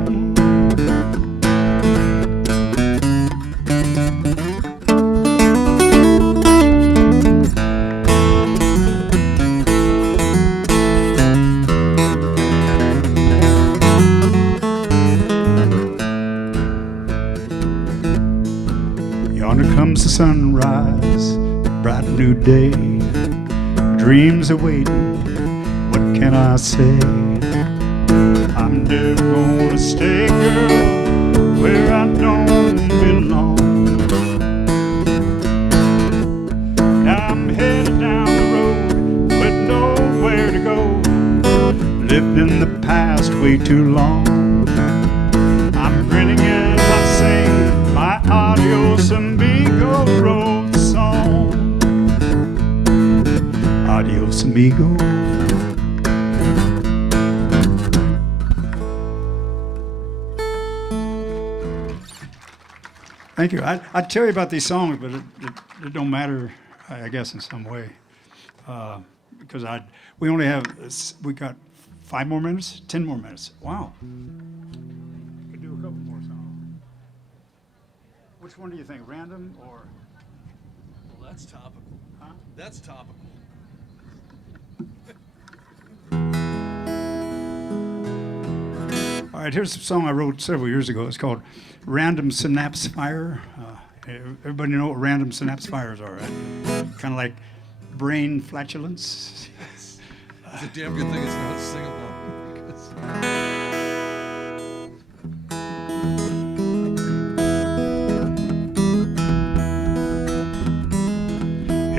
Yonder comes the sunrise, bright new day. Dreams are waiting, what can I say? I'm never gonna stay, girl, where I don't belong. Now I'm headed down the road with nowhere to go. Lived in the past way too long. I'm grinning as I sing my Adios Amigo road song. Adios Amigo. Thank you. I'd tell you about these songs, but it don't matter, I guess, in some way, because we got 5 more minutes, 10 more minutes. Wow. Could do a couple more songs. Which one do you think, random or? Well, that's topical. Huh? That's topical. All right, here's a song I wrote several years ago. It's called Random Synapse Fire. Everybody know what random synapse fires are, right? Kind of like brain flatulence. It's a damn good thing it's not singable.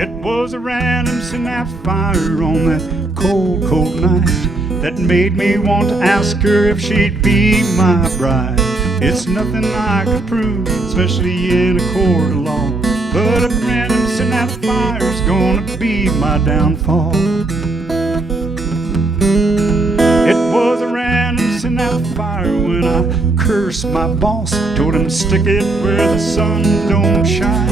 It was a random synapse fire on that cold, cold night that made me want to ask her if she'd be my bride. It's nothing I could prove, especially in a court of law, but a random synapse fire's gonna be my downfall. It was a random synapse fire when I cursed my boss, told him stick it where the sun don't shine.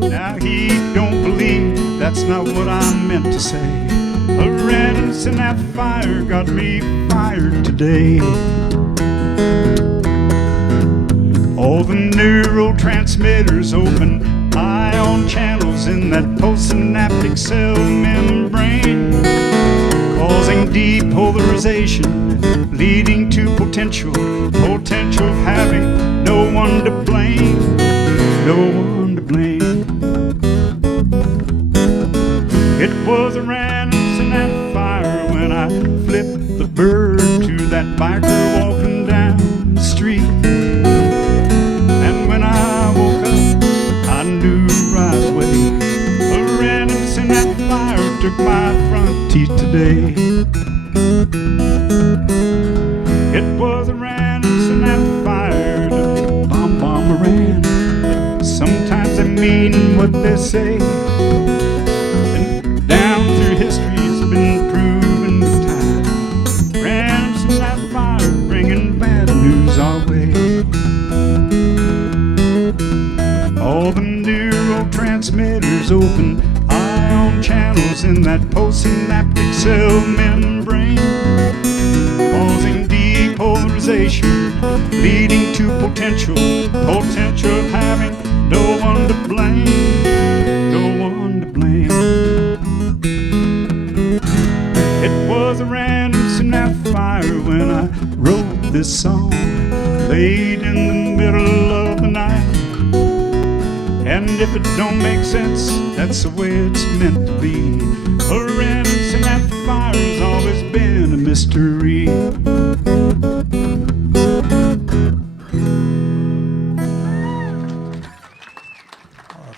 Now he don't believe that's not what I meant to say. A random synapse fire got me fired today. All the neurotransmitters open ion channels in that postsynaptic cell membrane, causing depolarization, leading to potential having no one to blame, no one to blame. It was a random synapse fire when I flipped the bird to that biker walking down the street. And when I woke up, I knew right away a random synapse fire took my front teeth today. It was a random synapse fire to bomb Iran. Sometimes mean what they say. And down through history it's been proven time. Randoms in that fire bringing bad news our way. All the neurotransmitters open, ion channels in that postsynaptic cell membrane, causing depolarization, leading to potential of having no one to blame, no one to blame. It was a random synaptic fire when I wrote this song, late in the middle of the night. And if it don't make sense, that's the way it's meant to be. A random synaptic fire has always been a mystery.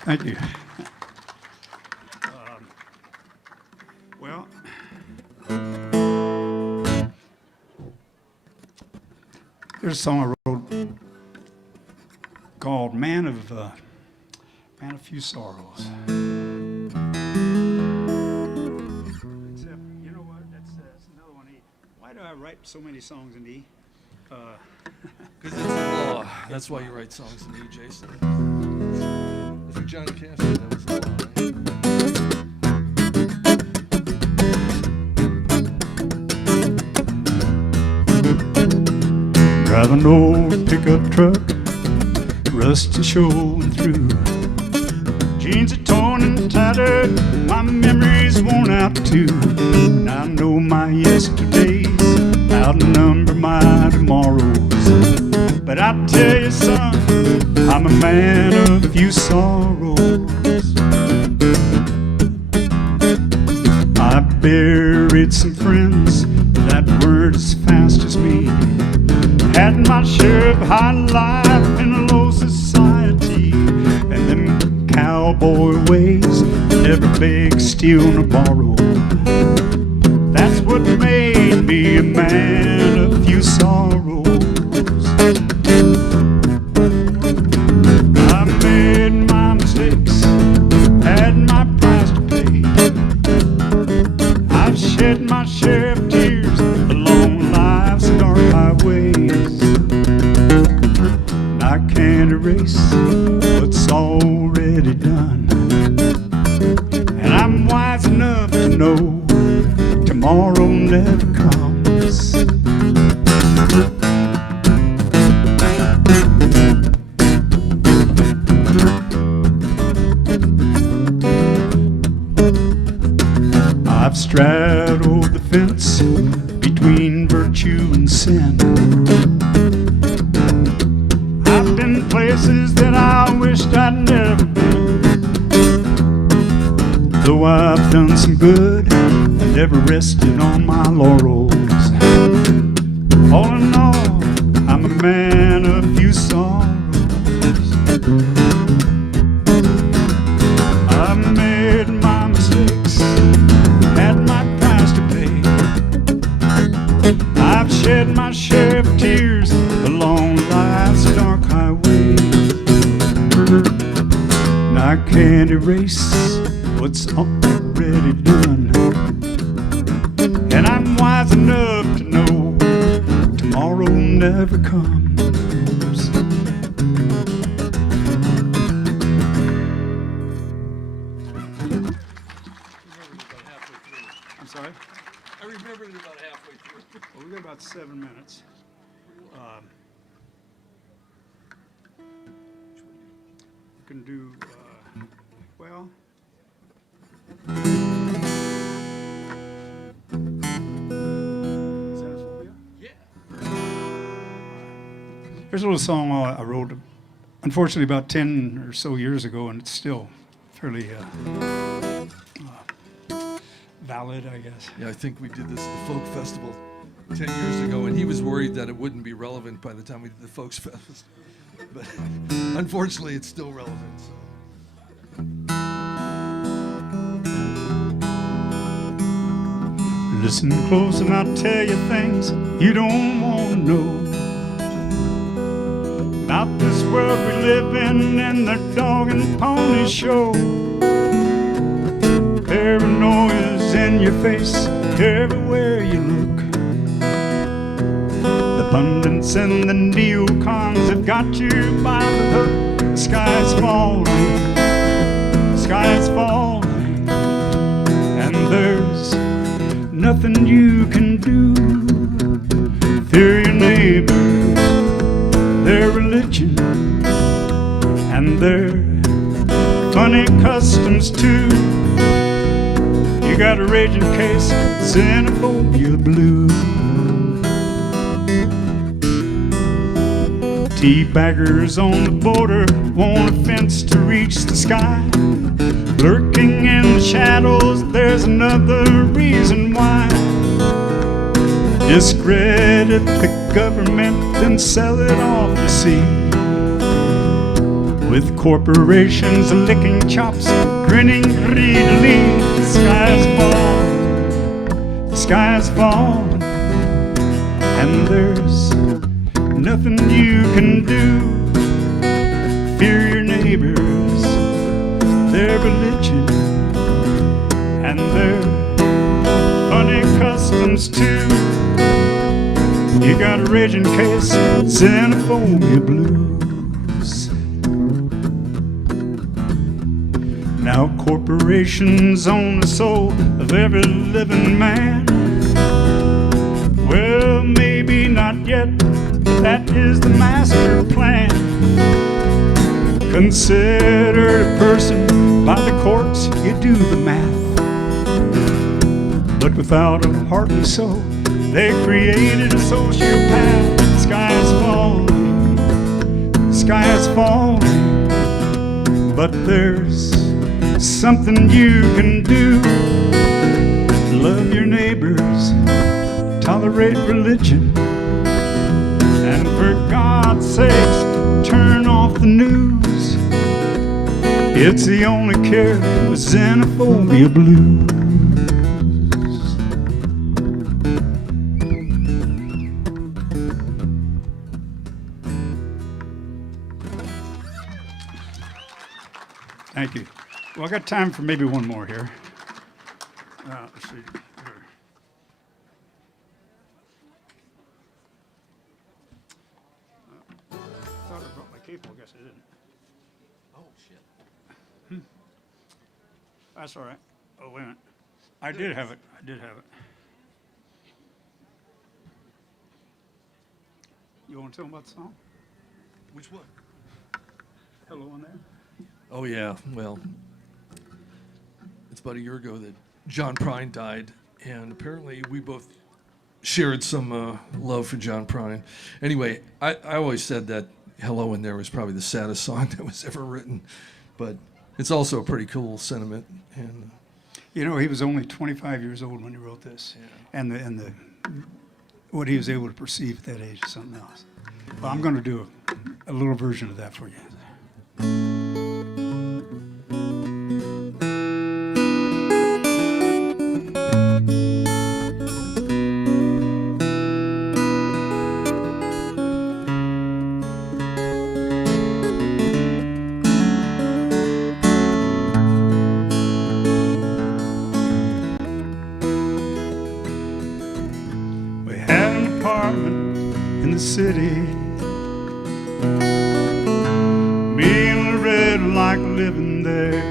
Thank you. Well, there's a song I wrote called Man of Few Sorrows. Except, you know what? That's another one E. Why do I write so many songs in E? Because it's the law. That's why you write songs in E, Jason. I think John Cash said that was the law, right? Drive an old pickup truck, rust is showing through. Jeans are torn and tattered, my memories worn out too. And I know my yesterdays outnumber my tomorrows. But I tell you, son, I'm a man of few sorrows. I buried some friends that weren't as fast as me. Had my share of high life in a low society, and them cowboy ways, never beg, steal, nor borrow. That's what made me a man of few sorrows. I made my mistakes, had my price to pay. I've shed my share of tears along life's dark highways. I can't erase what's already done, and I'm wise enough to know tomorrow never comes. I've straddled the fence between virtue and sin. I've been places that I wished I'd never been. Though I've done some good, I never rested on my laurels. All in all, I'm a man of few sorrows. I made my mistakes, had my price to pay. I've shed my share of tears along life's dark highway. And I can't erase what's already done, and I'm wise enough to know tomorrow never comes. I'm sorry? I remembered it about halfway through. Well, we've got about 7 minutes. We can do, well, is that a phobia? Yeah. There's a little song I wrote, unfortunately, about 10 or so years ago, and it's still fairly valid, I guess. Yeah, I think we did this at the Folk Festival 10 years ago, and he was worried that it wouldn't be relevant by the time we did the Folks Festival. But unfortunately, it's still relevant. So. Listen close and I'll tell you things you don't want to know about this world we live in and the dog and pony show. Paranoia's in your face everywhere you look. The pundits and the neocons have got you by the hook. The sky's falling, the sky's falling, and there's nothing you can do. Fear your neighbors, their religion, and their funny customs too. You got a raging case of xenophobia blue. Teabaggers on the border want a fence to reach the sky. Lurking in the shadows, there's another reason why. Discredit the government, then sell it off, you see. With corporations licking chops, grinning greedily. The sky's falling, the sky's falling, and there's nothing you can do. Fear your neighbors, their religion, and their funny customs too. You got a raging case of xenophobia blues. Now corporations own the soul of every living man. Well, maybe not yet, but that is the master plan. Considered a person by the courts, you do the math. But without a heart and soul, they created a sociopath. The sky is falling, the sky is falling, but there's something you can do. Love your neighbors, tolerate religion, and for God's sakes, turn off the news. It's the only cure for xenophobia blues. Thank you. Well, I got time for maybe one more here. Let's see. I thought I brought my capo. I guess I didn't. Oh, shit. That's all right. Oh, wait a minute. I did have it. I did have it. You want to tell them about the song? Which one? Hello in there. Oh, yeah. Well, it's about a year ago that John Prine died, and apparently we both shared some love for John Prine. Anyway, I always said that Hello in There was probably the saddest song that was ever written, but it's also a pretty cool sentiment. And you know, he was only 25 years old when he wrote this, yeah. and the what he was able to perceive at that age is something else. Well, I'm going to do a little version of that for you. City. Me and Loretta like living there.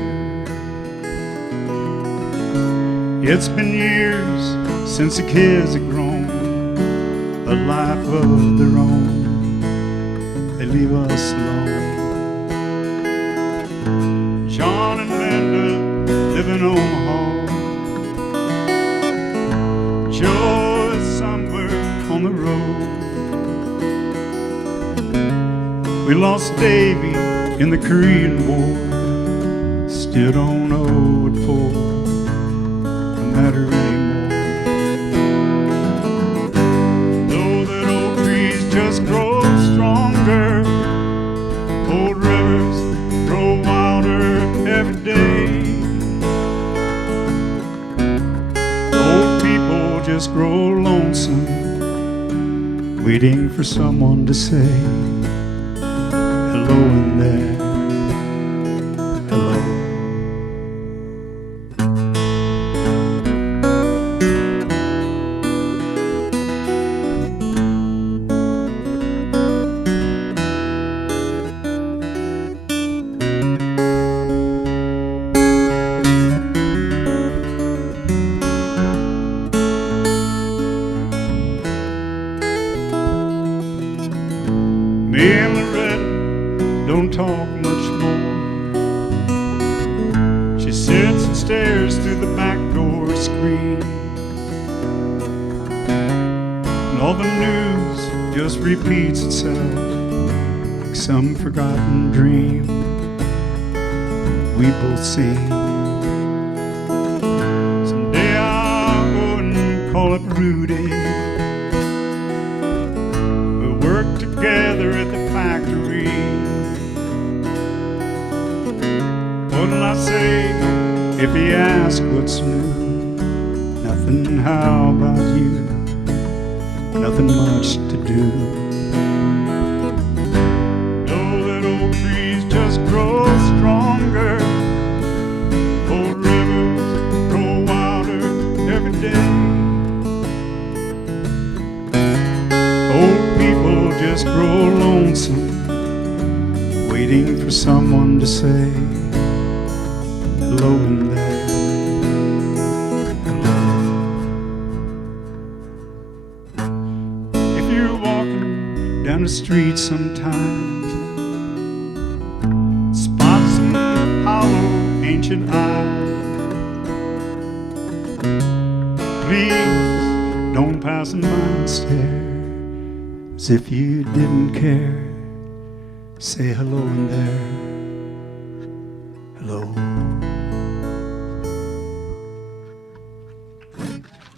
It's been years since the kids have grown a life of their own. They leave us alone. John and Linda live in Omaha. Joe is somewhere on the road. We lost Davy in the Korean War. Still don't know what for the matter anymore. Though that old trees just grow stronger, old rivers grow wilder every day. Old people just grow lonesome, waiting for someone to say hello in there, hello. Me and Loretta don't talk much more. She sits and stares through the back door screen, and all the news just repeats itself like some forgotten dream we both seen. Someday I'll go and call up Rudy. We'll work together at the factory. What'll I say if he asks what's new? Nothing, how about you? Nothing much to do. Know that old trees just grow stronger. Old rivers grow wilder every day. Old people just grow lonesome, waiting for someone to say hello in there, hello. If you're walking down the street sometimes, spot some hollow ancient eyes, please don't pass them by and stare as if you didn't care. Say hello in there, hello.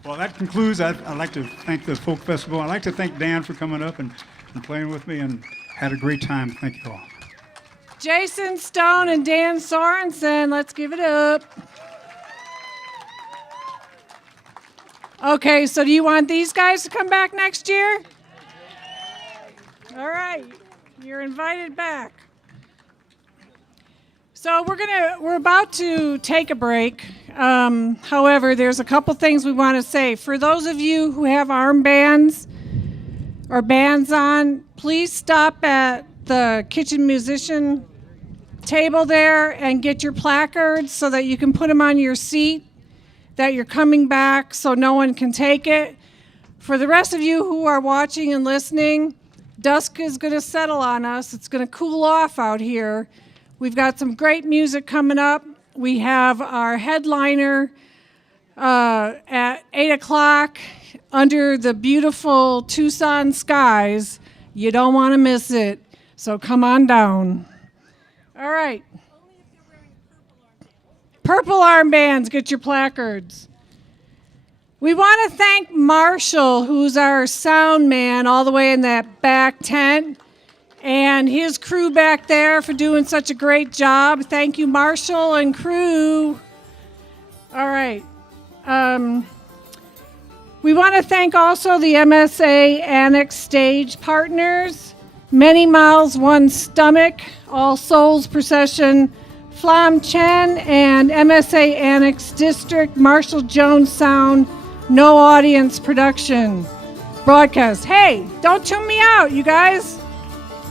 Well, that concludes. I'd like to thank the Folk Festival. I'd like to thank Dan for coming up and playing with me, and had a great time. Thank you all. Jason Stone and Dan Sorensen, let's give it up. Okay, so do you want these guys to come back next year? All right, you're invited back. So we're about to take a break. However, there's a couple things we want to say. For those of you who have armbands or bands on, please stop at the kitchen musician table there and get your placards so that you can put them on your seat, that you're coming back so no one can take it. For the rest of you who are watching and listening, dusk is going to settle on us. It's going to cool off out here. We've got some great music coming up. We have our headliner at 8 o'clock under the beautiful Tucson skies. You don't want to miss it, so come on down. All right. Purple armbands, get your placards. We want to thank Marshall, who's our sound man all the way in that back tent, and his crew back there for doing such a great job. Thank you, Marshall and crew. All right. We want to thank also the MSA Annex stage partners, Many Miles, One Stomach, All Souls Procession, Flam Chen, and MSA Annex District, Marshall Jones Sound, No Audience Production broadcast. Hey, don't tune me out, you guys.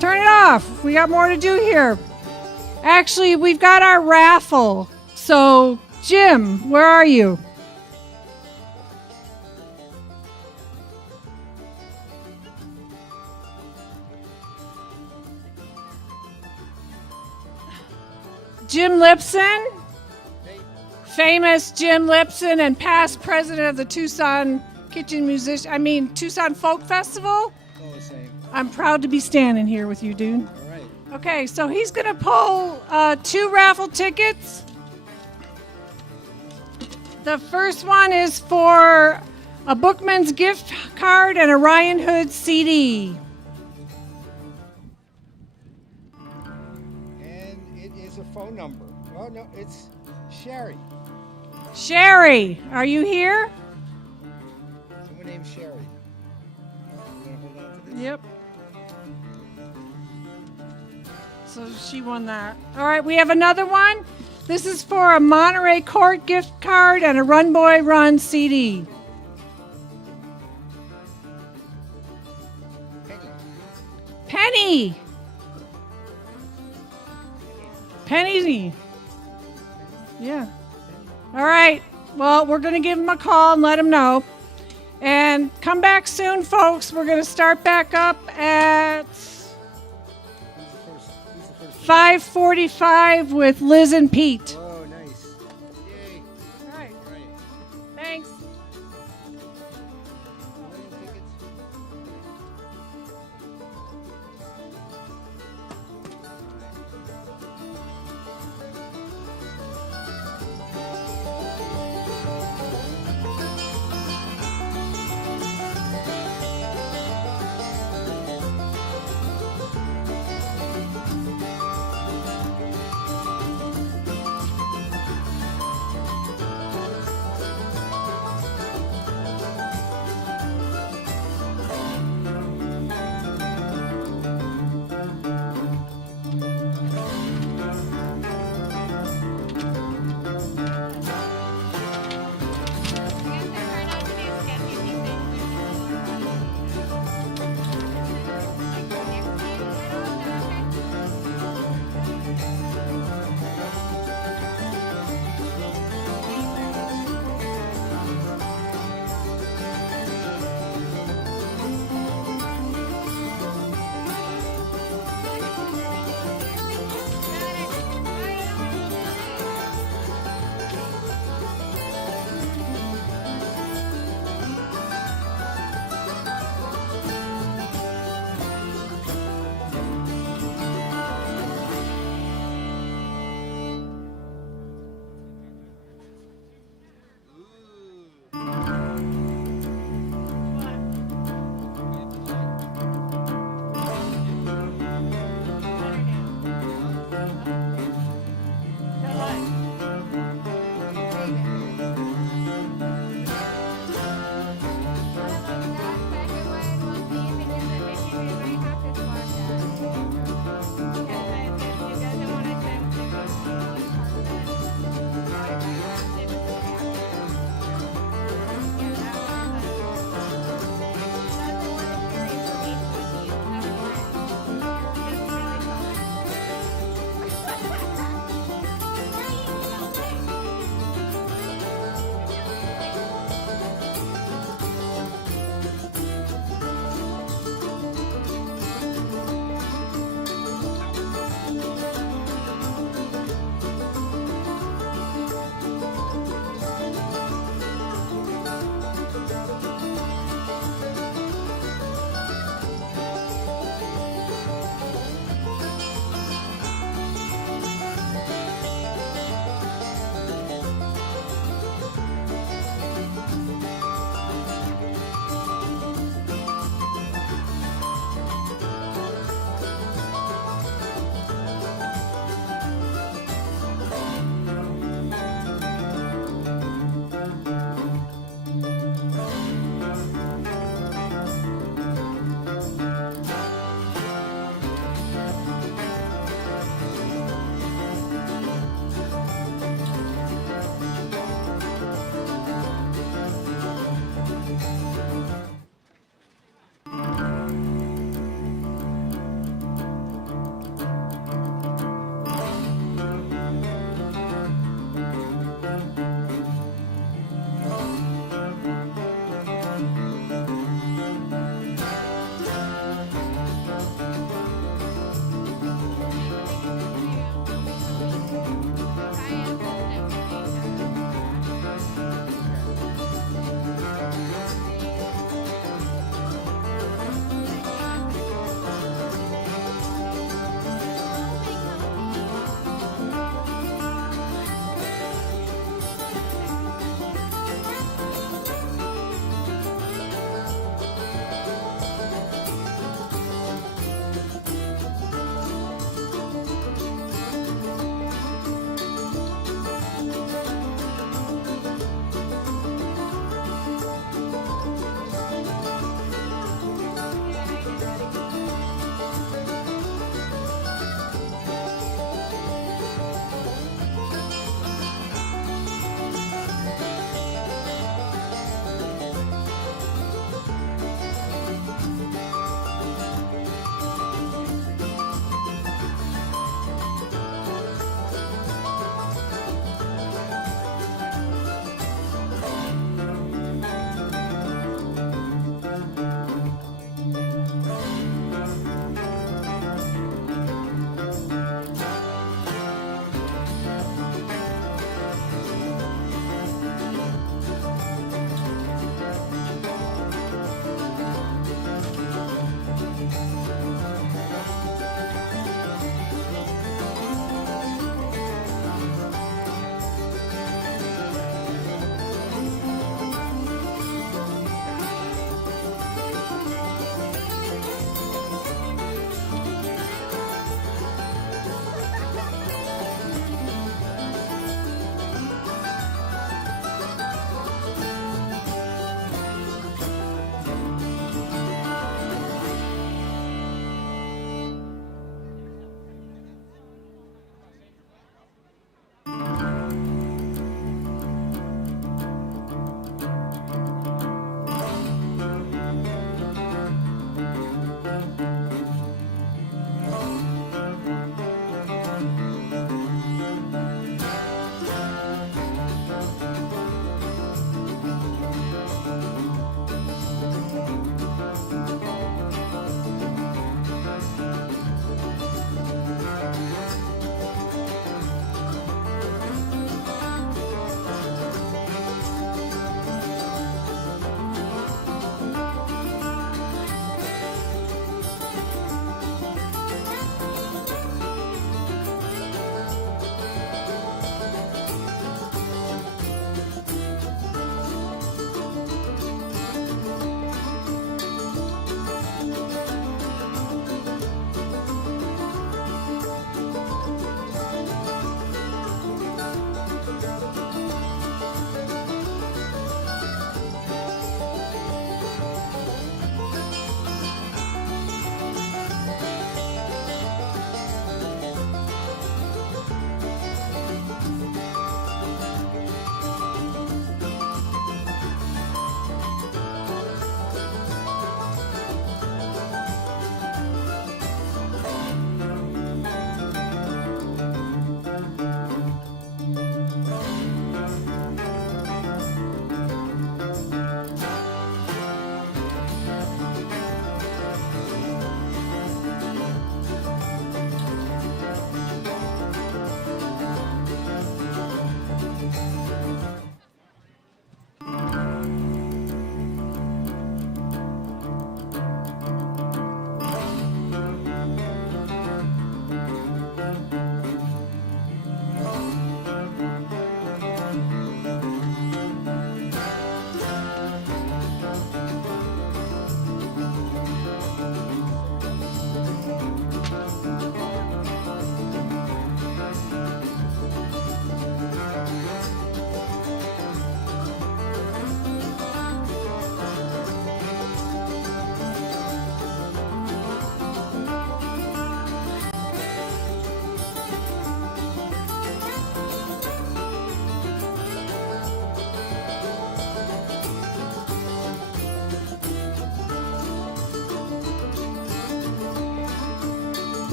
Turn it off. We got more to do here. Actually, we've got our raffle. So, Jim, where are you? Jim Lipson, famous Jim Lipson and past president of the Tucson Kitchen Tucson Folk Festival. I'm proud to be standing here with you, dude. All right. Okay, so he's going to pull 2 raffle tickets. The first one is for a Bookman's gift card and a Ryan Hood CD. And it is a phone number. Oh, no, it's Sherry. Sherry, are you here? Someone named Sherry. You want to hold on to this? Yep. So she won that. All right, we have another one. This is for a Monterey Court gift card and a Run Boy Run CD. Penny. Penny. Yeah. All right. Well, we're going to give him a call and let him know. And come back soon, folks. We're going to start back up at 5:45 with Liz and Pete. Oh, nice. Yay. All right. Thanks.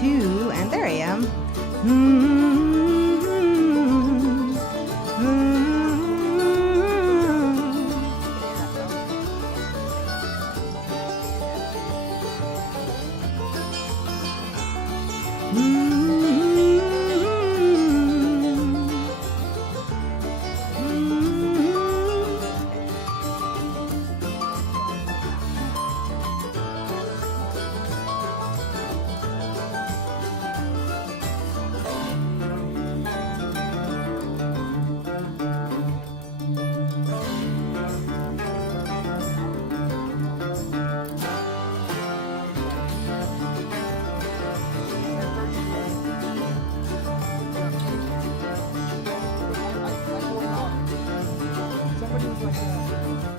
2, and there I am.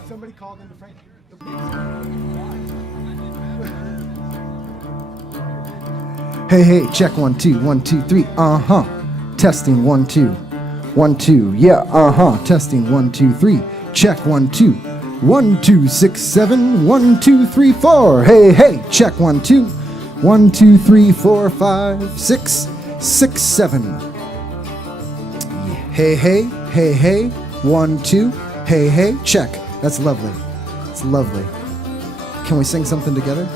Somebody called into Frank. Hey, hey, check 1 2 1 2 3. Testing 1 2 1 2. Yeah, testing 1 2 3. Check 1 2 1 2 6 7 1 2 3 4. Hey, hey, check 1 2 1 2 3 4 5 6 6 7. Hey, hey, hey, hey. 1 2. Hey, hey, check. That's lovely. It's lovely. Can we sing something together?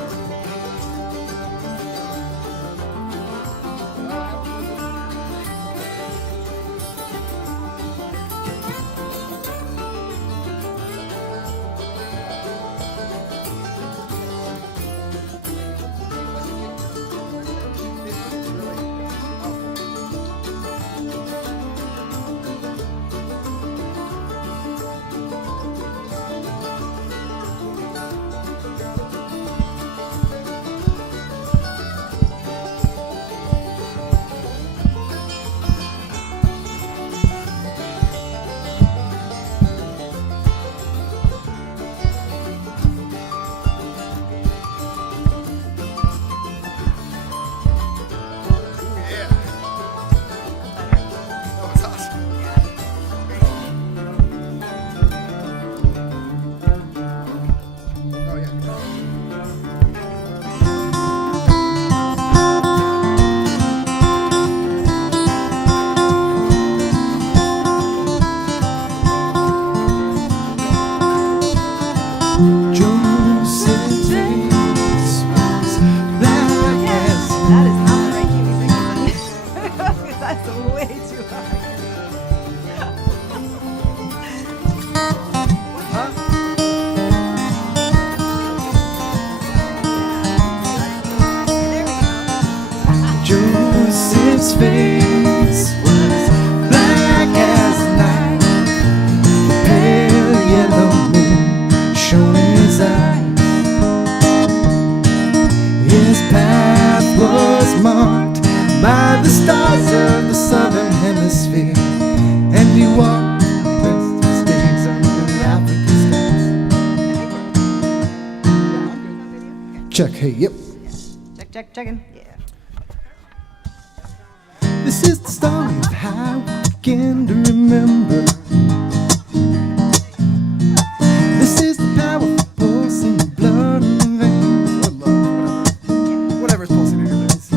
Joseph's face was black as night. The pale yellow moon shone in his eyes. His path was marked by the stars of the southern hemisphere, and he walked the rest of his days under the African skies. Check, hey, yep. Checking. This is the story of how we begin to remember. This is the powerful pulse in the blood in the veins. Or love, whatever's pulsing in your veins.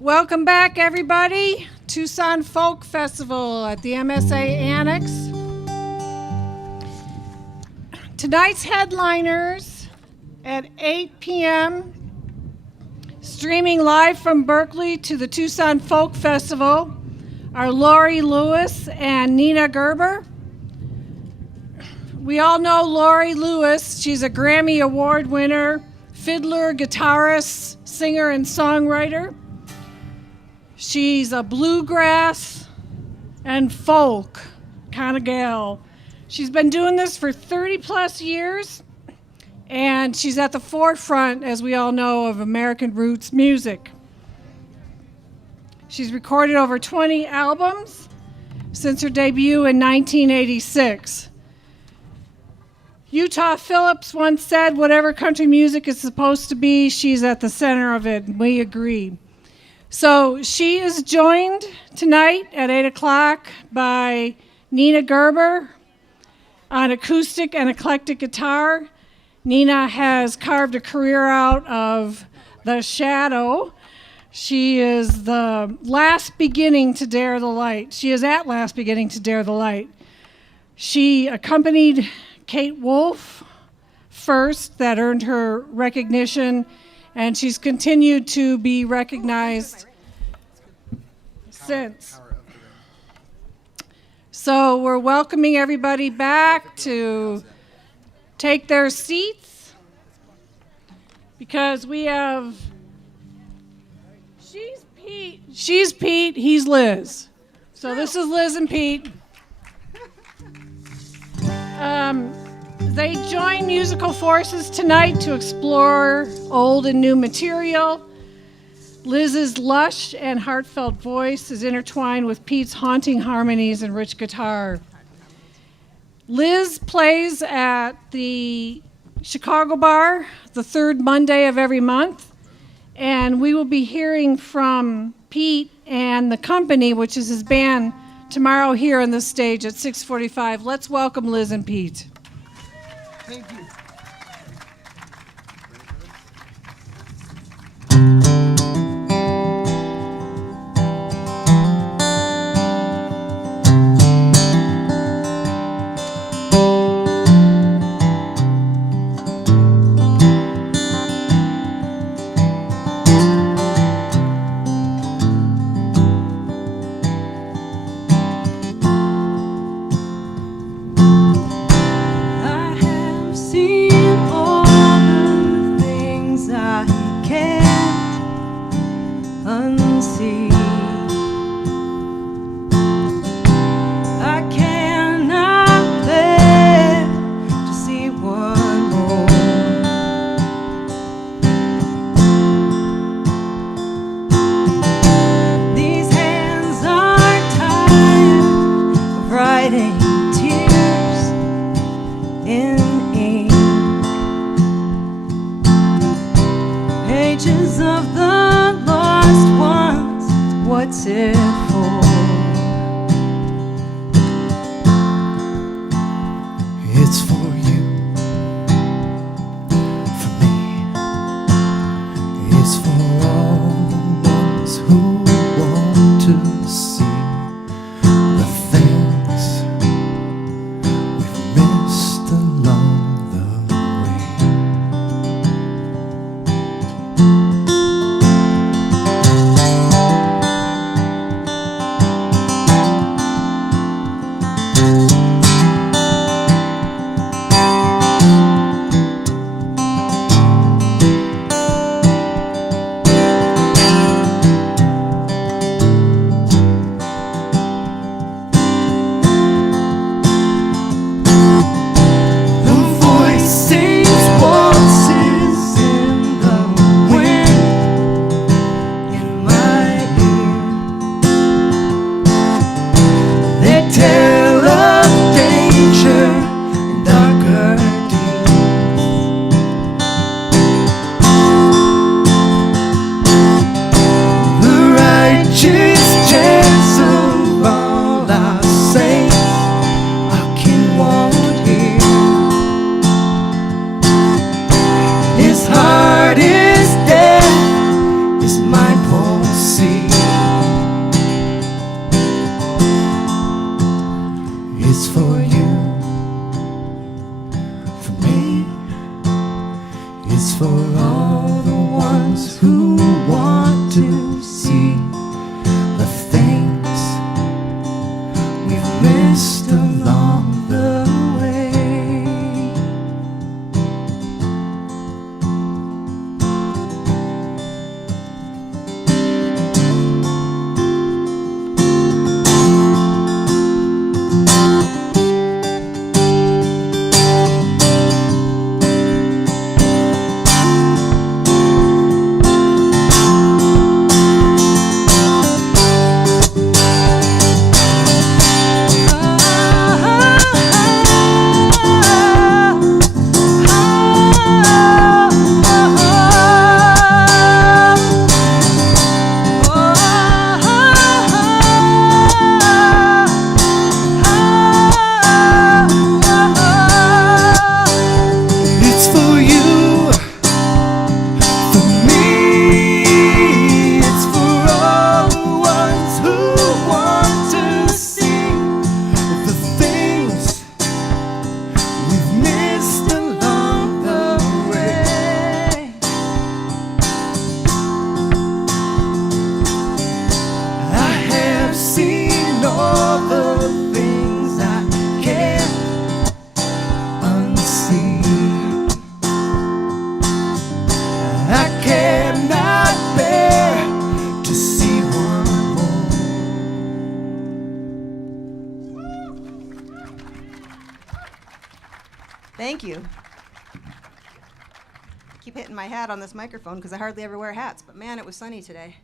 Welcome back, everybody. Tucson Folk Festival at the MSA Annex. Tonight's headliners at 8 p.m. streaming live from Berkeley to the Tucson Folk Festival are LAURIE Lewis and Nina Gerber. We all know LAURIE Lewis. She's a Grammy Award winner, fiddler, guitarist, singer, and songwriter. She's a bluegrass and folk kind of gal. She's been doing this for 30 plus years, and she's at the forefront, as we all know, of American roots music. She's recorded over 20 albums since her debut in 1986. Utah Phillips once said, whatever country music is supposed to be, she's at the center of it, and we agree. So she is joined tonight at 8 o'clock by Nina Gerber on acoustic and eclectic guitar. Nina has carved a career out of the shadow. She is the last beginning to dare the light. She is at last beginning to dare the light. She accompanied Kate Wolf first, that earned her recognition, and she's continued to be recognized since. So we're welcoming everybody back to take their seats because we have, she's Pete, he's Liz. So this is Liz and Pete. They join musical forces tonight to explore old and new material. Liz's lush and heartfelt voice is intertwined with Pete's haunting harmonies and rich guitar. Liz plays at the Chicago Bar the third Monday of every month, and we will be hearing from Pete and the company, which is his band, tomorrow here on the stage at 6:45. Let's welcome Liz and Pete. Thank you. Thank you. Keep hitting my hat on this microphone because I hardly ever wear hats, but man, it was sunny today.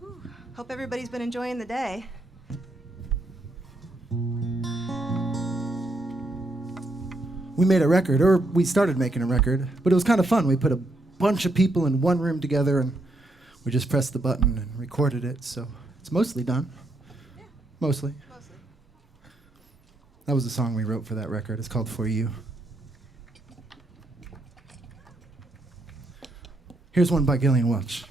Whew. Hope everybody's been enjoying the day. We made a record, or we started making a record, but it was kind of fun. We put a bunch of people in one room together and we just pressed the button and recorded it, so it's mostly done. Yeah. Mostly. That was the song we wrote for that record. It's called For You. Here's one by Gillian Welch.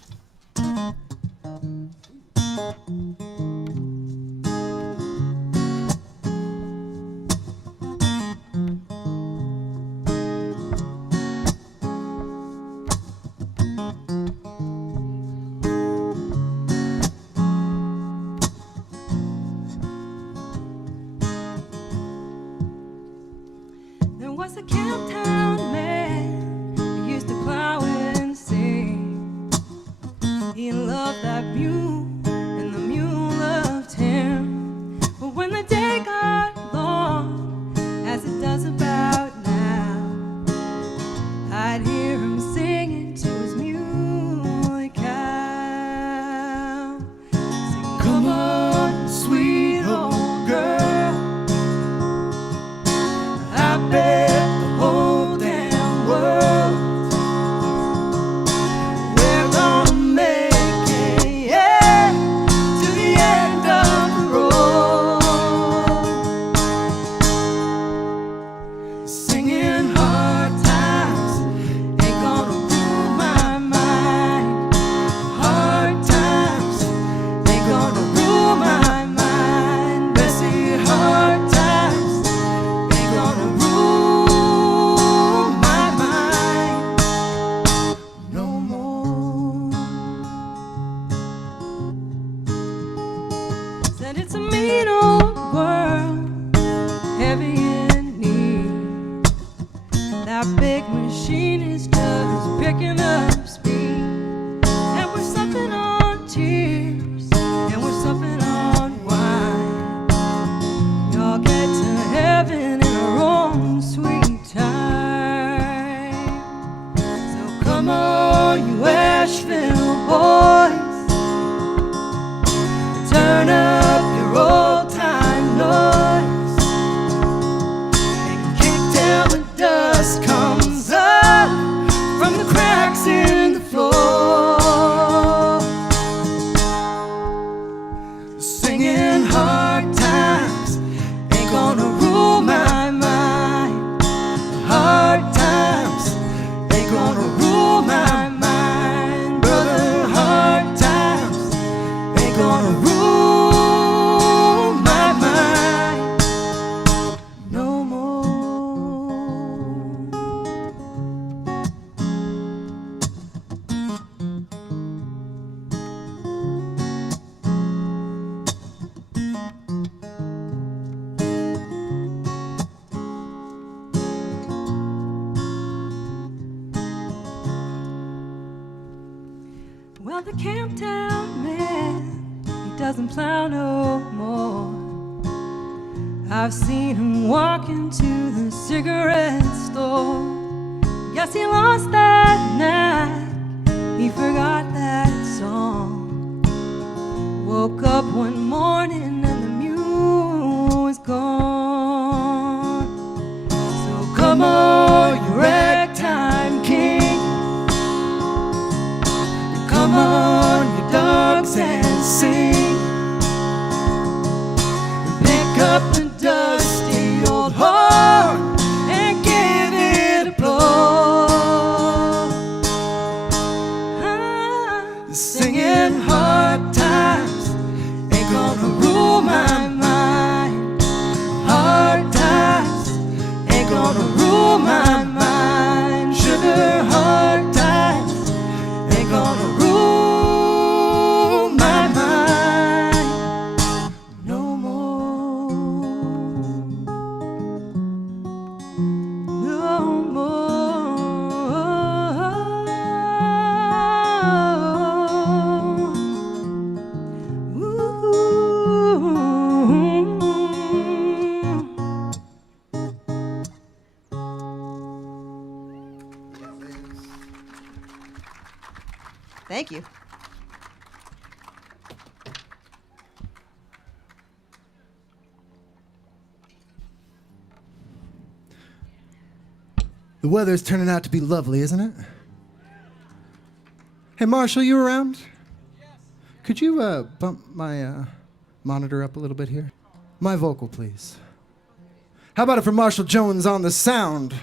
There was a camp town man who used to plow and sing. He loved that mule, and the mule loved him. But when the day got long, as it does about now, I'd hear him singing to his muley cow. Sing, come on, sweet old girl, I bet the whole damn world we're gonna make it, yeah, to the end of the road. Singing hard times ain't gonna rule my mind. Hard times ain't gonna rule my mind. Bessie, hard times ain't gonna rule my mind no more. Said it's a mean old world, heavy in need. That big machine is just picking up speed. And we're supping on tears, and we're supping on wine. We all get to heaven in our own sweet time. So come on, you Asheville boys, turn up your old time noise, and kick till the dust comes up from the cracks in the floor. Singing hard times ain't gonna rule my mind. Hard times ain't gonna rule my mind, brother. Hard times ain't gonna rule my mind no more. Well, the camp town man, he doesn't plow no more. I've seen him walk into the cigarette store. Guess he lost that knack, he forgot that song. Woke up one morning and the mule was gone. So come on, you ragtime king, come on, you dogs, and sing. Pick up the dusty old horn and give it a blow. Singing hard times ain't gonna rule my mind. Thank you. The weather's turning out to be lovely, isn't it? Hey, Marshall, you around? Yes. Could you bump my monitor up a little bit here? My vocal, please. How about it for Marshall Jones on the sound?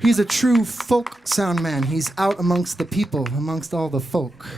He's a true folk sound man. He's out amongst the people, amongst all the folk.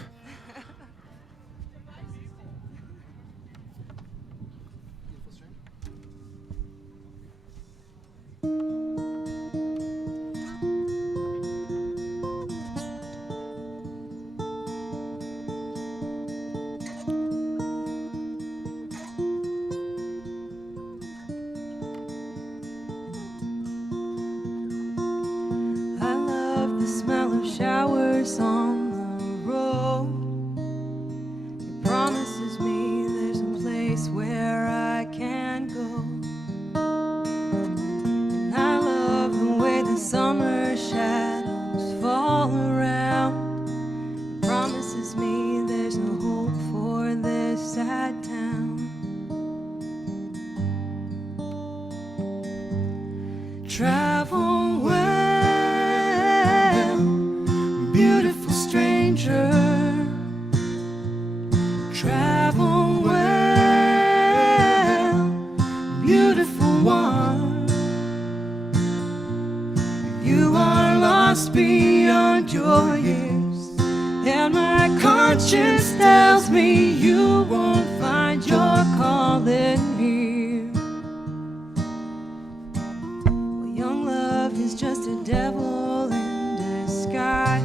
Showers on the road. It promises me there's a place where I can go. And I love the way the summer shadows fall around. It promises me there's no hope for this sad town. Travel well, beautiful stranger. Travel well, beautiful one. You are lost beyond your years, and my conscience tells me you won't find your calling here. Well, young love is just a devil in disguise,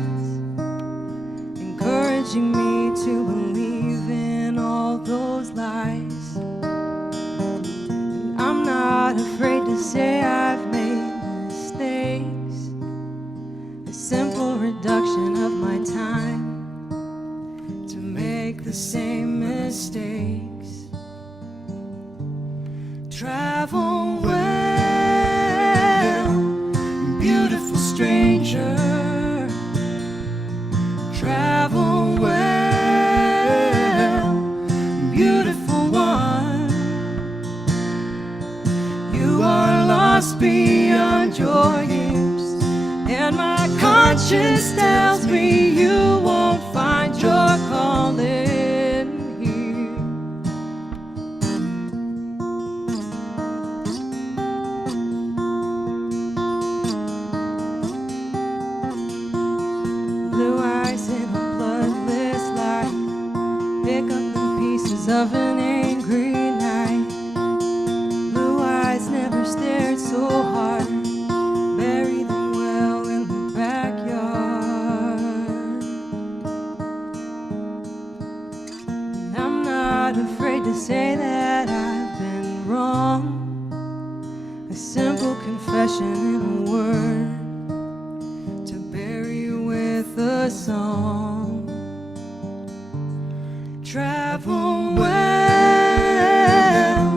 encouraging me to believe in all those lies. And I'm not afraid to say I've made mistakes, a simple reduction of my time to make the same mistakes. Travel well, beautiful stranger. Travel well, beautiful one. You are lost beyond your years, and my conscience tells me you won't find your calling here. Blue eyes in a bloodless light, pick up the pieces of an angry night. Blue eyes never stared so hard, bury them well in the backyard. And I'm not afraid to say that I've been wrong, a simple confession in a word, with a song. Travel well,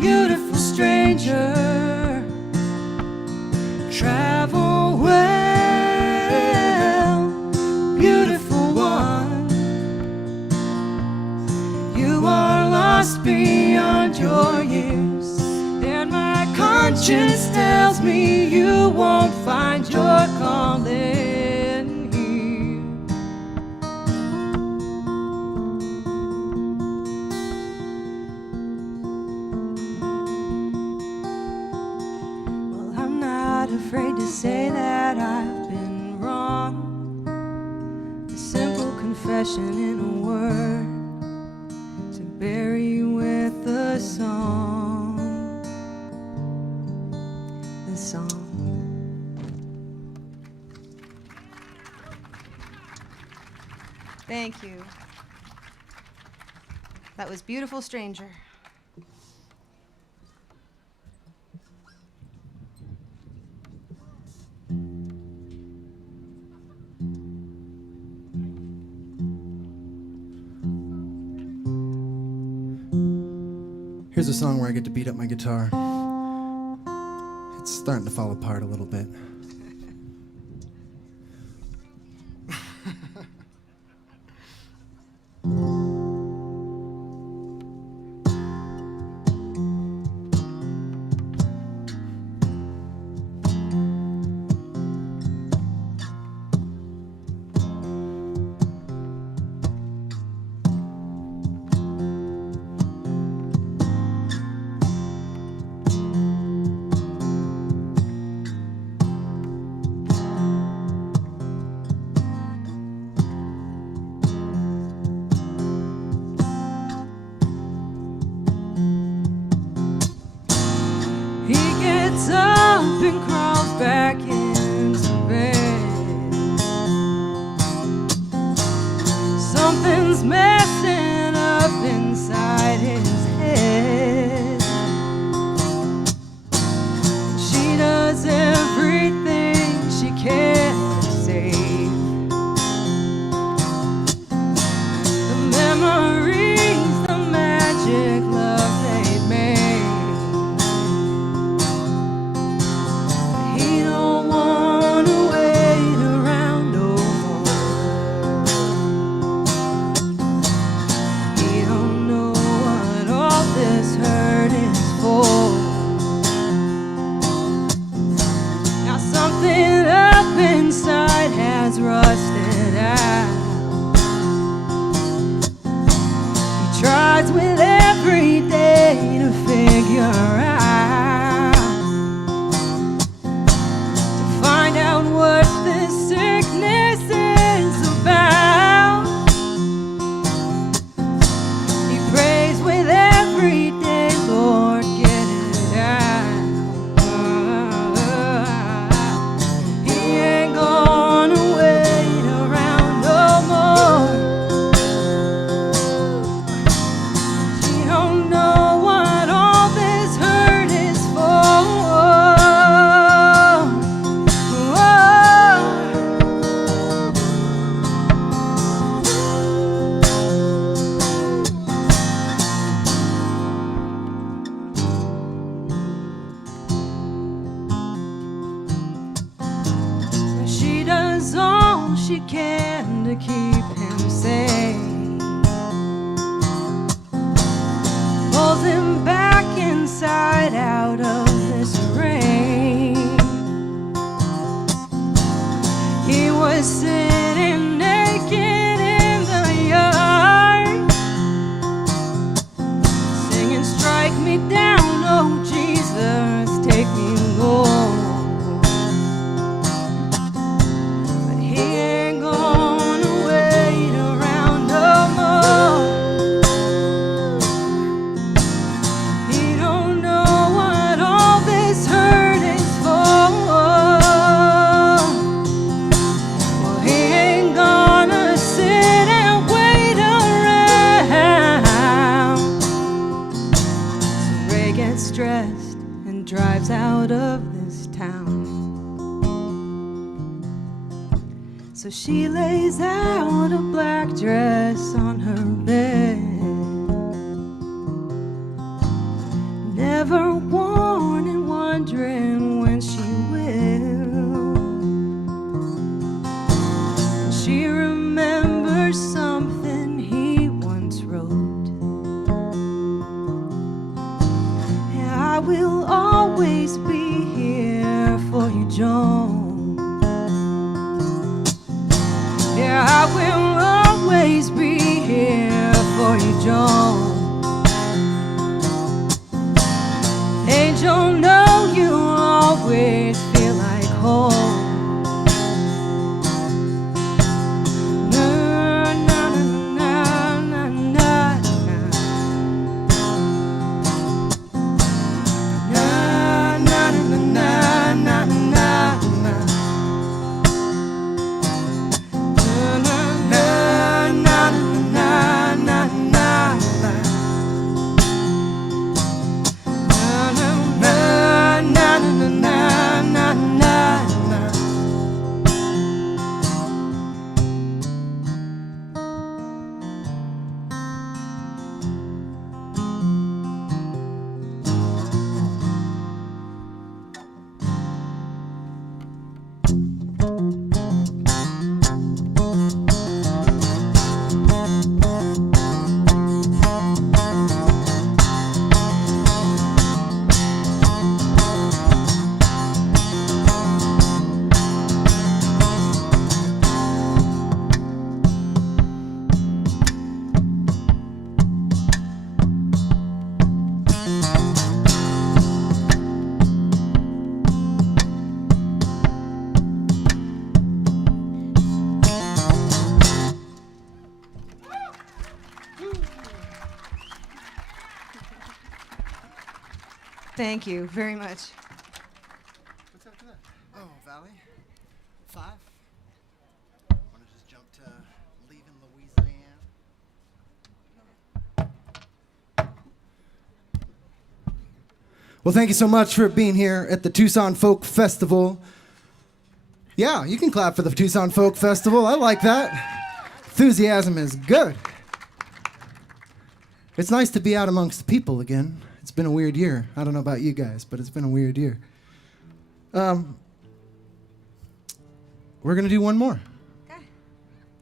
beautiful stranger. Travel well, beautiful one. You are lost beyond your years, and my conscience tells me you won't find your calling. Afraid to say that I've been wrong, a simple confession in a word, to bury you with a song. The song. Thank you. That was Beautiful Stranger. Here's a song where I get to beat up my guitar. It's starting to fall apart a little bit. and crawls back into bed. Something's messing up inside his head. She does everything she can to save the memories, the magic love they made. He don't wanna wait around no more. He don't know what all this hurt is for. Now something up inside has rusted out. He tries with every day to figure out, to find out what this sickness is about. He prays with every day, Lord, get it out. He ain't gonna wait around no more. She don't know what all this hurt is for. She does all she can to keep him safe. Pulls him back inside out of this rain. He was sitting naked in the yard, singing, strike me down, oh Jesus, take me Lord. But he ain't gonna wait around no more. He don't know what all this hurt is for. Well, he ain't gonna sit and wait around. So Ray gets dressed and drives out of this town. So she lays out a black dress on her bed, never worn and wondering when she will. She remembers something he once wrote. Yeah, I will always be here for you, Joan. Yeah, I will always be here for you, Joan. Angel, know you'll always feel like home. Na, na, na, na, na, na, na. Na, na, na, na, na, na, na. Thank you very much. Well, thank you so much for being here at the Tucson Folk Festival. Yeah, you can clap for the Tucson Folk Festival. I like that. Enthusiasm is good. It's nice to be out amongst people again. It's been a weird year. I don't know about you guys, but it's been a weird year. We're going to do one more. Okay.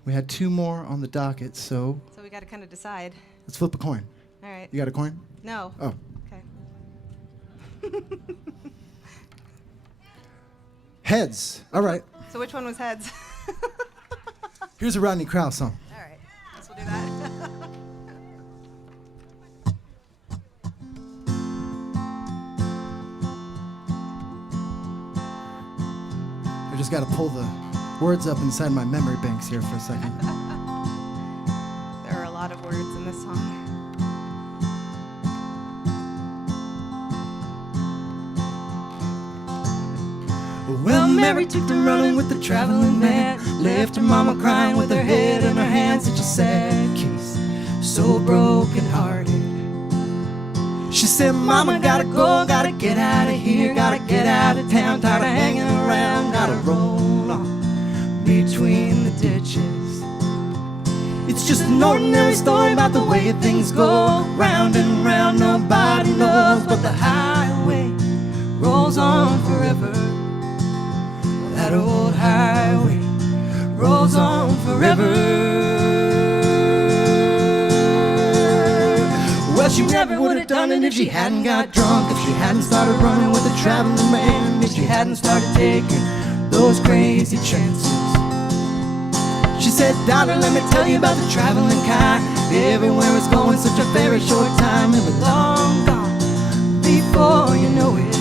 We had 2 more on the docket, so So we got to kind of decide. let's flip a coin. All right. You got a coin? No. Oh. Okay. Heads. All right. So which one was heads? Here's a Rodney Crowell song. All right. Guess we'll do that. I just got to pull the words up inside my memory banks here for a second. There are a lot of words in this song. Well, Mary took to running with the traveling man, left her mama crying with her head in her hands. Such a sad case, so broken hearted. She said, Mama, gotta go, gotta get out of here, gotta get out of town, tired of hanging around, gotta roll on between the ditches. It's just an ordinary story about the way things go, round and round, nobody knows, but the highway rolls on forever. That old highway rolls on forever. Well, she never would have done it if she hadn't got drunk, if she hadn't started running with a traveling man, if she hadn't started taking those crazy chances. She said, darling, let me tell you about the traveling kind. Everywhere it's going, such a very short time. It'll be long gone before you know it.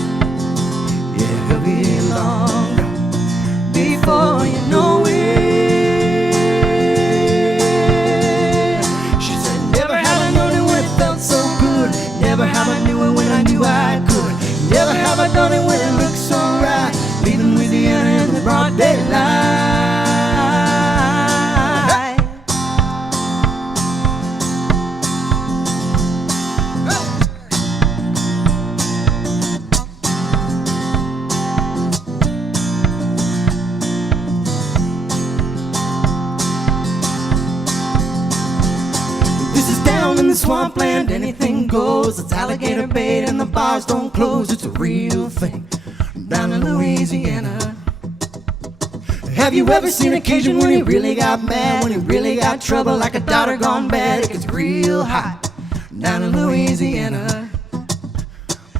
Yeah, it'll be long gone before you know it. She said, never have I known it when it felt so good. Never have I knew it when I knew I could. Never have I done it when it looked so right. Leaving Louisiana in the broad daylight. In the swampland, anything goes. It's alligator bait and the bars don't close. It's a real thing down in Louisiana. Have you ever seen an occasion when he really got mad, when he really got trouble, like a daughter gone bad? It gets real hot down in Louisiana.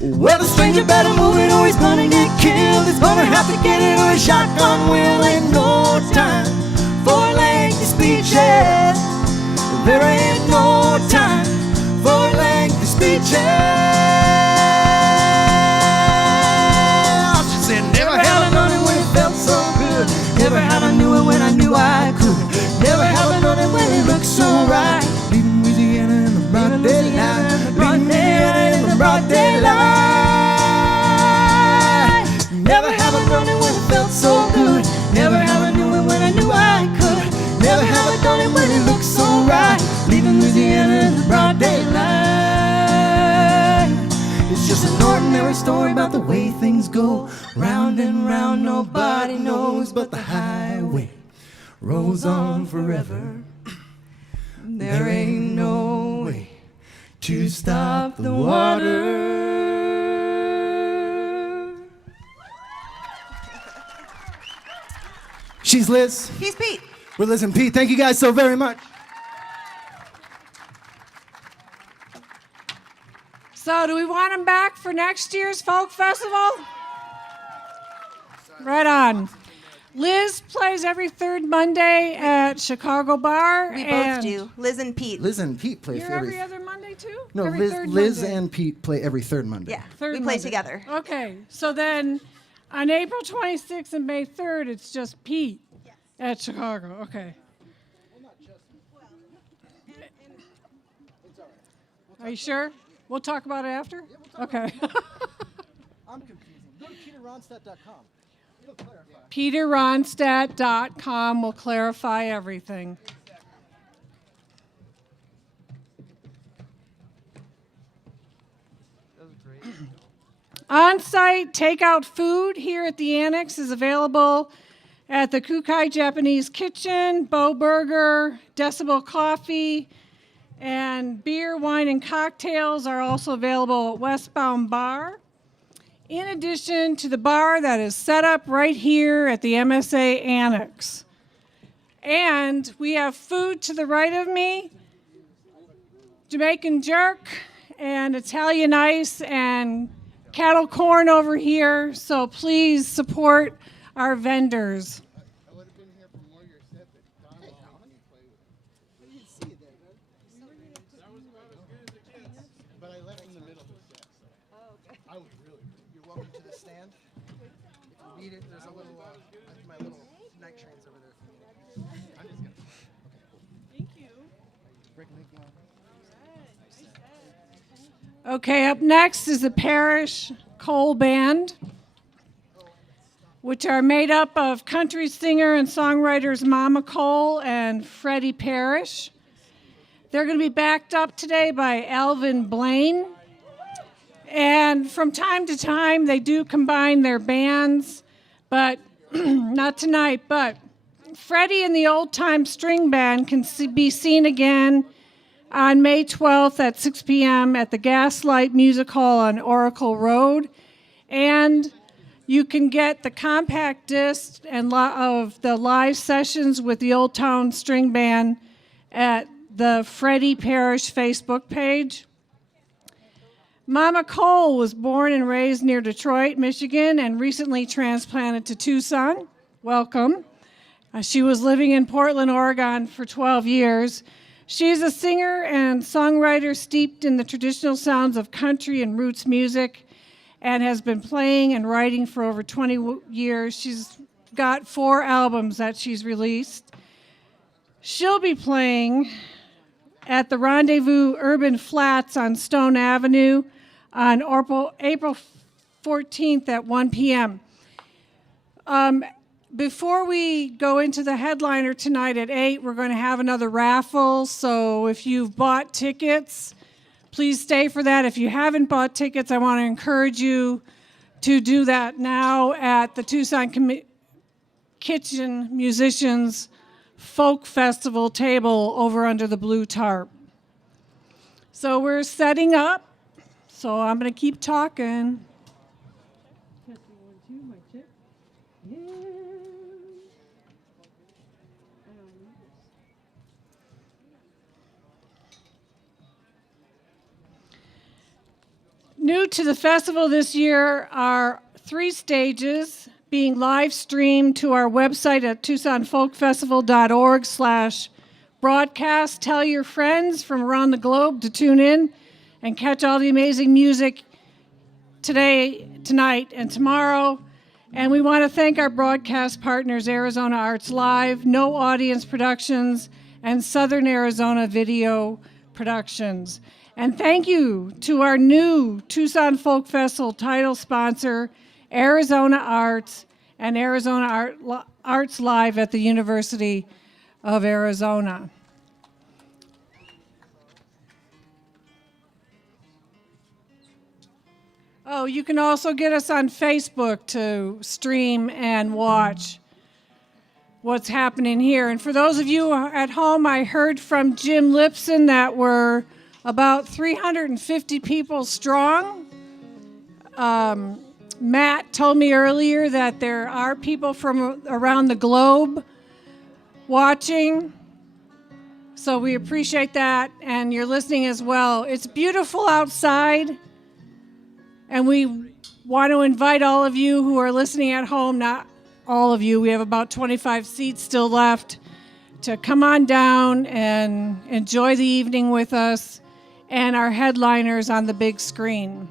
Well, the stranger better move it or he's gonna get killed. He's gonna have to get it or a shotgun will. Ain't no time for lengthy speeches. There ain't no time for lengthy speeches. She said, never have I known it when it felt so good. Never have I knew it when I knew I could. Never have I known it when it looked so right. Leaving Louisiana in the broad daylight. Leaving Louisiana in the broad daylight. Never have I known it when it felt so good. Never have I knew it when I knew I could. Never have I done it when it looked so right. Leaving Louisiana in the broad daylight. It's just an ordinary story about the way things go. Round and round, nobody knows, but the highway rolls on forever. There ain't no way to stop the water. She's Liz. He's Pete. We're Liz and Pete. Thank you guys so very much. So, do we want him back for next year's Folk Festival? Right on. Liz plays every third Monday at Chicago Bar. We both do. Liz and Pete. Liz and Pete play You're every other Monday too? No, Every third Liz Monday. and Pete play every third Monday. Yeah, Third we play Monday. together. Okay, so then on April 26th and May 3rd, it's just Pete at Chicago. Okay. Are you sure? We'll talk about it after? Okay. I'm confusing. Go to peterronstadt.com. It'll clarify. peterronstadt.com will clarify everything. On-site takeout food here at the Annex is available at the Cochise Japanese Kitchen, Bo Burger, Decibel Coffee, and beer, wine, and cocktails are also available at Westbound Bar. In addition to the bar that is set up right here at the MSA Annex. And we have food to the right of me, Jamaican jerk and Italian ice and cattle corn over here. So please support our vendors. Okay, up next is the Parish Cole Band, which are made up of country singer and songwriters Mama Cole and Freddie Parish. They're going to be backed up today by Alvin Blaine. And from time to time, they do combine their bands, but not tonight. But Freddie and the Old Time String Band can be seen again on May 12th at 6 p.m. at the Gaslight Music Hall on Oracle Road. And you can get the compact disc and of the live sessions with the Old Town String Band at the Freddie Parish Facebook page. Mama Cole was born and raised near Detroit, Michigan, and recently transplanted to Tucson. Welcome. She was living in Portland, Oregon for 12 years. She's a singer and songwriter steeped in the traditional sounds of country and roots music and has been playing and writing for over 20 years. She's got 4 albums that she's released. She'll be playing at the Rendezvous Urban Flats on Stone Avenue on April 14th at 1 p.m. Before we go into the headliner tonight at 8, we're going to have another raffle. So if you've bought tickets, please stay for that. If you haven't bought tickets, I want to encourage you to do that now at the Tucson Kitchen Musicians Folk Festival table over under the blue tarp. So we're setting up. So I'm going to keep talking. New to the festival this year are 3 stages being live streamed to our website at tucsonfolkfestival.org/broadcast. Tell your friends from around the globe to tune in and catch all the amazing music today, tonight, and tomorrow. And we want to thank our broadcast partners, Arizona Arts Live, No Audience Productions, and Southern Arizona Video Productions. And thank you to our new Tucson Folk Festival title sponsor, Arizona Arts and Arizona Arts Live at the University of Arizona. Oh, you can also get us on Facebook to stream and watch what's happening here. And for those of you at home, I heard from Jim Lipson that we're about 350 people strong. Matt told me earlier that there are people from around the globe watching. So we appreciate that, and you're listening as well. It's beautiful outside, and we want to invite all of you who are listening at home, not all of you, we have about 25 seats still left, to come on down and enjoy the evening with us and our headliners on the big screen.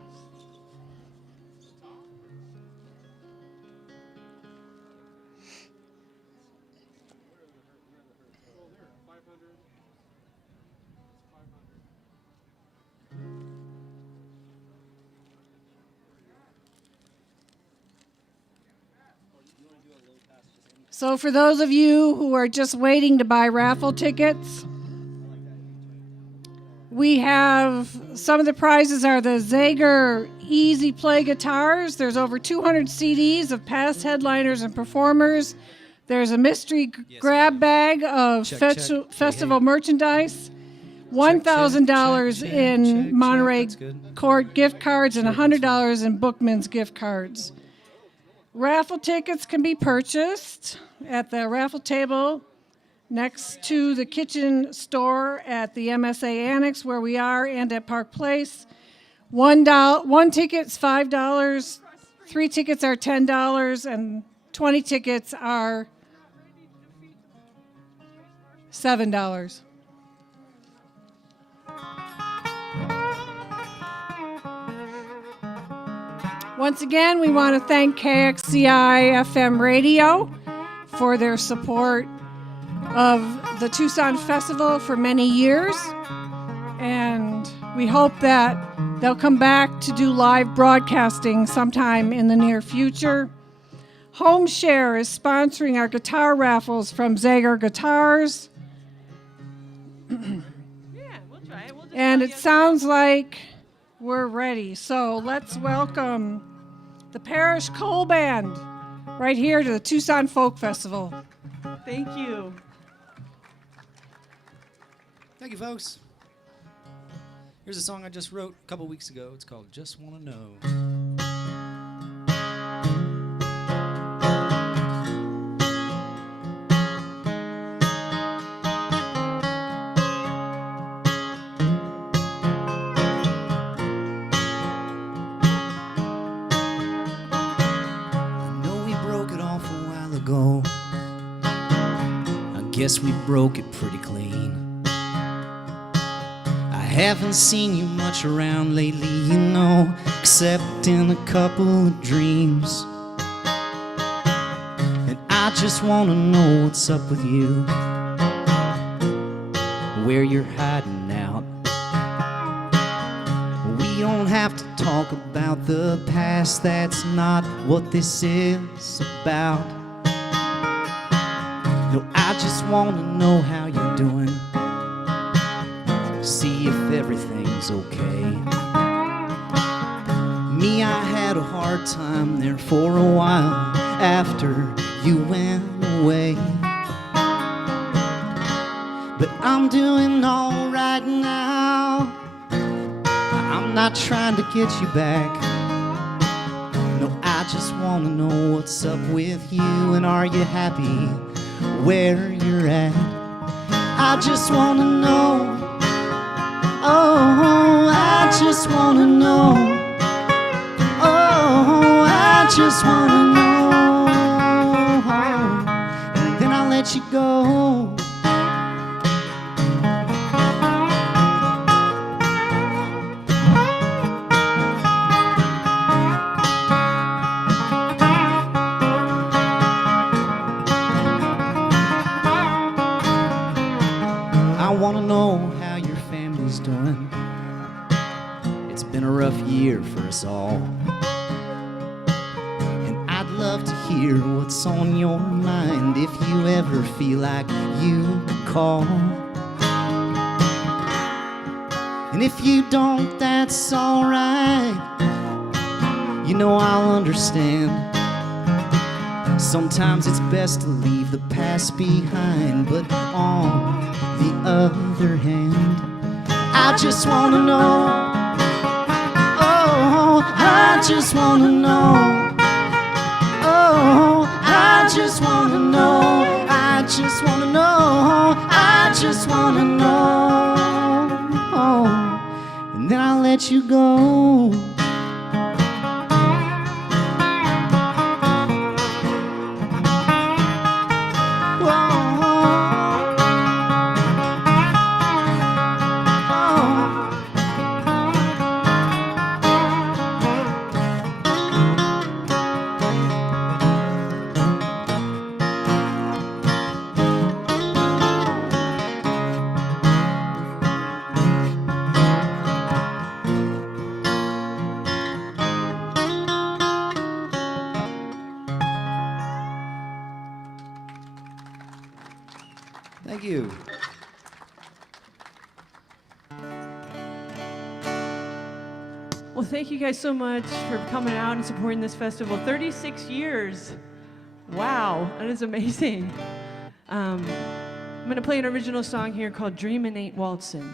So for those of you who are just waiting to buy raffle tickets, We have some of the prizes are the Zager Easy Play guitars. There's over 200 CDs of past headliners and performers. There's a mystery grab bag of festival merchandise. $1,000 in Monterey Court gift cards and $100 in Bookman's gift cards. Raffle tickets can be purchased at the raffle table next to the kitchen store at the MSA Annex where we are and at Park Place. One ticket's $5, 3 tickets are $10, and 20 tickets are $7. Once again, we want to thank KXCI FM Radio for their support of the Tucson Festival for many years. And we hope that they'll come back to do live broadcasting sometime in the near future. Home Share is sponsoring our guitar raffles from Zager Guitars. And it sounds like we're ready. So let's welcome the Parish Coal Band right here to the Tucson Folk Festival. Thank you. Thank you, folks. Here's a song I just wrote a couple weeks ago. It's called Just Wanna Know. I guess we broke it pretty clean. I haven't seen you much around lately, you know, except in a couple of dreams. And I just want to know what's up with you, where you're hiding out. We don't have to talk about the past, that's not what this is about. No, I just want to know how you're doing, see if everything's okay. Me, I had a hard time there for a while after you went away. But I'm doing all right now. I'm not trying to get you back. No, I just want to know what's up with you, and are you happy where you're at? I just want to know. Oh, I just want to know. Oh, I just want to know. And then I'll let you go. I want to know how your family's doing. It's been a rough year for us all, and I'd love to hear what's on your mind if you ever feel like you could call. And if you don't, that's alright. You know I'll understand. Sometimes it's best to leave the past behind, but on the other hand, I just want to know. Oh, I just want to know. Oh, I just want to know. I just want to know. I just want to know. And then I'll let you go. Thank you. Well, thank you guys so much for coming out and supporting this festival. 36 years. Wow, that is amazing. I'm going to play an original song here called Dreamin' Ain't Waltzin'.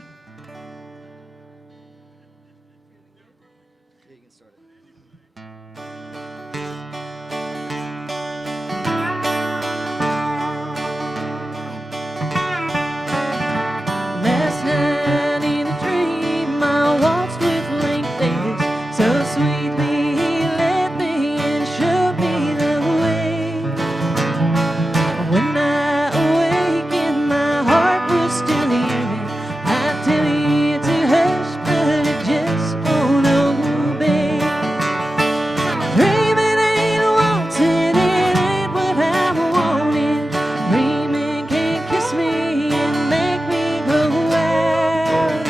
Last night in a dream I waltzed with Link Davis. So sweetly he led me and showed me the way. When I awakened my heart was still hearing. I tell you to hush but it just won't obey. Dreaming ain't wanting, it ain't what I wanted. Dreaming can't kiss me and make me go wild.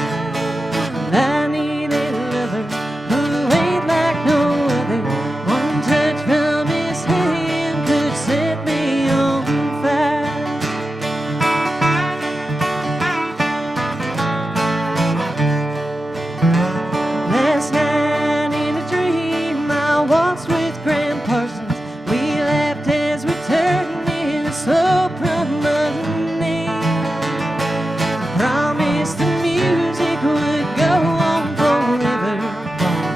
I need a lover who ain't like no other. One touch from his hand could set me on fire. Last night in a dream I waltzed with Graham Parsons. We laughed as we turned in a slow promenade. Promised the music would go on forever,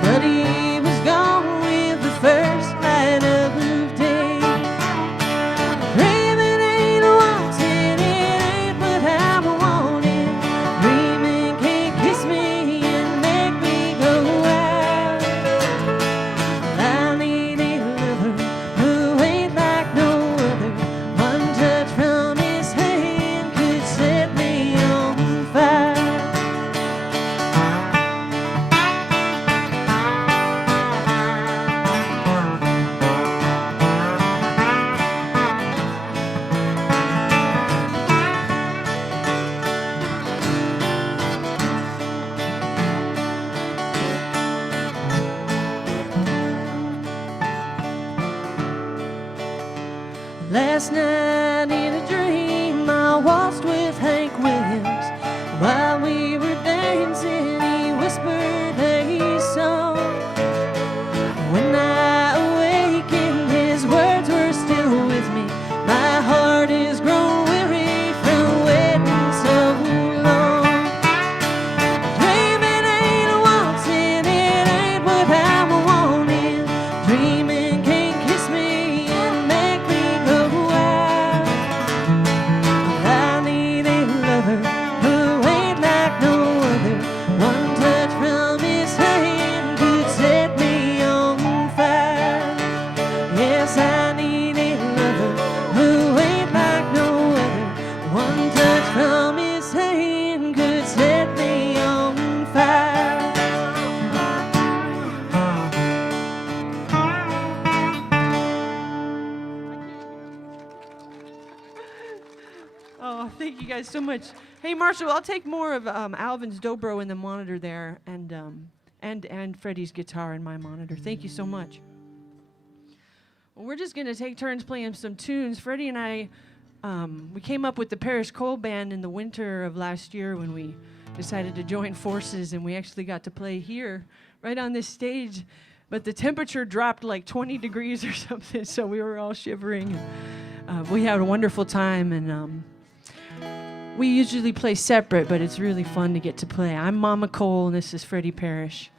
but he was gone with the first light of day. Dreaming ain't wanting, it ain't what I wanted. Dreaming can't kiss me and make me go wild. I need a lover who ain't like no other. One touch from his hand could set me on fire. Last night in a dream I waltzed with Hank Williams. While we were dancing he whispered a song. When I awakened his words were still with me. My heart is grown weary from waiting so long. Dreaming ain't wanting, it ain't what I wanted. Dreaming can't kiss me and make me go wild. I need a lover who ain't like no other. One touch from his hand could set me on fire. Yes, I need a lover who ain't like no other. One touch from his hand could set me on fire. Oh, thank you guys so much. Hey, Marshall, I'll take more of Alvin's dobro in the monitor there, and Freddie's guitar in my monitor. Thank you so much. Well, we're just gonna take turns playing some tunes. Freddie and I, we came up with the Parish Coal Band in the winter of last year when we decided to join forces, and we actually got to play here, right on this stage. But the temperature dropped like 20 degrees or something, so we were all shivering. We had a wonderful time, and we usually play separate, but it's really fun to get to play. I'm Mama Cole, and this is Freddie Parish.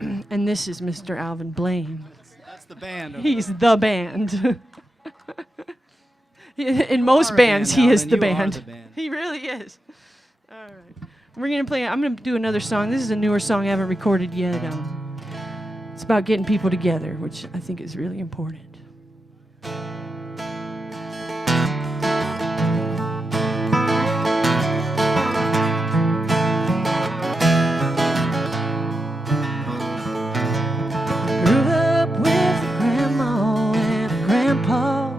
And this is Mr. Alvin Blaine. That's the band. He's the band. In most bands, he is the band. He really is. All right. We're going to play, I'm going to do another song. This is a newer song I haven't recorded yet. It's about getting people together, which I think is really important. Grew up with a grandma and a grandpa,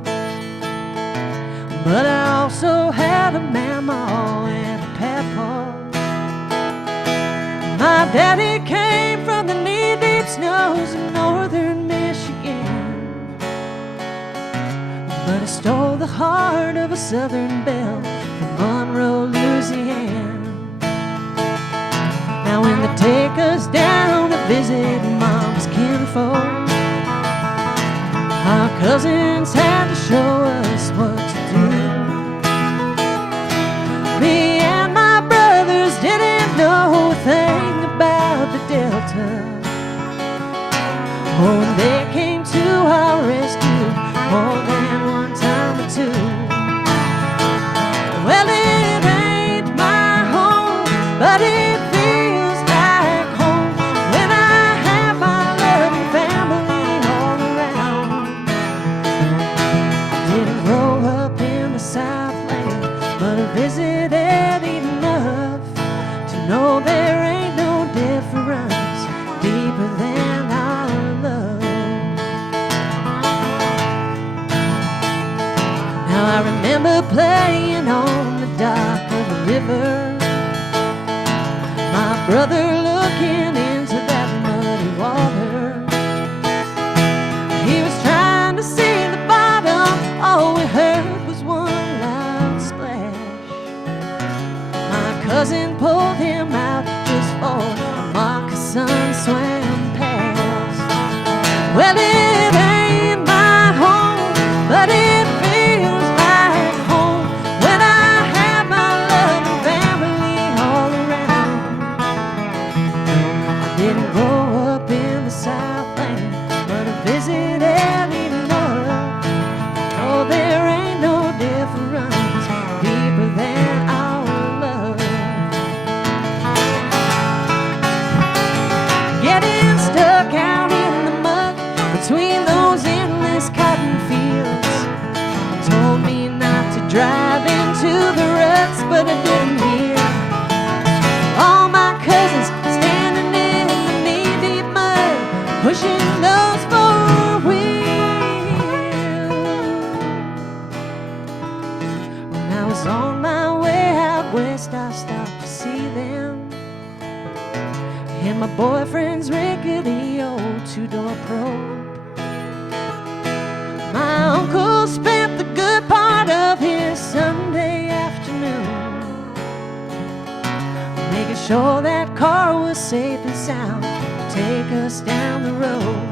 but I also had a mama and a papa. My daddy came from the knee-deep snows of northern Michigan, but I stole the heart of a southern belle from Monroe, Louisiana. Now when they take us down to cousins had to show us what to do. Me and my brothers didn't know a thing about the Delta. Oh, and they came to our rescue more than one time or two. Well, it ain't my home, but it feels like home when I have my loving family all around. I didn't grow up in the Southland, but I visited enough to know there ain't no difference deeper than our love. Now I remember playing on the dock of the river, my brother looking into that muddy water. He was trying to see the bottom, all we heard was one loud splash. My cousin pulled him out just for a moccasin swam past. Well, it ain't my home, but it feels like home when I have my loving family all around. I didn't grow up in the Southland, but I visited enough. Oh, there ain't no difference deeper than our love. Getting stuck out in the mud between those endless cotton fields told me not to drive into the ruts, but I didn't hear all my cousins standing in the knee-deep mud, pushing those four wheels. When I was on my way out west, I stopped to see them in my boyfriend's rickety old two-door probe. My uncle spent the good part of his Sunday afternoon making sure that car was safe and sound to take us down the road.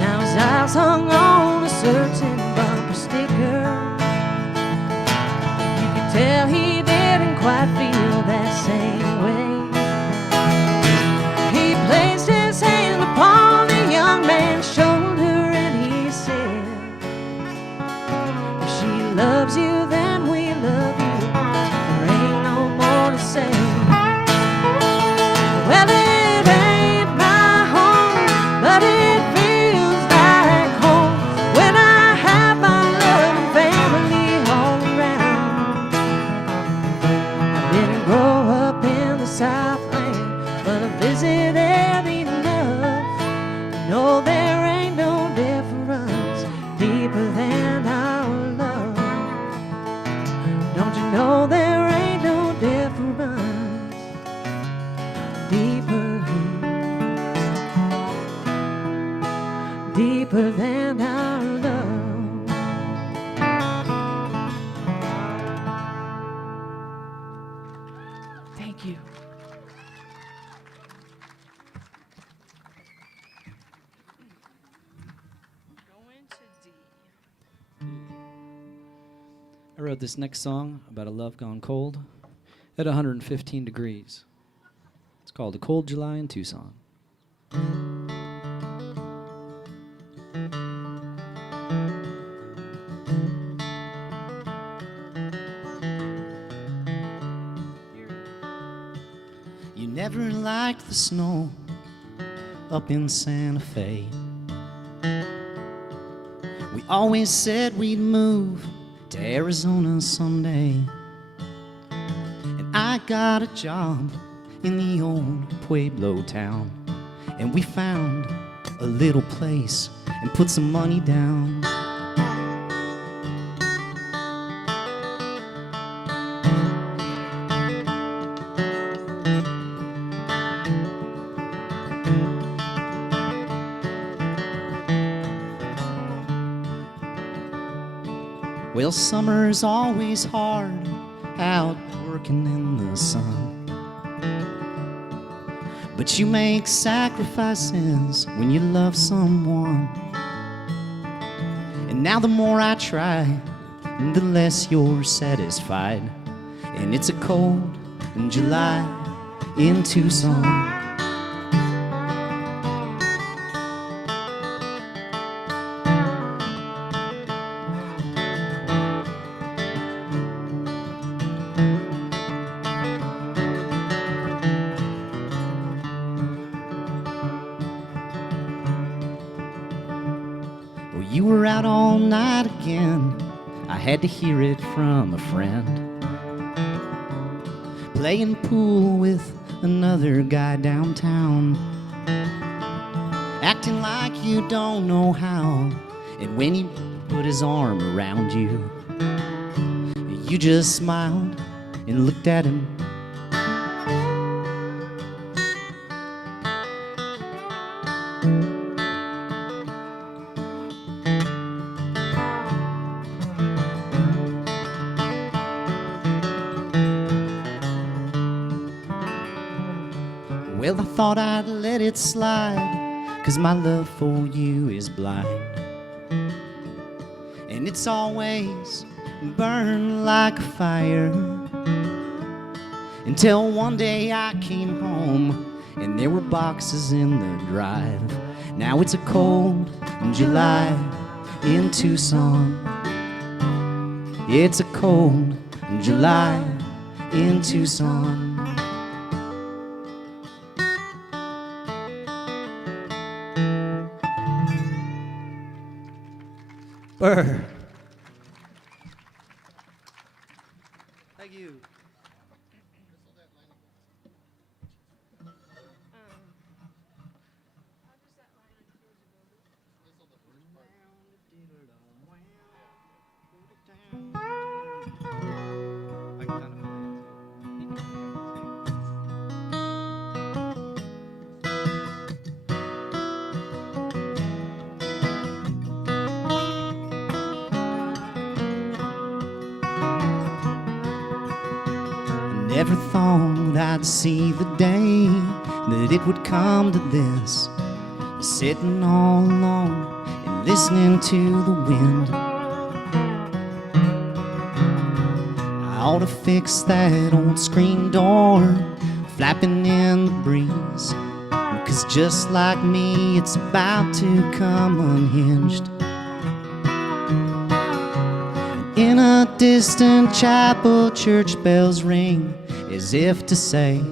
Now his eyes hung on a certain bumper sticker. You could tell he didn't quite feel that same way. He placed his hand upon the young man's shoulder and he said, if she loves you, then we love you. There ain't no more to say. Well, it ain't my home, but it feels like home when I have my loving family all around. I didn't grow up in the Southland, but I visited enough to know there ain't no difference deeper than our love. Don't you know there ain't no difference deeper than our love. Thank you. I wrote this next song about a love gone cold at 115 degrees. It's called A Cold July in Tucson. You never liked the snow up in Santa Fe. We always said we'd move to Arizona someday. And I got a job in the old Pueblo town, and we found a little place and put some money down. Well, summer's always hard out working in the sun, but you make sacrifices when you love someone. And now the more I try, the less you're satisfied. And it's a cold July in Tucson. You were out all night again. I had to hear it from a friend. Playing pool with another guy downtown. Acting like you don't know how. And when he put his arm around you, you just smiled and looked at him. Well, I thought I'd let it slide, 'cause my love for you is blind. And it's always burned like a fire. Until one day I came home, and there were boxes in the drive. Now it's a cold July in Tucson. It's a cold July in Tucson. Burr. Thank you. Never thought I'd see the day that it would come to this, sitting all alone and listening to the wind. I ought to fix that old screen door flapping in the breeze, 'cause just like me it's about to come unhinged. In a distant chapel, church bells ring as if to say,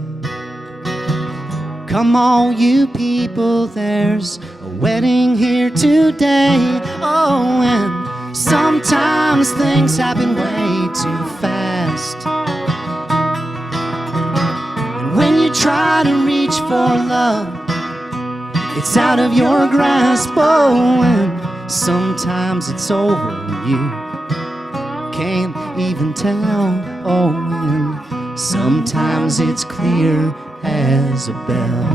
come all you people, there's a wedding here today. Oh, and sometimes things happen way too fast. And when you try to reach for love, it's out of your grasp. Oh, and sometimes it's over and you can't even tell. Oh, and sometimes it's clear as a bell.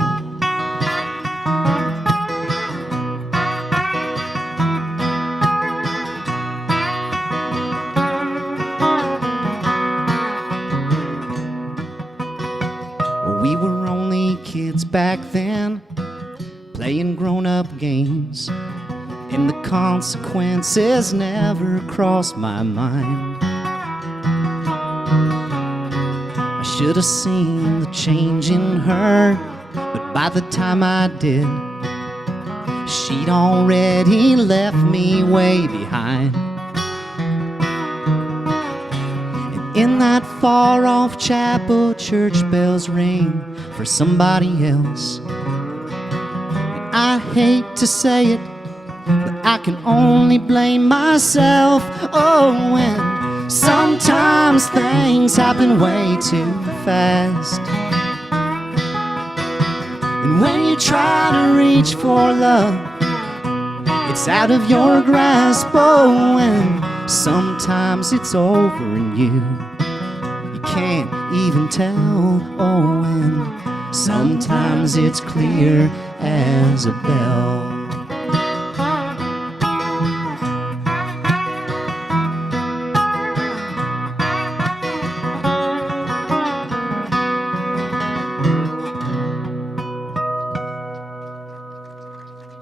We were only kids back then, playing grown-up games, and the consequences never crossed my mind. I should have seen the change in her, but by the time I did, she'd already left me way behind. And in that far-off chapel, church bells ring for somebody else. And I hate to say it, but I can only blame myself. Oh, and sometimes things happen way too fast. And when you try to reach for love, it's out of your grasp. Oh, and sometimes it's over and you can't even tell. Oh, and sometimes it's clear as a bell.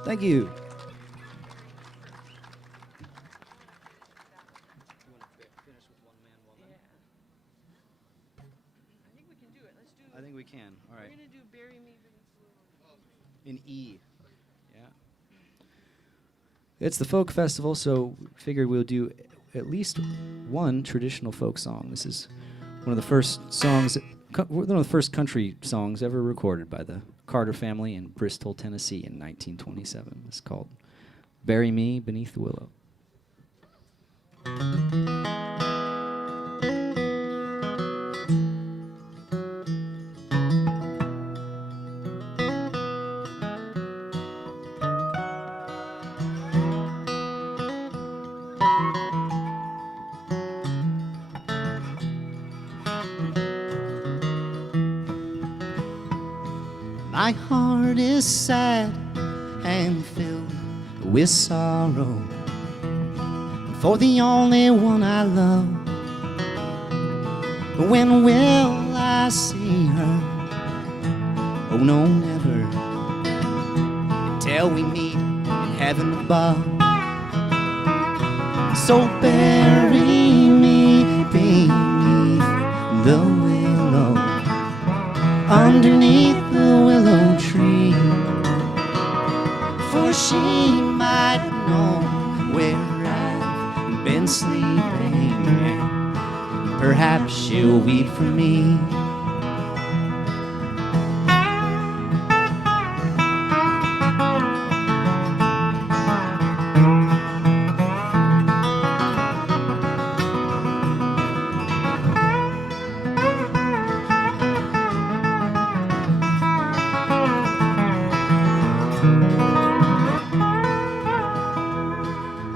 Thank you. All right. We're going to do Bury Me In E. Yeah. It's the folk festival, so figured we'll do at least one traditional folk song. This is one of the first songs, one of the first country songs ever recorded by the Carter family in Bristol, Tennessee in 1927. It's called Bury Me Beneath the Willow. My heart is sad and filled with sorrow for the only one I love. When will I see her? Oh no, never, till we meet in heaven above. So bury me beneath the willow, underneath the willow tree, for she might know where I've been sleeping, and perhaps she'll weep for me.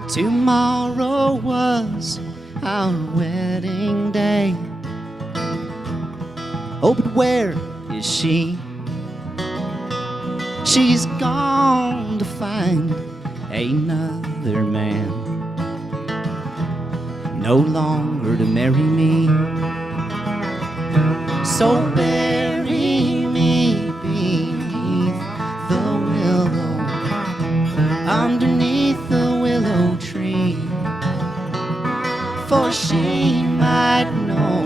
Tomorrow was our wedding day. Oh, but where is she? She's gone to find another man, no longer to marry me. So bury me beneath the willow, underneath the willow tree, for she might know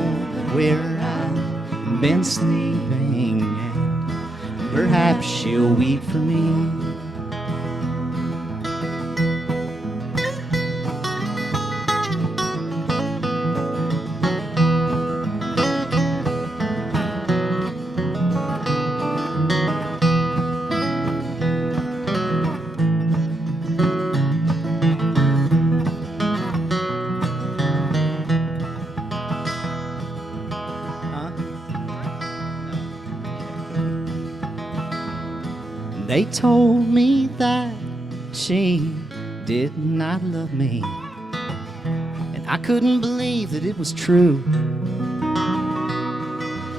where I've been sleeping, and perhaps she'll weep for me. They told me that she did not love me, and I couldn't believe that it was true,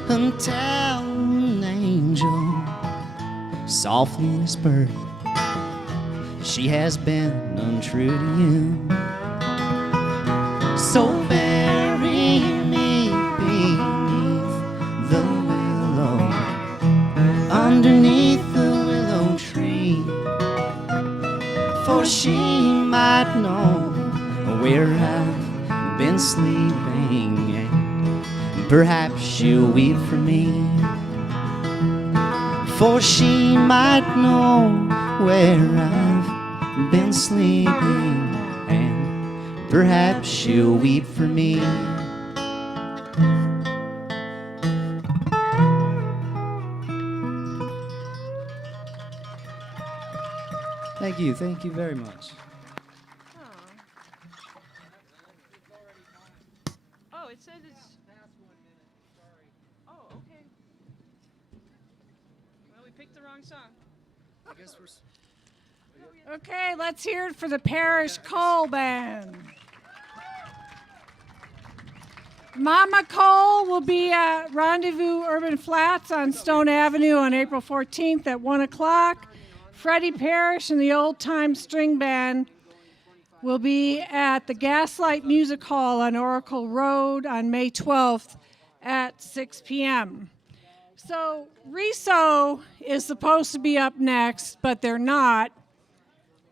until an angel softly whispered, she has been untrue to you. So bury me beneath the willow, underneath the willow tree, for she might know where I've been sleeping, and perhaps she'll weep for me. For she might know where I've been sleeping, and perhaps she'll weep for me. Thank you very much. Oh, it says it's... Oh, okay. Well, we picked the wrong song. I guess we're... Okay, let's hear it for the Parish Cole Band. Mama Cole will be at Rendezvous Urban Flats on Stone Avenue on April 14th at 1 o'clock. Freddie Parish and the Old Time String Band will be at the Gaslight Music Hall on Oracle Road on May 12th at 6 p.m. So Riso is supposed to be up next, but they're not.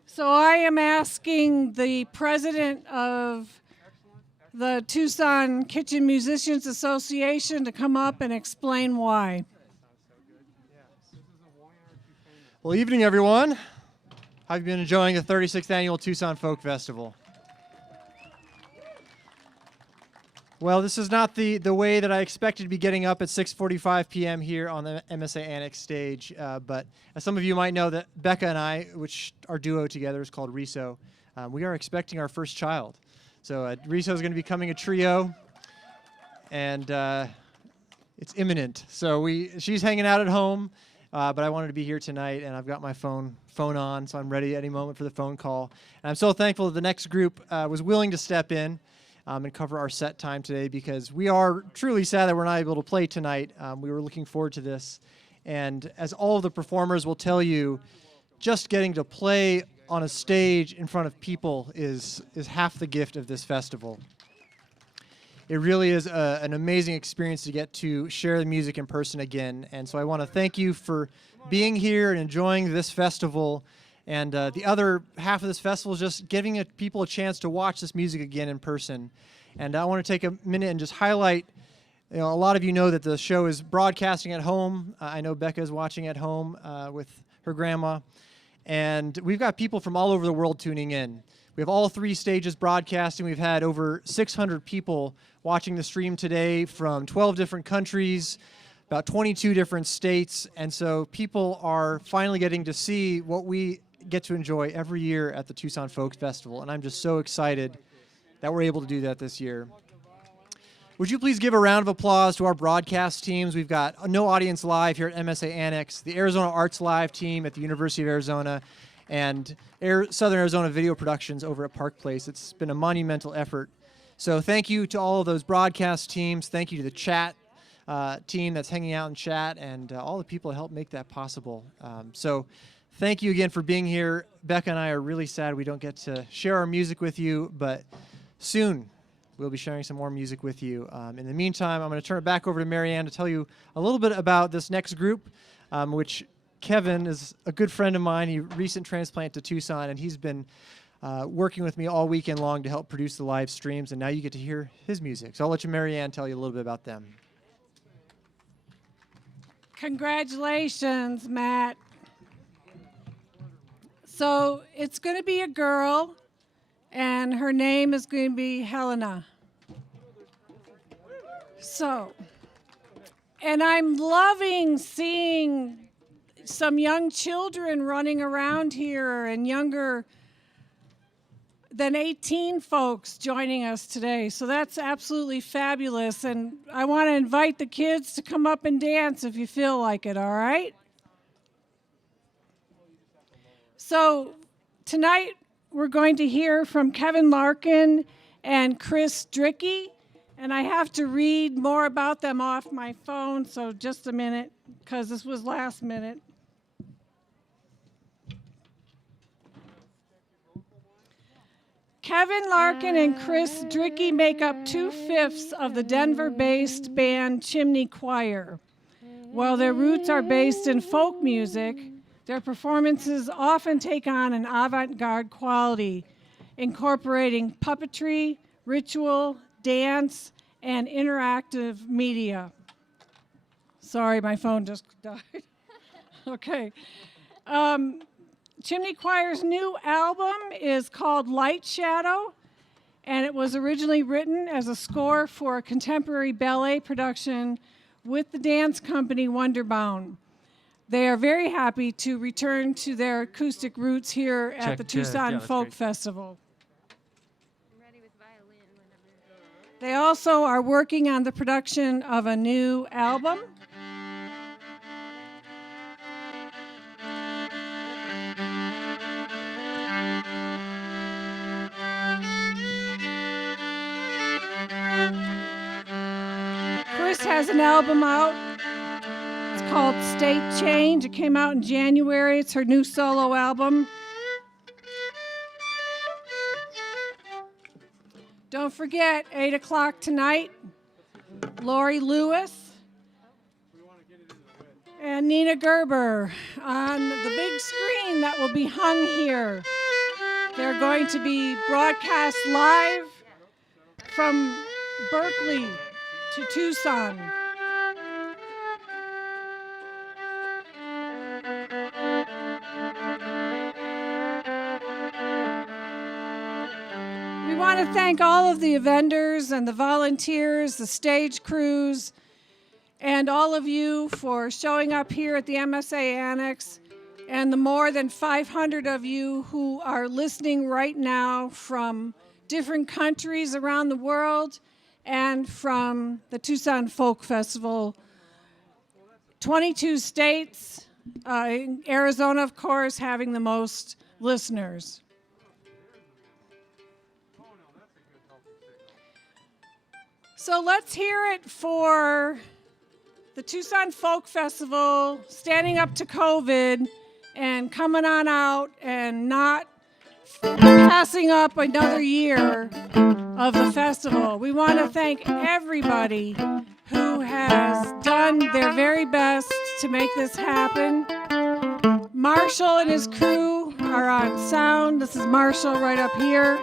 So I am asking the president of the Tucson Kitchen Musicians Association to come up and explain why. Well, evening, everyone. How have you been enjoying the 36th Annual Tucson Folk Festival? Well, this is not the way that I expected to be getting up at 6:45 p.m. here on the MSA Annex stage, but as some of you might know, that Becca and I, which our duo together is called Riso, we are expecting our first child. So Riso is going to be becoming a trio, and it's imminent. So she's hanging out at home, but I wanted to be here tonight, and I've got my phone on, so I'm ready at any moment for the phone call. And I'm so thankful that the next group was willing to step in and cover our set time today, because we are truly sad that we're not able to play tonight. We were looking forward to this. And as all of the performers will tell you, just getting to play on a stage in front of people is half the gift of this festival. It really is an amazing experience to get to share the music in person again. And so I want to thank you for being here and enjoying this festival. And the other half of this festival is just giving people a chance to watch this music again in person. And I want to take a minute and just highlight, a lot of you know that the show is broadcasting at home. I know Becca is watching at home with her grandma. And we've got people from all over the world tuning in. We have all 3 stages broadcasting. We've had over 600 people watching the stream today from 12 different countries, about 22 different states. And so people are finally getting to see what we get to enjoy every year at the Tucson Folk Festival, and I'm just so excited that we're able to do that this year. Would you please give a round of applause to our broadcast teams? We've got No Audience Live here at MSA Annex, the Arizona Arts Live team at the University of Arizona, and Southern Arizona Video Productions over at Park Place. It's been a monumental effort. So thank you to all of those broadcast teams. Thank you to the chat team that's hanging out in chat, and all the people that helped make that possible. Thank you again for being here. Becca and I are really sad we don't get to share our music with you, but soon we'll be sharing some more music with you. In the meantime, I'm going to turn it back over to Marianne to tell you a little bit about this next group, which Kevin is a good friend of mine. He recent transplant to Tucson, and he's been working with me all weekend long to help produce the live streams, and now you get to hear his music. So I'll let you, Marianne, tell you a little bit about them. Congratulations, Matt. So it's going to be a girl, and her name is going to be Helena. So, and I'm loving seeing some young children running around here and younger than 18 folks joining us today. So that's absolutely fabulous. And I want to invite the kids to come up and dance if you feel like it, all right? So tonight we're going to hear from Kevin Larkin and Kris Drickey, and I have to read more about them off my phone, so just a minute, because this was last minute. Kevin Larkin and Kris Drickey make up 2/5 of the Denver-based band Chimney Choir. While their roots are based in folk music, their performances often take on an avant-garde quality, incorporating puppetry, ritual, dance, and interactive media. Sorry, my phone just died. Okay. Chimney Choir's new album is called Light Shadow, and it was originally written as a score for a contemporary ballet production with the dance company Wonderbound. They are very happy to return to their acoustic roots here at the Tucson Folk Festival. They also are working on the production of a new album. Kris has an album out. It's called State Change. It came out in January. It's her new solo album. Don't forget, 8 o'clock tonight, LAURIE Lewis and Nina Gerber on the big screen that will be hung here. They're going to be broadcast live from Berkeley to Tucson. want to thank all of the vendors and the volunteers, the stage crews, and all of you for showing up here at the MSA Annex, and the more than 500 of you who are listening right now from different countries around the world and from the Tucson Folk Festival. 22 states, Arizona, of course, having the most listeners. So let's hear it for the Tucson Folk Festival, standing up to COVID and coming on out and not passing up another year of the festival. We want to thank everybody who has done their very best to make this happen. Marshall and his crew are on sound. This is Marshall right up here.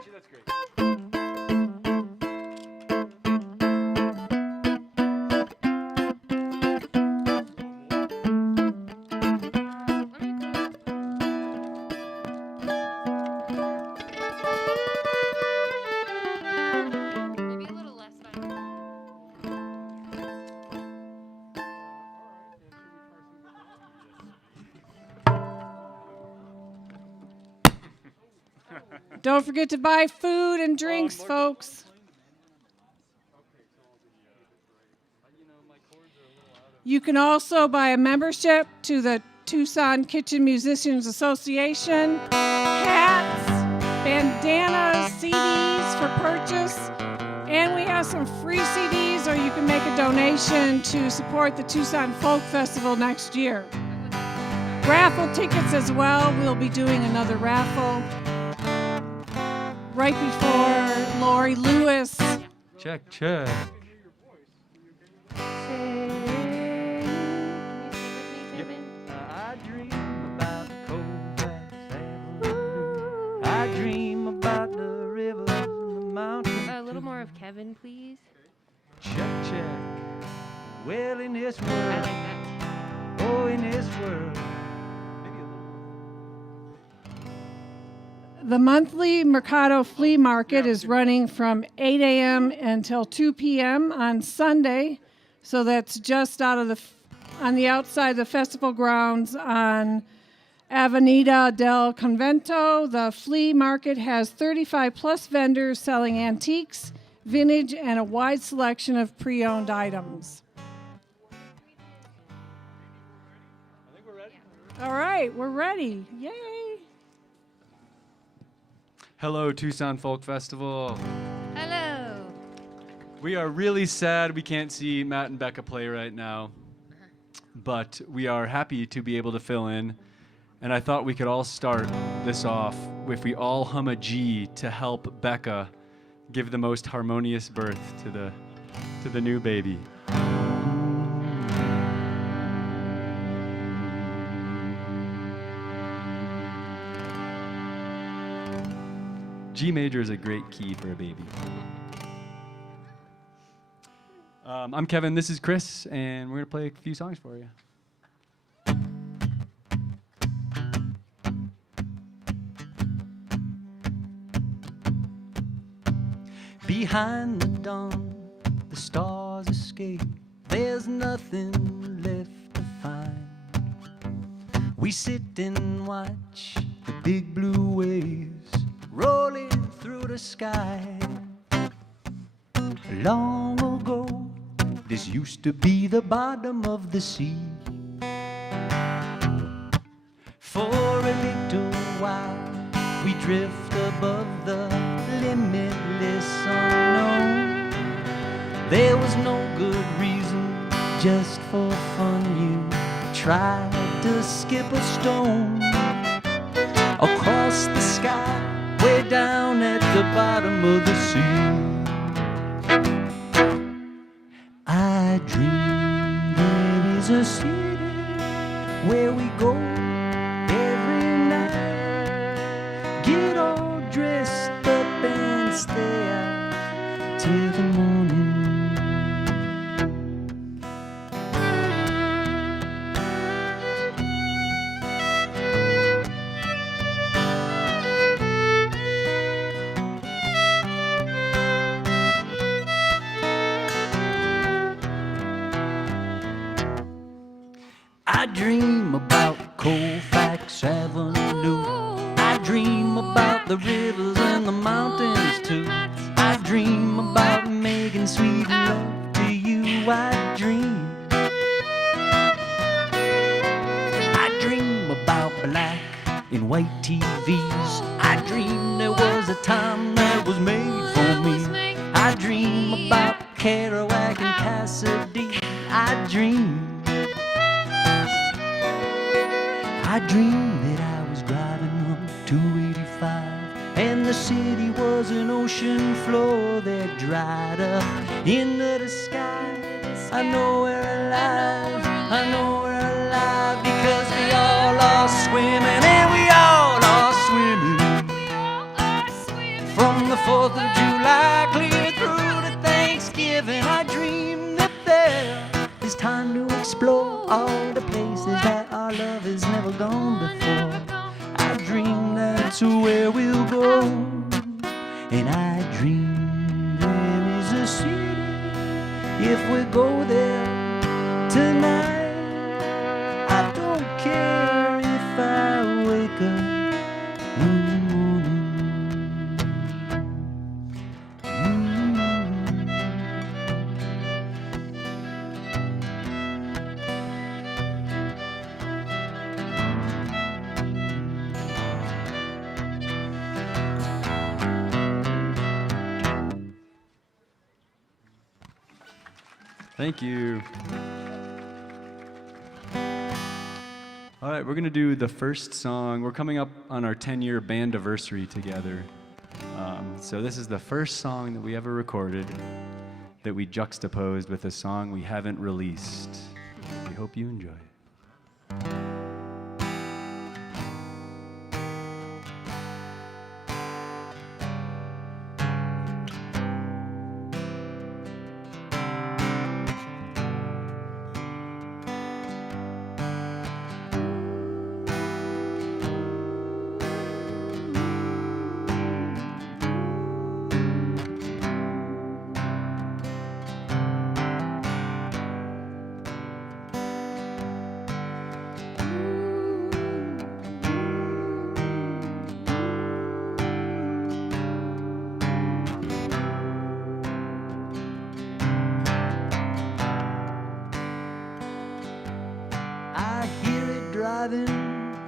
Don't forget to buy food and drinks, folks. You can also buy a membership to the Tucson Kitchen Musicians Association, hats, bandanas, CDs for purchase, and we have some free CDs, or you can make a donation to support the Tucson Folk Festival next year. Raffle tickets as well. We'll be doing another raffle right before Laurie Lewis. Check, check. I dream about the cold grass and the blue. I dream about the rivers and the mountains. A little more of Kevin, please. Check, check. Well, in this world. I like that. Oh, in this world. The monthly Mercado Flea Market is running from 8 a.m. until 2 p.m. on Sunday. So that's just on the outside of the festival grounds on Avenida del Convento. The flea market has 35 plus vendors selling antiques, vintage, and a wide selection of pre-owned items. All right, we're ready. Yay! Hello, Tucson Folk Festival. Hello. We are really sad we can't see Matt and Becca play right now, but we are happy to be able to fill in. And I thought we could all start this off if we all hum a G to help Becca give the most harmonious birth to the new baby. G major is a great key for a baby. I'm Kevin, this is Kris, and we're going to play a few songs for you. Behind the dawn, the stars escape. There's nothing left to find. We sit and watch the big blue waves rolling through the sky. Long ago, this used to be the bottom of the sea. For a little while, we drift above the limitless unknown. There was no good reason, just for fun you tried to skip a stone across the sky, way down at the bottom of the sea. I dream there is a city where we go every night, get all dressed up and stay out till the morning. Colfax Avenue. I dream about the rivers and the mountains too. I dream about making sweet love to you. I dream about black and white TVs. I dream there was a time that was made for me. I dream about Kerouac and Cassidy. I dream that I was driving on 285 and the city was an ocean floor that dried up into the sky. I know we're alive, I know we're alive, because we all are swimming and we all are swimming. From the 4th of July clear through to Thanksgiving. I dream that there is time to explore all the places that our love has never gone before. I dream that's where we'll go, and I dream there is a city if we go there tonight. I don't care if I wake up in the morning. Thank you. All right, we're going to do the first song. We're coming up on our 10-year band anniversary together. So this is the first song that we ever recorded that we juxtaposed with a song we haven't released. We hope you enjoy it.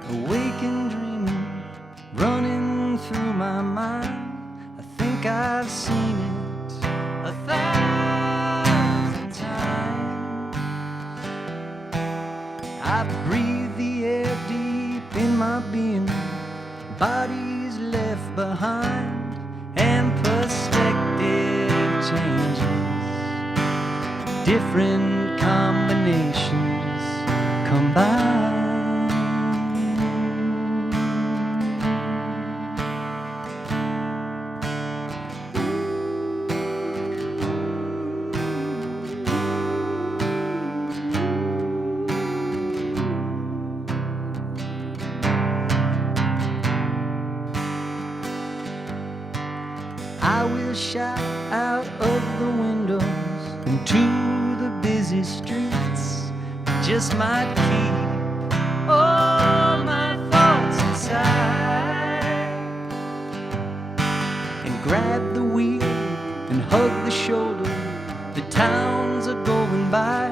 Awake and dreaming, running through my mind. I think I've seen it 1,000 times. I've breathed the air deep in my being, bodies left behind, and perspective changes. Different combinations combine. Shout out of the windows into the busy streets. Just might keep all my thoughts inside, and grab the wheel and hug the shoulder. The towns are going by,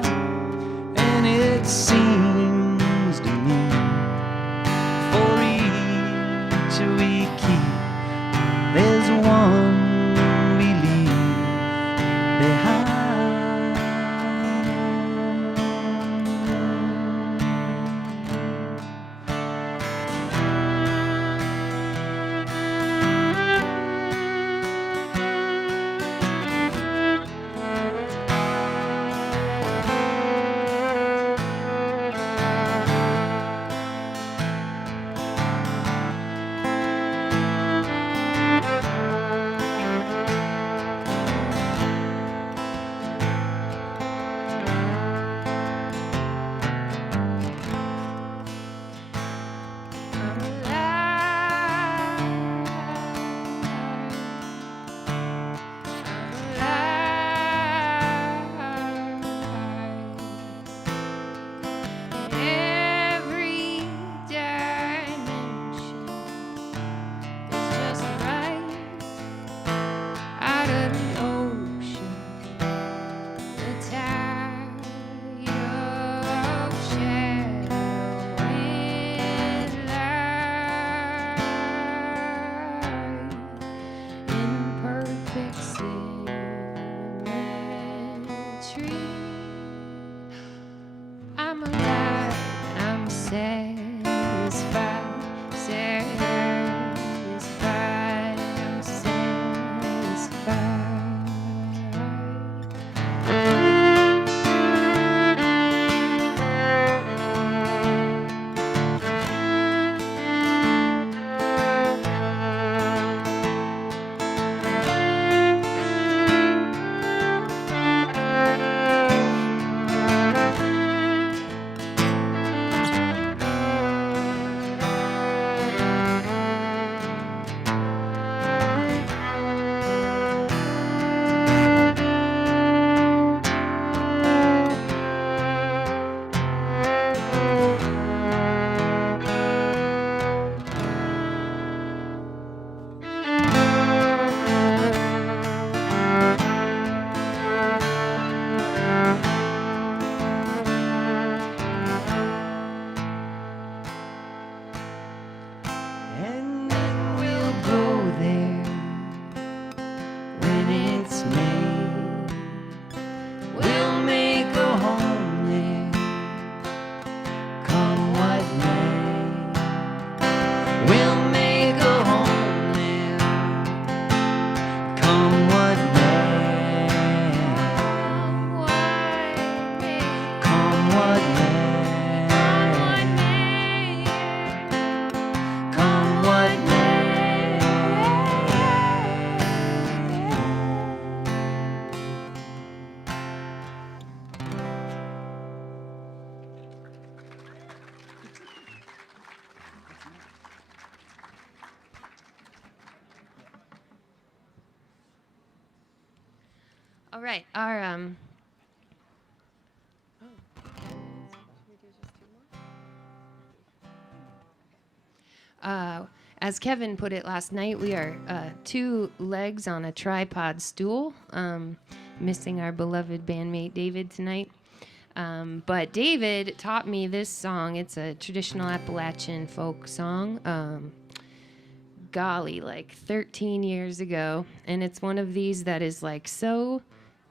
and it seems to me for each we keep, there's one behind. satisfied, satisfied, I'm satisfied. And then we'll go there when it's made. We'll make a home there, come what may. We'll make a home there, come what may. Come what may. Come what may. All right, our as Kevin put it last night, we are 2 legs on a tripod stool, missing our beloved bandmate David tonight. But David taught me this song. It's a traditional Appalachian folk song. Golly, like 13 years ago. And it's one of these that is like so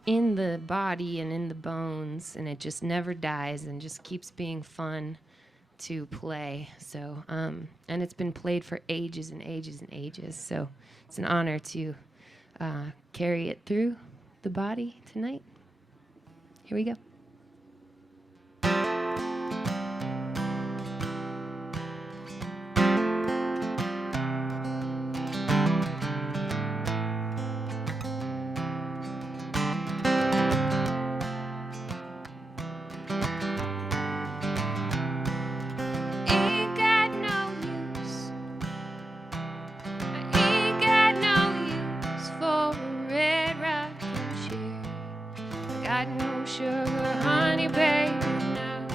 in the body and in the bones, and it just never dies and just keeps being fun to play. So, and it's been played for ages and ages and ages. So it's an honor to carry it through the body tonight. Here we go. Ain't got no use. I ain't got no use for a red rocking chair. I got no sugar, honey, baby, now.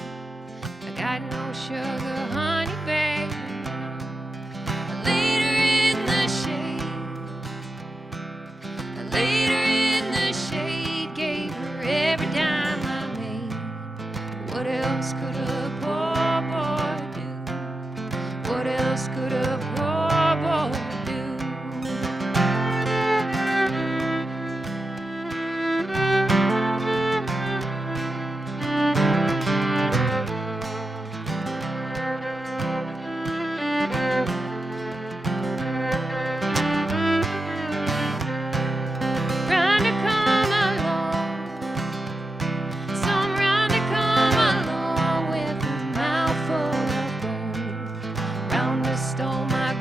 I got no sugar, honey, baby, now. I laid her in the shade. I laid her in the shade, gave her every dime I made. What else could a poor boy do? What else could a poor boy do? Round to come along, some round to come along with a mouthful of gold. Round to stole my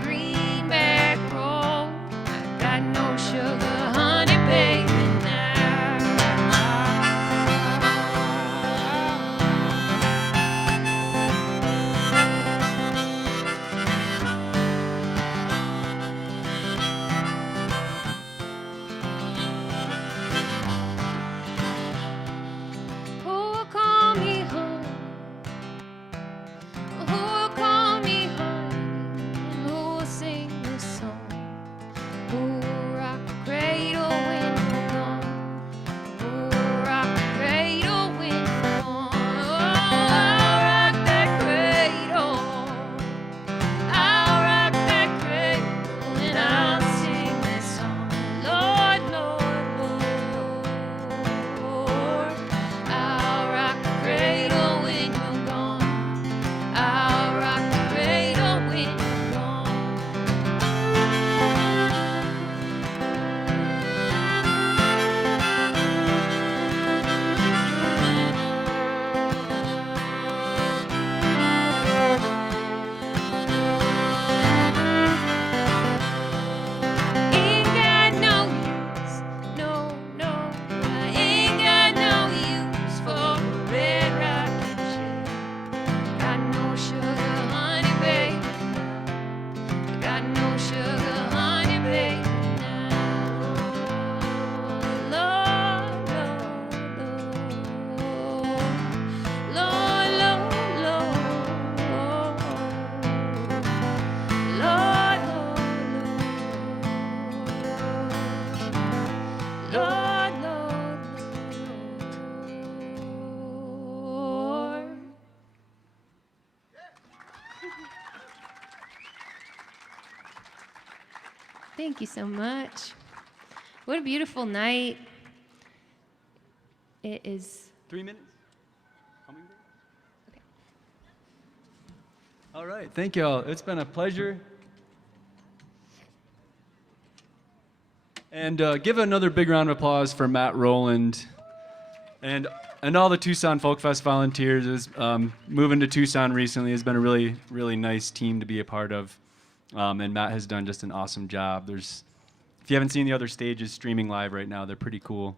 Thank you so much. What a beautiful night. It is. 3 minutes? All right, thank you all. It's been a pleasure. And give another big round of applause for Matt Rowland and all the Tucson Folk Fest volunteers. Moving to Tucson recently has been a really, really nice team to be a part of. And Matt has done just an awesome job. If you haven't seen the other stages streaming live right now, they're pretty cool.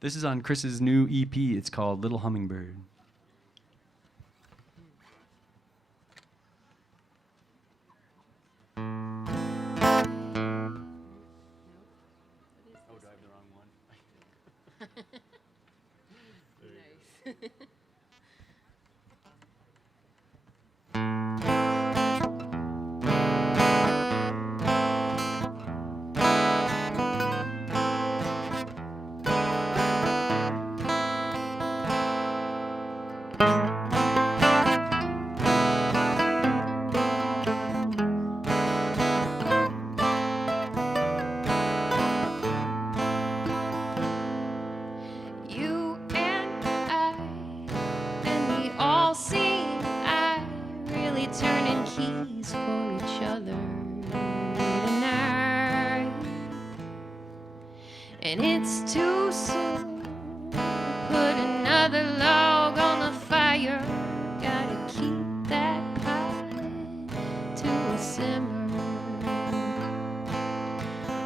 This is on Kris's new EP. It's called Little Hummingbird. And it's too soon to put another log on the fire. Gotta keep that pie to a simmer.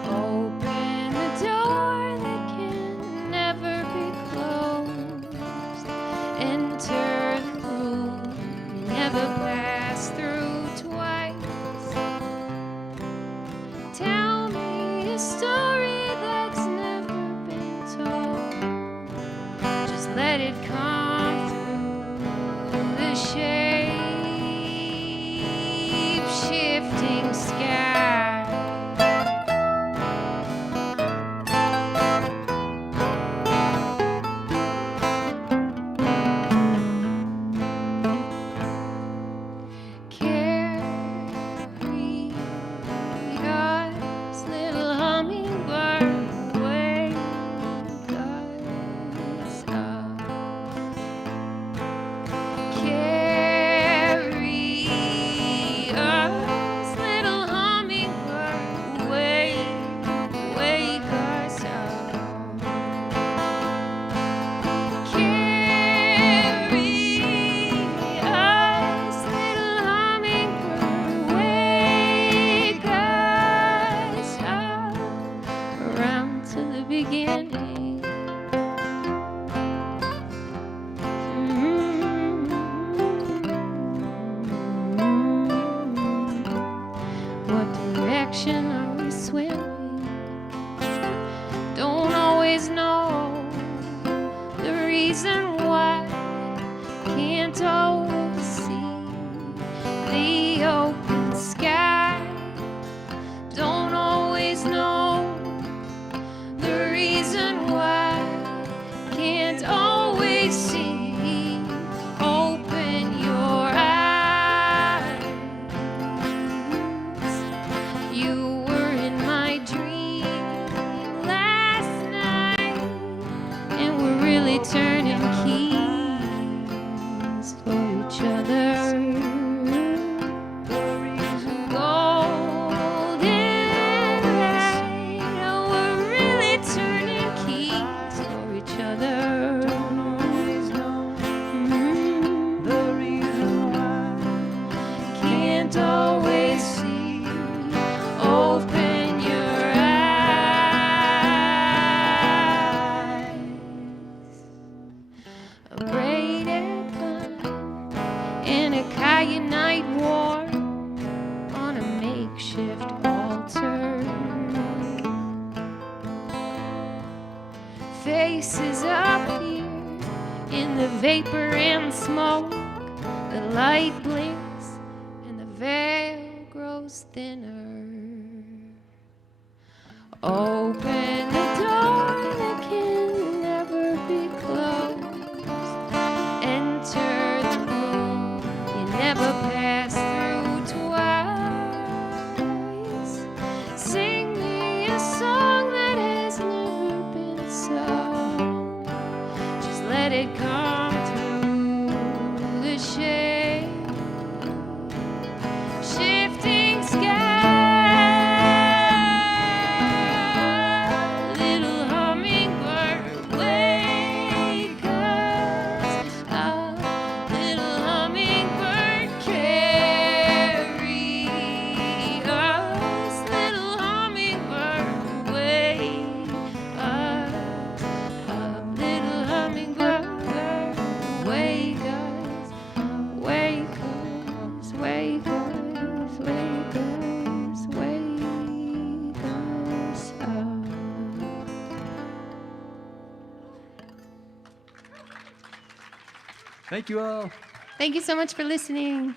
Open the door that can never be closed. Enter the room you never pass through twice. Tell me a story that's never been told. Just let it come through the shape-shifting sky. Carry us, little hummingbird, wake us up. Carry us, little hummingbird, wake us up. Carry us, little hummingbird, wake us up around to the beginning. What direction are we swimming? Don't always know the reason why. Can't always see the open sky. Don't always know the reason why. Can't always see. Open your eyes. You were in my dream last night, and we're really turning keys for each other. Golden light, we're really turning keys for each other. The reason why can't always see. Open your eyes. A braided gun and a kyanite war on a makeshift altar. Faces up here in the vapor and smoke. The light blinks and the veil grows thinner. Open the door that can never be closed. Enter the room let it come through the shade. Shifting sky, little hummingbird wake us up, little hummingbird carry us, little hummingbird wake us up, little hummingbird wake us, wake us, wake us, wake us, wake us up. Thank you all. Thank you so much for listening.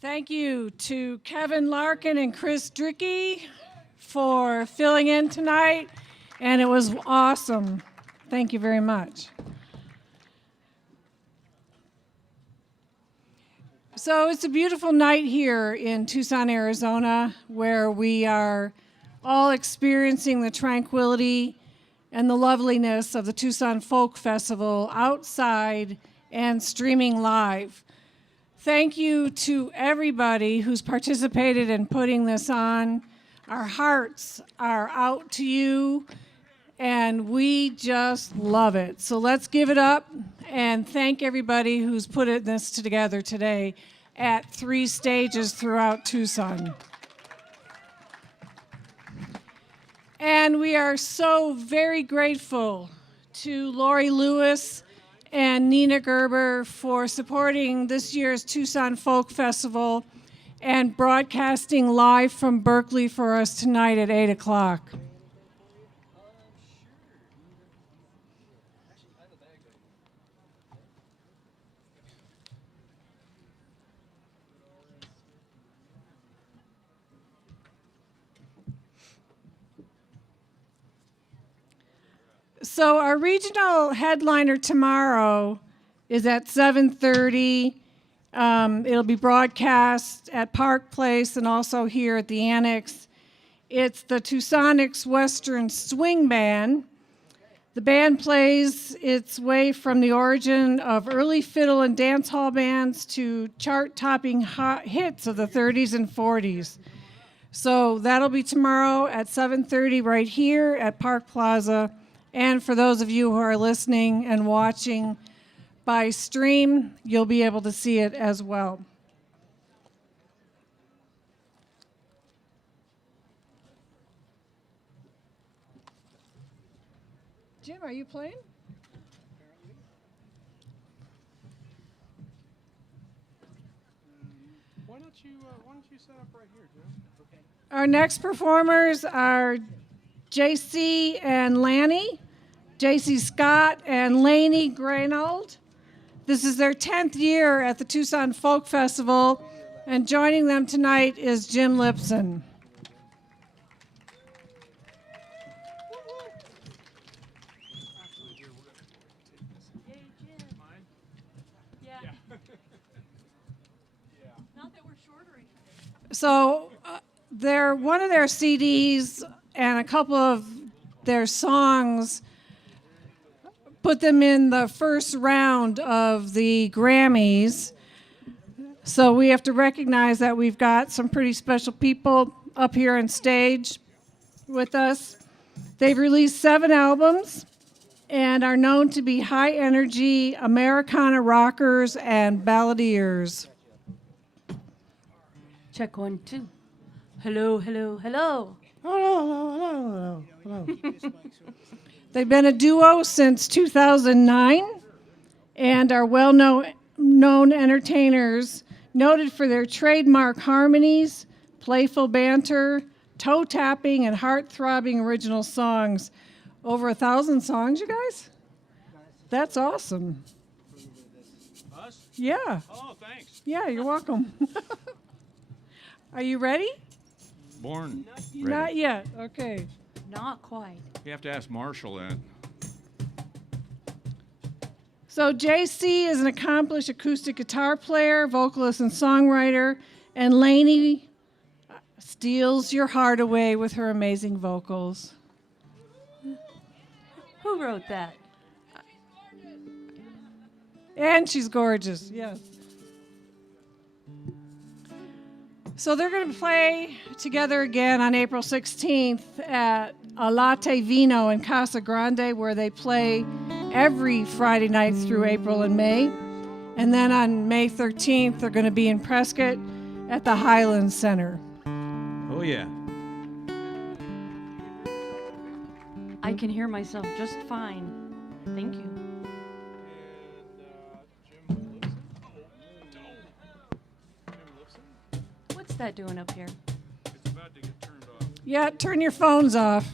Thank you to Kevin Larkin and Kris Drickey for filling in tonight, and it was awesome. Thank you very much. So it's a beautiful night here in Tucson, Arizona, where we are all experiencing the tranquility and the loveliness of the Tucson Folk Festival outside and streaming live. Thank you to everybody who's participated in putting this on. Our hearts are out to you, and we just love it. So let's give it up and thank everybody who's put this together today at 3 stages throughout Tucson. And we are so very grateful to LAURIE Lewis and Nina Gerber for supporting this year's Tucson Folk Festival and broadcasting live from Berkeley for us tonight at 8 o'clock. So our regional headliner tomorrow is at 7:30. It'll be broadcast at Park Place and also here at the Annex. It's the Tucsonix Western Swing Band. The band plays its way from the origin of early fiddle and dance hall bands to chart-topping hits of the 30s and 40s. So that'll be tomorrow at 7:30 right here at Park Plaza. And for those of you who are listening and watching by stream, you'll be able to see it as well. Jim, are you playing? Why don't you set up right here, Jim? Okay. Our next performers are JC and Laney, JC Scott and Laney Granold. This is their 10th year at the Tucson Folk Festival, and joining them tonight is Jim Lipson. So one of their CDs and a couple of their songs put them in the first round of the Grammys. So we have to recognize that we've got some pretty special people up here on stage with us. They've released 7 albums and are known to be high energy Americana rockers and balladeers. Check 1, 2. Hello, hello, hello. Hello, hello, hello. They've been a duo since 2009 and are well-known entertainers, noted for their trademark harmonies, playful banter, toe-tapping, and heart-throbbing original songs. Over 1,000 songs, you guys? That's awesome. Us? Yeah. Oh, thanks. Yeah, you're welcome. Are you ready? Born. Not yet. Okay. Not quite. You have to ask Marshall then. So JC is an accomplished acoustic guitar player, vocalist, and songwriter, and Laney, steals your heart away with her amazing vocals. Who wrote that? And she's gorgeous, yes. So they're going to play together again on April 16th at a Latte Vino in Casa Grande, where they play every Friday night through April and May. And then on May 13th, they're going to be in Prescott at the Highland Center. Oh, yeah. I can hear myself just fine. Thank you. What's that doing up here? It's about to get turned off. Yeah, turn your phones off.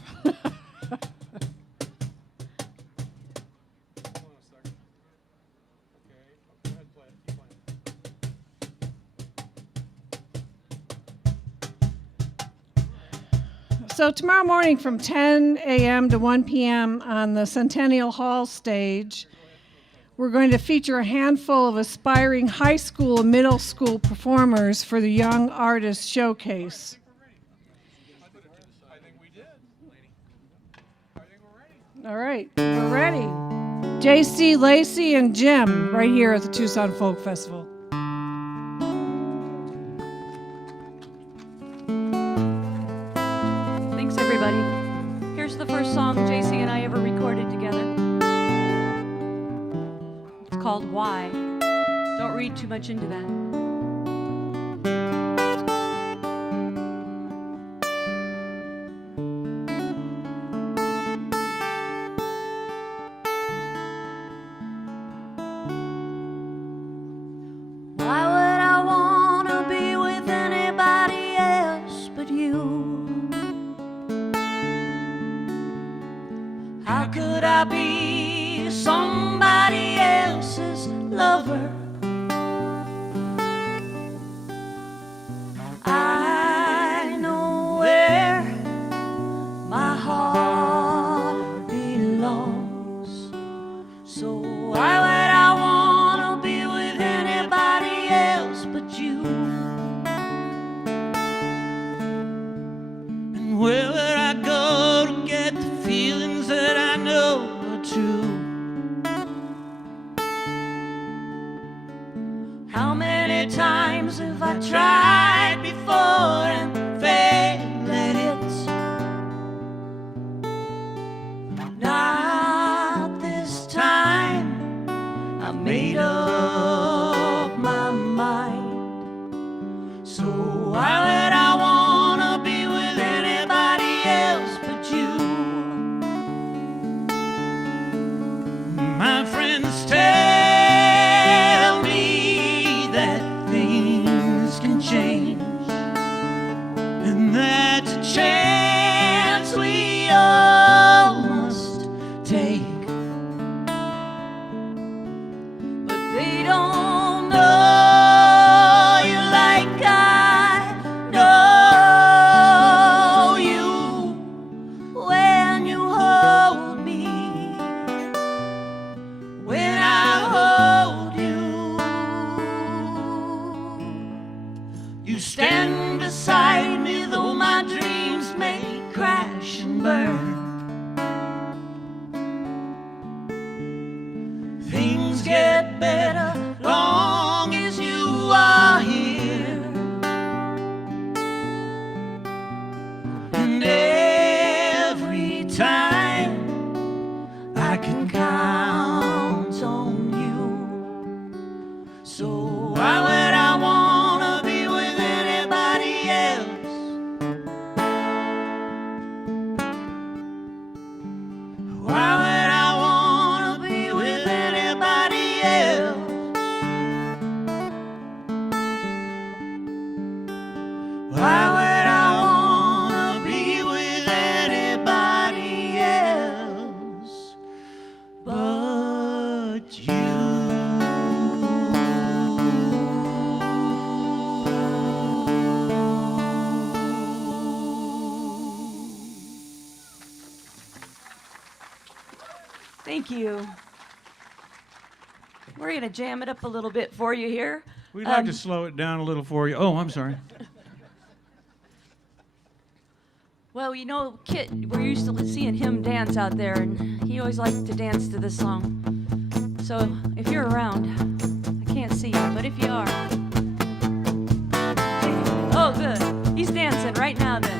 So tomorrow morning from 10 a.m. to 1 p.m. on the Centennial Hall stage, we're going to feature a handful of aspiring high school and middle school performers for the Young Artist Showcase. All right, we're ready. JC, Lacey, and Jim right here at the Tucson Folk Festival. Thanks, everybody. Here's the first song JC and I ever recorded together. It's called Why. Don't read too much into that. Thank you. We're going to jam it up a little bit for you here. We'd like to slow it down a little for you. Oh, I'm sorry. Well, you know, Kit, we're used to seeing him dance out there, and he always liked to dance to this song. So if you're around, I can't see you, but if you are. Oh, good. He's dancing right now then.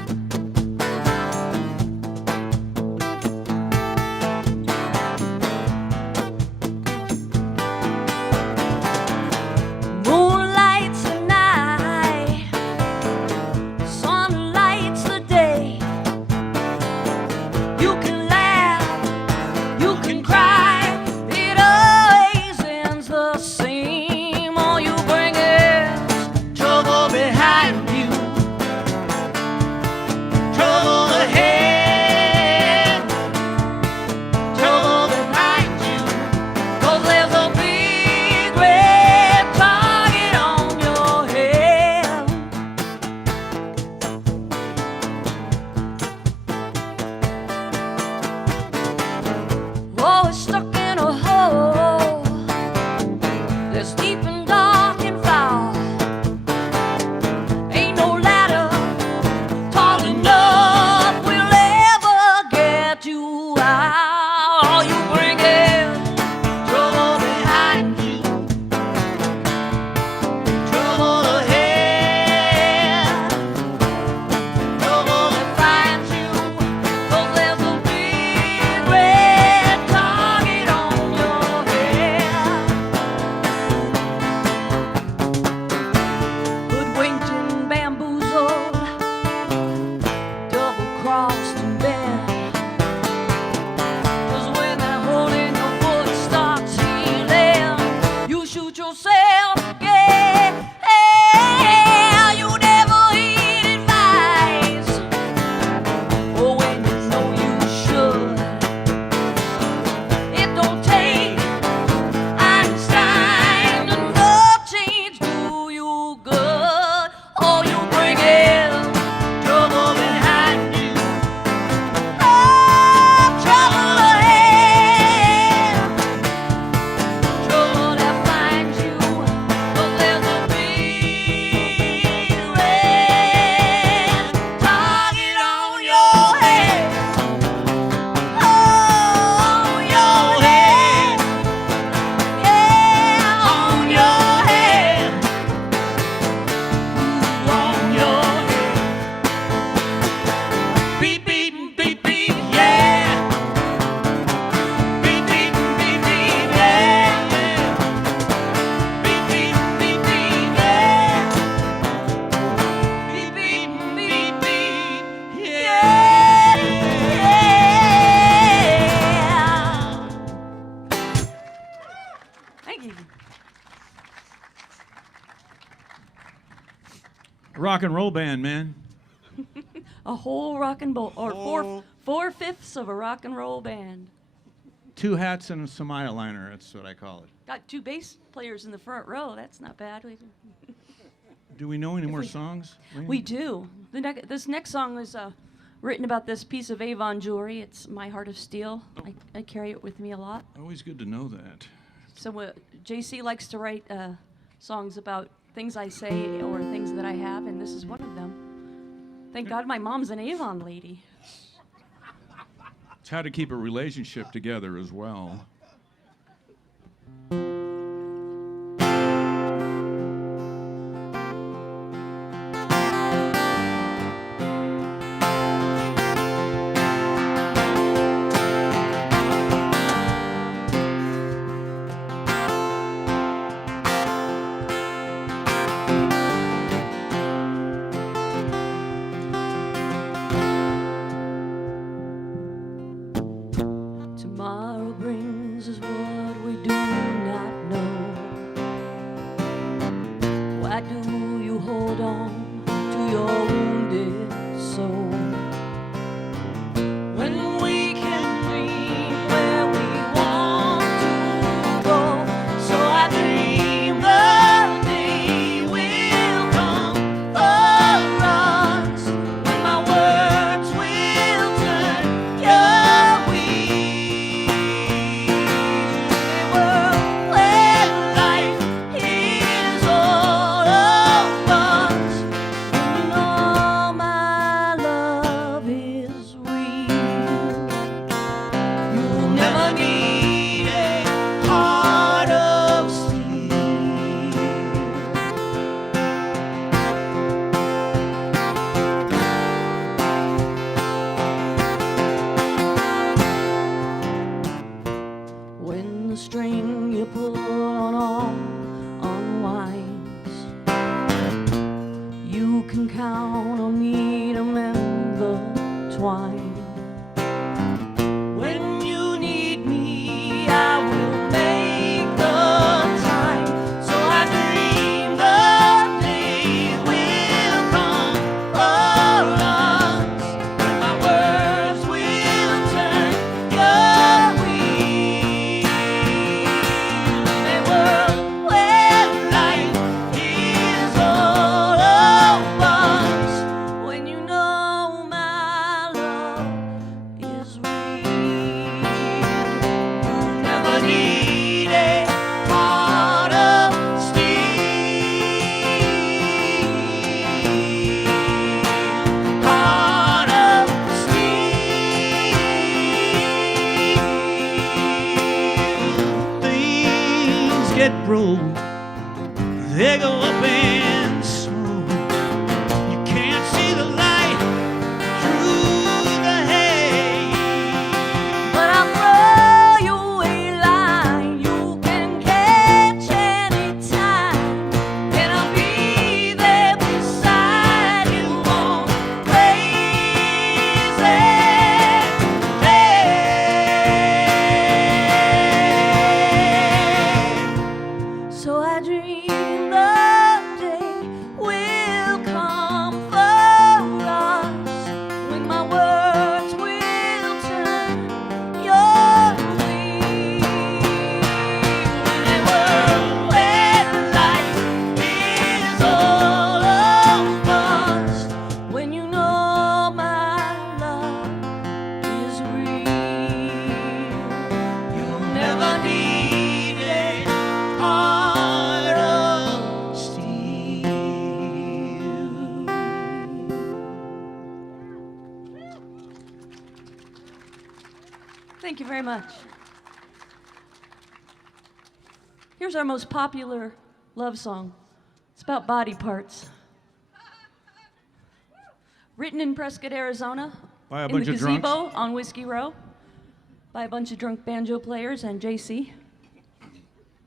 Rock and roll band, man. A whole rock and roll, or four-fifths of a rock and roll band. 2 hats and some eyeliner, that's what I call it. Got 2 bass players in the front row. That's not bad. Do we know any more songs? We do. This next song is written about this piece of Avon jewelry. It's My Heart of Steel. I carry it with me a lot. Always good to know that. So JC likes to write songs about things I say or things that I have, and this is one of them. Thank God my mom's an Avon lady. It's how to keep a relationship together as well. Tomorrow brings gonna meet 'em in the twine. When you need me, I will make the time. So I dream the day will come for us, when my words will turn your wheel. In a world where life is all of us, when you know my love is real, you'll never need a heart of steel. Heart of steel. Things get broke, they go up in smoke. You can't see the light through the haze. But I'll throw you a line you can catch anytime, and I'll be there beside you on crazy days. So I dream the day will come for us, when my words will turn your wheel. In a world where life is all of us, when you know my love is real, you'll never need a heart of steel. Thank you very much. Here's our most popular love song. It's about body parts. Written in Prescott, Arizona, By a in bunch the of drunks? gazebo on Whiskey Row, by a bunch of drunk banjo players and JC.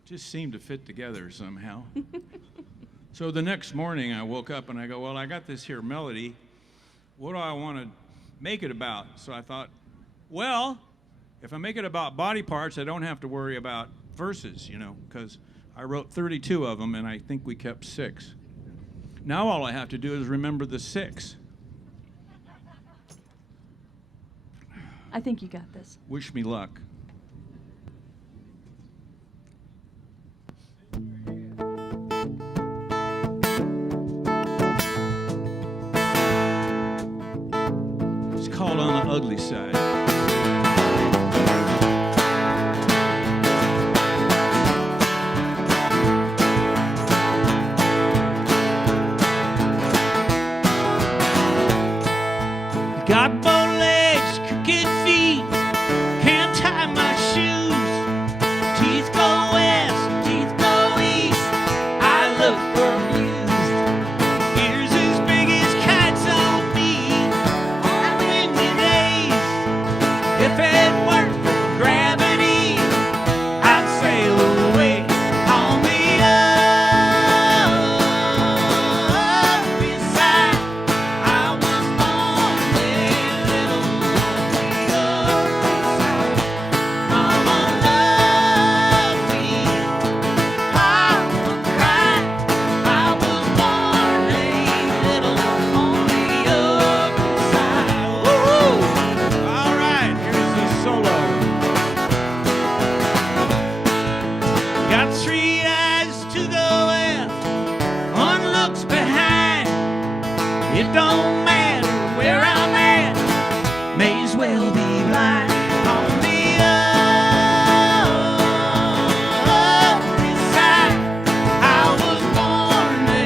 Just seemed to fit together somehow. So the next morning I woke up and I go, well, I got this here melody. What do I want to make it about? So I thought, well, if I make it about body parts, I don't have to worry about verses, you know, because I wrote 32 of them and I think we kept 6. Now all I have to do is remember the 6. I think you got this. Wish me luck. It's called On the Ugly Side. Got bow legs, crooked feet, can't tie my shoes. Teeth go west, teeth go east, I look confused. Ears as big as kites on me, on windy days. If it weren't for gravity, I'd sail away on the ugly side. I was born a little on the ugly side. Mama loved me, Papa cried. I was born a little on the ugly side. Woo-hoo! All right, here's the solo. Got 3 eyes to the left, 1 looks behind. It don't matter where I'm at, may as well be blind. On the ugly side, I was born a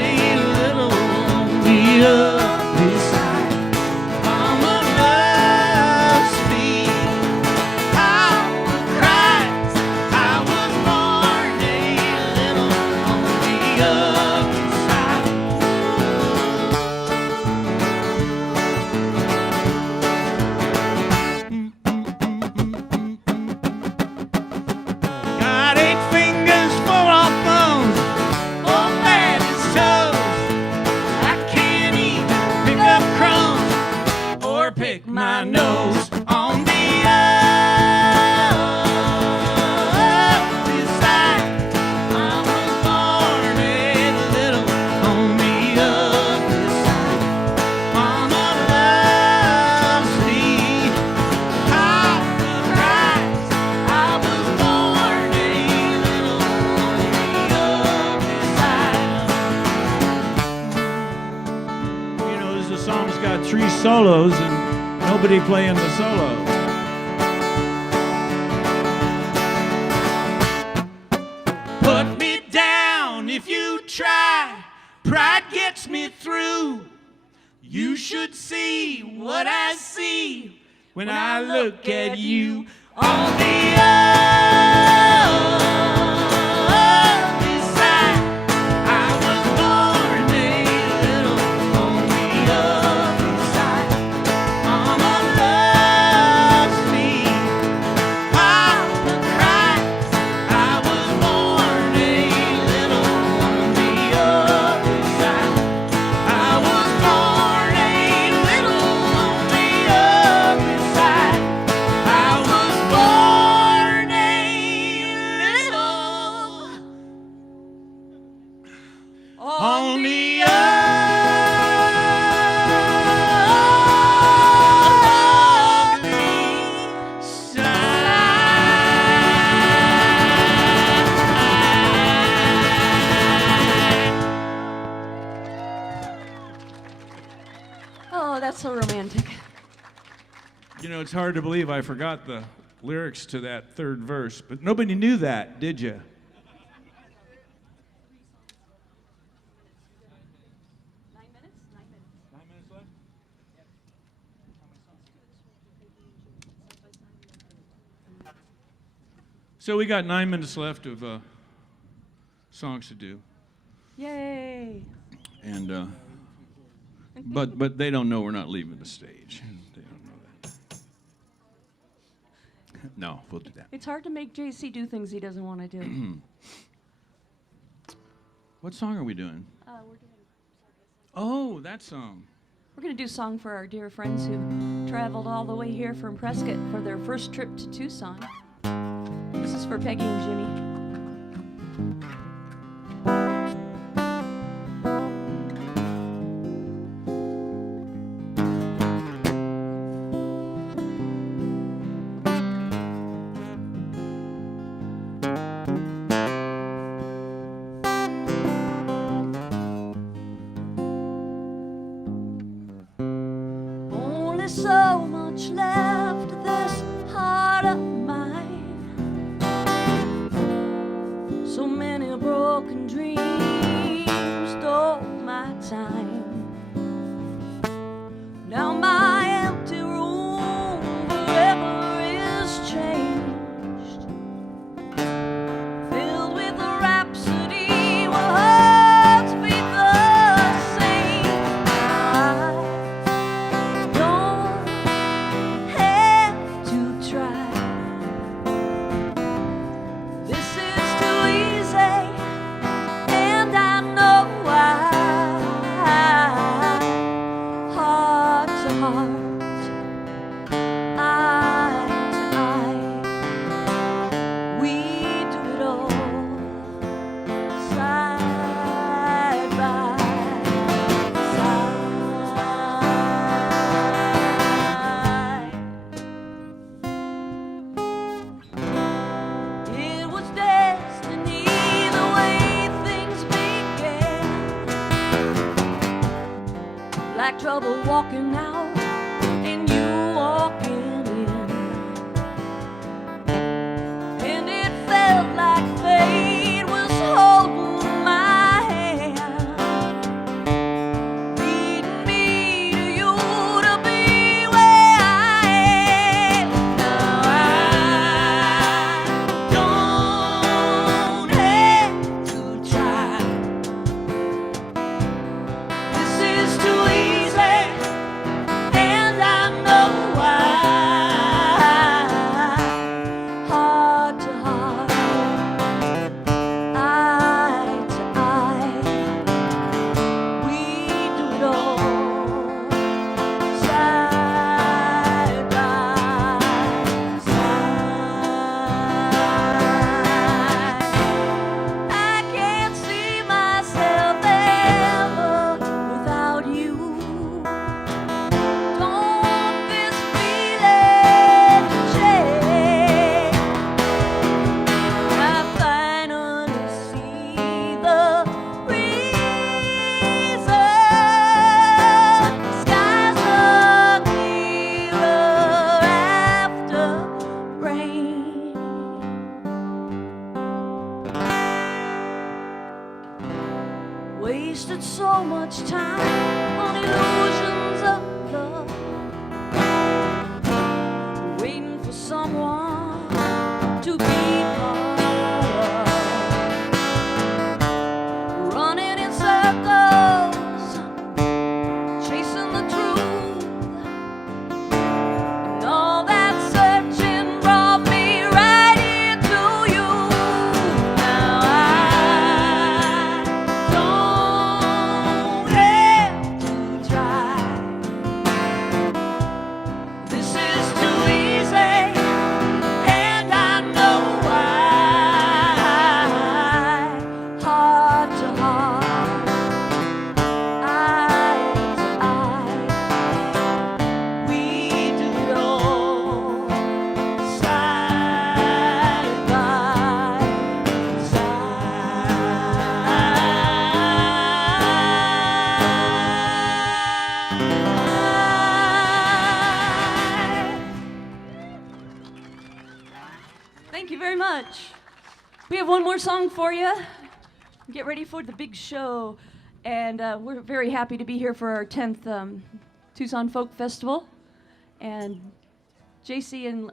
little on the ugly side. Mama loves me, Papa cries. I was born a little on the ugly side. pick my nose on the ugly side. I was born a little on the ugly side. Mama loves me. How Christ, I was born a little on the ugly side. You know, this song's got 3 solos and nobody playing the solo. Put me down if you try. Pride gets me through. You should see what I see when I look at you on the ugly side. I was born a little on the ugly side. Mama loves me. Papa cries. I was born a little on the ugly side. I was born a little on the ugly side. I was born a little on the Oh, that's so romantic. You know, it's hard to believe I forgot the lyrics to that 3rd verse, but nobody knew that, did you? So we got 9 minutes left of songs to do, Yay. and but they don't know we're not leaving the stage. They don't know that. No, we'll do that. It's hard to make JC do things he doesn't want to do. What song are we doing? We're doing. Oh, that song. We're going to do a song for our dear friends who traveled all the way here from Prescott for their first trip to Tucson. This is for Peggy and Jimmy. Only so much left of this heart of mine. So many broken dreams stole my time. Now my empty room forever is changed, filled with a rhapsody where hearts beat the same. I don't have to try. This is too easy, and I know why. Heart to heart, eye to eye, we do it all side by side. It was destiny the way things began, like trouble walking out and you walking in, and it felt like fate was holding my hand, leading me to you to be where I am. Now I don't have to try. This is too easy, very much. We have one more song for you. Get ready for the big show. And we're very happy to be here for our 10th Tucson Folk Festival. And JC and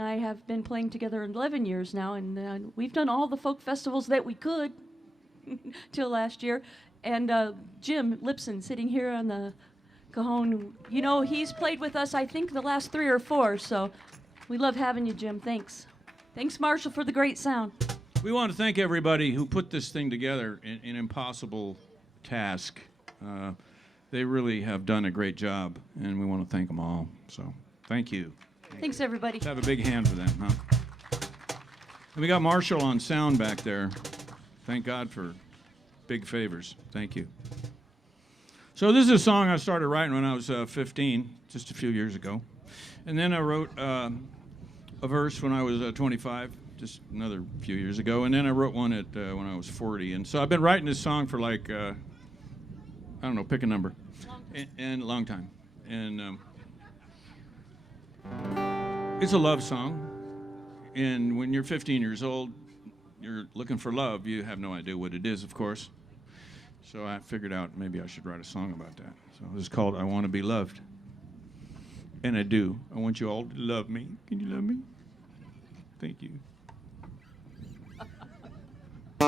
I have been playing together 11 years now, and we've done all the folk festivals that we could till last year. And Jim Lipson, sitting here on the cajon, you know, he's played with us, I think, the last 3 or 4, so we love having you, Jim. Thanks. Thanks, Marshall, for the great sound. We want to thank everybody who put this thing together, an impossible task. They really have done a great job, and we want to thank them all. So, thank you. Thanks, everybody. Let's have a big hand for them, huh? And we got Marshall on sound back there. Thank God for big favors. Thank you. So this is a song I started writing when I was 15, just a few years ago. And then I wrote a verse when I was 25, just another few years ago. And then I wrote one when I was 40. And so I've been writing this song for like, I don't know, pick a number. And a long time. And it's a love song. And when you're 15 years old, you're looking for love. You have no idea what it is, of course. So I figured out maybe I should write a song about that. So this is called I Want to Be Loved. And I do. I want you all to love me. Can you love me? Thank you. I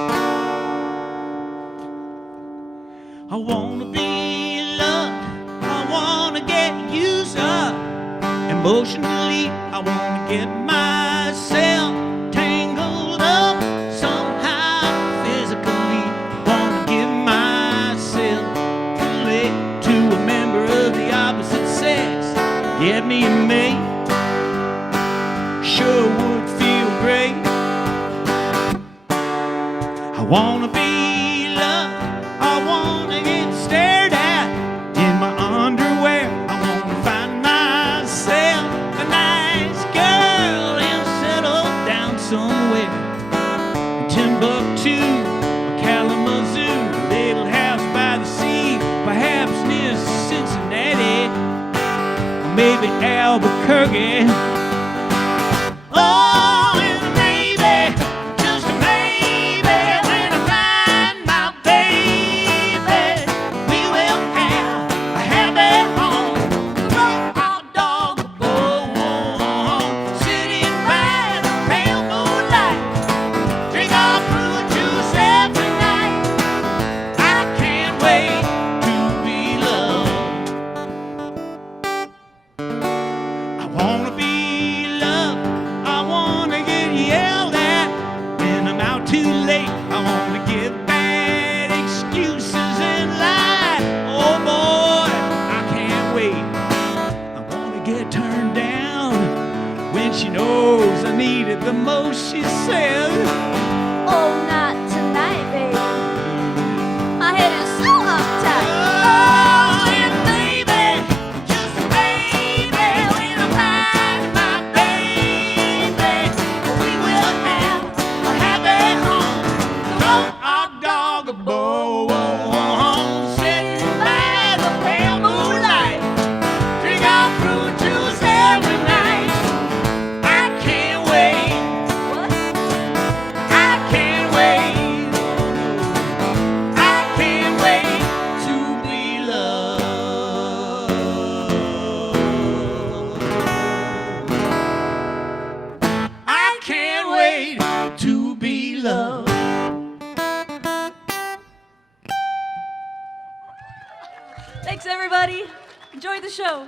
want to be loved. I want to get used up. Emotionally, I want to get myself tangled up. Somehow, physically, want to give myself fully to a member of the opposite sex. Get me a mate. Sure would feel great. I want to be loved. I want to get stared at in my underwear. I want to find myself a nice girl and settle down somewhere in Timbuktu or Kalamazoo, a little house by the sea, perhaps near Cincinnati, or maybe Albuquerque. Oh, and maybe, just maybe, when I find my baby, we will have a happy home. Throw our dog a bone, sitting by the pale moonlight, drink our fruit juice every night. I can't wait to be loved. I wanna be loved. I wanna get yelled at when I'm out too late. I wanna give bad excuses and lie. Oh boy, I can't wait. I wanna get turned down when she knows I need it the most. She says, Oh, not tonight, baby. My head is so uptight. oh, and baby, just maybe, when I find my baby, we will have a happy home. Throw our dog a bone, sitting by the pale moonlight, drink our fruit juice every night. I can't wait. What? I can't wait. I can't wait to be loved. I can't wait to be loved. Thanks, everybody. Enjoy the show.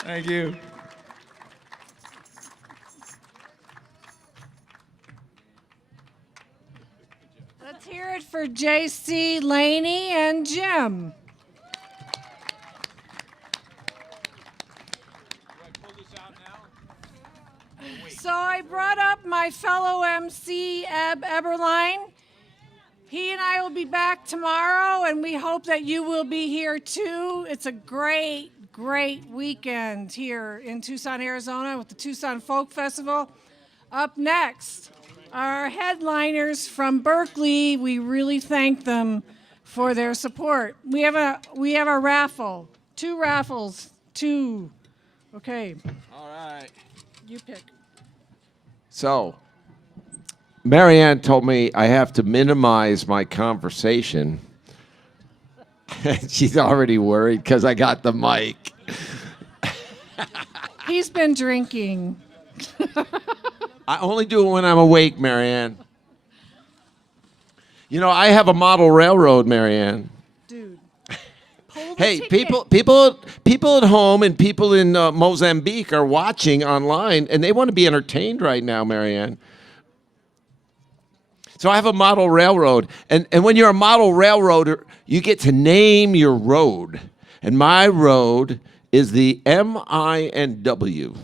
Thank you. Let's hear it for JC, Laney, and Jim. So I brought up my fellow MC, Eb Eberline. He and I will be back tomorrow, and we hope that you will be here too. It's a great weekend here in Tucson, Arizona with the Tucson Folk Festival. Up next, our headliners from Berkeley. We really thank them for their support. We have a raffle. 2 raffles. 2. Okay. All right. You pick. So, Marianne told me I have to minimize my conversation. She's already worried because I got the mic. He's been drinking. I only do it when I'm awake, Marianne. You know, I have a model railroad, Marianne. Dude. Hey, people at home and people in Mozambique are watching online, and they want to be entertained right now, Marianne. So I have a model railroad, and when you're a model railroader, you get to name your road. And my road is the MINW.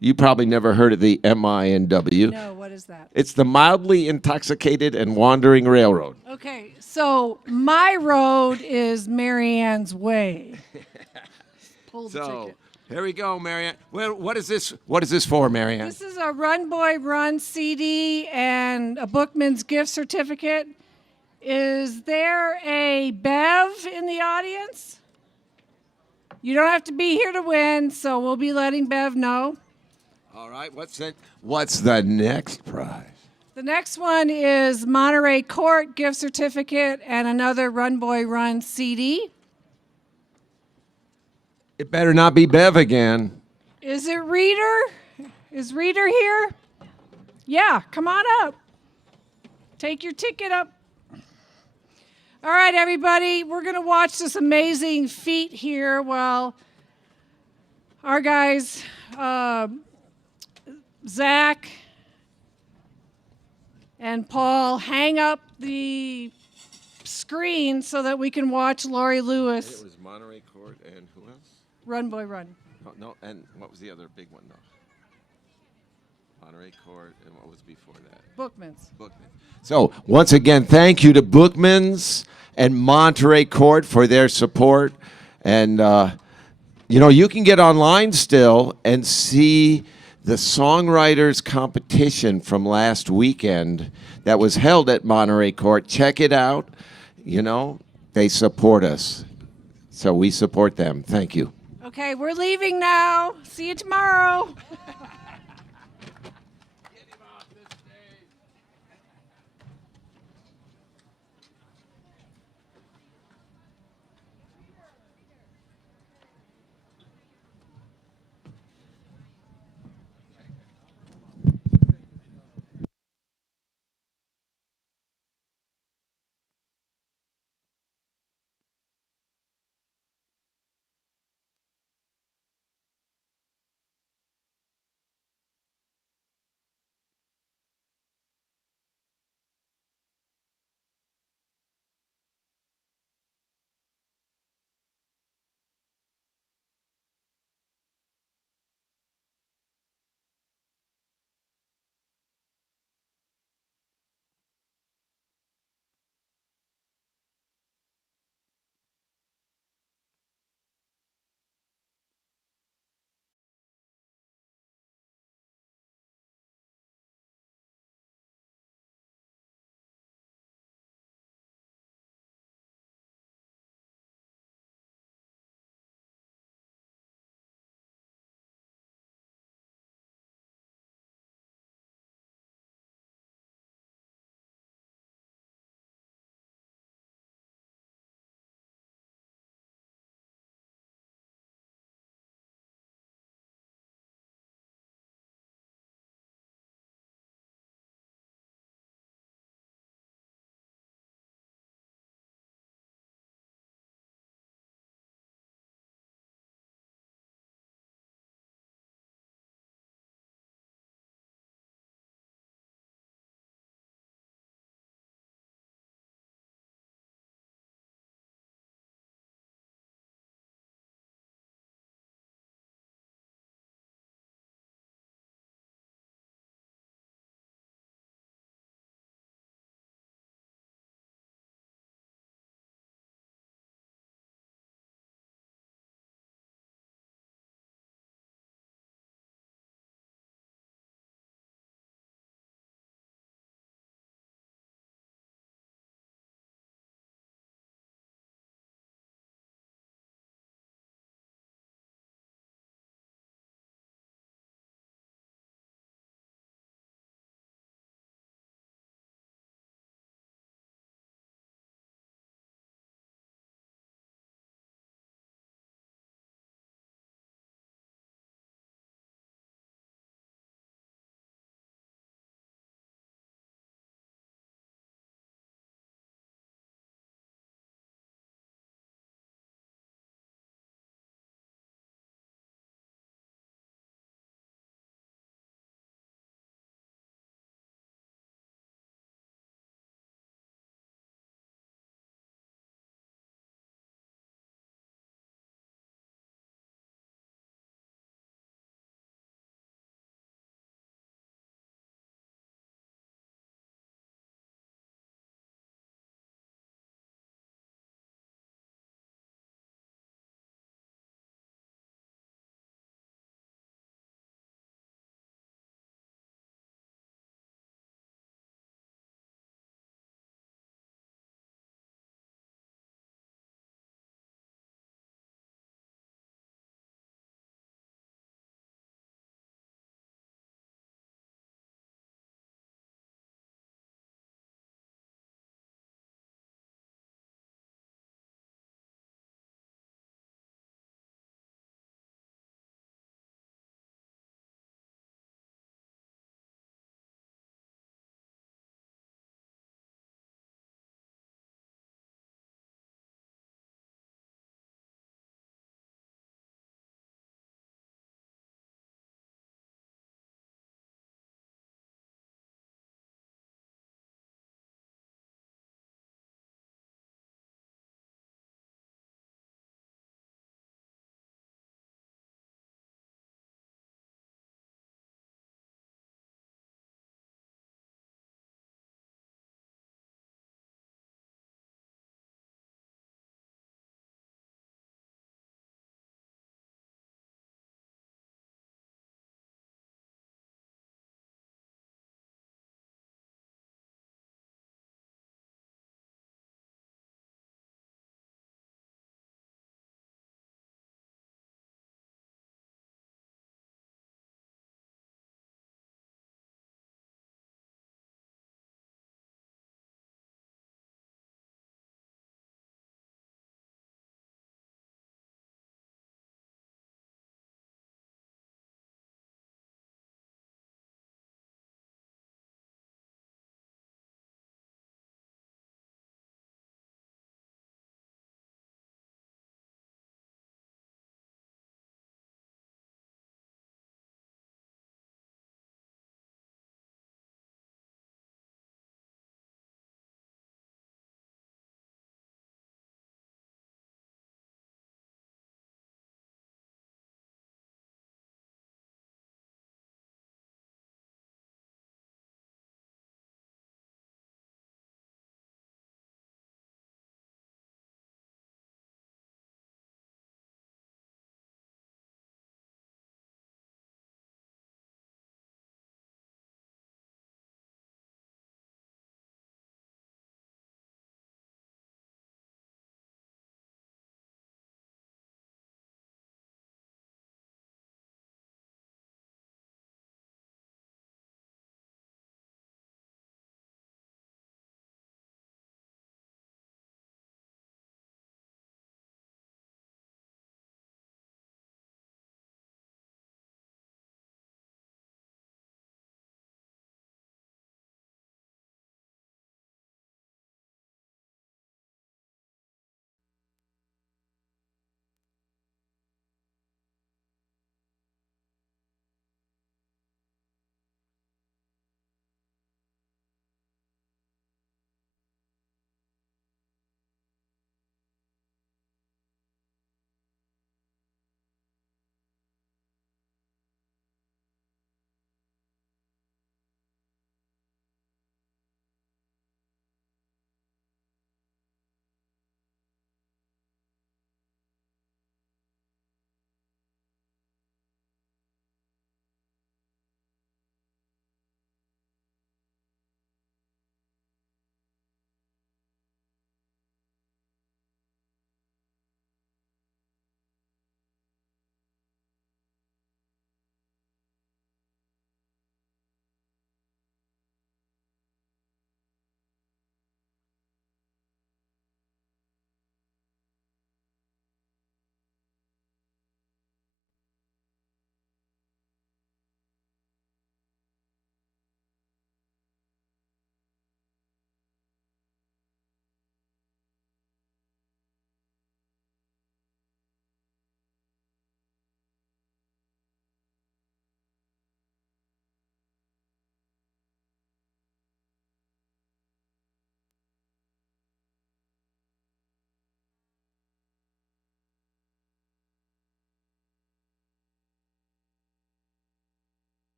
You probably never heard of the MINW. No, what is that? It's the Mildly Intoxicated and Wandering Railroad. Okay, so my road is Marianne's Way. Hold the So ticket. here we go, Marianne. Well, what is this? What is this for, Marianne? This is a Run Boy Run CD and a Bookman's gift certificate. Is there a Bev in the audience? You don't have to be here to win, so we'll be letting Bev know. All right, what's the next prize? The next one is Monterey Court gift certificate and another Run Boy Run CD. It better not be Bev again. Is it Reader? Is Reader here? Yeah, come on up. Take your ticket up. All right, everybody, we're going to watch this amazing feat here while our guys, Zach and Paul, hang up the screen so that we can watch Laurie Lewis. It was Monterey Court and who else? Run Boy Run. Oh, no, and what was the other big one, though? Monterey Court, and what was before that? Bookman's. So, once again, thank you to Bookman's and Monterey Court for their support. And, you know, you can get online still and see the songwriters competition from last weekend that was held at Monterey Court. Check it out. You know, they support us. So we support them. Thank you. Okay, we're leaving now. See you tomorrow.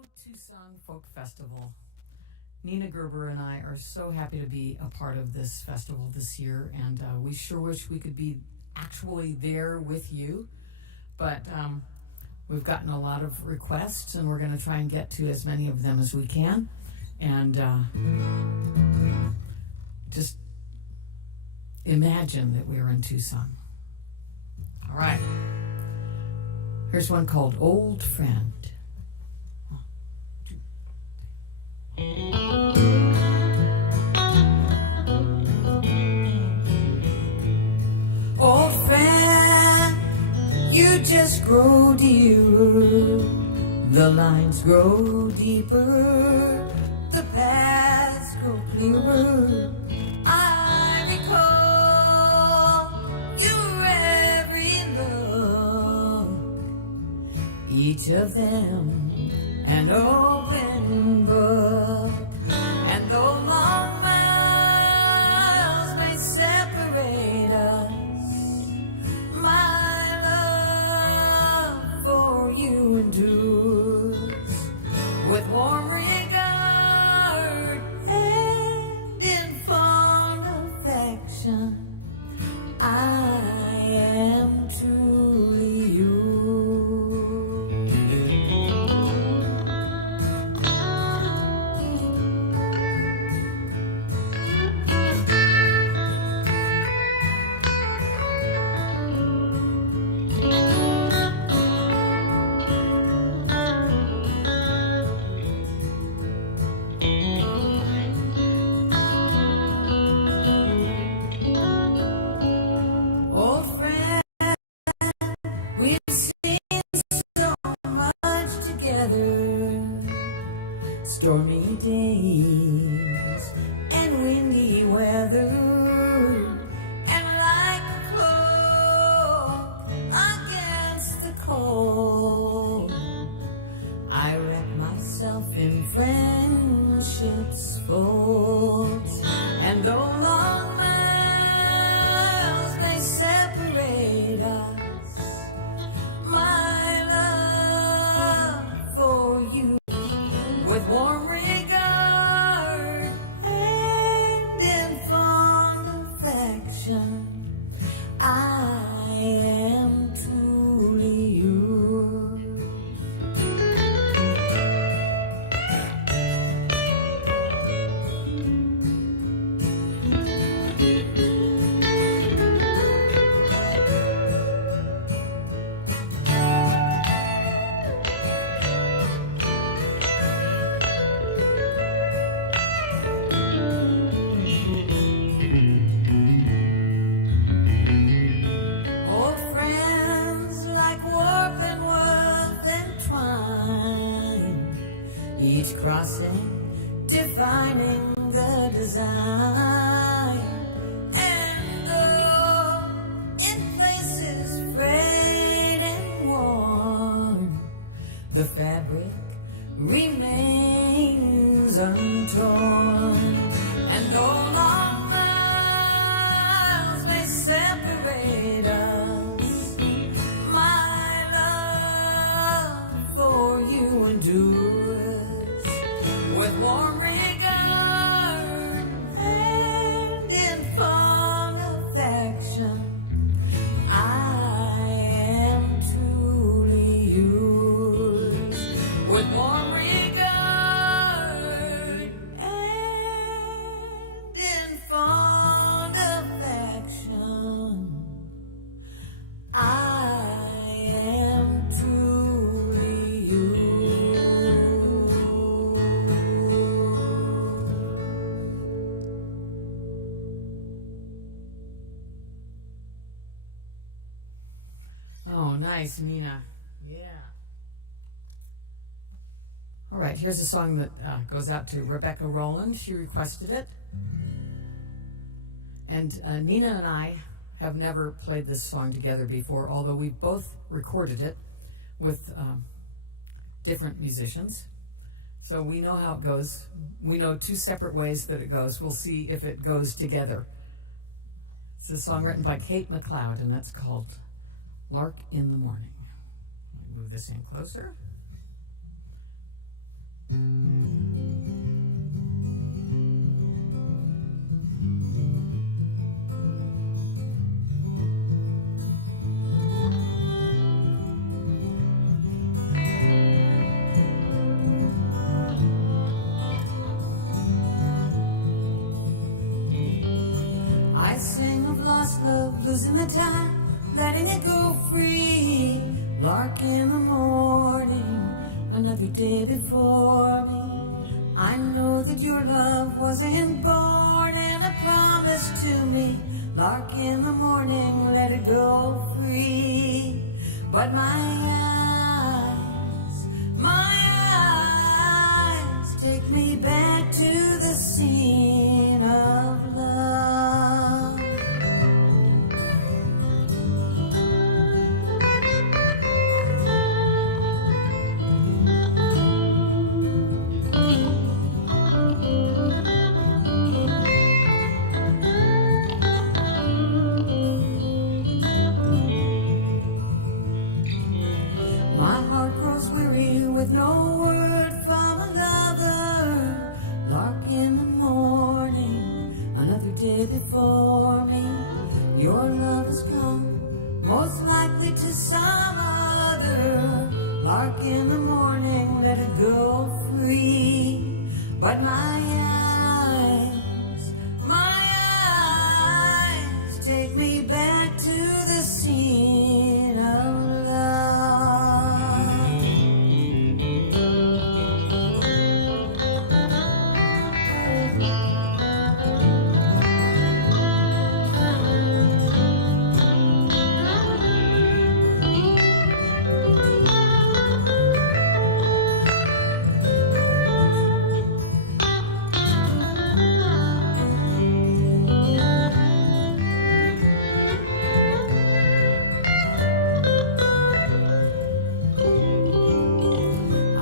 Annual Tucson Folk Festival. Nina Gerber and I are so happy to be a part of this festival this year, and we sure wish we could be actually there with you, but we've gotten a lot of requests, and we're going to try and get to as many of them as we can, and just imagine that we're in Tucson. All right. Here's one called Old Friend. Old friend, you just grow dearer, the lines grow deeper, the paths grow clearer. I recall your every look, each of them an open book, and though long miles may separate us, my love for you endures with warm regard and in fond affection. I am truly yours. Stormy days and windy weather, and like a cloak against the cold, I wrap myself in friendship's folds, and though long miles may separate us, my love for you with warm regard and in fond affection, I am truly yours. Crossing, defining the design, and though in places frayed and worn, the fabric remains untorn, and though long miles may separate us, my love for you endures with warm regard and in fond affection. I am truly yours with warm regard and in fond affection. I am truly yours. Oh, nice, Nina. Yeah. All right, here's a song that goes out to Rebecca Rowland. She requested it. And Nina and I have never played this song together before, although we've both recorded it with different musicians. So we know how it goes. We know two separate ways that it goes. We'll see if it goes together. It's a song written by Kate McLeod, and that's called Lark in the Morning. Let me move this in closer. I sing of lost love, losing the time, letting it go free. Lark in the morning, another day before me. I know that your love wasn't born and a promise to me. Lark in the morning, let it go free. But my eyes take me back to the scene of love. My heart grows weary with no word from another. Lark in the morning, another day before me. Your love is gone, most likely to some other. Lark in the morning, let it go free. But my eyes take me back to the scene of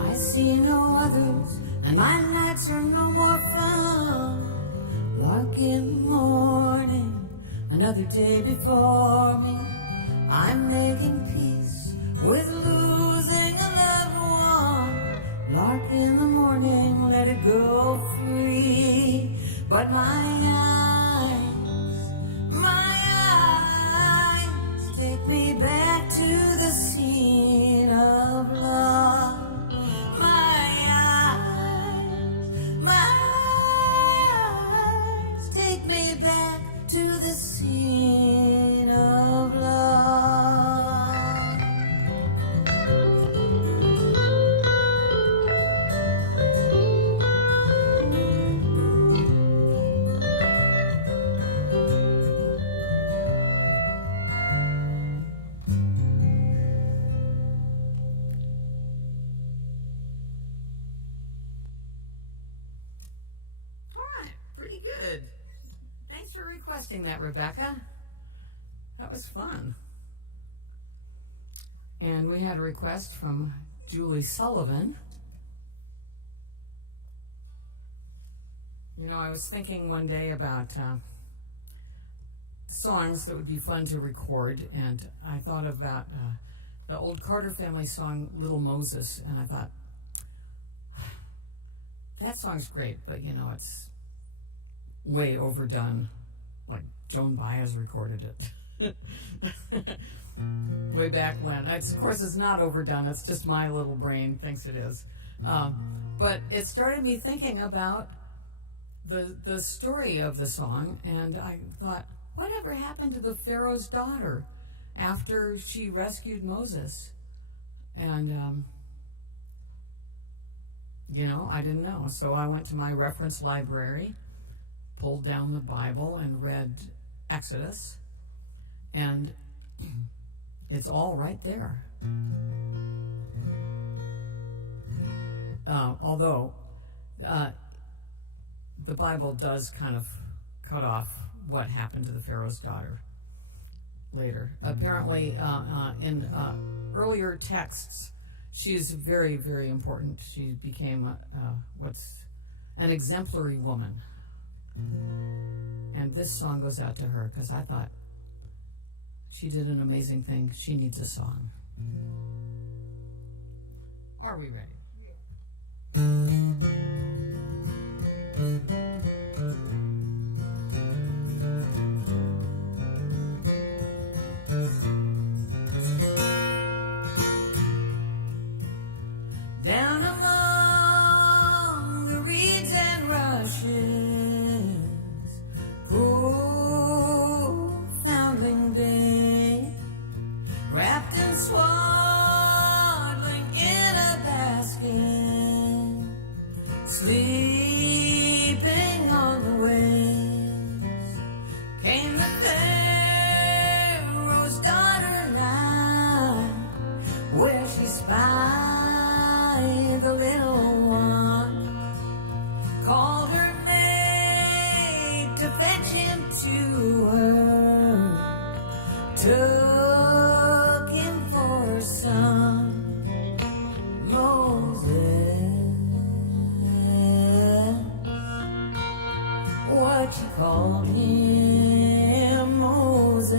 I see no others, and my nights are no more fun. Lark in the morning, another day before me. I'm making peace with losing a loved one. Lark in the morning, let it go free. But my eyes take me back to the scene of love. My eyes take me back to the scene of love. Pretty good. Thanks for requesting that, Rebecca. That was fun. And we had a request from Julie Sullivan. You know, I was thinking one day about songs that would be fun to record, and I thought about the old Carter family song, Little Moses, and I thought, that song's great, but you know, it's way overdone, like Joan Baez recorded it way back when. Of course, it's not overdone. It's just my little brain thinks it is. But it started me thinking about the story of the song, and I thought, whatever happened to the Pharaoh's daughter after she rescued Moses? And you know, I didn't know. So I went to my reference library, pulled down the Bible, and read Exodus, and it's all right there. Although the Bible does kind of cut off what happened to the Pharaoh's daughter later. Apparently, in earlier texts, she is very, very important. She became an exemplary woman. And this song goes out to her because I thought she did an amazing thing. She needs a song. Are we ready? Down among the reeds and rushes, oh, Foundling Bay, wrapped in swaddling in a basket, sleeping on the waves, came the Pharaoh's daughter night, where she spied the little one, called her maid to fetch him to her, took him for her son, Moses. What you called him, Moses.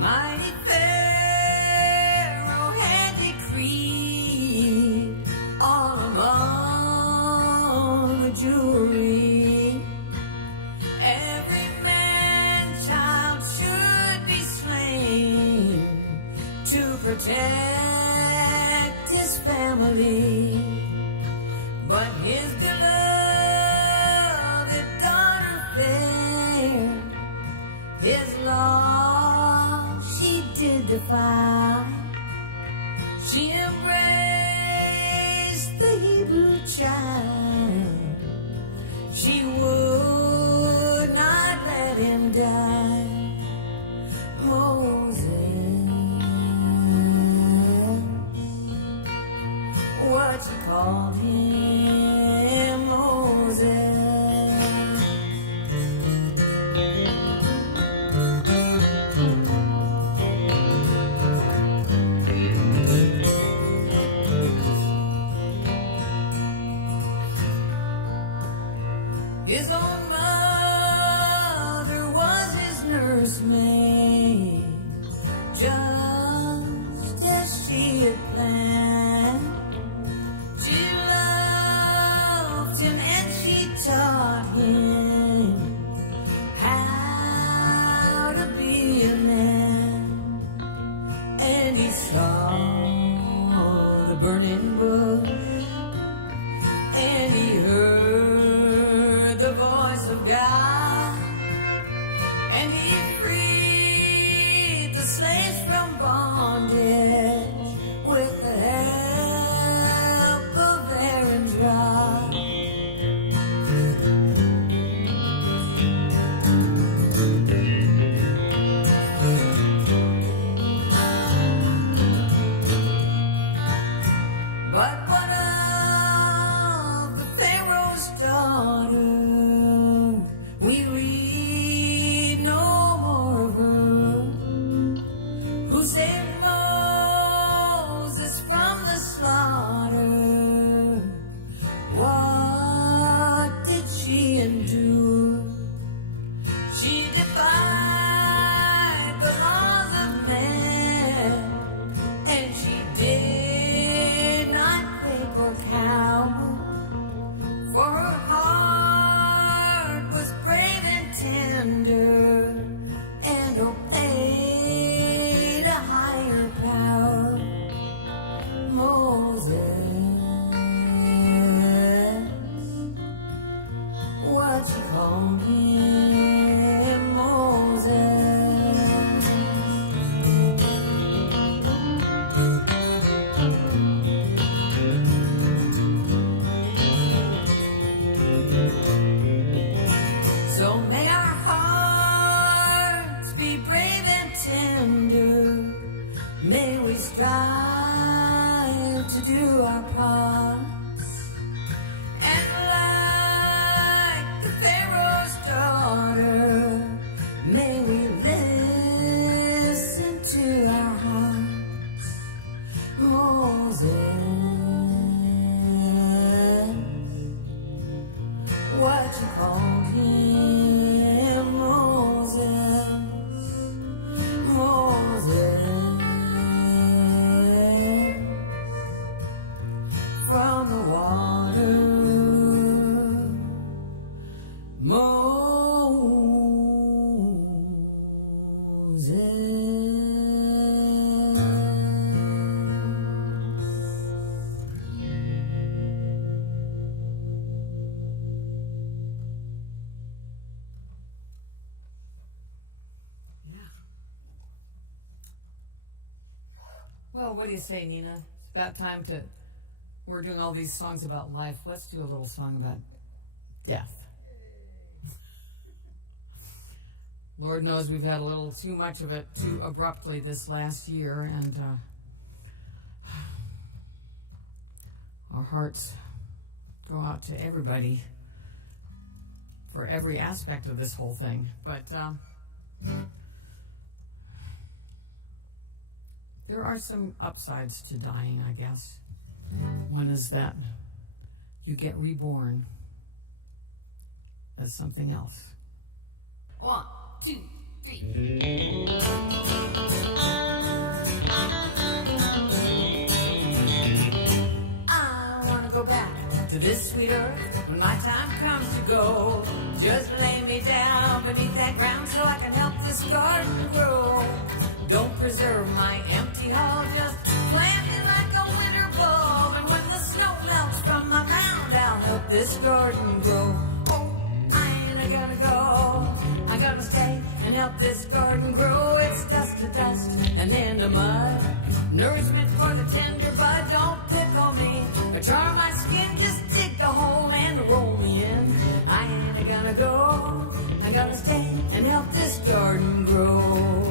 Mighty Pharaoh had decreed all among the Jewry, every man child should be slain to protect his family. But his beloved daughter fair, his law she did defy. She embraced the Hebrew child. She would not let him die. Moses, what you called him, Moses. His own mother was his nursemaid, just as she had planned. She loved him and she taught him how to be a man. And he saw the burning bush, and he heard the voice of God, and he freed the slaves from bondage with the help of Aaron's rod. But what of the Pharaoh's daughter? We read no more of her, who saved Moses Well, what do you say, Nina? It's about time to. We're doing all these songs about life. Let's do a little song about death. Lord knows we've had a little too much of it too abruptly this last year, and our hearts go out to everybody for every aspect of this whole thing. But there are some upsides to dying, I guess. One is that you get reborn as something else. 1, 2, 3. I want to go back to this sweet earth when my time comes to go. Just lay me down beneath that ground so I can help this garden grow. Don't preserve my empty hall, just plant it like a winter bulb. And when the snow melts from my mound, I'll help this garden grow. Oh, I ain't gonna go, I'm gonna stay and help this garden grow. It's dust to dust and then to mud, nourishment for the tender bud. Don't pickle me or char my skin, just dig a hole and roll me in. I ain't gonna go, I'm gonna stay and help this garden grow.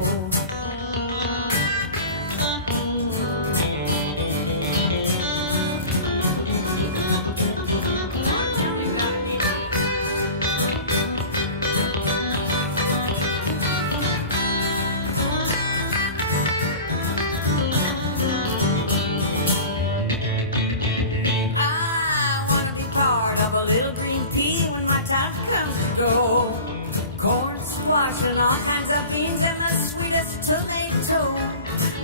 Go. Corn, squash, and all kinds of beans, and the sweetest tomato.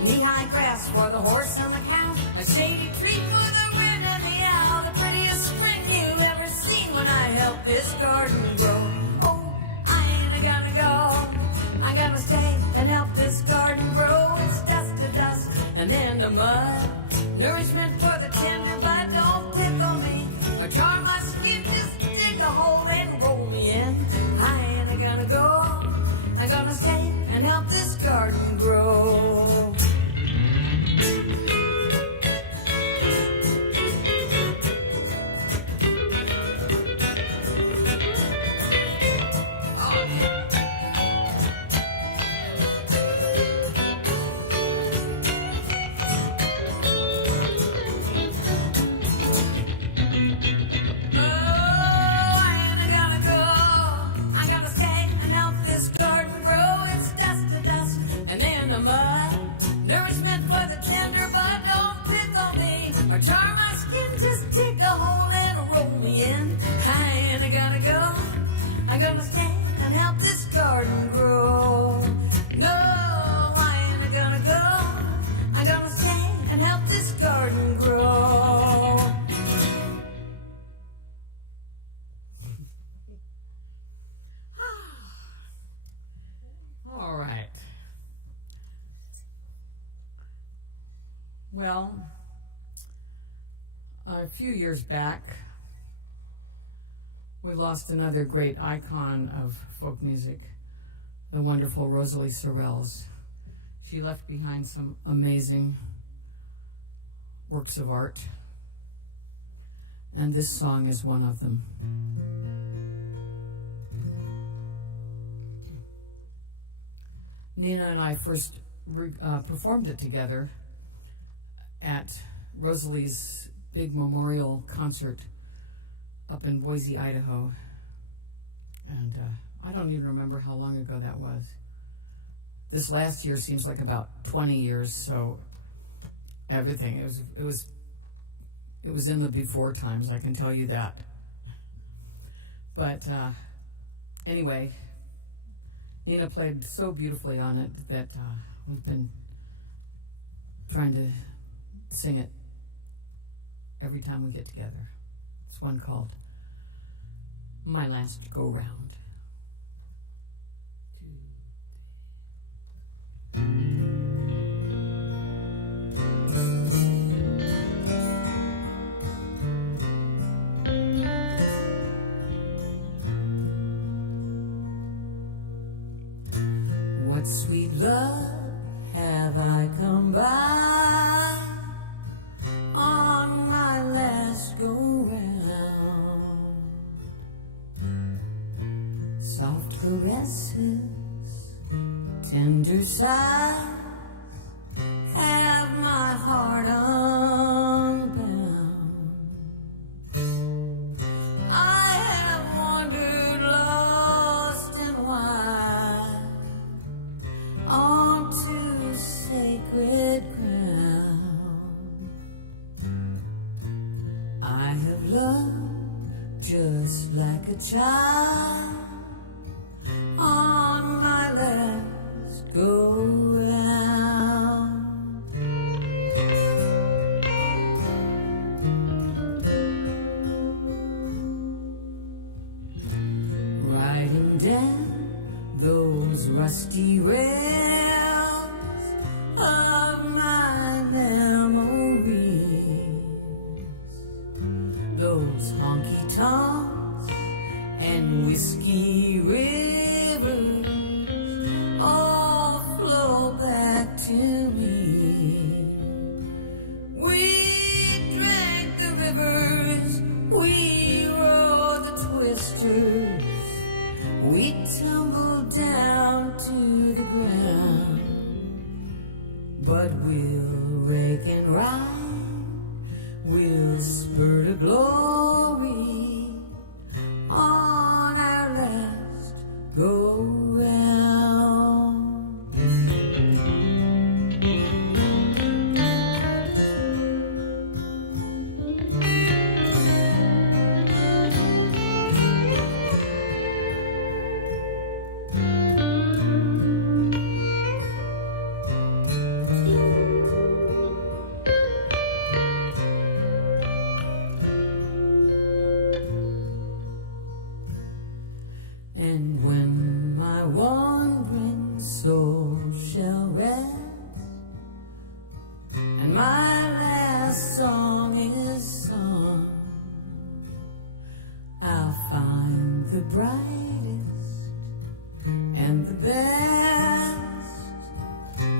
Knee-high grass for the horse and the cow, a shady tree for the wren and the owl. The prettiest spring you've ever seen when I help this garden grow. Oh, I ain't gonna go, I'm gonna stay and help this garden grow. It's dust to dust and then to mud, nourishment for the tender bud. Don't pickle me or char my skin, just dig a hole and roll me in. I ain't gonna go, I'm gonna stay and help this garden grow. Char my skin, just dig a hole and roll me in. I ain't gonna go, I'm gonna stay and help this garden grow. No, I ain't gonna go, I'm gonna stay and help this garden grow. All right. Well, a few years back, we lost another great icon of folk music, the wonderful Rosalie Sorrells. She left behind some amazing works of art, and this song is one of them. Nina and I first performed it together at Rosalie's big memorial concert up in Boise, Idaho. And I don't even remember how long ago that was. This last year seems like about 20 years, so everything, it was in the before times, I can tell you that. But anyway, Nina played so beautifully on it that we've been trying to sing it every time we get together. It's one called My Last Go Round. What sweet love have I come by? caresses, tender sighs have my heart unbound. I have wandered lost and wide onto sacred ground. I have loved just like a child on my last go round. Riding down those rusty rails of my memories, those honky-tonks and whiskey rivers all flow back to me. We drank the rivers, we rode the twisters, we tumbled down to the ground. But we'll rake and ride, we'll spurt a glory on our last go round. And when my wandering soul shall rest, and my last song is sung, I'll find the brightest and the best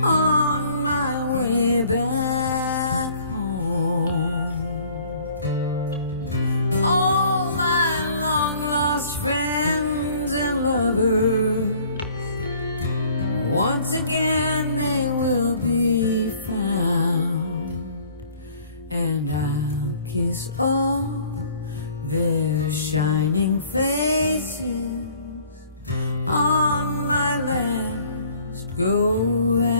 on my way back home. All my long lost friends and lovers, once again they will be found, and I'll kiss all their shining faces on my last go round.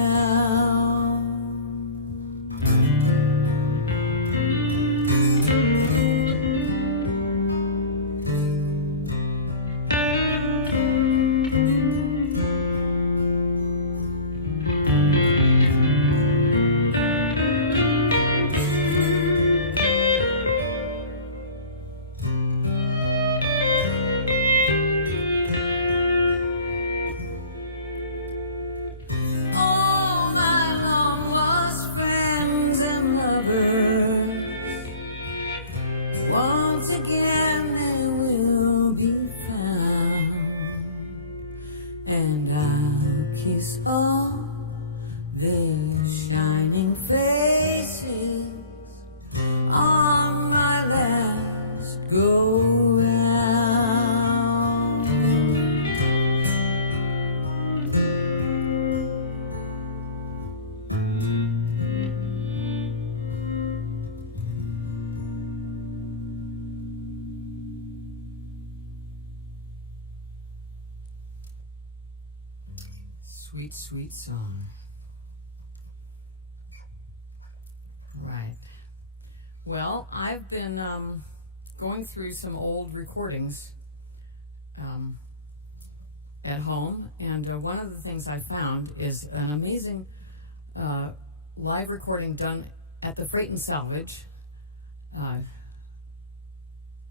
All my long lost friends and lovers, once again they will be found, and I'll kiss all their shining faces on my last go round. Sweet, sweet song. Right. Well, I've been going through some old recordings at home, and one of the things I found is an amazing live recording done at the Freight and Salvage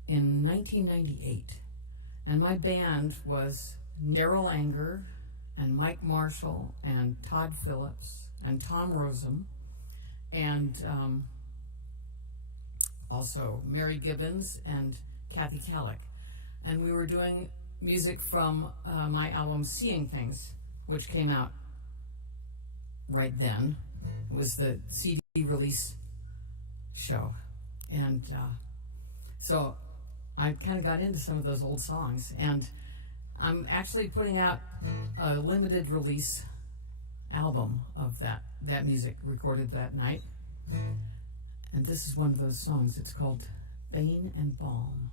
in 1998. And my band was Daryl Anger and Mike Marshall and Todd Phillips and Tom Rosem and also Mary Gibbons and Kathy Kallick. And we were doing music from my album Seeing Things, which came out right then. It was the CD release show. And so I kind of got into some of those old songs. And I'm actually putting out a limited release album of that music recorded that night. And this is one of those songs. It's called Bane and Balm.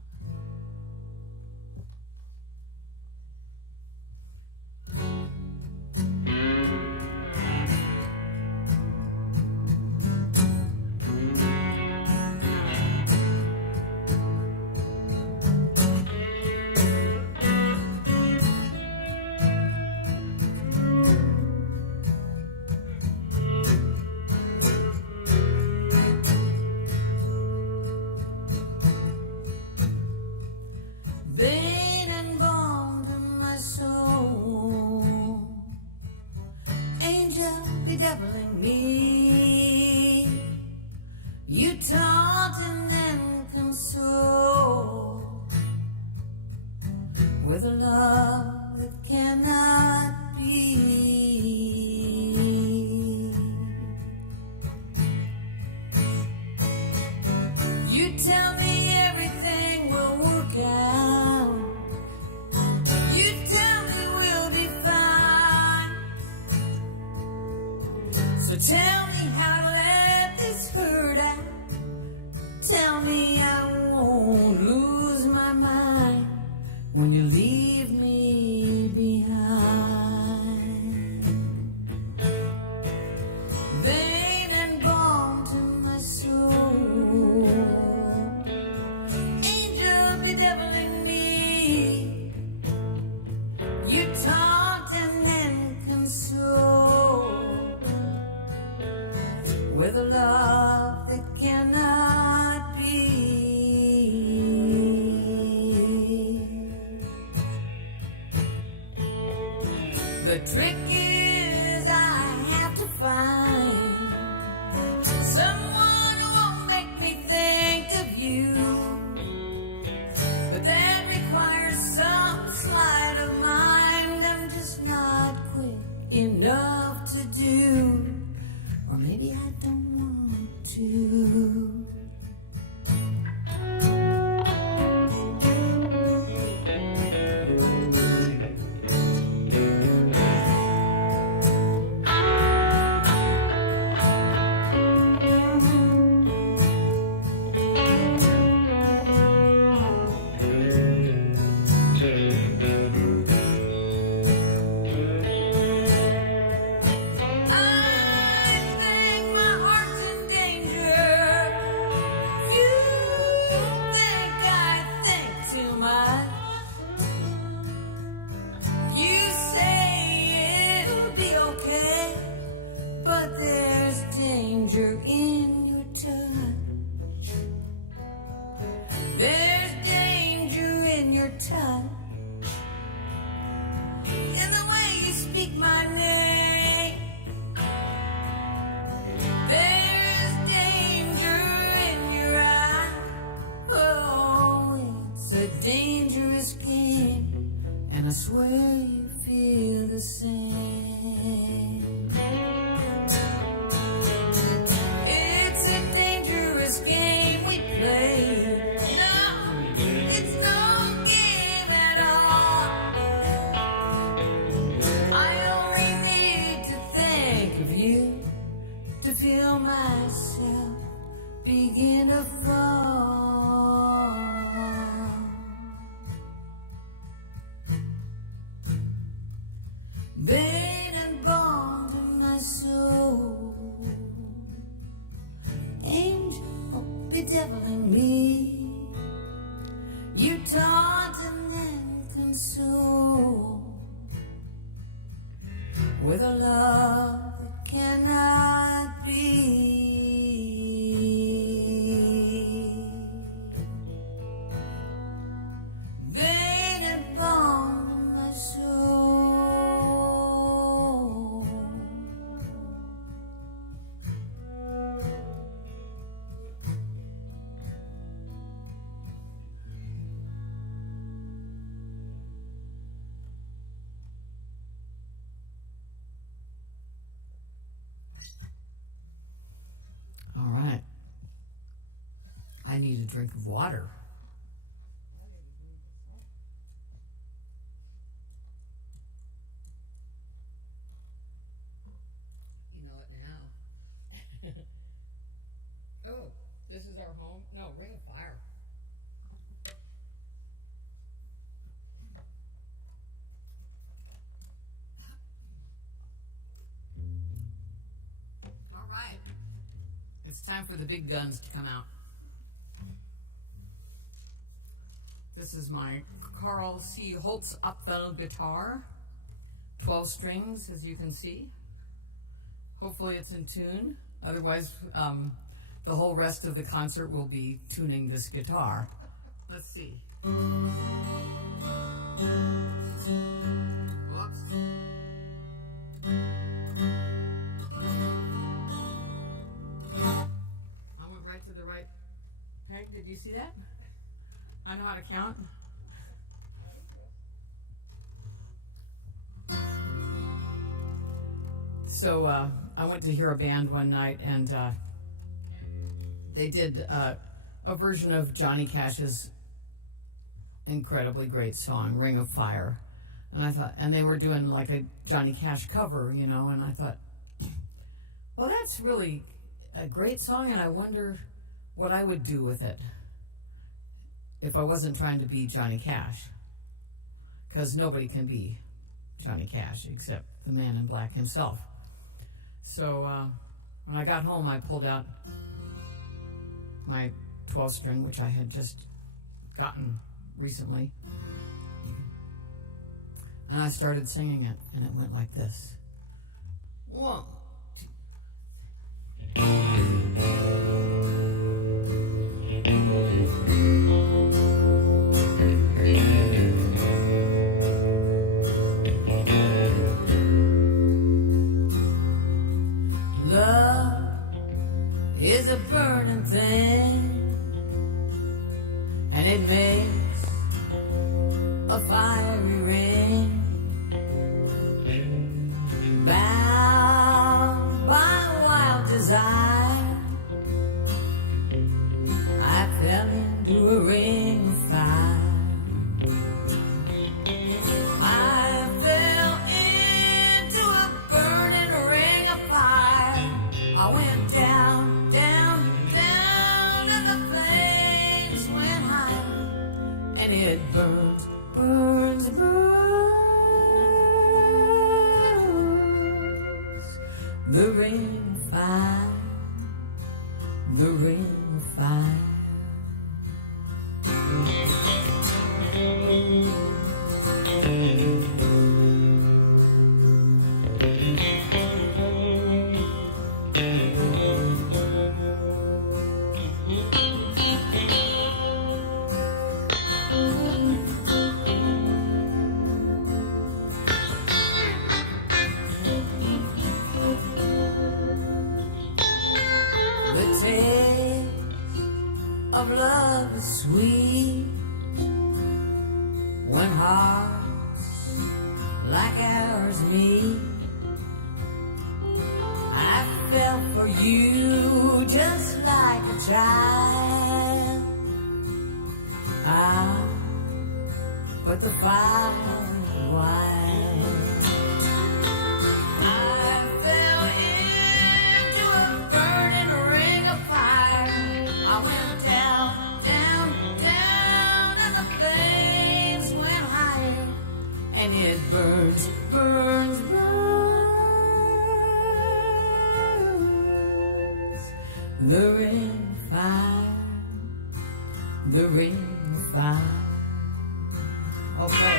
Bane and balm to my soul, angel bedeviling me, you taunt and then console, with a love that cannot be. You tell me everything will work out. You tell me we'll be fine. So tell me how to let this hurt out. Tell me I won't lose my mind when you leave me behind. Vein and balm to my soul, angel bedeviling me, you taunt and then console, with a love that cannot be. The trick is I have to find someone who won't make me think of you, but that requires some sleight of mind I'm just not quick enough to do, or maybe I don't want to. I swear you feel the same. It's a dangerous game we play. No, it's no game at all. I only need to think of you to feel myself begin to fall. Vein and balm to my soul, angel bedeviling me, you taunt and then console, with a love that cannot be. Vein and balm to my soul. All right. I need a drink of water. No, Ring of Fire. All right. It's time for the big guns to come out. This is my Carl C. Holtz Upfeld guitar. 12 strings, as you can see. Hopefully it's in tune. Otherwise, the whole rest of the concert will be tuning this guitar. Let's see. Whoops. I went right to the right peg. Did you see that? I know how to count. So I went to hear a band one night, and they did a version of Johnny Cash's incredibly great song, Ring of Fire. And I thought, and they were doing like a Johnny Cash cover, you know, and I thought, well, that's really a great song, and I wonder what I would do with it if I wasn't trying to be Johnny Cash. Because nobody can be Johnny Cash except the man in black himself. So when I got home, I pulled out my 12-string, which I had just gotten recently, and I started singing it, and it went like this. 1, 2. Love is a burning thing, and it makes a fiery ring. Bound by wild desire, I fell into a ring of fire. I fell into a burning ring of fire. I went down, down, down, and the flames went higher. And it burns, burns, burns. The ring of fire, the ring of fire. The taste of love is sweet when hearts like ours meet. I fell for you just like a child. I put the fire wide. I fell into a burning ring of fire. I went down, down, down, and the flames went higher. And it burns, burns, burns. The ring of fire, the ring of fire. Okay.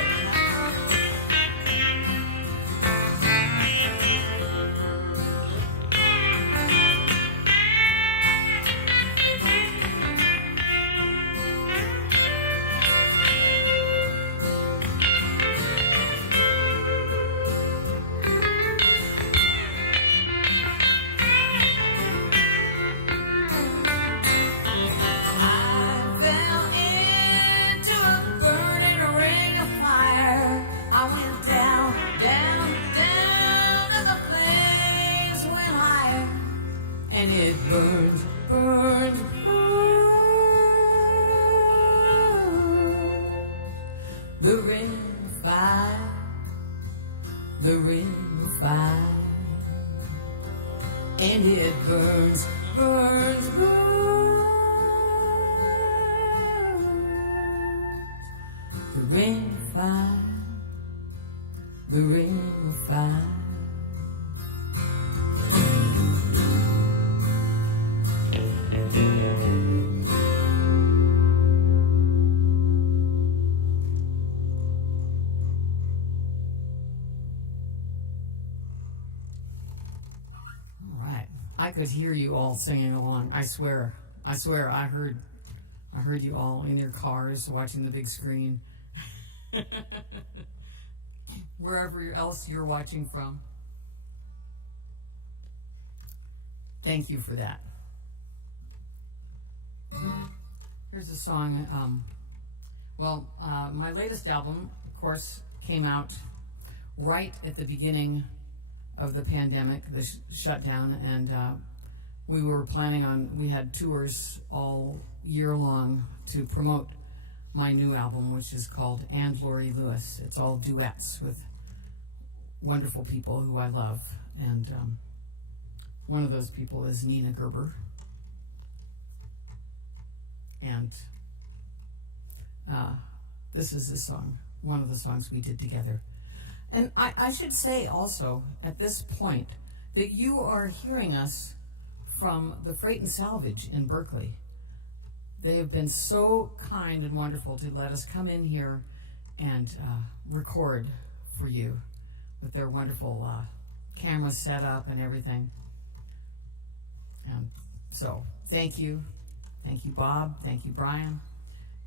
And it burns, burns, burns. The ring of fire, the ring of fire. And it burns, burns, burns. the ring of fire. I could hear you all singing along. I swear, I heard you all in your cars watching the big screen. Wherever else you're watching from. Thank you for that. Here's a song. My latest album, of course, came out right at the beginning of the pandemic, the shutdown, and we had tours all year long to promote my new album, which is called And LAURIE Lewis. It's all duets with wonderful people who I love, and one of those people is Nina Gerber, and this is the song, one of the songs we did together. And I should say also at this point that you are hearing us from the Freight and Salvage in Berkeley. They have been so kind and wonderful to let us come in here and record for you with their wonderful camera setup and everything. And so thank you. Thank you, Bob. Thank you, Brian.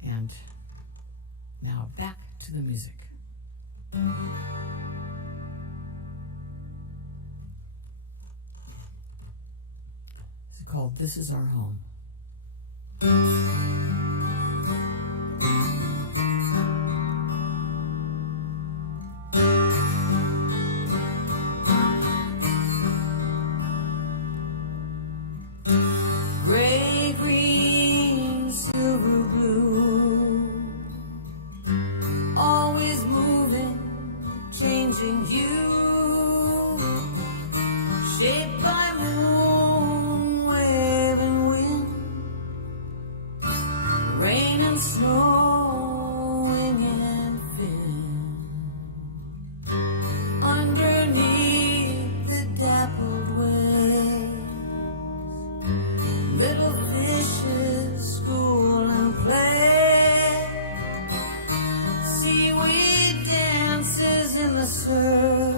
And now back to the music. It's called This Is Our Home. Gray, green, silver, blue, always moving, changing hue, shaped by moon, wave and wind, rain and snow, wing and fin, underneath the dappled waves, little fishes school and play, seaweed dances in the surf,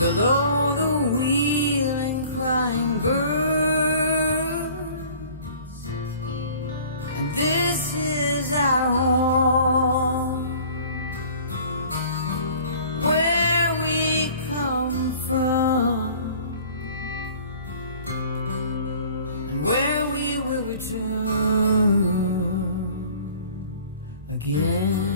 below the wheeling crying birds, and this is our home, where we come from, and where we will return again.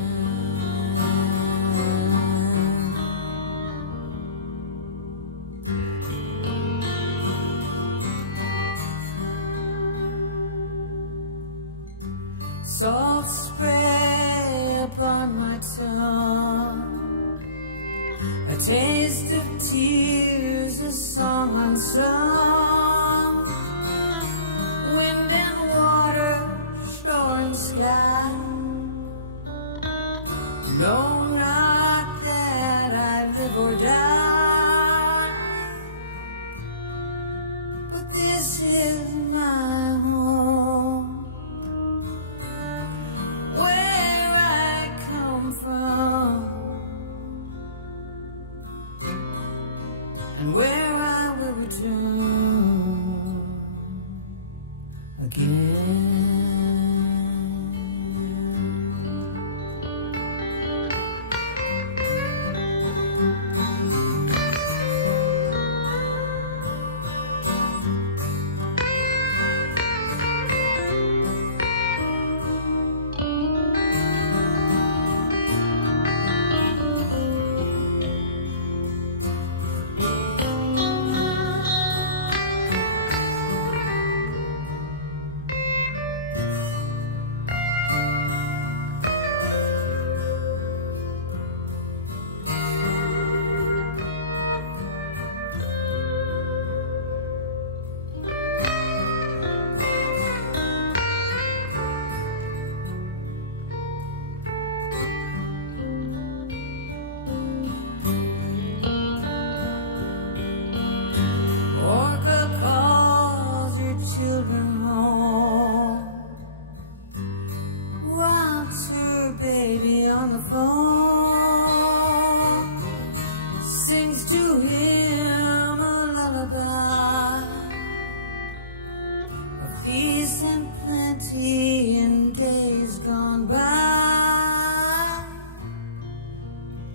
Soft spray upon my tongue, a taste of tears, a song unsung, wind and water, shore and sky. No, not that I live or die, but this is my home, where I come from, and where I will return again. peace and plenty in days gone by,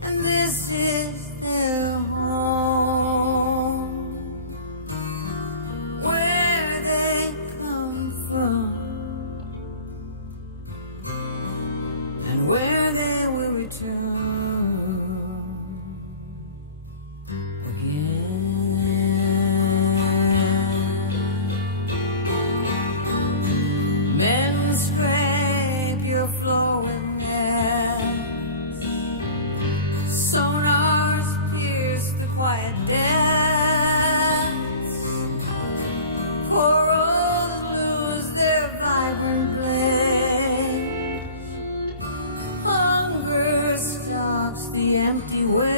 and this is their home, where they come from, and where they will return again. Men scrape your flowing nets, sonars pierce the quiet depths, corals lose their vibrant blaze, hunger stops the empty way.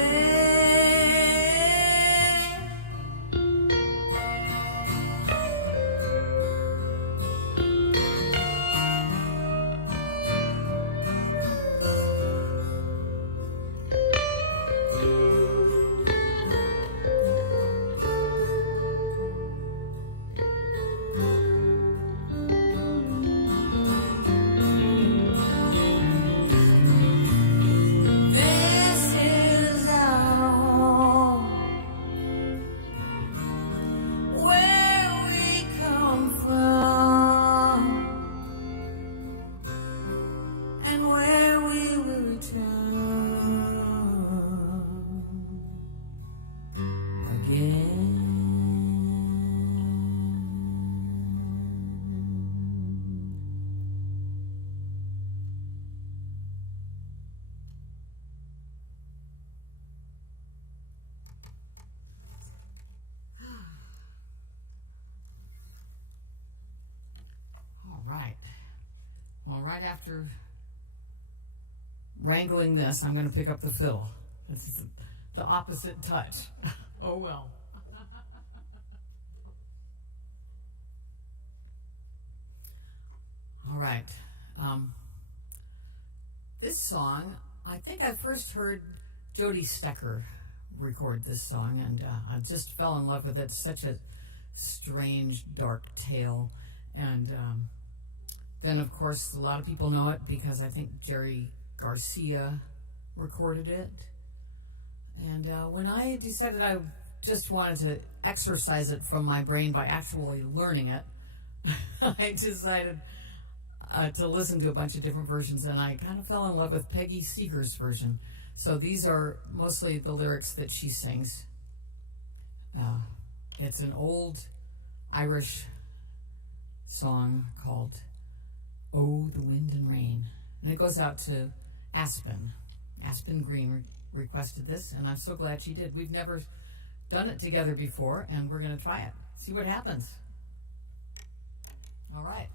Right after wrangling this, I'm going to pick up the fiddle. This is the opposite touch. Oh well. All right. This song, I think I first heard Jody Stecker record this song, and I just fell in love with it. It's such a strange, dark tale, and then, of course, a lot of people know it because I think Jerry Garcia recorded it. And when I decided I just wanted to exercise it from my brain by actually learning it, I decided to listen to a bunch of different versions, and I kind of fell in love with Peggy Seeger's version. So these are mostly the lyrics that she sings. It's an old Irish song called Oh, the Wind and Rain. And it goes out to Aspen. Aspen Green requested this, and I'm so glad she did. We've never done it together before, and we're going to try it. See what happens. All right.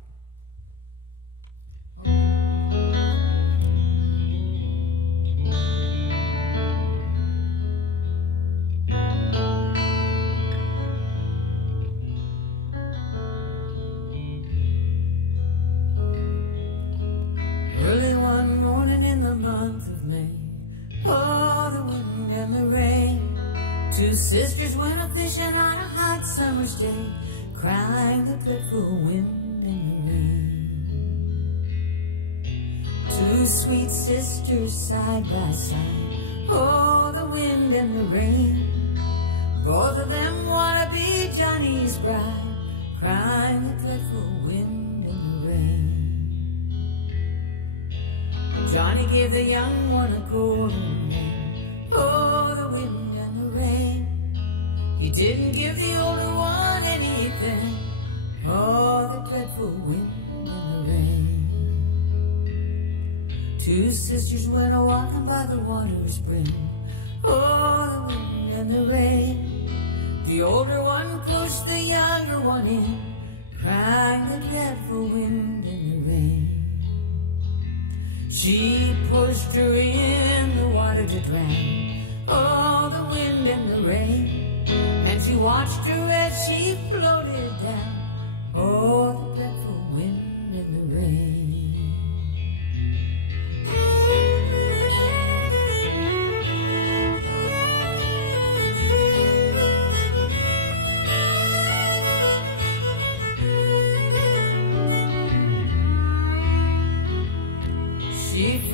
Early one morning in the month of May, oh, the wind and the rain. Two sisters went a fishing on a hot summer's day, crying the dreadful wind and the rain. Two sweet sisters side by side, oh, the wind and the rain. Both of them wanna be Johnny's bride, crying the dreadful wind and the rain. Johnny gave the young one a golden ring, oh, the wind and the rain. He didn't give the older one anything, oh, the dreadful wind and the rain. Two sisters went a-walking by the water's brim, oh, the wind and the rain. The older one pushed the younger one in, crying the dreadful wind and the rain. She pushed her in the water to drown, oh, the wind and the rain. And she watched her as she floated down, oh, the dreadful wind and the rain.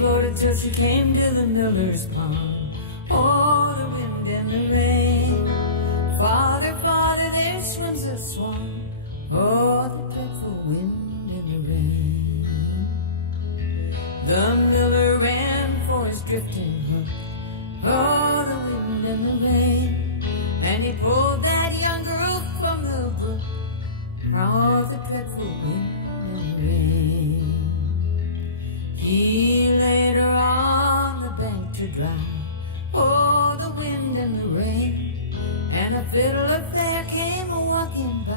floated till she came to the miller's pond. Oh, the wind and the rain. Father, Father, there swims a swan. Oh, the dreadful wind and the rain. The miller ran for his drifting hook. Oh, the wind and the rain. And he pulled that young girl from the brook. Oh, the dreadful wind and the rain. He laid her on the bank to dry. Oh, the wind and the rain. And a fiddler fair came a-walking by,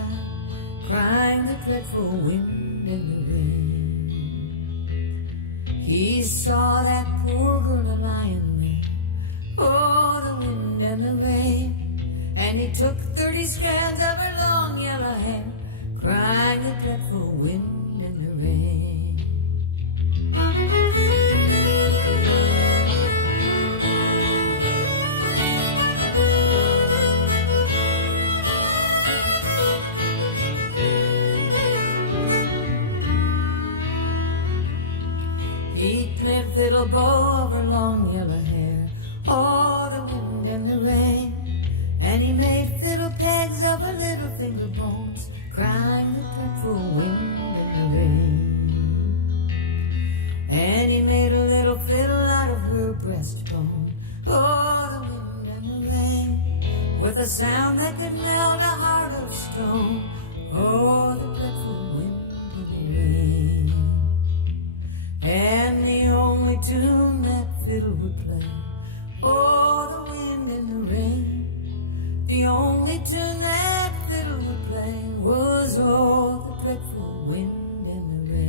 crying the dreadful wind and the rain. He saw that poor girl a-lying there. Oh, the wind and the rain. And he took 30 strands of her long yellow hair, crying the dreadful wind and the rain. He played fiddle bow of her long yellow hair. Oh, the wind and the rain. And he made fiddle pegs of her little finger bones, crying the dreadful wind and the rain. And he made a little fiddle out of her breastbone. Oh, the wind and the rain, with a sound that could melt a heart of stone. Oh, the dreadful wind and the rain. And the only tune that fiddle would play. Oh, the wind and the rain. The only tune that fiddle would play was, oh, the dreadful wind and the rain.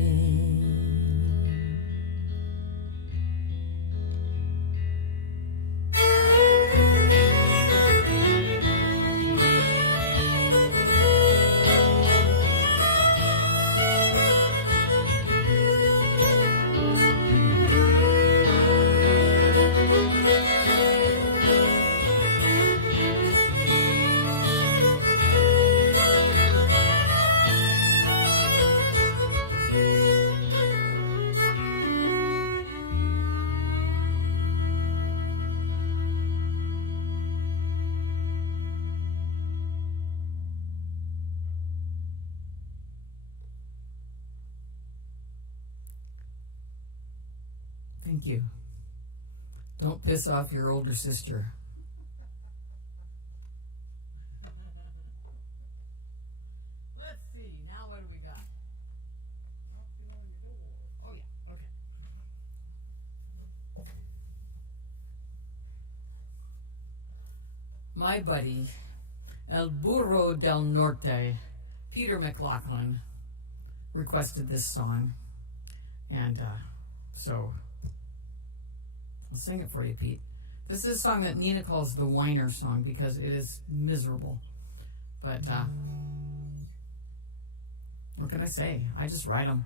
Thank you. Don't piss off your older sister. Let's see, now what do we got? Oh yeah, okay. My buddy, El Burro del Norte, Peter McCallion, requested this song. And so I'll sing it for you, Pete. This is a song that Nina calls the whiner song because it is miserable. But what can I say? I just write them.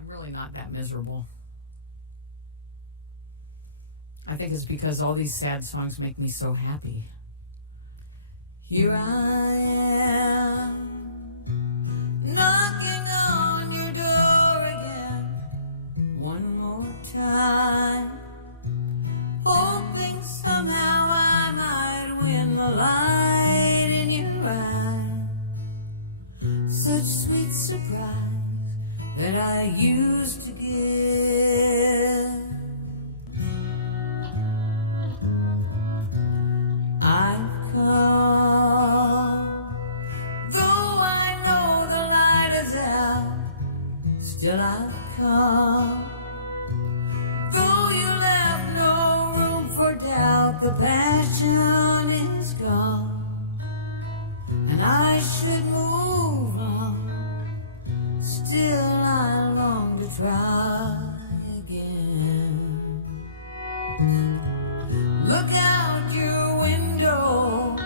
I'm really not that miserable. I think it's because all these sad songs make me so happy. Here I am, knocking on your door again, one more time, hoping somehow I might win the light in your eye. Such sweet surprise that I used to give. I've come, though I know the light is out, still I've come. Though you left no room for doubt, the passion is gone, and I should move on. Still I long to try again. Look out your window,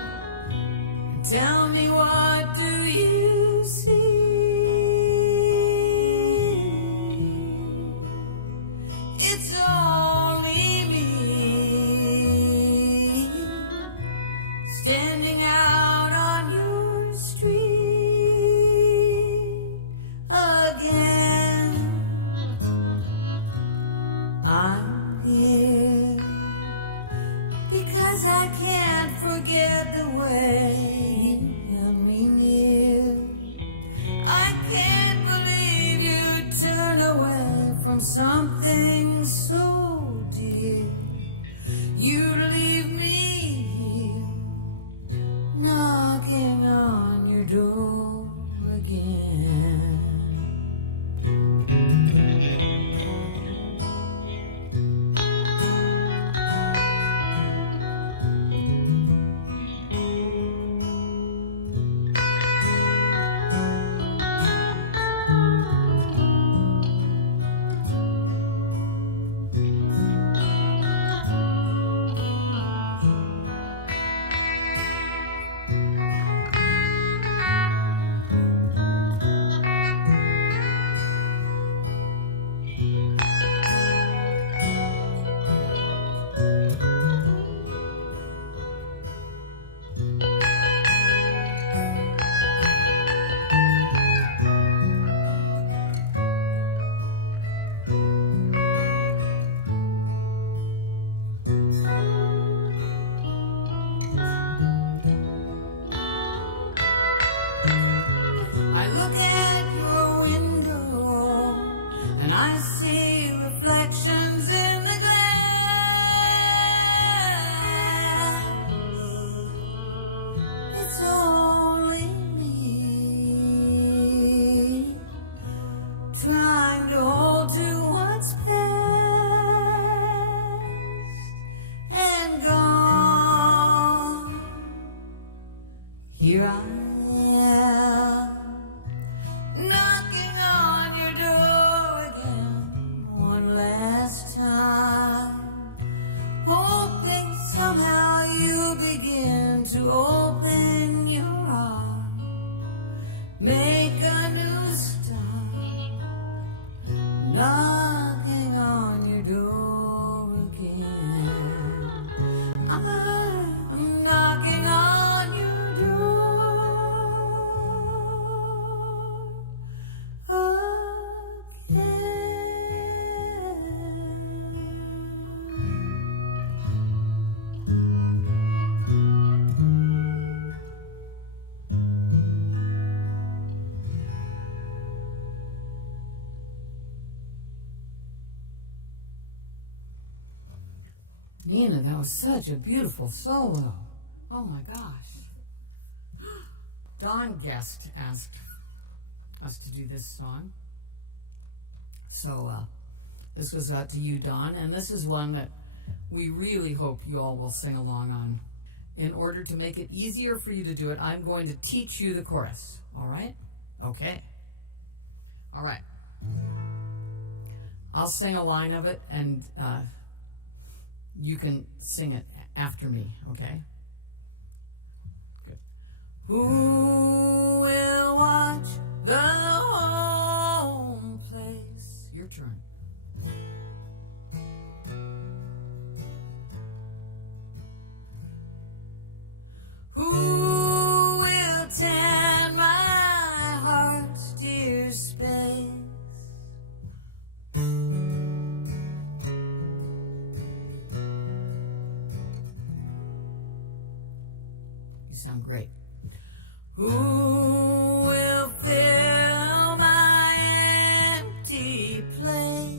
tell me, what do you see? It's only me, standing out on your street again. forget the way you held me near. I can't believe you turned away from something so dear. You'd leave me here, knocking on your door again. I look at your window and I see reflections in the glass. It's only me trying to hold to what's past and gone. Here I am, knocking on your door again, one last time, hoping somehow you'll begin to open your heart, make a new start, knocking on your door again. I'm knocking on your door. Nina, that was such a beautiful solo. Oh my gosh. Don Guest asked us to do this song. So this goes out to you, Don, and this is one that we really hope you all will sing along on. In order to make it easier for you to do it, I'm going to teach you the chorus. All right? Okay. All right. I'll sing a line of it, and you can sing it after me, okay? Good. Who will watch the home place? Your turn. Who will tend my heart's dear space? You sound great. Who will fill my empty place?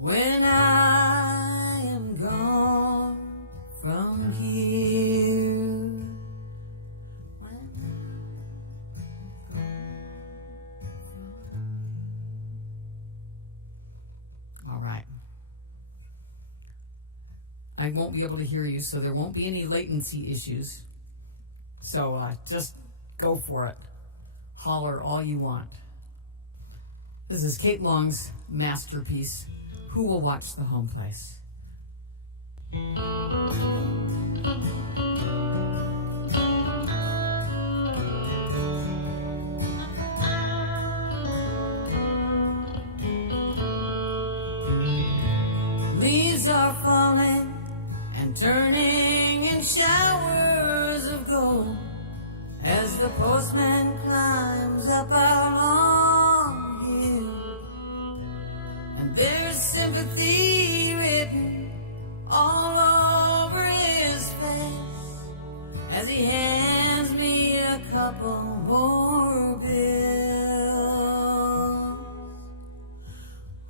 When I am gone from here, all right. I won't be able to hear you, so there won't be any latency issues. So just go for it. Holler all you want. This is Kate Long's masterpiece, Who Will Watch the Home Place? Leaves are falling and turning in showers of gold as the postman climbs up our long hill. sympathy written all over his face as he hands me a couple more bills.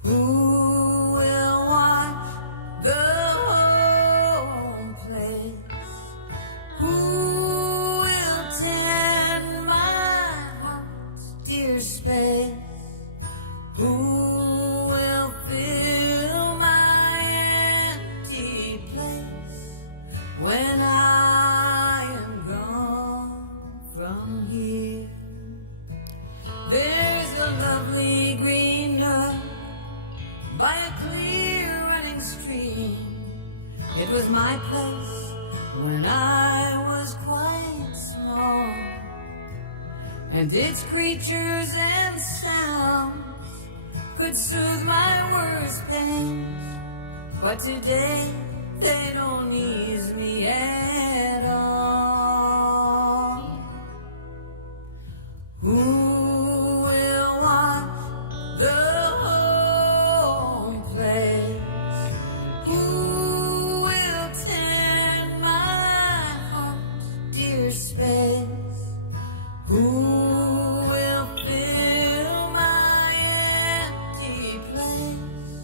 Who will watch the whole place? Who will tend my heart's dear space? Who will fill my empty place when I am gone from here? There's a lovely green nook by a clear running stream. It was my place when I was quite small, and its creatures and sounds could soothe my worst pains, but today they don't ease me at all. Who will watch the whole place? Who will tend my heart's dear space? Who will fill my empty place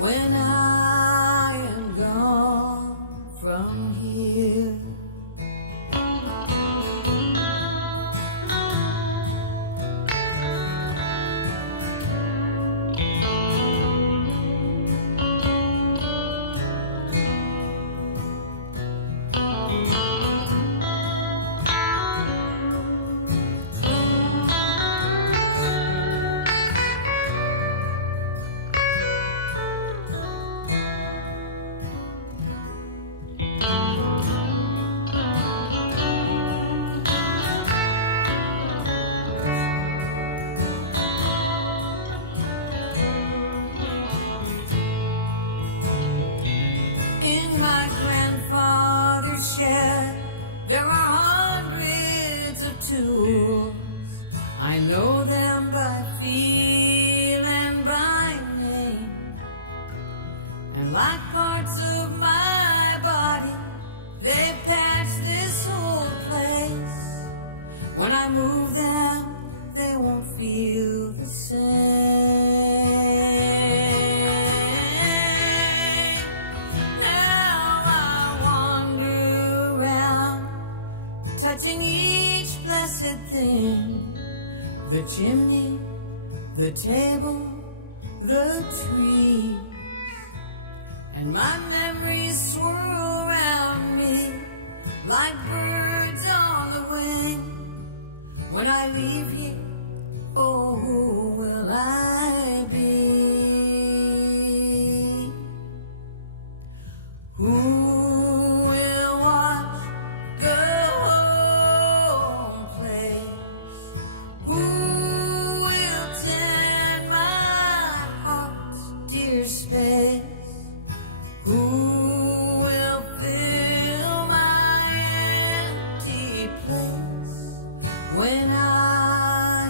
when I am gone from here? In my grandfather's shed, there are hundreds of tools. I know them by feel and by name, and like parts of my body, they patch this whole place. When I move them, they won't feel the same. Touching each blessed thing, the chimney, the table, the trees, and my memories swirl around me like birds on the wing. When I leave here, oh, who will I be? Who will watch the whole place? Who will tend my heart's dear space? Who will fill my empty place when I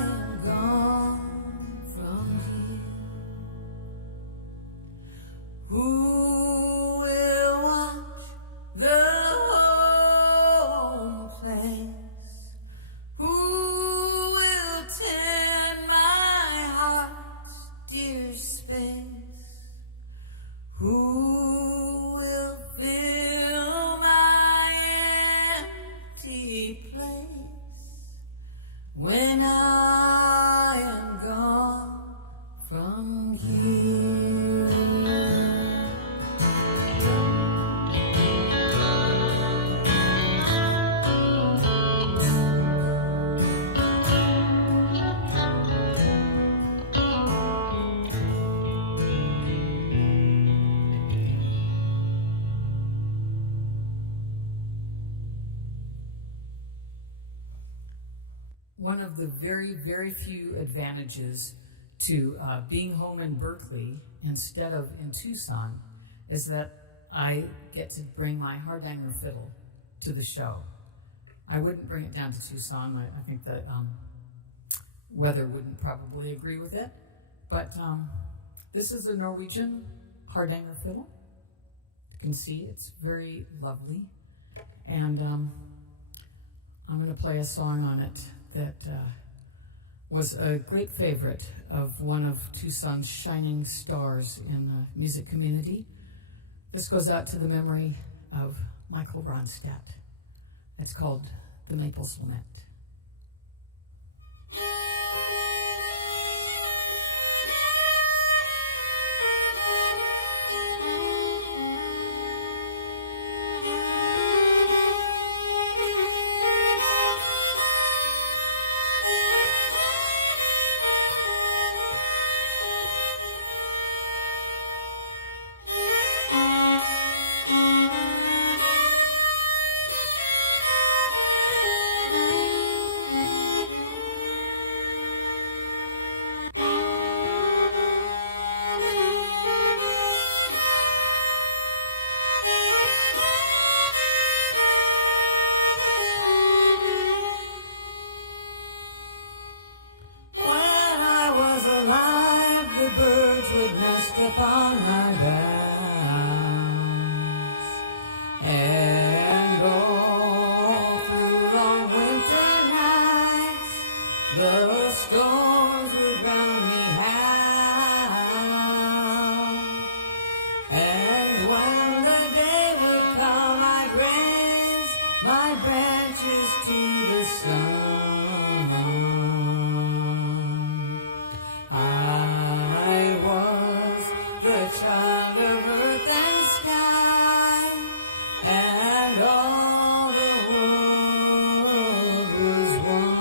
am gone from here? Who will watch the whole place? Who will tend my heart's dear space? Who will fill my empty place when I am gone from here? One of the very, very few advantages to being home in Berkeley instead of in Tucson is that I get to bring my hardanger fiddle to the show. I wouldn't bring it down to Tucson. I think the weather wouldn't probably agree with it. But This is a Norwegian Hardanger fiddle. You can see it's very lovely. And I'm going to play a song on it that was a great favorite of one of Tucson's shining stars in the music community. This goes out to the memory of Michael Ronstadt. It's called The Maple's Lament. Upon my banks, and all through long winter nights, the storms would round me high. And when the day would come, I'd raise my branches to the sun. Child of earth and sky, and all the world was one.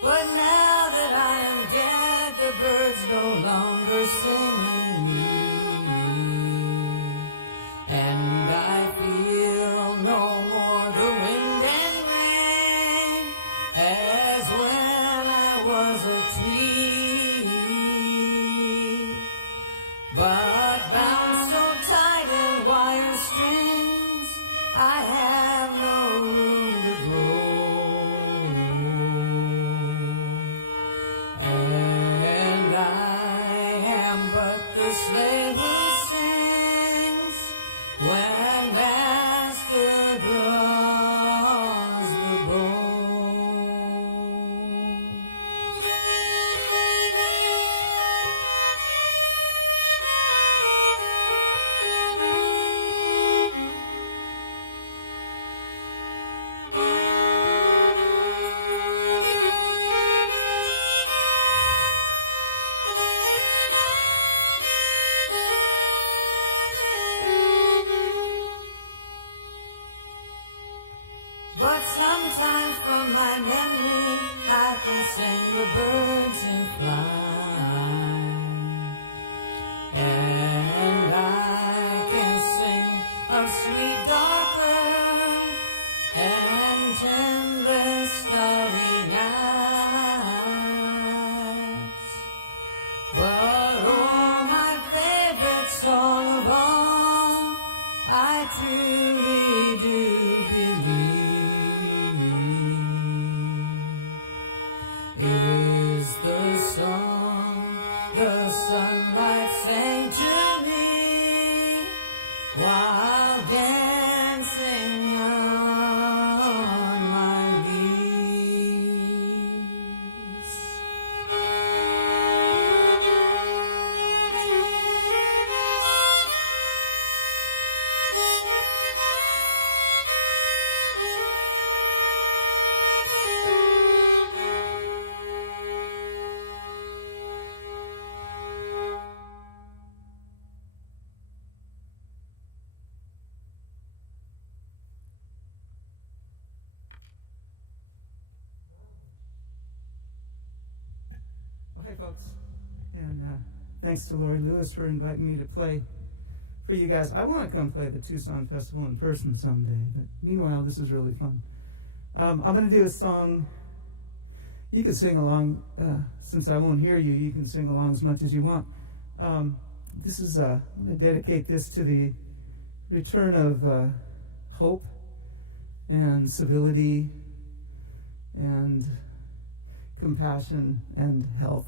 But now that I am dead, the birds no longer sing in me, and I feel no more the wind and rain as when I was a tree. But bound so tight in wire strings, I have no room to grow. And I am but the slave who sings when master draws the bow. But sometimes from my memory I can sing the birds in flight, and I can sing of sweet dark earth and endless starry nights. But oh, my favorite song of all, I truly do believe is the song the sunlight sang to Hi, folks. And thanks to Laurie Lewis for inviting me to play for you guys. I want to come play the Tucson Festival in person someday, but meanwhile, this is really fun. I'm going to do a song. You can sing along. Since I won't hear you, you can sing along as much as you want. This is, I'm going to dedicate this to the return of hope and civility and compassion and health.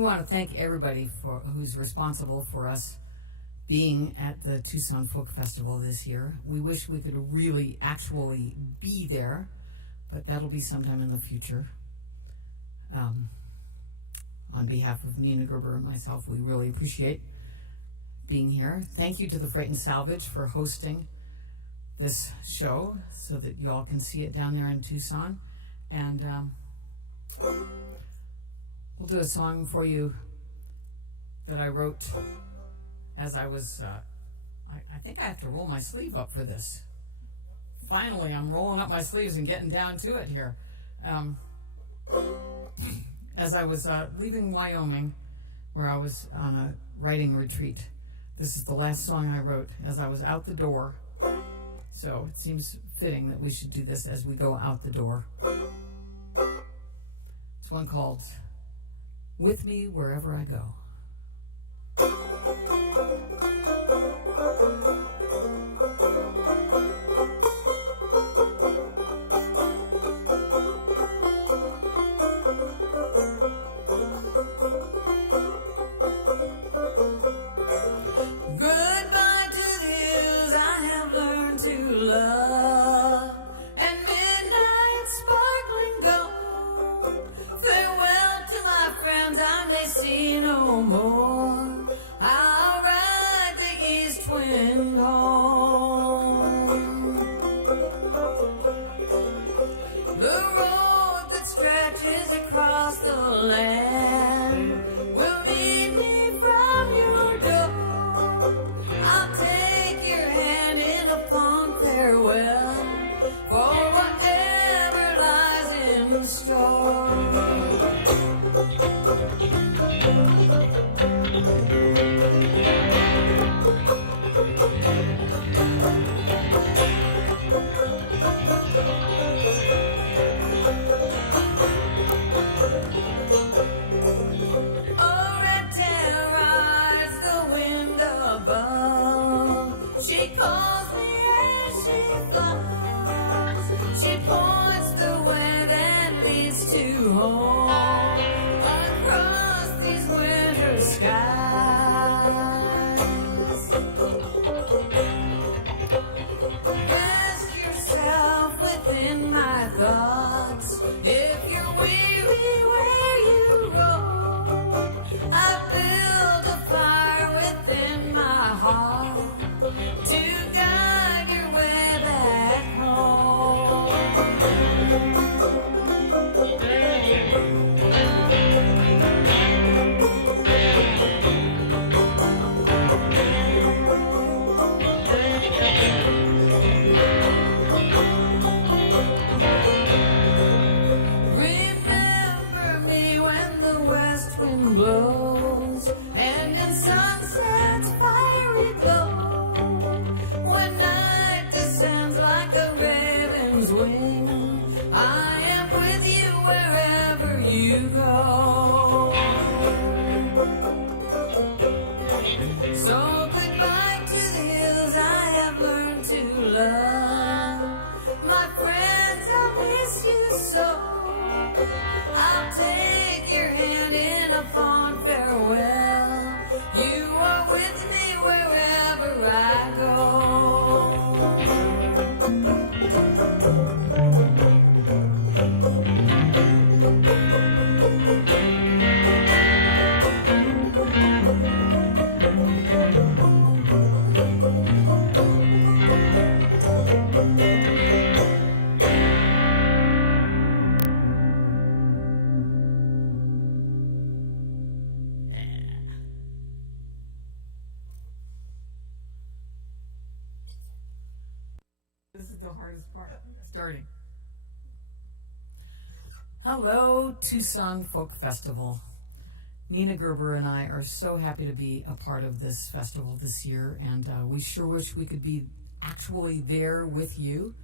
want to thank everybody who's responsible for us being at the Tucson Folk Festival this year. We wish we could really actually be there, but that'll be sometime in the future. On behalf of Nina Gerber and myself, we really appreciate being here. Thank you to the Freight and Salvage for hosting this show so that you all can see it down there in Tucson. And we'll do a song for you that I wrote as I was, I think I have to roll my sleeve up for this. Finally, I'm rolling up my sleeves and getting down to it here. As I was leaving Wyoming, where I was on a writing retreat, this is the last song I wrote as I was out the door. So it seems fitting that we should do this as we go out the door. It's one called With Me Wherever I Go. This is the hardest part, starting. Hello, Tucson Folk Festival. Nina Gerber and I are so happy to be a part of this festival this year, and we sure wish we could be actually there with you.